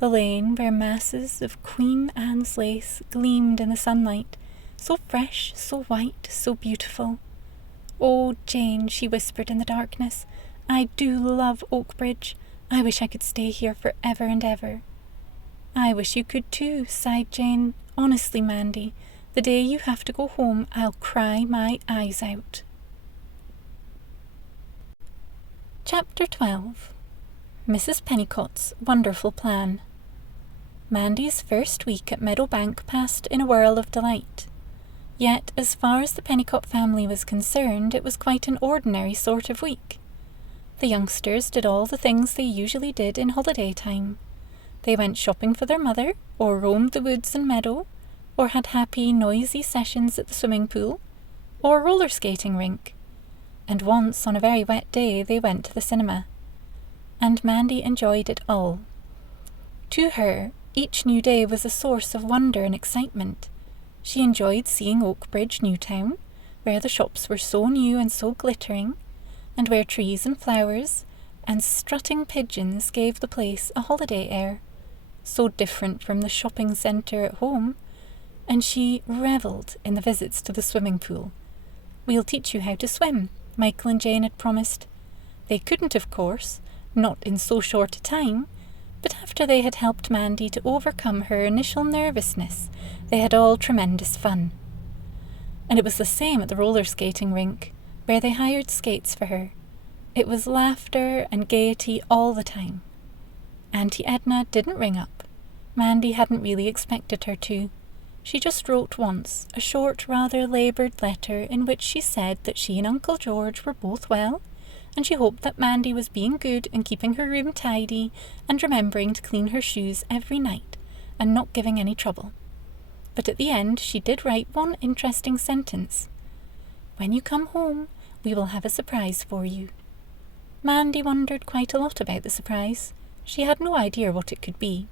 the lane where masses of Queen Anne's lace gleamed in the sunlight, so fresh, so white, so beautiful. Oh, Jane, she whispered in the darkness, I do love Oakbridge. I wish I could stay here for ever and ever. I wish you could too, sighed Jane. Honestly, Mandy, the day you have to go home, I'll cry my eyes out. Chapter 12. Mrs. Pennicot's Wonderful Plan. Mandy's first week at Meadowbank passed in a whirl of delight. Yet, as far as the Pennicott family was concerned, it was quite an ordinary sort of week. The youngsters did all the things they usually did in holiday time. They went shopping for their mother, or roamed the woods and meadow, or had happy, noisy sessions at the swimming pool, or roller skating rink. And once, on a very wet day, they went to the cinema. And Mandy enjoyed it all. To her, each new day was a source of wonder and excitement. She enjoyed seeing Oakbridge Newtown, where the shops were so new and so glittering, and where trees and flowers and strutting pigeons gave the place a holiday air, so different from the shopping centre at home, and she revelled in the visits to the swimming pool. We'll teach you how to swim, Michael and Jane had promised. They couldn't, of course, not in so short a time, but after they had helped Mandy to overcome her initial nervousness, they had all tremendous fun. And it was the same at the roller skating rink, where they hired skates for her. It was laughter and gaiety all the time. Auntie Edna didn't ring up. Mandy hadn't really expected her to. She just wrote once, a short, rather laboured letter in which she said that she and Uncle George were both well, and she hoped that Mandy was being good and keeping her room tidy and remembering to clean her shoes every night and not giving any trouble. But at the end she did write one interesting sentence. "When you come home, we will have a surprise for you." Mandy wondered quite a lot about the surprise. She had no idea what it could be.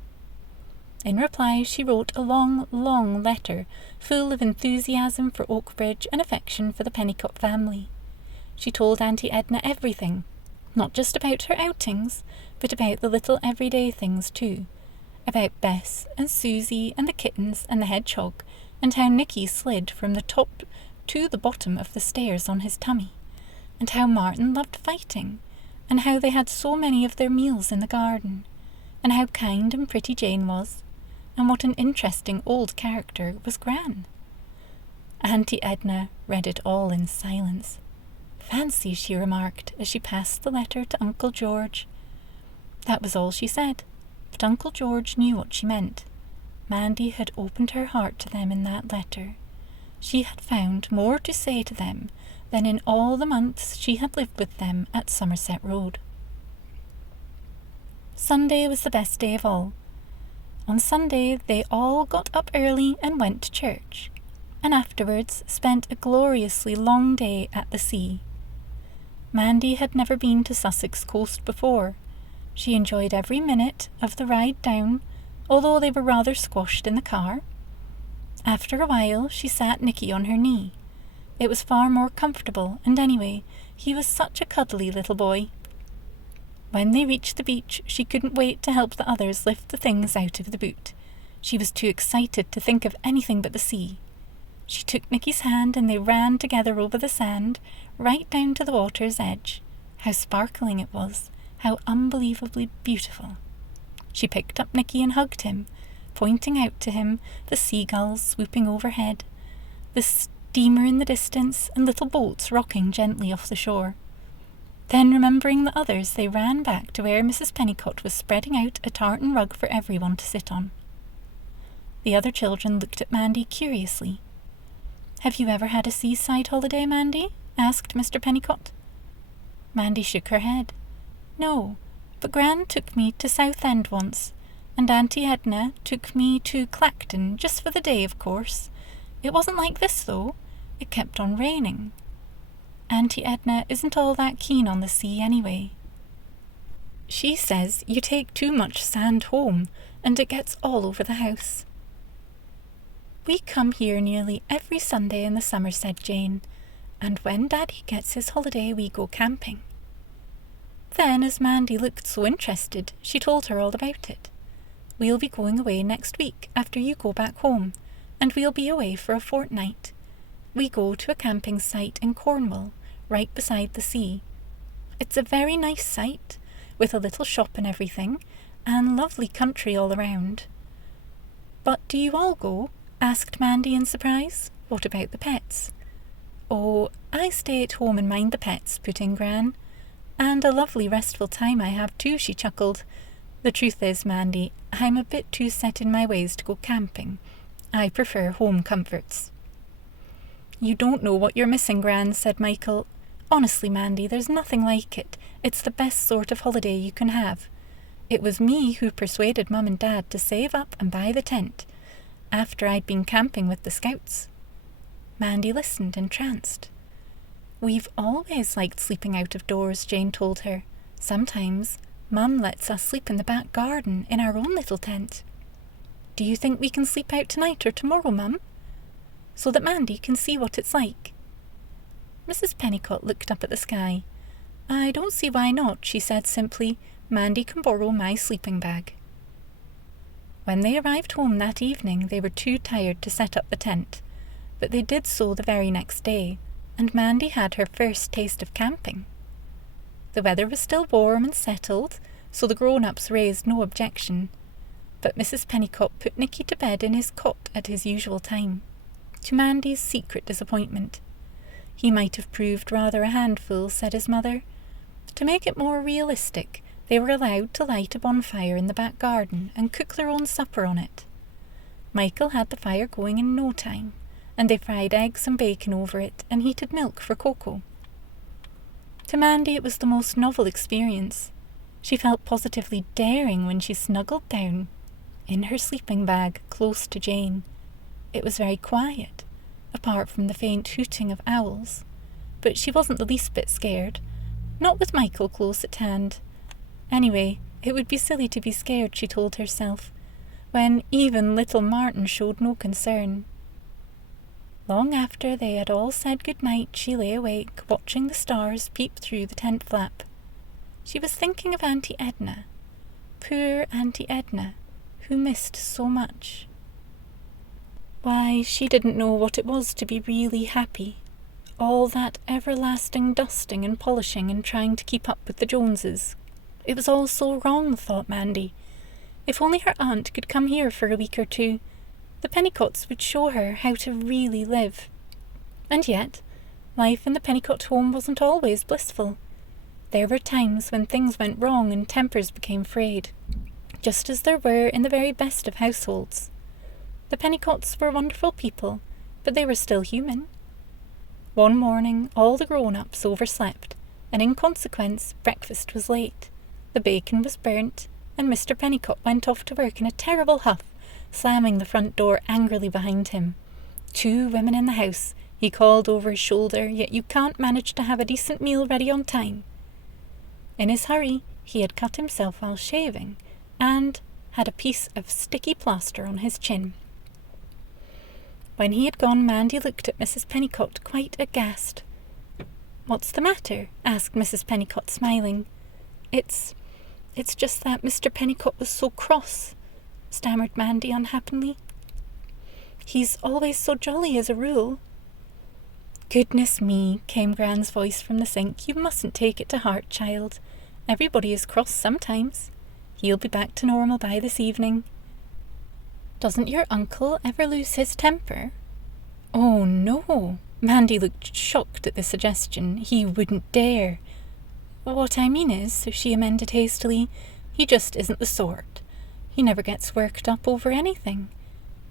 In reply, she wrote a long, long letter full of enthusiasm for Oakbridge and affection for the Pennicott family. She told Auntie Edna everything, not just about her outings, but about the little everyday things too, about Bess and Susie and the kittens and the hedgehog, and how Nicky slid from the top to the bottom of the stairs on his tummy, and how Martin loved fighting, and how they had so many of their meals in the garden, and how kind and pretty Jane was, and what an interesting old character was Gran. Auntie Edna read it all in silence. "Fancy," she remarked as she passed the letter to Uncle George. That was all she said, but Uncle George knew what she meant. Mandy had opened her heart to them in that letter. She had found more to say to them than in all the months she had lived with them at Somerset Road. Sunday was the best day of all. On Sunday they all got up early and went to church, and afterwards spent a gloriously long day at the sea. Mandy had never been to Sussex coast before. She enjoyed every minute of the ride down, although they were rather squashed in the car. After a while she sat Nicky on her knee. It was far more comfortable, and anyway, he was such a cuddly little boy. When they reached the beach, she couldn't wait to help the others lift the things out of the boot. She was too excited to think of anything but the sea. She took Nicky's hand and they ran together over the sand, right down to the water's edge. How sparkling it was, how unbelievably beautiful. She picked up Nicky and hugged him, pointing out to him the seagulls swooping overhead, the steamer in the distance, and little boats rocking gently off the shore. Then, remembering the others, they ran back to where Mrs. Pennicott was spreading out a tartan rug for everyone to sit on. The other children looked at Mandy curiously. "Have you ever had a seaside holiday, Mandy?" asked Mr. Pennicott. Mandy shook her head. "No, but Gran took me to Southend once, and Auntie Edna took me to Clacton just for the day, of course. It wasn't like this, though. It kept on raining. Auntie Edna isn't all that keen on the sea anyway. She says you take too much sand home, and it gets all over the house." "We come here nearly every Sunday in the summer," said Jane, "and when Daddy gets his holiday we go camping." Then, as Mandy looked so interested, she told her all about it. "We'll be going away next week after you go back home, and we'll be away for a fortnight. We go to a camping site in Cornwall, right beside the sea. It's a very nice site, with a little shop and everything, and lovely country all around." "But do you all go?" asked Mandy in surprise. "What about the pets?" "Oh, I stay at home and mind the pets," put in Gran. "And a lovely restful time I have too," she chuckled. "The truth is, Mandy, I'm a bit too set in my ways to go camping. I prefer home comforts." "You don't know what you're missing, Gran," said Michael. "Honestly, Mandy, there's nothing like it. It's the best sort of holiday you can have. It was me who persuaded Mum and Dad to save up and buy the tent, after I'd been camping with the Scouts." Mandy listened entranced. "We've always liked sleeping out of doors," Jane told her. "Sometimes Mum lets us sleep in the back garden in our own little tent. Do you think we can sleep out tonight or tomorrow, Mum? So that Mandy can see what it's like." Mrs. Pennicott looked up at the sky. "I don't see why not," she said simply. "Mandy can borrow my sleeping bag." When they arrived home that evening, they were too tired to set up the tent, but they did so the very next day, and Mandy had her first taste of camping. The weather was still warm and settled, so the grown-ups raised no objection, but Mrs. Pennicott put Nicky to bed in his cot at his usual time, to Mandy's secret disappointment. He might have proved rather a handful, said his mother. To make it more realistic, they were allowed to light a bonfire in the back garden and cook their own supper on it. Michael had the fire going in no time, and they fried eggs and bacon over it and heated milk for Coco. To Mandy it was the most novel experience. She felt positively daring when she snuggled down in her sleeping bag close to Jane. It was very quiet, apart from the faint hooting of owls, but she wasn't the least bit scared, not with Michael close at hand. Anyway, it would be silly to be scared, she told herself, when even little Martin showed no concern. Long after they had all said good night, she lay awake, watching the stars peep through the tent flap. She was thinking of Auntie Edna, poor Auntie Edna, who missed so much. Why, she didn't know what it was to be really happy. All that everlasting dusting and polishing and trying to keep up with the Joneses. It was all so wrong, thought Mandy. If only her aunt could come here for a week or two, the Pennicotts would show her how to really live. And yet, life in the Pennicott home wasn't always blissful. There were times when things went wrong and tempers became frayed, just as there were in the very best of households. The Pennicotts were wonderful people, but they were still human. One morning, all the grown-ups overslept, and in consequence, breakfast was late. The bacon was burnt, and Mr. Pennicott went off to work in a terrible huff, slamming the front door angrily behind him. 2 women in the house, he called over his shoulder, yet you can't manage to have a decent meal ready on time. In his hurry, he had cut himself while shaving, and had a piece of sticky plaster on his chin. When he had gone, Mandy looked at Mrs. Pennicott quite aghast. "What's the matter?" asked Mrs. Pennicott, smiling. It's just that Mr. Pennicott was so cross," stammered Mandy unhappily. "He's always so jolly as a rule." "Goodness me," came Gran's voice from the sink. "You mustn't take it to heart, child. Everybody is cross sometimes. He'll be back to normal by this evening." "Doesn't your uncle ever lose his temper?" "Oh, no." Mandy looked shocked at the suggestion. "He wouldn't dare." "What I mean is," she amended hastily, "he just isn't the sort. He never gets worked up over anything.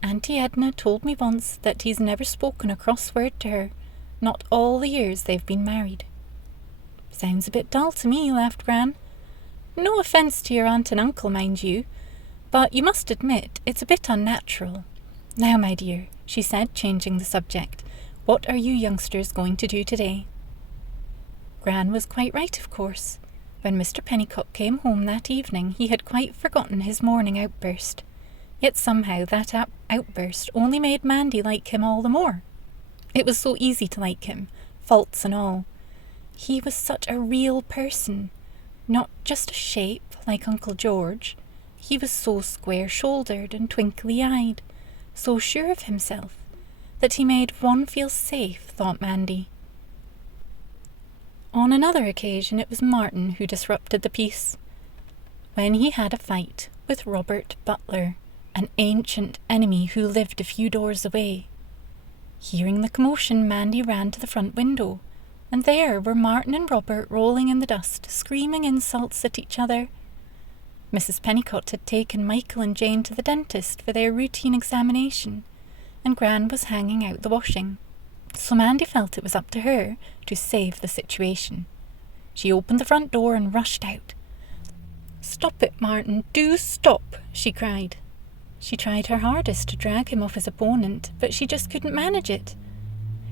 Auntie Edna told me once that he's never spoken a cross word to her, not all the years they've been married." "Sounds a bit dull to me," laughed Gran. "No offence to your aunt and uncle, mind you, but you must admit it's a bit unnatural. Now, my dear," she said, changing the subject, "what are you youngsters going to do today?" Gran was quite right, of course. When Mr. Pennicott came home that evening, he had quite forgotten his morning outburst. Yet somehow that outburst only made Mandy like him all the more. It was so easy to like him, faults and all. He was such a real person, not just a shape like Uncle George. He was so square-shouldered and twinkly-eyed, so sure of himself, that he made one feel safe, thought Mandy. On another occasion it was Martin who disrupted the peace, when he had a fight with Robert Butler, an ancient enemy who lived a few doors away. Hearing the commotion, Mandy ran to the front window, and there were Martin and Robert rolling in the dust, screaming insults at each other. Mrs. Pennicott had taken Michael and Jane to the dentist for their routine examination, and Gran was hanging out the washing. So Mandy felt it was up to her to save the situation. She opened the front door and rushed out. "Stop it, Martin, do stop," she cried. She tried her hardest to drag him off his opponent, but she just couldn't manage it.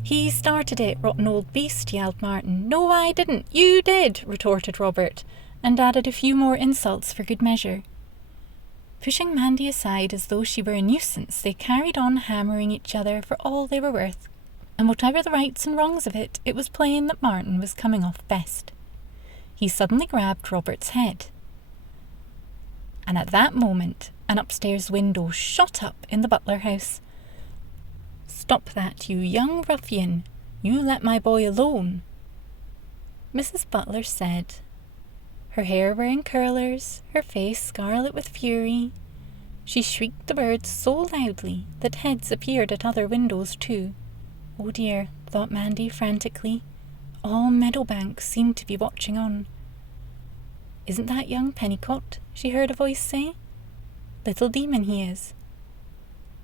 "He started it, rotten old beast," yelled Martin. "No, I didn't. You did," retorted Robert, and added a few more insults for good measure. Pushing Mandy aside as though she were a nuisance, they carried on hammering each other for all they were worth, and whatever the rights and wrongs of it, it was plain that Martin was coming off best. He suddenly grabbed Robert's head, and at that moment an upstairs window shot up in the Butler house. "Stop that, you young ruffian! You let my boy alone!" Mrs. Butler said, her hair were in curlers, her face scarlet with fury. She shrieked the words so loudly that heads appeared at other windows too. Oh dear, thought Mandy frantically. All Meadowbank seemed to be watching on. "Isn't that young Pennicott?" she heard a voice say. "Little demon he is."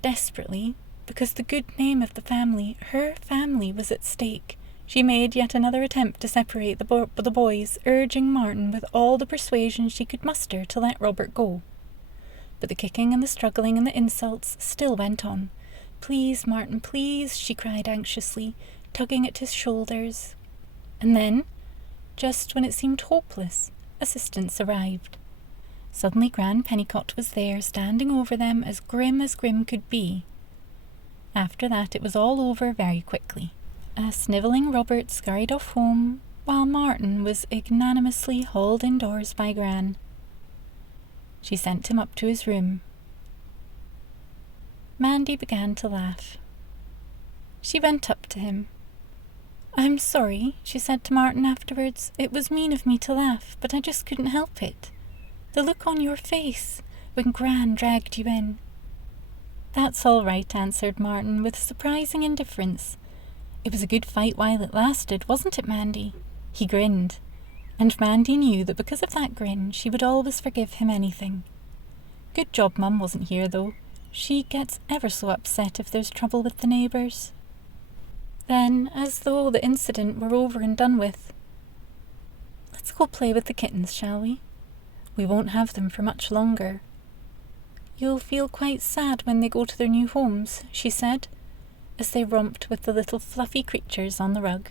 Desperately, because the good name of the family, her family, was at stake, She made yet another attempt to separate the boys, urging Martin with all the persuasion she could muster to let Robert go. But the kicking and the struggling and the insults still went on. "Please, Martin, please," she cried anxiously, tugging at his shoulders. And then, just when it seemed hopeless, assistance arrived. Suddenly Gran Pennicott was there, standing over them as grim could be. After that it was all over very quickly. A snivelling Robert scurried off home, while Martin was ignominiously hauled indoors by Gran. She sent him up to his room. Mandy began to laugh. She went up to him. "I'm sorry," she said to Martin afterwards. "It was mean of me to laugh, but I just couldn't help it. The look on your face when Gran dragged you in." "That's all right," answered Martin with surprising indifference. "It was a good fight while it lasted, wasn't it, Mandy?" He grinned, and Mandy knew that because of that grin she would always forgive him anything. "Good job Mum wasn't here, though. She gets ever so upset if there's trouble with the neighbours." Then, as though the incident were over and done with, "Let's go play with the kittens, shall we? We won't have them for much longer." "You'll feel quite sad when they go to their new homes," she said, as they romped with the little fluffy creatures on the rug.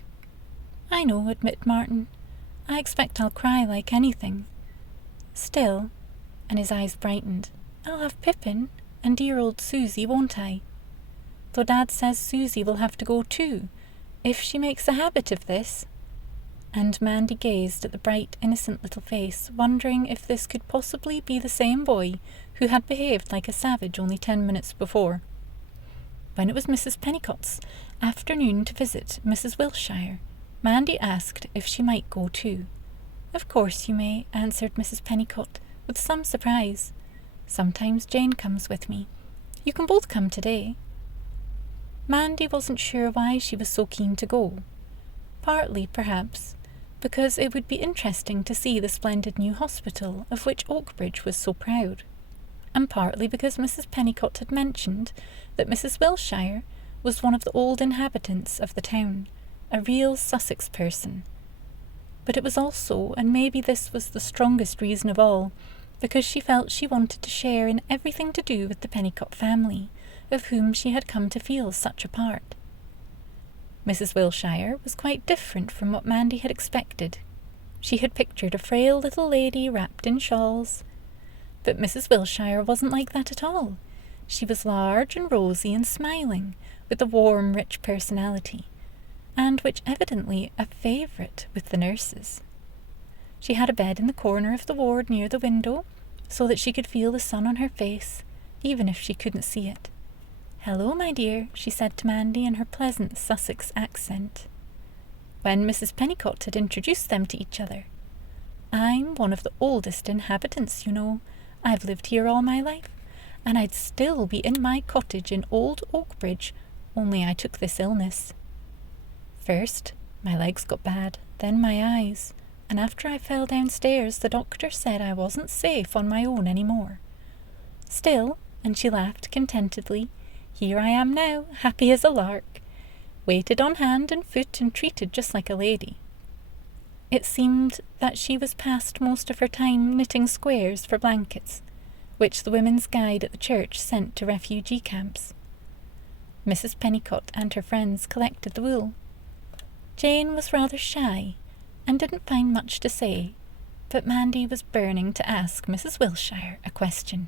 "I know," admitted Martin. "I expect I'll cry like anything. Still," and his eyes brightened, "I'll have Pippin and dear old Susie, won't I? Though Dad says Susie will have to go too, if she makes a habit of this." And Mandy gazed at the bright, innocent little face, wondering if this could possibly be the same boy who had behaved like a savage only 10 minutes before. When it was Mrs. Pennicott's afternoon to visit Mrs. Wilshire, Mandy asked if she might go too. "Of course you may," answered Mrs. Pennicott, with some surprise. "Sometimes Jane comes with me. You can both come today." Mandy wasn't sure why she was so keen to go. Partly, perhaps, because it would be interesting to see the splendid new hospital of which Oakbridge was so proud, and partly because Mrs. Pennicott had mentioned that Mrs. Wilshire was one of the old inhabitants of the town, a real Sussex person. But it was also, and maybe this was the strongest reason of all, because she felt she wanted to share in everything to do with the Pennicott family, of whom she had come to feel such a part. Mrs. Wilshire was quite different from what Mandy had expected. She had pictured a frail little lady wrapped in shawls. But Mrs. Wilshire wasn't like that at all. She was large and rosy and smiling, with a warm, rich personality, and which evidently a favourite with the nurses. She had a bed in the corner of the ward near the window, so that she could feel the sun on her face, even if she couldn't see it. "Hello, my dear," she said to Mandy in her pleasant Sussex accent, when Mrs. Pennicott had introduced them to each other. "I'm one of the oldest inhabitants, you know. I've lived here all my life, and I'd still be in my cottage in old Oakbridge, only I took this illness. First, my legs got bad, then my eyes, and after I fell downstairs the doctor said I wasn't safe on my own any more. Still," and she laughed contentedly, "here I am now, happy as a lark, waited on hand and foot and treated just like a lady." It seemed that she was past most of her time knitting squares for blankets, which the women's guide at the church sent to refugee camps. Mrs. Pennicott and her friends collected the wool. Jane was rather shy, and didn't find much to say, but Mandy was burning to ask Mrs. Wilshire a question.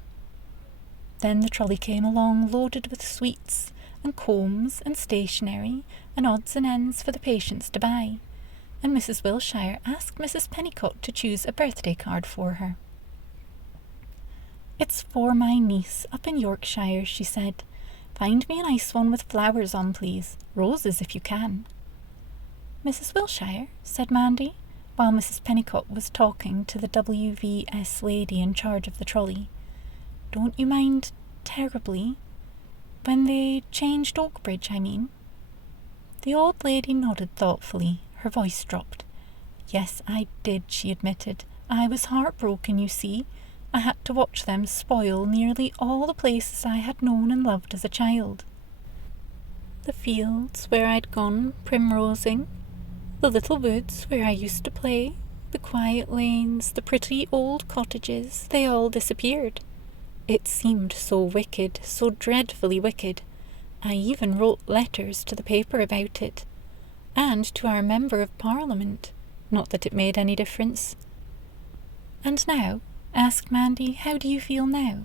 Then the trolley came along loaded with sweets and combs and stationery and odds and ends for the patients to buy, and Mrs. Wilshire asked Mrs. Pennicott to choose a birthday card for her. "It's for my niece up in Yorkshire," she said. "Find me a nice one with flowers on, please. Roses, if you can." "Mrs. Wilshire," said Mandy, while Mrs. Pennicott was talking to the WVS lady in charge of the trolley, "don't you mind terribly? When they changed Oakbridge, I mean." The old lady nodded thoughtfully. Her voice dropped. "Yes, I did," she admitted. "I was heartbroken, you see. I had to watch them spoil nearly all the places I had known and loved as a child. The fields where I'd gone primrosing, The little woods where I used to play, the quiet lanes, the pretty old cottages, they all disappeared. It seemed so wicked, so dreadfully wicked. I even wrote letters to the paper about it, and to our Member of Parliament. Not that it made any difference. And now, asked Mandy, how do you feel now?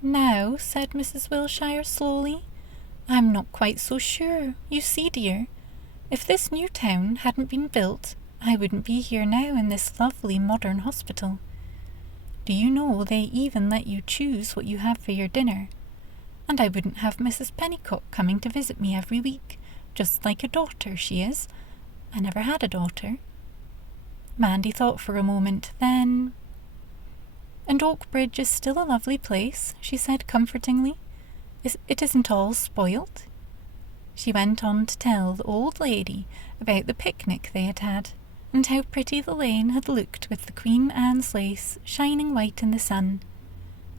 Now, said Mrs. Wilshire slowly, I'm not quite so sure. You see, dear, if this new town hadn't been built, I wouldn't be here now in this lovely modern hospital. Do you know they even let you choose what you have for your dinner? And I wouldn't have Mrs. Pennycock coming to visit me every week, just like a daughter she is. I never had a daughter. Mandy thought for a moment, then... And Oakbridge is still a lovely place, she said comfortingly. It isn't all spoilt. She went on to tell the old lady about the picnic they had had, and how pretty the lane had looked with the Queen Anne's lace shining white in the sun.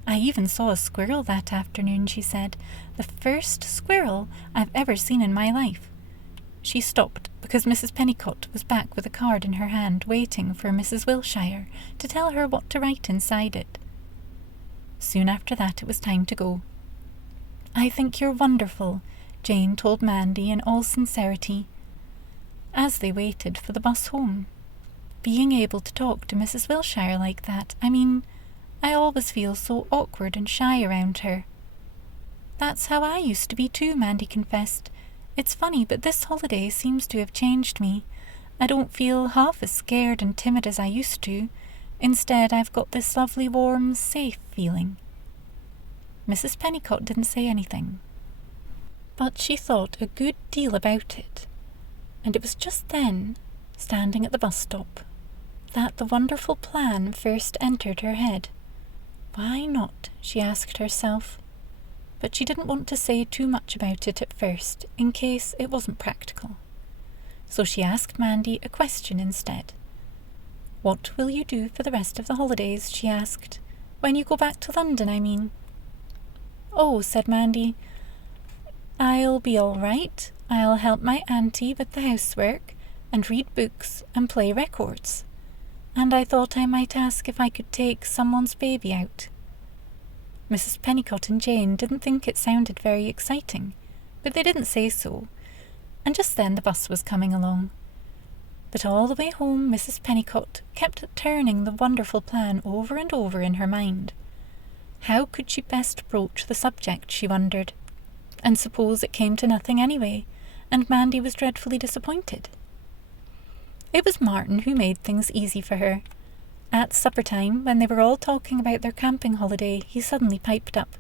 I even saw a squirrel that afternoon, she said, the first squirrel I've ever seen in my life. She stopped because Mrs. Pennycott was back with a card in her hand waiting for Mrs. Wilshire to tell her what to write inside it. Soon after that it was time to go. I think you're wonderful, Jane told Mandy in all sincerity, as they waited for the bus home. Being able to talk to Mrs. Wilshire like that, I always feel so awkward and shy around her. That's how I used to be too, Mandy confessed. It's funny, but this holiday seems to have changed me. I don't feel half as scared and timid as I used to. Instead, I've got this lovely, warm, safe feeling. Mrs. Pennycott didn't say anything, but she thought a good deal about it. And it was just then, standing at the bus stop, that the wonderful plan first entered her head. Why not? She asked herself. But she didn't want to say too much about it at first, in case it wasn't practical. So she asked Mandy a question instead. What will you do for the rest of the holidays, she asked. When you go back to London, Oh, said Mandy, I'll be all right. I'll help my auntie with the housework, and read books, and play records. And I thought I might ask if I could take someone's baby out. Mrs. Pennycott and Jane didn't think it sounded very exciting, but they didn't say so, and just then the bus was coming along. But all the way home Mrs. Pennycott kept turning the wonderful plan over and over in her mind. How could she best broach the subject, she wondered, and suppose it came to nothing anyway, and Mandy was dreadfully disappointed? It was Martin who made things easy for her. At supper time, when they were all talking about their camping holiday, he suddenly piped up,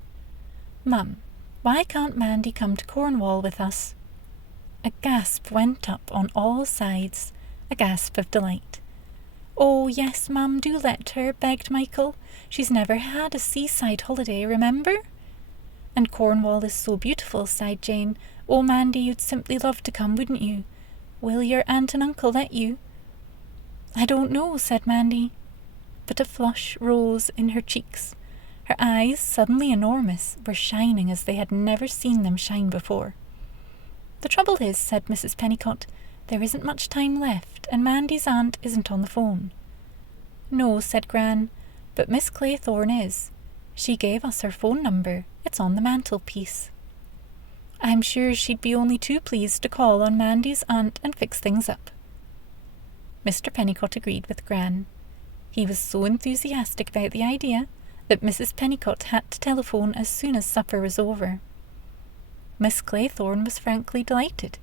Mum, why can't Mandy come to Cornwall with us? A gasp went up on all sides, a gasp of delight. Oh, yes, Mum, do let her, begged Michael. She's never had a seaside holiday, remember? And Cornwall is so beautiful, sighed Jane. Oh, Mandy, you'd simply love to come, wouldn't you? Will your aunt and uncle let you? I don't know, said Mandy. But a flush rose in her cheeks. Her eyes, suddenly enormous, were shining as they had never seen them shine before. The trouble is, said Mrs. Pennycott, there isn't much time left, and Mandy's aunt isn't on the phone. No, said Gran, but Miss Claythorne is. She gave us her phone number. It's on the mantelpiece. I'm sure she'd be only too pleased to call on Mandy's aunt and fix things up. Mr. Pennycott agreed with Gran. He was so enthusiastic about the idea that Mrs. Pennycott had to telephone as soon as supper was over. Miss Claythorne was frankly delighted.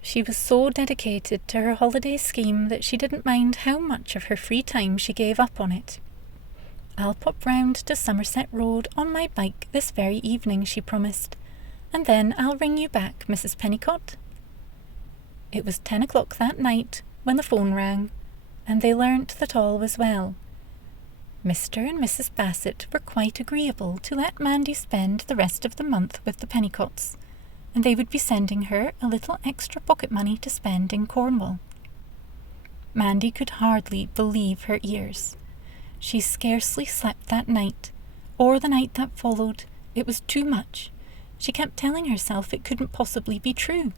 She was so dedicated to her holiday scheme that she didn't mind how much of her free time she gave up on it. I'll pop round to Somerset Road on my bike this very evening, she promised, and then I'll ring you back, Mrs. Pennycott. It was 10 o'clock that night when the phone rang, and they learnt that all was well. Mr. and Mrs. Bassett were quite agreeable to let Mandy spend the rest of the month with the Pennycotts, and they would be sending her a little extra pocket money to spend in Cornwall. Mandy could hardly believe her ears. She scarcely slept that night, or the night that followed. It was too much. She kept telling herself it couldn't possibly be true.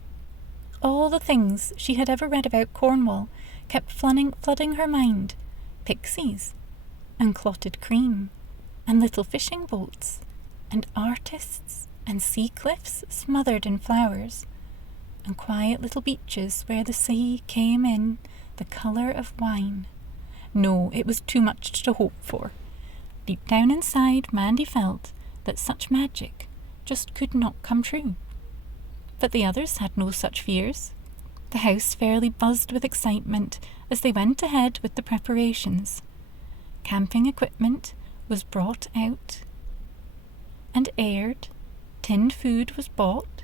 All the things she had ever read about Cornwall kept flooding her mind. Pixies, and clotted cream, and little fishing boats, and artists, and sea cliffs smothered in flowers, and quiet little beaches where the sea came in the colour of wine. No, it was too much to hope for. Deep down inside, Mandy felt that such magic just could not come true. But the others had no such fears. The house fairly buzzed with excitement as they went ahead with the preparations. Camping equipment was brought out and aired, tinned food was bought,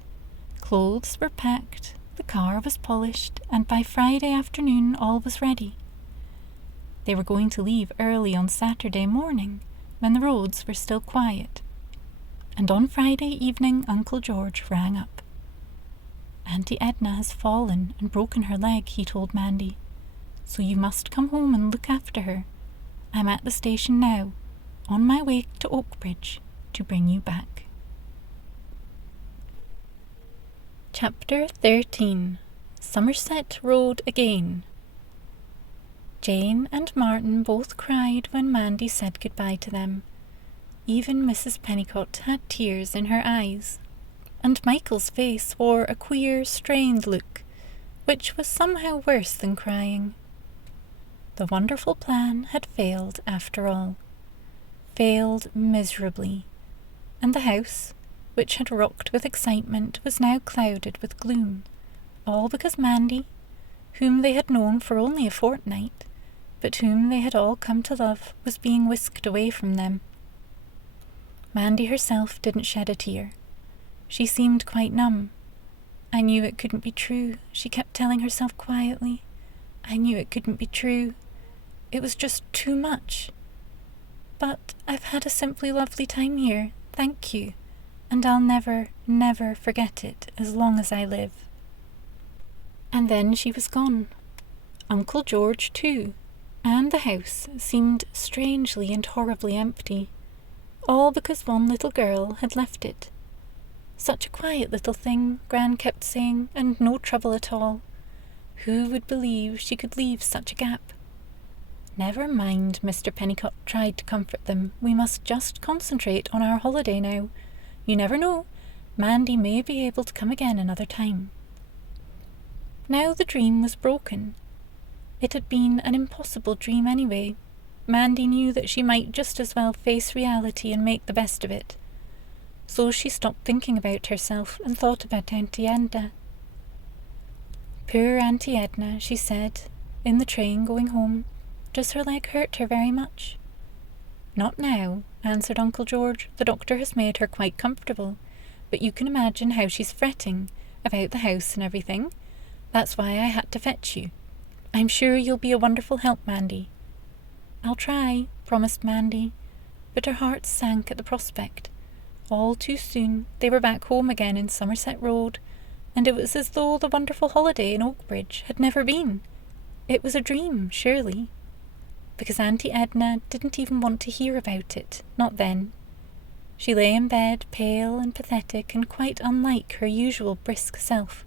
clothes were packed, the car was polished, and by Friday afternoon all was ready. They were going to leave early on Saturday morning, when the roads were still quiet, and on Friday evening Uncle George rang up. "Auntie Edna has fallen and broken her leg," he told Mandy, "so you must come home and look after her. I'm at the station now, on my way to Oakbridge, to bring you back." Chapter 13. Somerset Road Again. Jane and Martin both cried when Mandy said goodbye to them. Even Mrs. Pennicott had tears in her eyes, and Michael's face wore a queer, strained look, which was somehow worse than crying. The wonderful plan had failed after all. Failed miserably, and the house, which had rocked with excitement, was now clouded with gloom, all because Mandy, whom they had known for only a fortnight, but whom they had all come to love, was being whisked away from them. Mandy herself didn't shed a tear. She seemed quite numb. "I knew it couldn't be true," she kept telling herself quietly. "I knew it couldn't be true. It was just too much. But I've had a simply lovely time here, thank you, and I'll never, never forget it as long as I live." And then she was gone. Uncle George too, and the house seemed strangely and horribly empty, all because one little girl had left it. Such a quiet little thing, Gran kept saying, and no trouble at all. Who would believe she could leave such a gap? "Never mind," Mr. Pennicott tried to comfort them. "We must just concentrate on our holiday now. You never know. Mandy may be able to come again another time." Now the dream was broken. It had been an impossible dream anyway. Mandy knew that she might just as well face reality and make the best of it. So she stopped thinking about herself and thought about Auntie Edna. "Poor Auntie Edna," she said, in the train going home. "Does her leg hurt her very much?" "Not now," answered Uncle George. "The doctor has made her quite comfortable, but you can imagine how she's fretting about the house and everything. That's why I had to fetch you. I'm sure you'll be a wonderful help, Mandy." "I'll try," promised Mandy, but her heart sank at the prospect. All too soon they were back home again in Somerset Road, and it was as though the wonderful holiday in Oakbridge had never been. It was a dream, surely, because Auntie Edna didn't even want to hear about it, not then. She lay in bed, pale and pathetic and quite unlike her usual brisk self,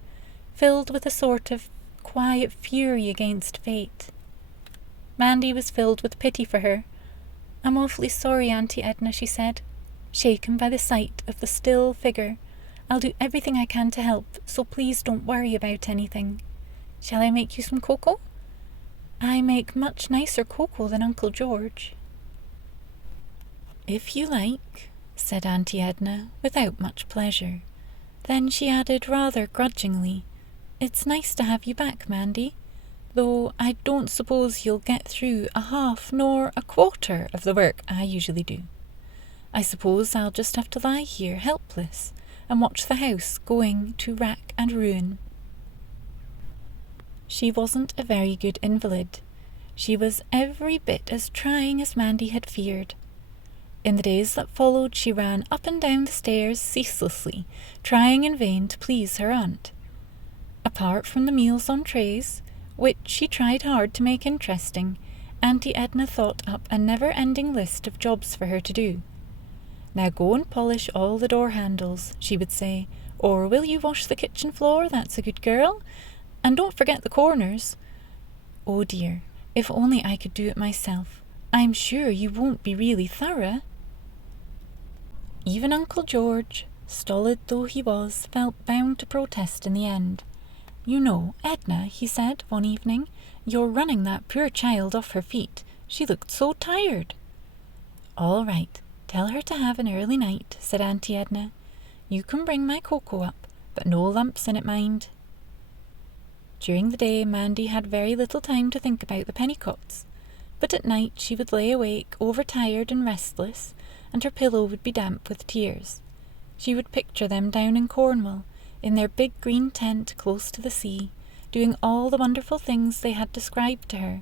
filled with a sort of quiet fury against fate. Mandy was filled with pity for her. "I'm awfully sorry, Auntie Edna," she said, shaken by the sight of the still figure. "I'll do everything I can to help, so please don't worry about anything. Shall I make you some cocoa? I make much nicer cocoa than Uncle George." "If you like," said Auntie Edna, without much pleasure. Then she added rather grudgingly, "It's nice to have you back, Mandy, though I don't suppose you'll get through a half nor a quarter of the work I usually do. I suppose I'll just have to lie here helpless and watch the house going to rack and ruin." She wasn't a very good invalid. She was every bit as trying as Mandy had feared. In the days that followed, she ran up and down the stairs ceaselessly, trying in vain to please her aunt. Apart from the meals on trays, which she tried hard to make interesting, Auntie Edna thought up a never-ending list of jobs for her to do. "Now go and polish all the door handles," she would say, Or will you wash the kitchen floor? That's a good girl. And don't forget the corners. Oh dear, if only I could do it myself. I'm sure you won't be really thorough. Even Uncle George, stolid though he was, felt bound to protest in the end. You know, Edna, he said one evening, you're running that poor child off her feet. She looked so tired. All right, tell her to have an early night, said Auntie Edna. You can bring my cocoa up, but no lumps in it, mind. During the day, Mandy had very little time to think about the Pennicotts, but at night she would lay awake, overtired and restless, and her pillow would be damp with tears. She would picture them down in Cornwall, in their big green tent close to the sea, doing all the wonderful things they had described to her,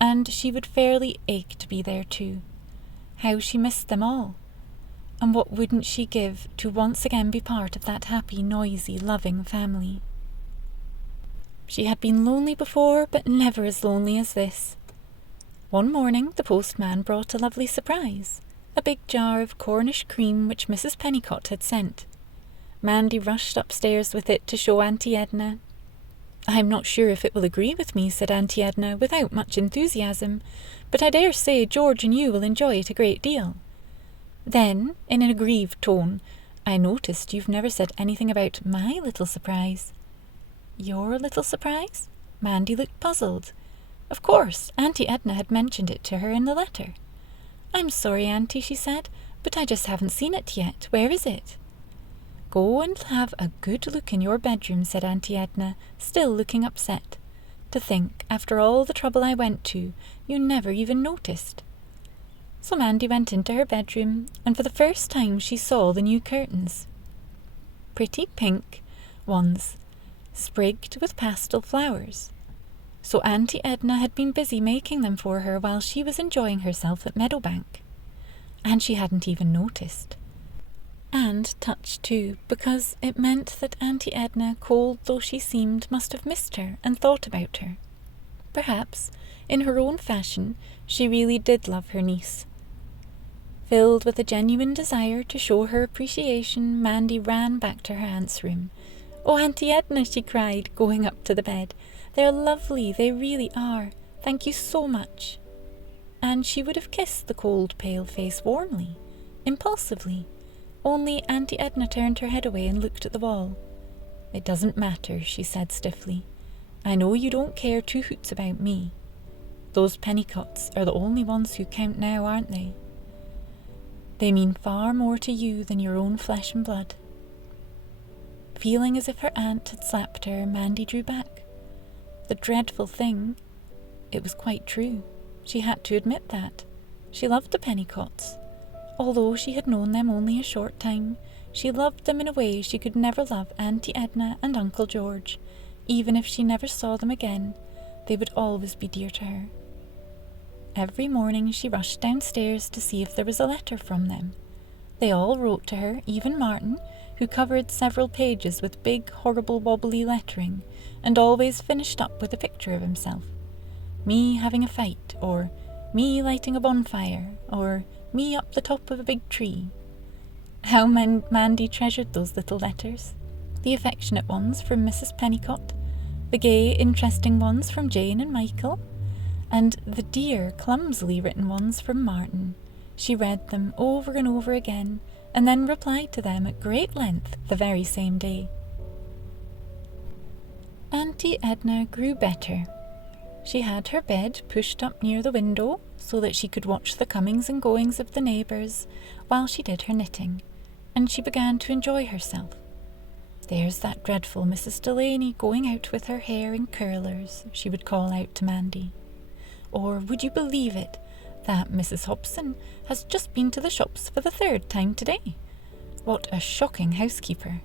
and she would fairly ache to be there too. How she missed them all! And what wouldn't she give to once again be part of that happy, noisy, loving family? She had been lonely before, but never as lonely as this. One morning the postman brought a lovely surprise, a big jar of Cornish cream which Mrs. Pennicott had sent. Mandy rushed upstairs with it to show Auntie Edna. I'm not sure if it will agree with me, said Auntie Edna, without much enthusiasm, but I dare say George and you will enjoy it a great deal. Then, in an aggrieved tone, I noticed you've never said anything about my little surprise. Your little surprise? Mandy looked puzzled. Of course, Auntie Edna had mentioned it to her in the letter. I'm sorry, Auntie, she said, but I just haven't seen it yet. Where is it? Go and have a good look in your bedroom, said Auntie Edna, still looking upset. To think, after all the trouble I went to, you never even noticed. So Mandy went into her bedroom, and for the first time she saw the new curtains. Pretty pink ones, sprigged with pastel flowers. So Auntie Edna had been busy making them for her while she was enjoying herself at Meadowbank. And she hadn't even noticed. And touched too, because it meant that Auntie Edna, cold though she seemed, must have missed her and thought about her. Perhaps, in her own fashion, she really did love her niece. Filled with a genuine desire to show her appreciation, Mandy ran back to her aunt's room. Oh, Auntie Edna, she cried, going up to the bed. They're lovely, they really are. Thank you so much. And she would have kissed the cold, pale face warmly, impulsively, only Auntie Edna turned her head away and looked at the wall. It doesn't matter, she said stiffly. I know you don't care two hoots about me. Those Pennicotts are the only ones who count now, aren't they? They mean far more to you than your own flesh and blood. Feeling as if her aunt had slapped her, Mandy drew back. The dreadful thing, it was quite true. She had to admit that. She loved the Pennicotts. Although she had known them only a short time, she loved them in a way she could never love Auntie Edna and Uncle George. Even if she never saw them again, they would always be dear to her. Every morning she rushed downstairs to see if there was a letter from them. They all wrote to her, even Martin, who covered several pages with big, horrible, wobbly lettering, and always finished up with a picture of himself. Me having a fight, or me lighting a bonfire, or me up the top of a big tree. How Mandy treasured those little letters. The affectionate ones from Mrs. Pennicott, the gay, interesting ones from Jane and Michael, and the dear, clumsily written ones from Martin. She read them over and over again, and then replied to them at great length the very same day. Auntie Edna grew better. She had her bed pushed up near the window so that she could watch the comings and goings of the neighbours while she did her knitting, and she began to enjoy herself. There's that dreadful Mrs. Delaney going out with her hair in curlers, she would call out to Mandy. Or, would you believe it, that Mrs. Hobson has just been to the shops for the 3rd time today. What a shocking housekeeper.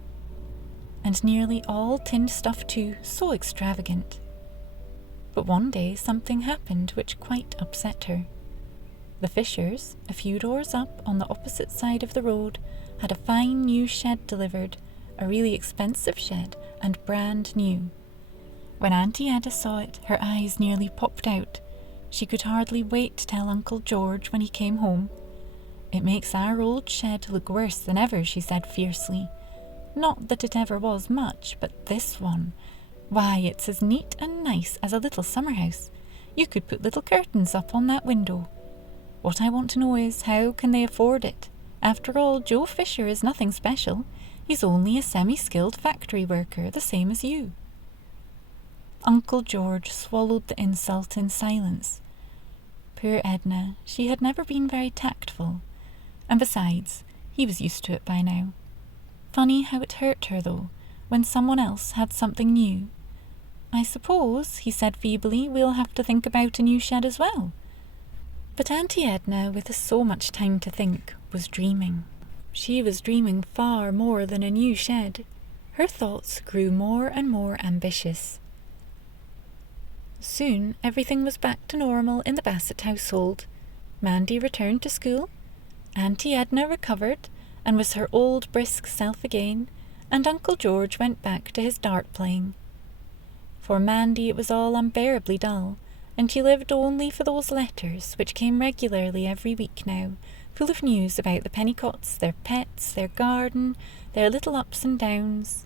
And nearly all tinned stuff too, so extravagant. But one day something happened which quite upset her. The Fishers, a few doors up on the opposite side of the road, had a fine new shed delivered, a really expensive shed, and brand new. When Auntie Edna saw it, her eyes nearly popped out. She could hardly wait to tell Uncle George when he came home. It makes our old shed look worse than ever, she said fiercely. Not that it ever was much, but this one, why, it's as neat and nice as a little summer house. You could put little curtains up on that window. What I want to know is, how can they afford it? After all, Joe Fisher is nothing special. He's only a semi-skilled factory worker, the same as you." Uncle George swallowed the insult in silence. Poor Edna, she had never been very tactful, and besides, he was used to it by now. Funny how it hurt her, though, when someone else had something new. "I suppose," he said feebly, "we'll have to think about a new shed as well." But Auntie Edna, with so much time to think, was dreaming. She was dreaming far more than a new shed. Her thoughts grew more and more ambitious. Soon everything was back to normal in the Bassett household. Mandy returned to school, Auntie Edna recovered and was her old brisk self again, and Uncle George went back to his dart playing. For Mandy it was all unbearably dull, and she lived only for those letters which came regularly every week now, full of news about the Pennicotts, their pets, their garden, their little ups and downs.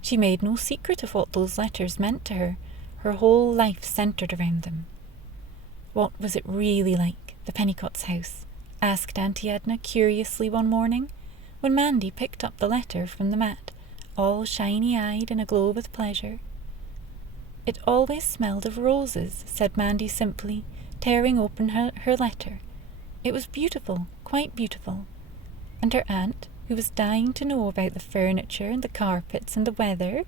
She made no secret of what those letters meant to her. Her whole life centred around them. "What was it really like, the Pennicotts' house?" asked Auntie Edna curiously one morning, when Mandy picked up the letter from the mat, all shiny-eyed and aglow with pleasure. "It always smelled of roses," said Mandy simply, tearing open her letter. "It was beautiful, quite beautiful." And her aunt, who was dying to know about the furniture and the carpets and the weather,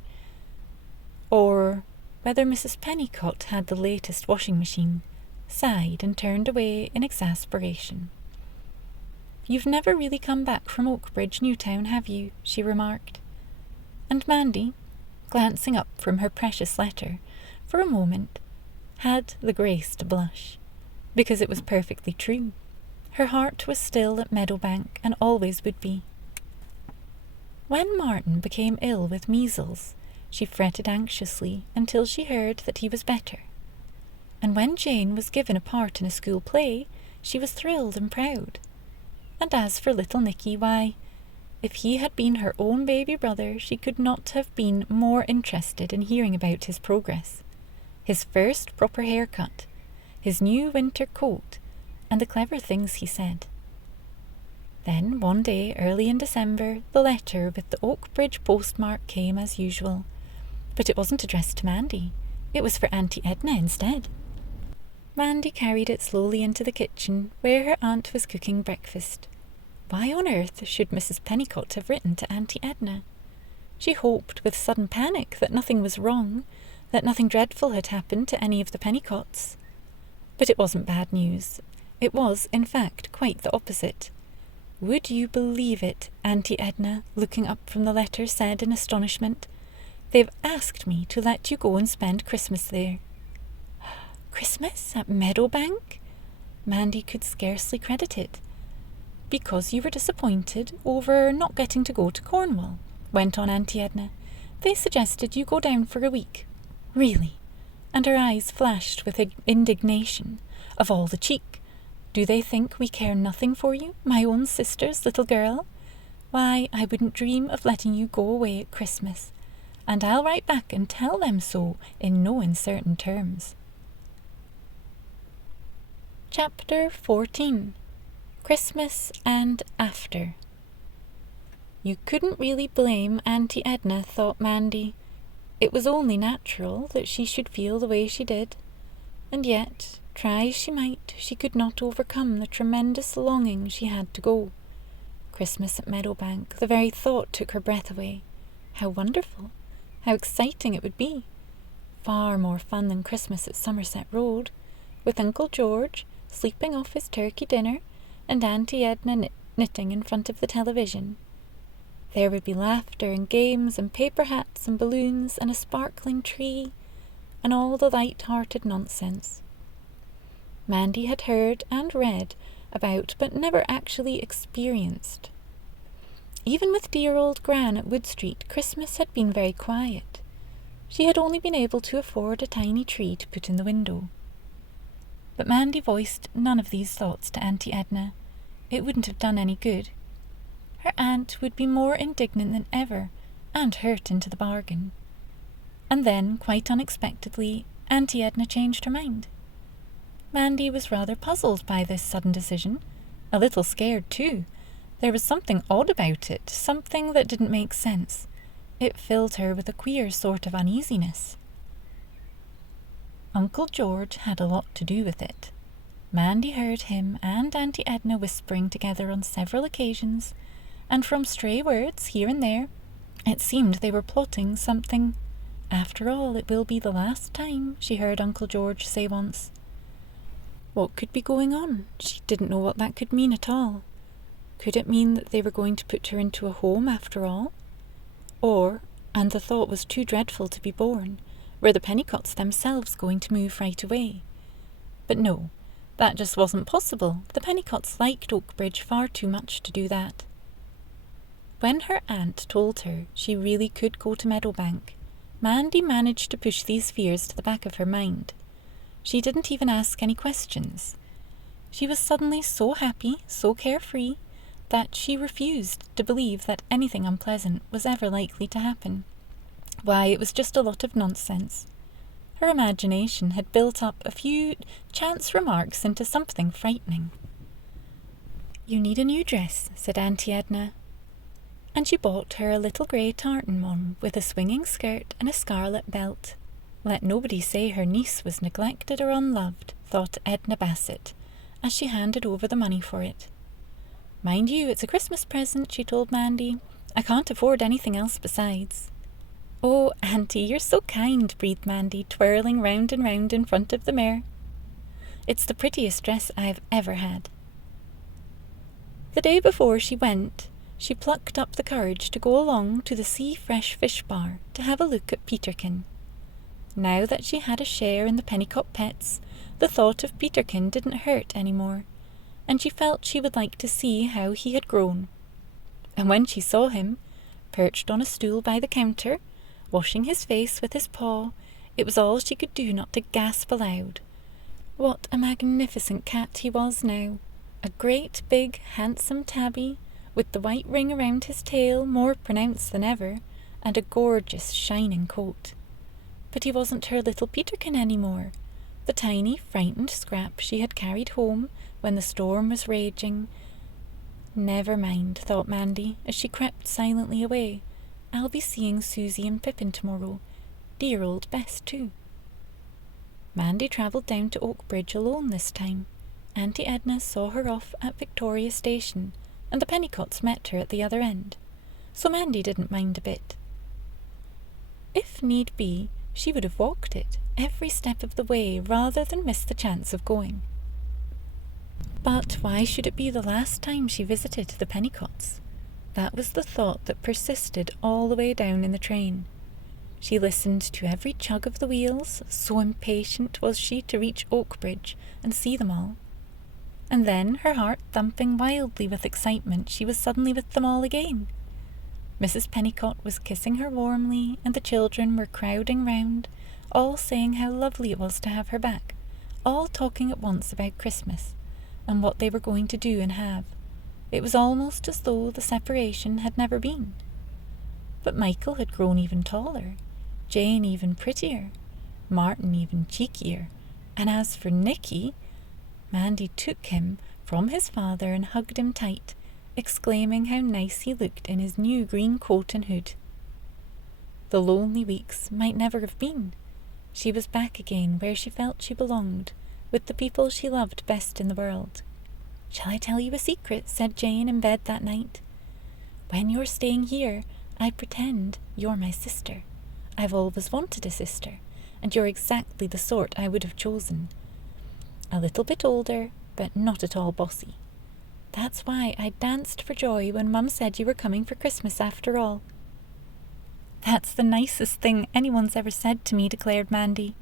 or whether Mrs. Pennicott had the latest washing machine, sighed and turned away in exasperation. "You've never really come back from Oakbridge, Newtown, have you?" she remarked. And Mandy, glancing up from her precious letter, for a moment, had the grace to blush, because it was perfectly true. Her heart was still at Meadowbank, and always would be. When Martin became ill with measles, she fretted anxiously until she heard that he was better. And when Jane was given a part in a school play, she was thrilled and proud. And as for little Nicky, why, if he had been her own baby brother, she could not have been more interested in hearing about his progress. His first proper haircut, his new winter coat, and the clever things he said. Then, one day, early in December, the letter with the Oakbridge postmark came as usual. But it wasn't addressed to Mandy. It was for Auntie Edna instead. Mandy carried it slowly into the kitchen, where her aunt was cooking breakfast. Why on earth should Mrs. Pennicott have written to Auntie Edna? She hoped with sudden panic that nothing was wrong, that nothing dreadful had happened to any of the Pennicotts. But it wasn't bad news. It was, in fact, quite the opposite. "Would you believe it?" Auntie Edna, looking up from the letter, said in astonishment. "They've asked me to let you go and spend Christmas there." "Christmas at Meadowbank?" Mandy could scarcely credit it. "Because you were disappointed over not getting to go to Cornwall," went on Auntie Edna. "They suggested you go down for a week." "Really?" And her eyes flashed with indignation. "Of all the cheek! Do they think we care nothing for you, my own sister's little girl? Why, I wouldn't dream of letting you go away at Christmas. And I'll write back and tell them so in no uncertain terms." Chapter 14. Christmas and After. You couldn't really blame Auntie Edna, thought Mandy. It was only natural that she should feel the way she did. And yet, try as she might, she could not overcome the tremendous longing she had to go. Christmas at Meadowbank, the very thought took her breath away. How wonderful! How exciting it would be! Far more fun than Christmas at Somerset Road, with Uncle George sleeping off his turkey dinner and Auntie Edna knitting in front of the television. There would be laughter and games and paper hats and balloons and a sparkling tree and all the light-hearted nonsense Mandy had heard and read about but never actually experienced. Even with dear old Gran at Wood Street, Christmas had been very quiet. She had only been able to afford a tiny tree to put in the window. But Mandy voiced none of these thoughts to Auntie Edna. It wouldn't have done any good. Her aunt would be more indignant than ever, and hurt into the bargain. And then, quite unexpectedly, Auntie Edna changed her mind. Mandy was rather puzzled by this sudden decision, a little scared too. There was something odd about it, something that didn't make sense. It filled her with a queer sort of uneasiness. Uncle George had a lot to do with it. Mandy heard him and Auntie Edna whispering together on several occasions, and from stray words here and there, it seemed they were plotting something. After all, it will be the last time, she heard Uncle George say once. What could be going on? She didn't know what that could mean at all. Could it mean that they were going to put her into a home after all? Or, and the thought was too dreadful to be borne, were the Pennicotts themselves going to move right away? But no, that just wasn't possible. The Pennicotts liked Oakbridge far too much to do that. When her aunt told her she really could go to Meadowbank, Mandy managed to push these fears to the back of her mind. She didn't even ask any questions. She was suddenly so happy, so carefree, that she refused to believe that anything unpleasant was ever likely to happen. Why, it was just a lot of nonsense. Her imagination had built up a few chance remarks into something frightening. "You need a new dress," said Auntie Edna. And she bought her a little grey tartan one with a swinging skirt and a scarlet belt. Let nobody say her niece was neglected or unloved, thought Edna Bassett, as she handed over the money for it. "Mind you, it's a Christmas present," she told Mandy. "I can't afford anything else besides." "Oh, Auntie, you're so kind," breathed Mandy, twirling round and round in front of the mirror. "It's the prettiest dress I've ever had." The day before she went, she plucked up the courage to go along to the Sea Fresh Fish Bar to have a look at Peterkin. Now that she had a share in the Pennicott pets, the thought of Peterkin didn't hurt any more, and she felt she would like to see how he had grown. And when she saw him, perched on a stool by the counter, washing his face with his paw, it was all she could do not to gasp aloud. What a magnificent cat he was now! A great, big, handsome tabby, with the white ring around his tail more pronounced than ever, and a gorgeous, shining coat. But he wasn't her little Peterkin any more, the tiny, frightened scrap she had carried home when the storm was raging. Never mind, thought Mandy, as she crept silently away. I'll be seeing Susie and Pippin tomorrow. Dear old Bess, too. Mandy travelled down to Oakbridge alone this time. Auntie Edna saw her off at Victoria Station, and the Pennicotts met her at the other end, so Mandy didn't mind a bit. If need be, she would have walked it every step of the way rather than miss the chance of going. But why should it be the last time she visited the Pennicotts? That was the thought that persisted all the way down in the train. She listened to every chug of the wheels, so impatient was she to reach Oakbridge and see them all. And then, her heart thumping wildly with excitement, she was suddenly with them all again. Mrs. Pennicott was kissing her warmly, and the children were crowding round, all saying how lovely it was to have her back, all talking at once about Christmas, and what they were going to do and have. It was almost as though the separation had never been. But Michael had grown even taller, Jane even prettier, Martin even cheekier, and as for Nicky, Mandy took him from his father and hugged him tight, exclaiming how nice he looked in his new green coat and hood. The lonely weeks might never have been. She was back again where she felt she belonged, with the people she loved best in the world. "Shall I tell you a secret?" said Jane in bed that night. "When you're staying here, I pretend you're my sister. I've always wanted a sister, and you're exactly the sort I would have chosen. A little bit older, but not at all bossy. That's why I danced for joy when Mum said you were coming for Christmas after all." "That's the nicest thing anyone's ever said to me," declared Mandy.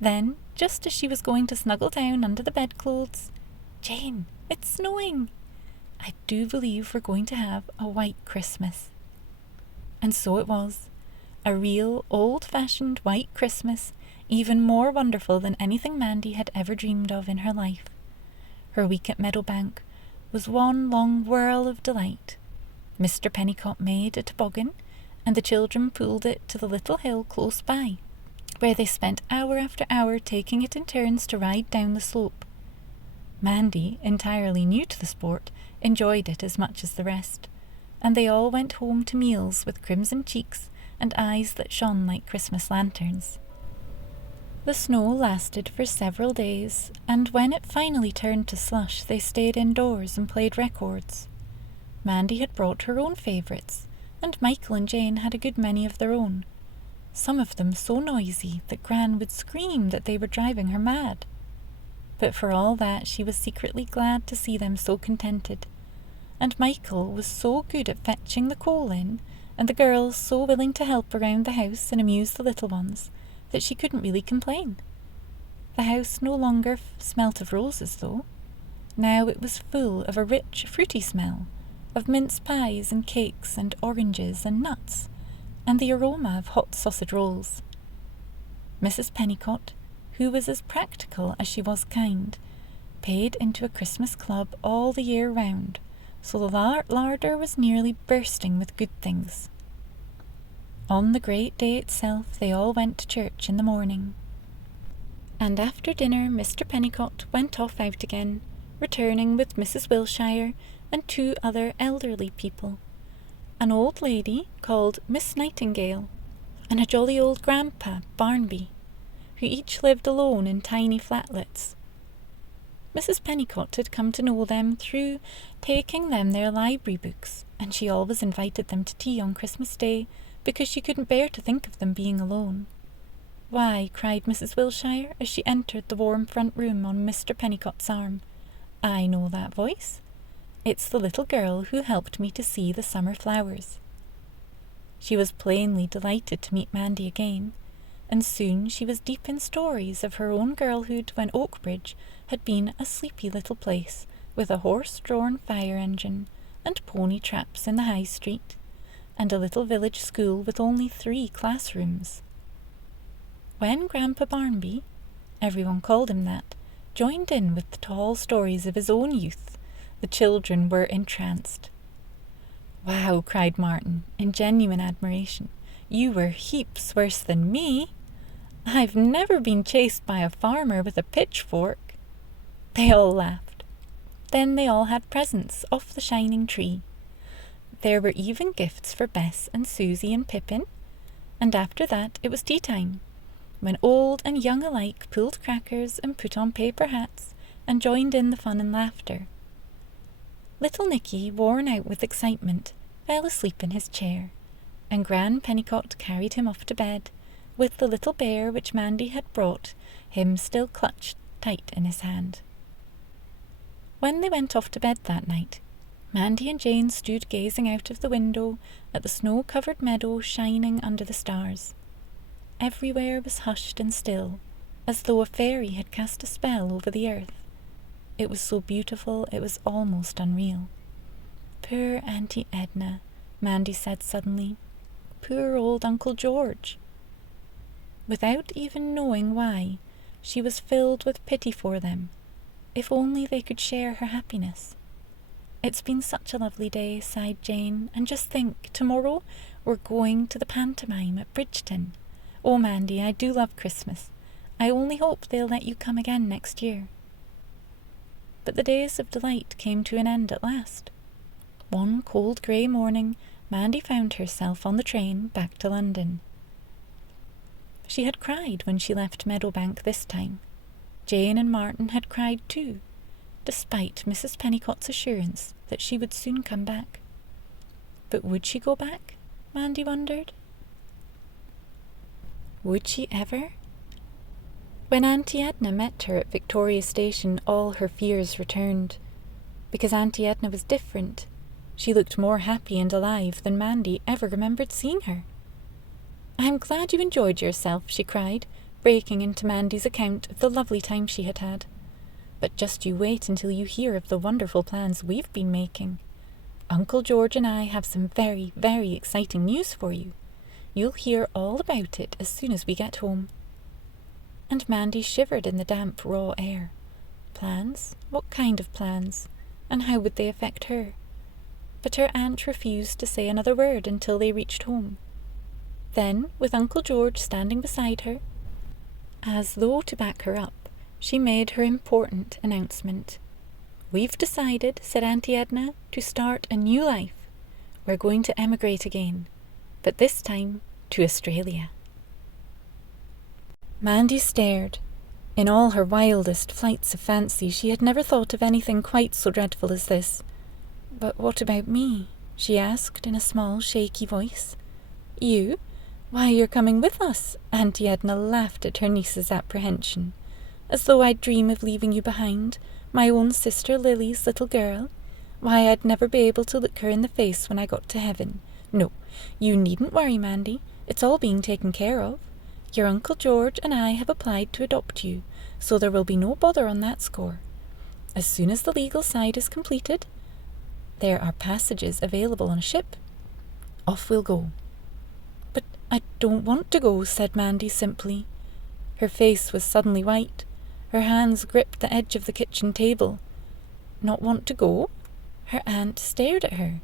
Then, just as she was going to snuggle down under the bedclothes, "Jane, it's snowing. I do believe we're going to have a white Christmas." And so it was. A real, old-fashioned white Christmas, even more wonderful than anything Mandy had ever dreamed of in her life. Her week at Meadowbank was one long whirl of delight. Mr. Pennicott made a toboggan, and the children pulled it to the little hill close by, where they spent hour after hour taking it in turns to ride down the slope. Mandy, entirely new to the sport, enjoyed it as much as the rest, and they all went home to meals with crimson cheeks and eyes that shone like Christmas lanterns. The snow lasted for several days, and when it finally turned to slush, they stayed indoors and played records. Mandy had brought her own favourites, and Michael and Jane had a good many of their own, some of them so noisy that Gran would scream that they were driving her mad. But for all that, she was secretly glad to see them so contented, and Michael was so good at fetching the coal in, and the girls so willing to help around the house and amuse the little ones, that she couldn't really complain. The house no longer smelt of roses, though. Now it was full of a rich, fruity smell, of mince pies and cakes and oranges and nuts, and the aroma of hot sausage rolls. Mrs. Pennicott, who was as practical as she was kind, paid into a Christmas club all the year round, so the larder was nearly bursting with good things. On the great day itself they all went to church in the morning, and after dinner Mr. Pennicott went off out again, returning with Mrs. Wilshire and 2 other elderly people, an old lady called Miss Nightingale, and a jolly old grandpa, Barnby, who each lived alone in tiny flatlets. Mrs. Pennicott had come to know them through taking them their library books, and she always invited them to tea on Christmas Day, because she couldn't bear to think of them being alone. "Why," cried Mrs. Wilshire, as she entered the warm front room on Mr. Pennicott's arm, "I know that voice. It's the little girl who helped me to see the summer flowers." She was plainly delighted to meet Mandy again, and soon she was deep in stories of her own girlhood when Oakbridge had been a sleepy little place with a horse-drawn fire engine and pony traps in the high street, and a little village school with only 3 classrooms. When Grandpa Barnby, everyone called him that, joined in with the tall stories of his own youth, the children were entranced. "Wow," cried Martin, in genuine admiration, "you were heaps worse than me. I've never been chased by a farmer with a pitchfork." They all laughed. Then they all had presents off the shining tree. There were even gifts for Bess and Susie and Pippin, and after that it was tea time, when old and young alike pulled crackers and put on paper hats and joined in the fun and laughter. Little Nicky, worn out with excitement, fell asleep in his chair, and Gran Pennicott carried him off to bed, with the little bear which Mandy had brought him still clutched tight in his hand. When they went off to bed that night, Mandy and Jane stood gazing out of the window at the snow-covered meadow shining under the stars. Everywhere was hushed and still, as though a fairy had cast a spell over the earth. It was so beautiful it was almost unreal. "Poor Auntie Edna," Mandy said suddenly. "Poor old Uncle George." Without even knowing why, she was filled with pity for them. If only they could share her happiness. "It's been such a lovely day," sighed Jane, "and just think, tomorrow we're going to the pantomime at Bridgeton. Oh, Mandy, I do love Christmas. I only hope they'll let you come again next year." But the days of delight came to an end at last. One cold grey morning, Mandy found herself on the train back to London. She had cried when she left Meadowbank this time. Jane and Martin had cried too, despite Mrs. Pennicott's assurance that she would soon come back. But would she go back? Mandy wondered. Would she ever? When Auntie Edna met her at Victoria Station, all her fears returned. Because Auntie Edna was different. She looked more happy and alive than Mandy ever remembered seeing her. "I'm glad you enjoyed yourself," she cried, breaking into Mandy's account of the lovely time she had had. "But just you wait until you hear of the wonderful plans we've been making. Uncle George and I have some very, very exciting news for you. You'll hear all about it as soon as we get home." And Mandy shivered in the damp, raw air. Plans? What kind of plans? And how would they affect her? But her aunt refused to say another word until they reached home, Then, with Uncle George standing beside her, as though to back her up, she made her important announcement. "We've decided," said Auntie Edna, "to start a new life. We're going to emigrate again, but this time to Australia." Mandy stared. In all her wildest flights of fancy, she had never thought of anything quite so dreadful as this. "But what about me?" she asked in a small, shaky voice. "You? Why, you're coming with us." Auntie Edna laughed at her niece's apprehension. "As though I'd dream of leaving you behind, my own sister Lily's little girl. Why, I'd never be able to look her in the face when I got to heaven. No, you needn't worry, Mandy. It's all being taken care of. Your Uncle George and I have applied to adopt you, so there will be no bother on that score. As soon as the legal side is completed, there are passages available on a ship. Off we'll go." "But I don't want to go," said Mandy simply. Her face was suddenly white. Her hands gripped the edge of the kitchen table. "Not want to go?" Her aunt stared at her.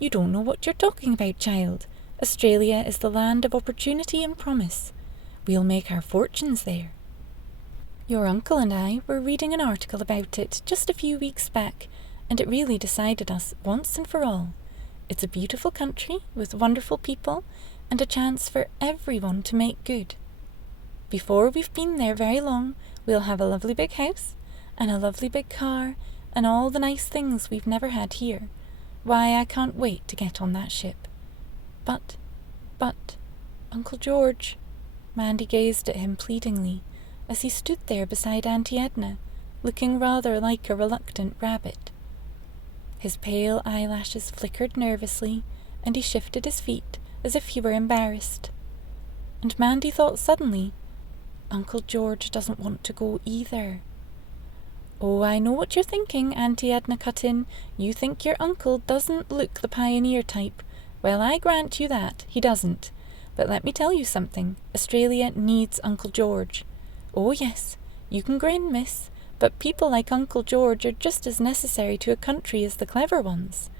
"You don't know what you're talking about, child. Australia is the land of opportunity and promise. We'll make our fortunes there. Your uncle and I were reading an article about it just a few weeks back, and it really decided us once and for all. It's a beautiful country with wonderful people and a chance for everyone to make good. Before we've been there very long, we'll have a lovely big house and a lovely big car and all the nice things we've never had here. Why, I can't wait to get on that ship. But, Uncle George," Mandy gazed at him pleadingly as he stood there beside Auntie Edna, looking rather like a reluctant rabbit. His pale eyelashes flickered nervously, and he shifted his feet as if he were embarrassed. And Mandy thought suddenly, Uncle George doesn't want to go either. "Oh, I know what you're thinking," Auntie Edna cut in. "You think your uncle doesn't look the pioneer type. Well, I grant you that, he doesn't. But let me tell you something. Australia needs Uncle George. Oh, yes, you can grin, miss, but people like Uncle George are just as necessary to a country as the clever ones.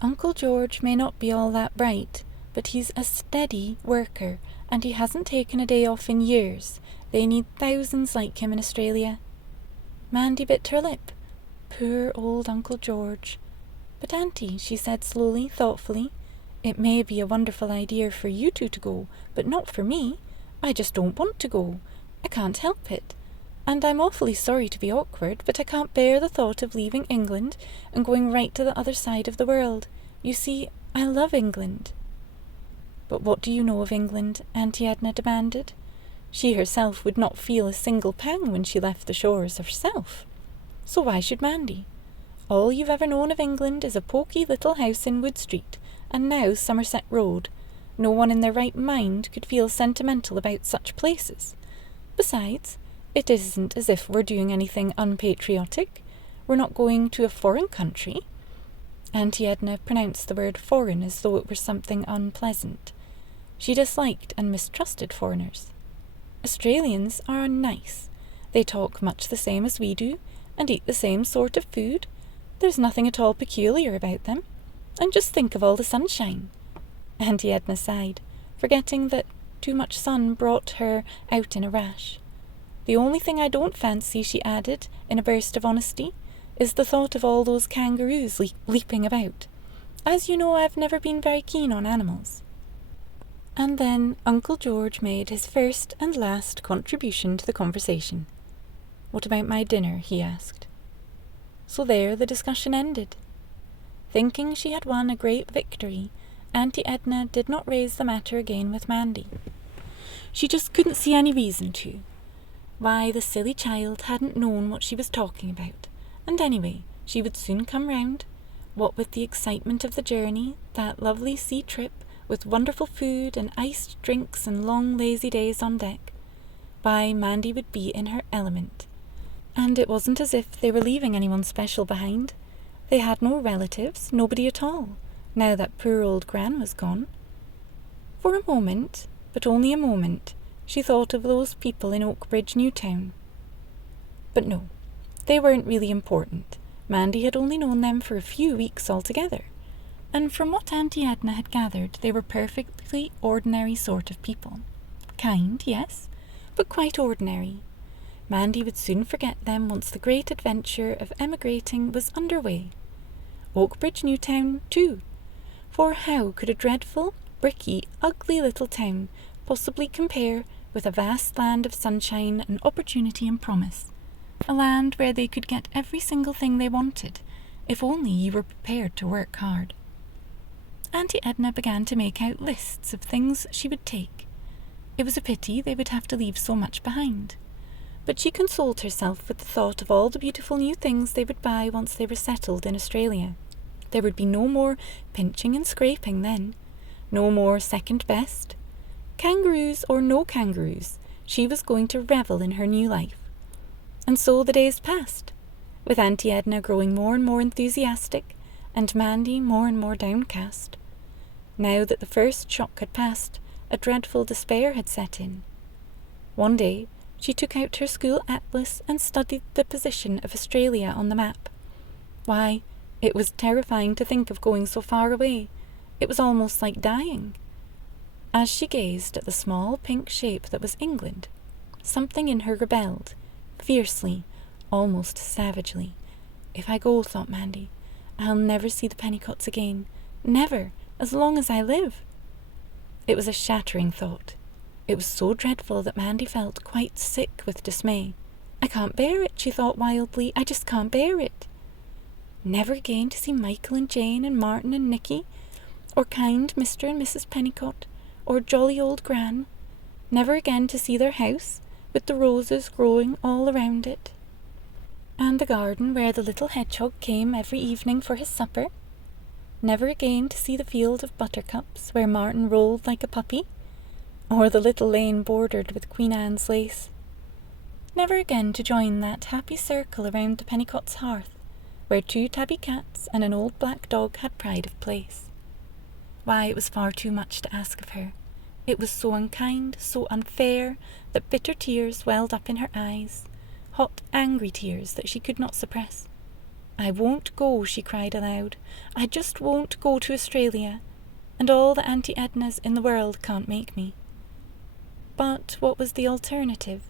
Uncle George may not be all that bright, but he's a steady worker, and he hasn't taken a day off in years. They need thousands like him in Australia." Mandy bit her lip. Poor old Uncle George. "But Auntie," she said slowly, thoughtfully, "it may be a wonderful idea for you two to go, but not for me. I just don't want to go. I can't help it. And I'm awfully sorry to be awkward, but I can't bear the thought of leaving England and going right to the other side of the world. You see, I love England." "But what do you know of England?" Auntie Edna demanded. She herself would not feel a single pang when she left the shores herself. So why should Mandy? All you've ever known of England is a poky little house in Wood Street, and now Somerset Road. No one in their right mind could feel sentimental about such places. Besides, it isn't as if we're doing anything unpatriotic. We're not going to a foreign country." Auntie Edna pronounced the word foreign as though it were something unpleasant. She disliked and mistrusted foreigners. "Australians are nice. They talk much the same as we do, and eat the same sort of food. There's nothing at all peculiar about them. And just think of all the sunshine." Auntie Edna sighed, forgetting that too much sun brought her out in a rash. "The only thing I don't fancy," she added, in a burst of honesty, "is the thought of all those kangaroos leaping about. As you know, I've never been very keen on animals." And then Uncle George made his first and last contribution to the conversation. "What about my dinner?" he asked. So there the discussion ended. Thinking she had won a great victory, Auntie Edna did not raise the matter again with Mandy. She just couldn't see any reason to. Why, the silly child hadn't known what she was talking about, and anyway, she would soon come round. What with the excitement of the journey, that lovely sea trip, with wonderful food and iced drinks and long lazy days on deck, why, Mandy would be in her element. And it wasn't as if they were leaving anyone special behind. They had no relatives, nobody at all, now that poor old Gran was gone. For a moment, but only a moment, she thought of those people in Oakbridge Newtown. But no, they weren't really important. Mandy had only known them for a few weeks altogether. and from what Auntie Edna had gathered, they were perfectly ordinary sort of people. Kind, yes, but quite ordinary. Mandy would soon forget them once the great adventure of emigrating was underway. Oakbridge Newtown, too, for how could a dreadful, bricky, ugly little town possibly compare with a vast land of sunshine and opportunity and promise, a land where they could get every single thing they wanted, if only you were prepared to work hard. Auntie Edna began to make out lists of things she would take. It was a pity they would have to leave so much behind, but she consoled herself with the thought of all the beautiful new things they would buy once they were settled in Australia. There would be no more pinching and scraping then, no more second best. Kangaroos or no kangaroos, she was going to revel in her new life. And so the days passed, with Auntie Edna growing more and more enthusiastic, and Mandy more and more downcast. Now that the first shock had passed, a dreadful despair had set in. One day, she took out her school atlas and studied the position of Australia on the map. Why, it was terrifying to think of going so far away. It was almost like dying. As she gazed at the small pink shape that was England, something in her rebelled, fiercely, almost savagely. If I go, thought Mandy, I'll never see the Pennicotts again. Never, as long as I live. It was a shattering thought. It was so dreadful that Mandy felt quite sick with dismay. I can't bear it, she thought wildly. I just can't bear it. Never again to see Michael and Jane and Martin and Nicky, or kind Mr. and Mrs. Pennicott, or jolly old Gran. Never again to see their house, with the roses growing all around it, and the garden where the little hedgehog came every evening for his supper. Never again to see the field of buttercups where Martin rolled like a puppy, or the little lane bordered with Queen Anne's lace. Never again to join that happy circle around the Pennicotts' hearth, where 2 tabby cats and an old black dog had pride of place. Why, it was far too much to ask of her. It was so unkind, so unfair, that bitter tears welled up in her eyes, hot, angry tears that she could not suppress. I won't go, she cried aloud. I just won't go to Australia, and all the Auntie Ednas in the world can't make me. But what was the alternative?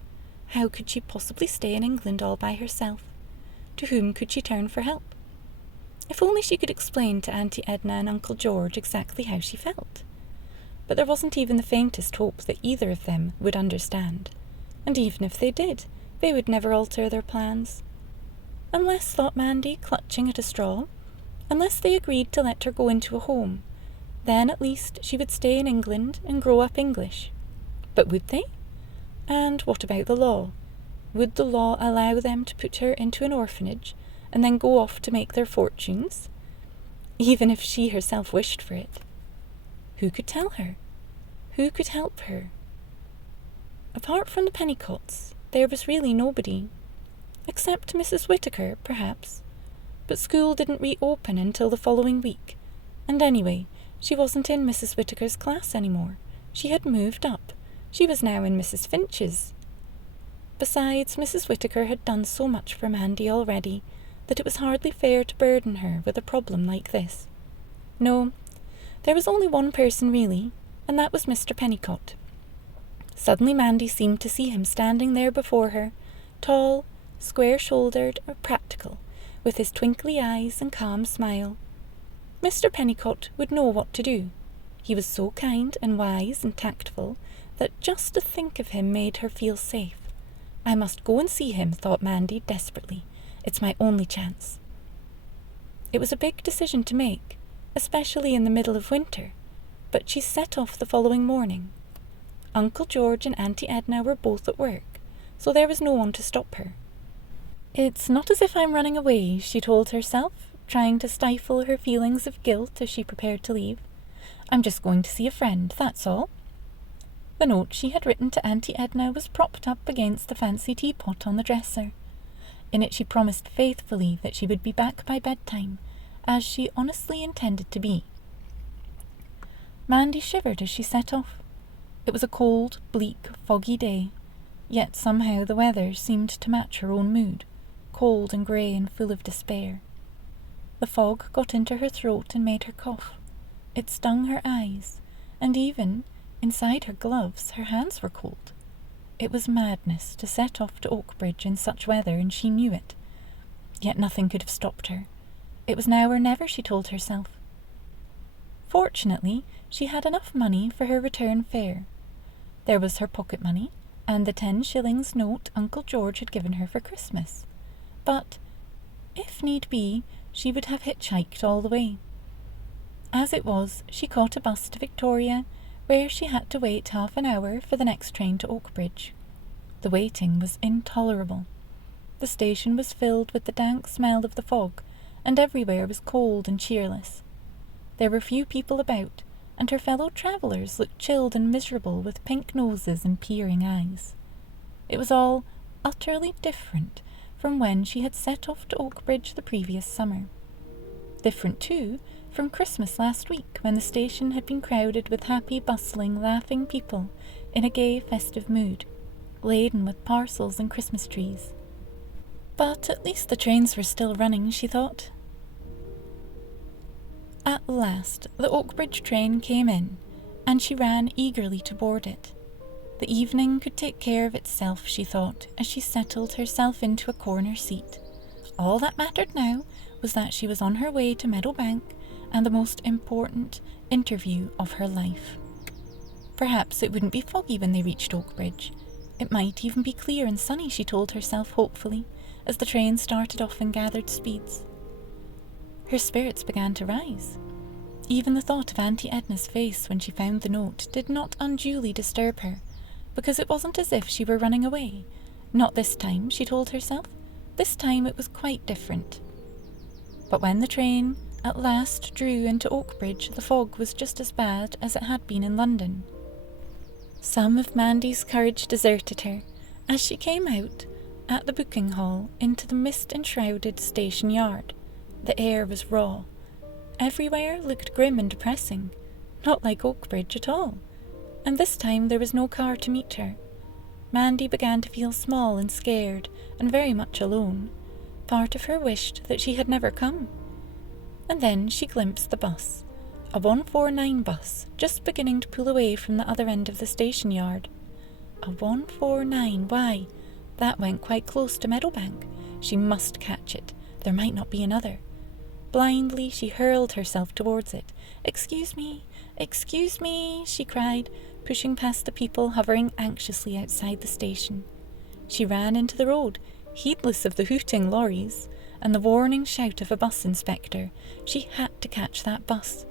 How could she possibly stay in England all by herself? To whom could she turn for help? If only she could explain to Auntie Edna and Uncle George exactly how she felt. But there wasn't even the faintest hope that either of them would understand, and even if they did, they would never alter their plans. Unless, thought Mandy, clutching at a straw, unless they agreed to let her go into a home, then at least she would stay in England and grow up English. But would they? And what about the law? Would the law allow them to put her into an orphanage and then go off to make their fortunes? Even if she herself wished for it. Who could tell her? Who could help her? Apart from the Pennicotts, there was really nobody. Except Mrs. Whittaker, perhaps. But school didn't reopen until the following week, and anyway, she wasn't in Mrs. Whittaker's class anymore. She had moved up. She was now in Mrs. Finch's. Besides, Mrs. Whittaker had done so much for Mandy already that it was hardly fair to burden her with a problem like this. No, there was only one person really, and that was Mr. Pennicott. Suddenly Mandy seemed to see him standing there before her, tall, square-shouldered, practical, with his twinkly eyes and calm smile. Mr. Pennicott would know what to do. He was so kind and wise and tactful that just to think of him made her feel safe. I must go and see him, thought Mandy desperately. It's my only chance. It was a big decision to make, especially in the middle of winter, but she set off the following morning. Uncle George and Auntie Edna were both at work, so there was no one to stop her. It's not as if I'm running away, she told herself, trying to stifle her feelings of guilt as she prepared to leave. I'm just going to see a friend, that's all. The note she had written to Auntie Edna was propped up against the fancy teapot on the dresser. In it she promised faithfully that she would be back by bedtime, as she honestly intended to be. Mandy shivered as she set off. It was a cold, bleak, foggy day, yet somehow the weather seemed to match her own mood, cold and grey and full of despair. The fog got into her throat and made her cough. It stung her eyes, and even inside her gloves her hands were cold. It was madness to set off to Oakbridge in such weather, and she knew it. Yet nothing could have stopped her. It was now or never, she told herself. Fortunately, she had enough money for her return fare. There was her pocket money, and the 10 shillings note Uncle George had given her for Christmas. But, if need be, she would have hitchhiked all the way. As it was, she caught a bus to Victoria, where she had to wait half an hour for the next train to Oakbridge. The waiting was intolerable. The station was filled with the dank smell of the fog, and everywhere was cold and cheerless. There were few people about, and her fellow travellers looked chilled and miserable with pink noses and peering eyes. It was all utterly different from when she had set off to Oakbridge the previous summer. Different, too, from Christmas last week, when the station had been crowded with happy, bustling, laughing people in a gay, festive mood, laden with parcels and Christmas trees. But at least the trains were still running, she thought. At last the Oakbridge train came in, and she ran eagerly to board it. The evening could take care of itself, she thought, as she settled herself into a corner seat. All that mattered now was that she was on her way to Meadowbank and the most important interview of her life. Perhaps it wouldn't be foggy when they reached Oakbridge. It might even be clear and sunny, she told herself hopefully, as the train started off in gathered speeds. Her spirits began to rise. Even the thought of Auntie Edna's face when she found the note did not unduly disturb her, because it wasn't as if she were running away. Not this time, she told herself. This time it was quite different. But when the train at last drew into Oakbridge, the fog was just as bad as it had been in London. Some of Mandy's courage deserted her as she came out at the booking hall into the mist-enshrouded station yard. The air was raw. Everywhere looked grim and depressing, not like Oakbridge at all. And this time there was no car to meet her. Mandy began to feel small and scared and very much alone. Part of her wished that she had never come. And then she glimpsed the bus, a 149 bus, just beginning to pull away from the other end of the station yard. A 149, why, that went quite close to Meadowbank. She must catch it. There might not be another. Blindly she hurled herself towards it. Excuse me, she cried, pushing past the people hovering anxiously outside the station. She ran into the road, heedless of the hooting lorries and the warning shout of a bus inspector. She had to catch that bus.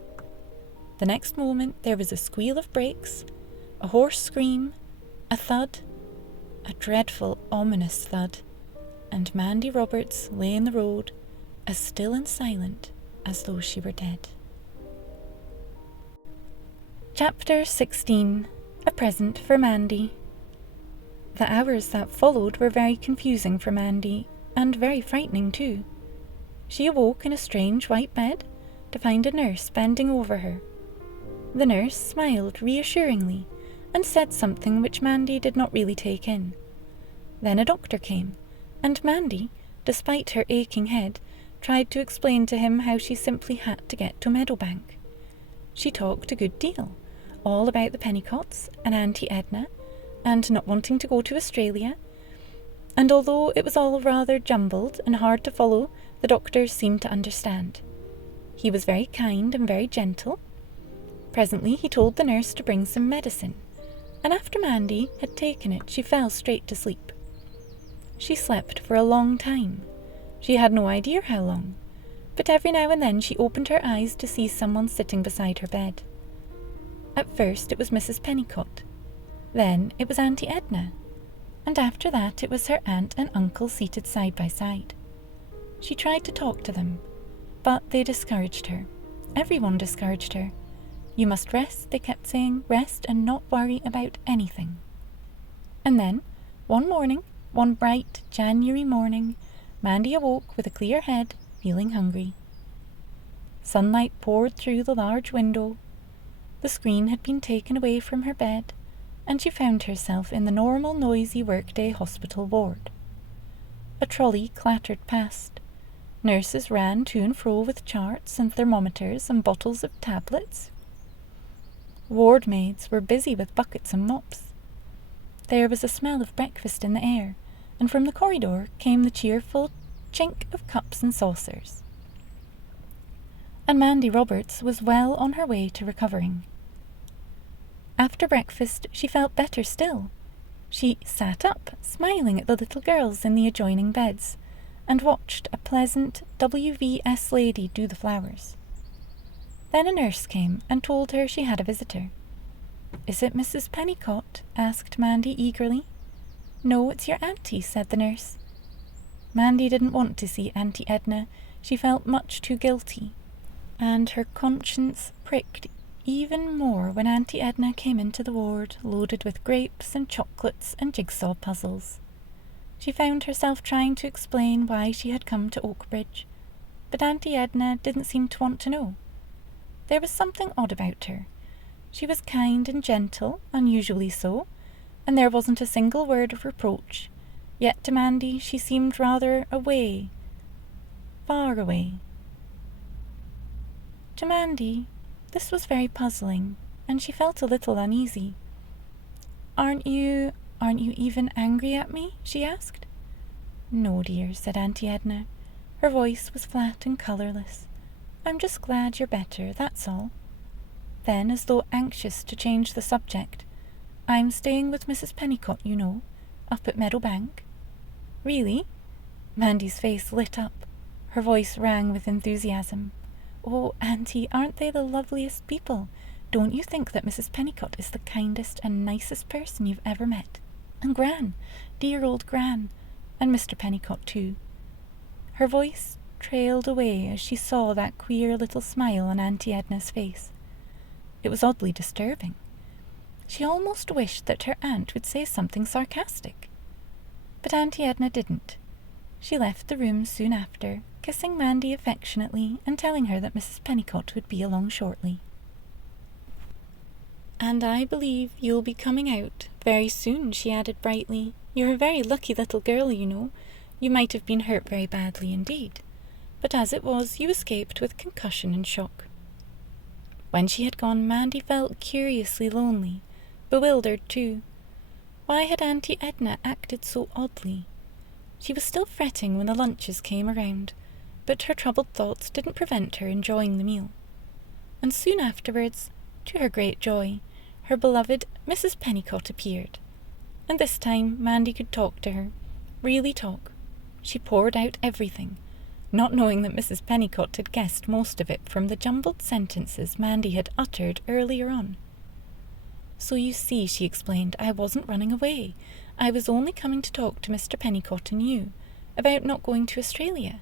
The next moment there was a squeal of brakes, a hoarse scream, a thud, a dreadful, ominous thud, and Mandy Roberts lay in the road, as still and silent as though she were dead. Chapter 16. A Present for Mandy. The hours that followed were very confusing for Mandy, and very frightening too. She awoke in a strange white bed to find a nurse bending over her. The nurse smiled reassuringly and said something which Mandy did not really take in. Then a doctor came, and Mandy, despite her aching head, tried to explain to him how she simply had to get to Meadowbank. She talked a good deal, all about the Pennicotts and Auntie Edna, and not wanting to go to Australia, and although it was all rather jumbled and hard to follow, the doctor seemed to understand. He was very kind and very gentle. Presently he told the nurse to bring some medicine, and after Mandy had taken it she fell straight to sleep. She slept for a long time. She had no idea how long, but every now and then she opened her eyes to see someone sitting beside her bed. At first it was Mrs. Pennicott, then it was Auntie Edna, and after that it was her aunt and uncle seated side by side. She tried to talk to them, but they discouraged her. Everyone discouraged her. You must rest, they kept saying, rest and not worry about anything. And then, one morning, one bright January morning, Mandy awoke with a clear head, feeling hungry. Sunlight poured through the large window. The screen had been taken away from her bed, and she found herself in the normal, noisy workday hospital ward. A trolley clattered past. Nurses ran to and fro with charts and thermometers and bottles of tablets. Ward maids were busy with buckets and mops. There was a smell of breakfast in the air, and from the corridor came the cheerful chink of cups and saucers. And Mandy Roberts was well on her way to recovering. After breakfast, she felt better still. She sat up, smiling at the little girls in the adjoining beds, and watched a pleasant WVS lady do the flowers. Then a nurse came and told her she had a visitor. "Is it Mrs. Pennicott?" asked Mandy eagerly. "No, it's your auntie," said the nurse. Mandy didn't want to see Auntie Edna. She felt much too guilty, and her conscience pricked even more when Auntie Edna came into the ward, loaded with grapes and chocolates and jigsaw puzzles. She found herself trying to explain why she had come to Oakbridge, but Auntie Edna didn't seem to want to know. There was something odd about her. She was kind and gentle, unusually so, and there wasn't a single word of reproach, yet to Mandy she seemed rather away, far away. To Mandy, this was very puzzling, and she felt a little uneasy. Aren't you even angry at me?" she asked. "No, dear," said Auntie Edna. Her voice was flat and colourless. "I'm just glad you're better, that's all." Then, as though anxious to change the subject, "I'm staying with Mrs. Pennicott, you know, up at Meadowbank." "Really?" Mandy's face lit up. Her voice rang with enthusiasm. "Oh, Auntie, aren't they the loveliest people? Don't you think that Mrs. Pennicott is the kindest and nicest person you've ever met? And Gran, dear old Gran, and Mr. Pennicott too." Her voice trailed away as she saw that queer little smile on Auntie Edna's face. It was oddly disturbing. She almost wished that her aunt would say something sarcastic. But Auntie Edna didn't. She left the room soon after, kissing Mandy affectionately and telling her that Mrs. Pennicott would be along shortly. "And I believe you'll be coming out very soon," she added brightly. "You're a very lucky little girl, you know. You might have been hurt very badly indeed. But as it was, you escaped with concussion and shock." When she had gone, Mandy felt curiously lonely, bewildered too. Why had Auntie Edna acted so oddly? She was still fretting when the lunches came around, but her troubled thoughts didn't prevent her enjoying the meal. And soon afterwards, to her great joy, her beloved Mrs. Pennicott appeared. And this time Mandy could talk to her, really talk. She poured out everything, not knowing that Mrs. Pennicott had guessed most of it from the jumbled sentences Mandy had uttered earlier on. "So you see," she explained, "I wasn't running away. I was only coming to talk to Mr. Pennicott and you about not going to Australia.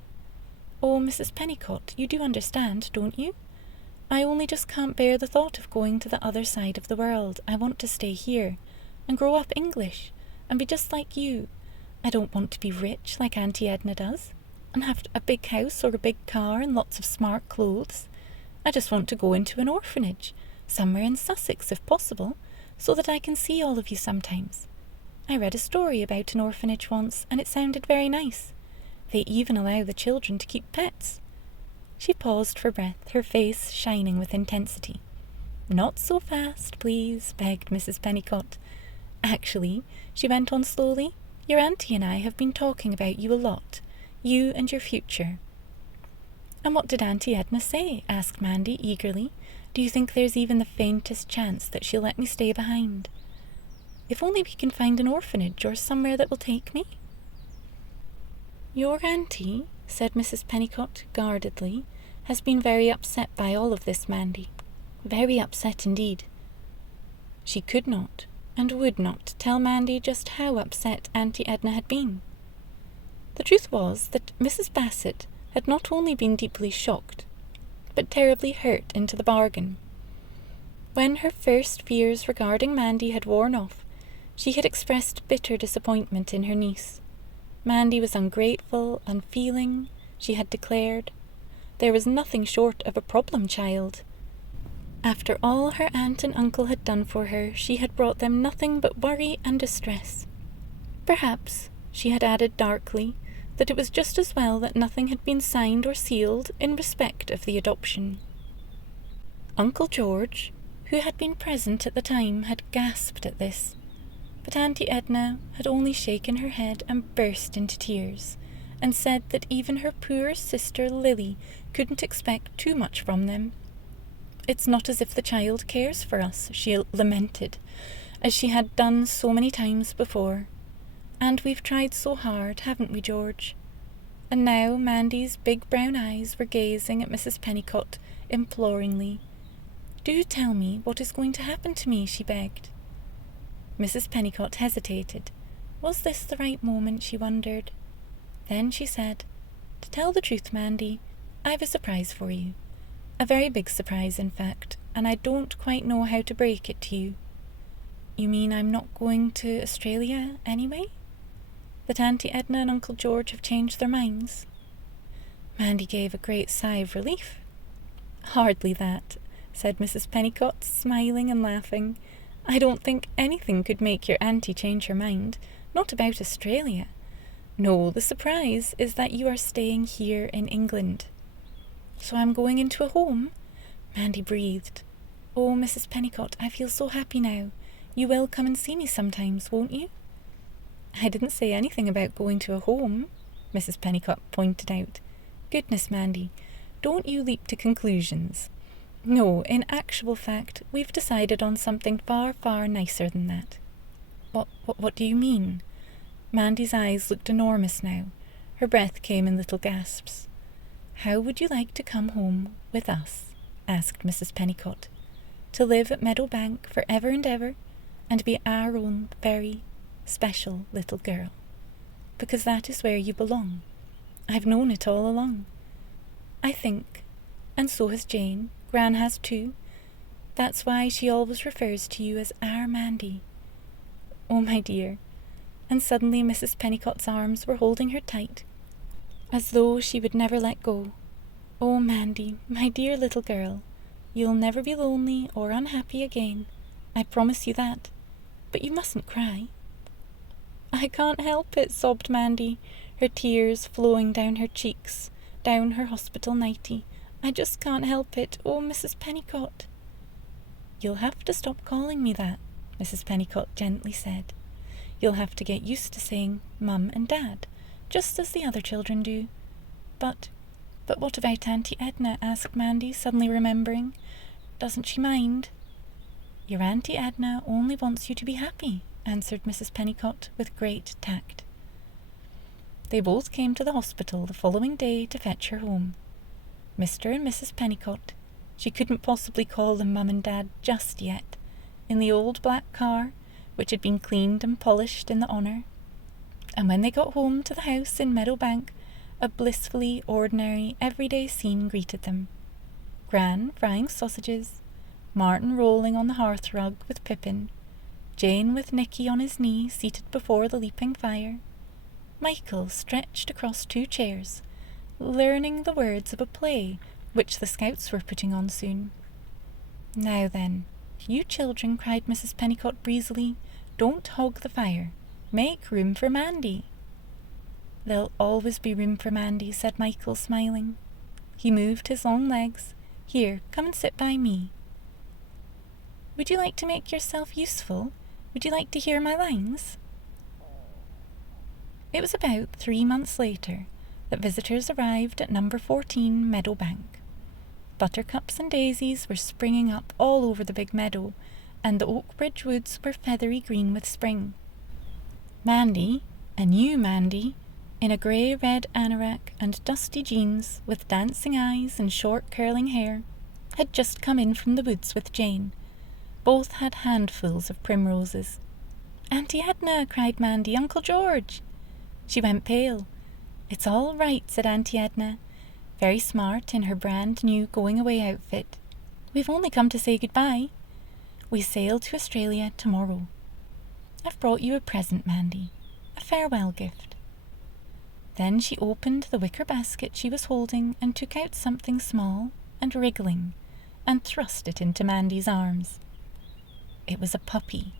Oh, Mrs. Pennicott, you do understand, don't you? I only just can't bear the thought of going to the other side of the world. I want to stay here and grow up English and be just like you. I don't want to be rich like Auntie Edna does and have a big house or a big car and lots of smart clothes. I just want to go into an orphanage, somewhere in Sussex if possible, so that I can see all of you sometimes. I read a story about an orphanage once, and it sounded very nice. They even allow the children to keep pets." She paused for breath, her face shining with intensity. "Not so fast, please," begged Mrs. Pennicott. "Actually," she went on slowly, "your auntie and I have been talking about you a lot, you and your future." "And what did Auntie Edna say?" asked Mandy eagerly. "Do you think there's even the faintest chance that she'll let me stay behind? If only we can find an orphanage or somewhere that will take me." "Your auntie," said Mrs. Pennicott guardedly, "has been very upset by all of this, Mandy. Very upset indeed." She could not and would not tell Mandy just how upset Auntie Edna had been. The truth was that Mrs. Bassett had not only been deeply shocked, but terribly hurt into the bargain. When her first fears regarding Mandy had worn off, she had expressed bitter disappointment in her niece. Mandy was ungrateful, unfeeling, she had declared. There was nothing short of a problem child. After all her aunt and uncle had done for her, she had brought them nothing but worry and distress. Perhaps, she had added darkly, that it was just as well that nothing had been signed or sealed in respect of the adoption. Uncle George, who had been present at the time, had gasped at this, but Auntie Edna had only shaken her head and burst into tears, and said that even her poor sister Lily couldn't expect too much from them. "It's not as if the child cares for us," she lamented, as she had done so many times before. "And we've tried so hard, haven't we, George?" And now Mandy's big brown eyes were gazing at Mrs. Pennicott imploringly. "Do tell me what is going to happen to me," she begged. Mrs. Pennicott hesitated. Was this the right moment, she wondered? Then she said, "To tell the truth, Mandy, I've a surprise for you. A very big surprise, in fact, and I don't quite know how to break it to you." "You mean I'm not going to Australia anyway? That Auntie Edna and Uncle George have changed their minds?" Mandy gave a great sigh of relief. "Hardly that," said Mrs. Pennicott, smiling and laughing. "I don't think anything could make your auntie change her mind, not about Australia. No, the surprise is that you are staying here in England." "So I'm going into a home?" Mandy breathed. "Oh, Mrs. Pennicott, I feel so happy now. You will come and see me sometimes, won't you?" "I didn't say anything about going to a home," Mrs. Pennicott pointed out. "Goodness, Mandy, don't you leap to conclusions. No, in actual fact, we've decided on something far, far nicer than that." What do you mean?" Mandy's eyes looked enormous now. Her breath came in little gasps. "How would you like to come home with us?" asked Mrs. Pennicott. "To live at Meadowbank for ever and ever, and be our own very special little girl. Because that is where you belong. I've known it all along. I think, and so has Jane. Gran has too. That's why she always refers to you as our Mandy. Oh, my dear." And suddenly Mrs. Pennicott's arms were holding her tight, as though she would never let go. "Oh, Mandy, my dear little girl, you'll never be lonely or unhappy again. I promise you that. But you mustn't cry." "I can't help it," sobbed Mandy, her tears flowing down her cheeks, down her hospital nightie. "I just can't help it. Oh, Mrs. Pennicott." "You'll have to stop calling me that," Mrs. Pennicott gently said. "You'll have to get used to saying Mum and Dad, just as the other children do." But what about Auntie Edna?" asked Mandy, suddenly remembering. "Doesn't she mind?" "Your Auntie Edna only wants you to be happy," answered Mrs. Pennicott with great tact. They both came to the hospital the following day to fetch her home. Mr. and Mrs. Pennicott, she couldn't possibly call them Mum and Dad just yet, in the old black car, which had been cleaned and polished in the honour. And when they got home to the house in Meadowbank, a blissfully ordinary, everyday scene greeted them. Gran frying sausages, Martin rolling on the hearth-rug with Pippin, Jane with Nicky on his knee seated before the leaping fire, Michael stretched across 2 chairs, learning the words of a play which the scouts were putting on soon. "Now then, you children," cried Mrs. Pennicott breezily, "don't hog the fire. Make room for Mandy." "There'll always be room for Mandy," said Michael, smiling. He moved his long legs. "Here, come and sit by me. Would you like to make yourself useful? Would you like to hear my lines?" It was about 3 months later that visitors arrived at number 14 Meadowbank. Buttercups and daisies were springing up all over the big meadow, and the Oakbridge woods were feathery green with spring. Mandy, a new Mandy, in a grey-red anorak and dusty jeans with dancing eyes and short curling hair, had just come in from the woods with Jane. Both had handfuls of primroses. "Auntie Edna," cried Mandy, "Uncle George!" She went pale. "It's all right," said Auntie Edna, very smart in her brand-new going-away outfit. "We've only come to say goodbye. We sail to Australia tomorrow. I've brought you a present, Mandy, a farewell gift." Then she opened the wicker basket she was holding and took out something small and wriggling, and thrust it into Mandy's arms. It was a puppy,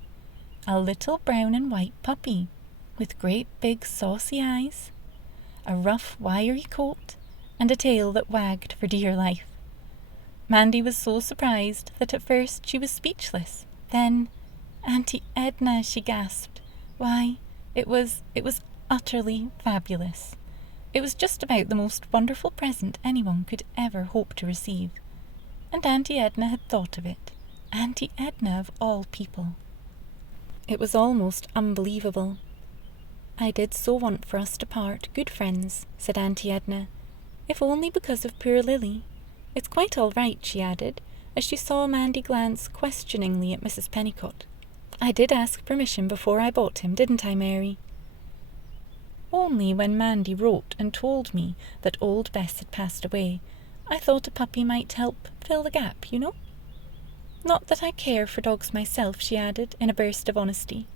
a little brown and white puppy, with great big saucy eyes, a rough, wiry coat, and a tail that wagged for dear life. Mandy was so surprised that at first she was speechless. Then, "Auntie Edna," she gasped. "Why, it was utterly fabulous. It was just about the most wonderful present anyone could ever hope to receive. And Auntie Edna had thought of it. Auntie Edna of all people. It was almost unbelievable. I did so want for us to part good friends," said Auntie Edna, "if only because of poor Lily. It's quite all right," she added, as she saw Mandy glance questioningly at Mrs. Pennicott. "I did ask permission before I bought him, didn't I, Mary?" "Only when Mandy wrote and told me that old Bess had passed away, I thought a puppy might help fill the gap, you know. Not that I care for dogs myself," she added, in a burst of honesty.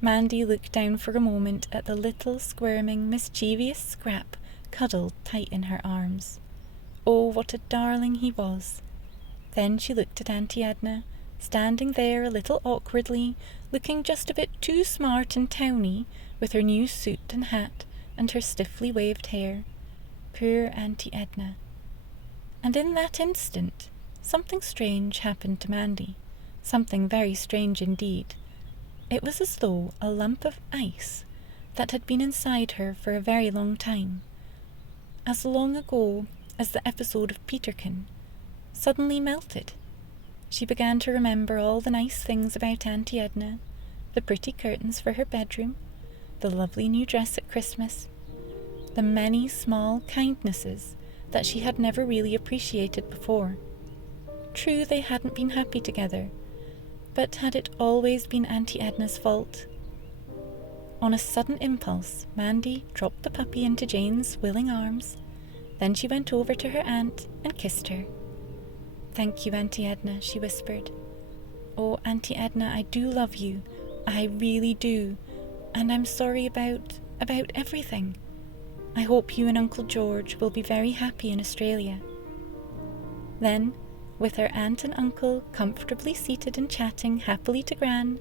Mandy looked down for a moment at the little, squirming, mischievous Scrap cuddled tight in her arms. Oh, what a darling he was! Then she looked at Auntie Edna, standing there a little awkwardly, looking just a bit too smart and towny, with her new suit and hat and her stiffly waved hair. Poor Auntie Edna. And in that instant, something strange happened to Mandy. Something very strange indeed. It was as though a lump of ice that had been inside her for a very long time, as long ago as the episode of Peterkin, suddenly melted. She began to remember all the nice things about Auntie Edna, the pretty curtains for her bedroom, the lovely new dress at Christmas, the many small kindnesses that she had never really appreciated before. True, they hadn't been happy together, but had it always been Auntie Edna's fault? On a sudden impulse, Mandy dropped the puppy into Jane's willing arms. Then she went over to her aunt and kissed her. "Thank you, Auntie Edna," she whispered. "Oh, Auntie Edna, I do love you. I really do. And I'm sorry about everything. I hope you and Uncle George will be very happy in Australia." Then, with her aunt and uncle comfortably seated and chatting happily to Gran,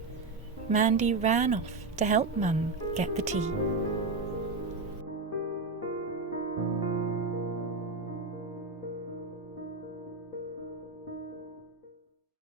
Mandy ran off to help Mum get the tea.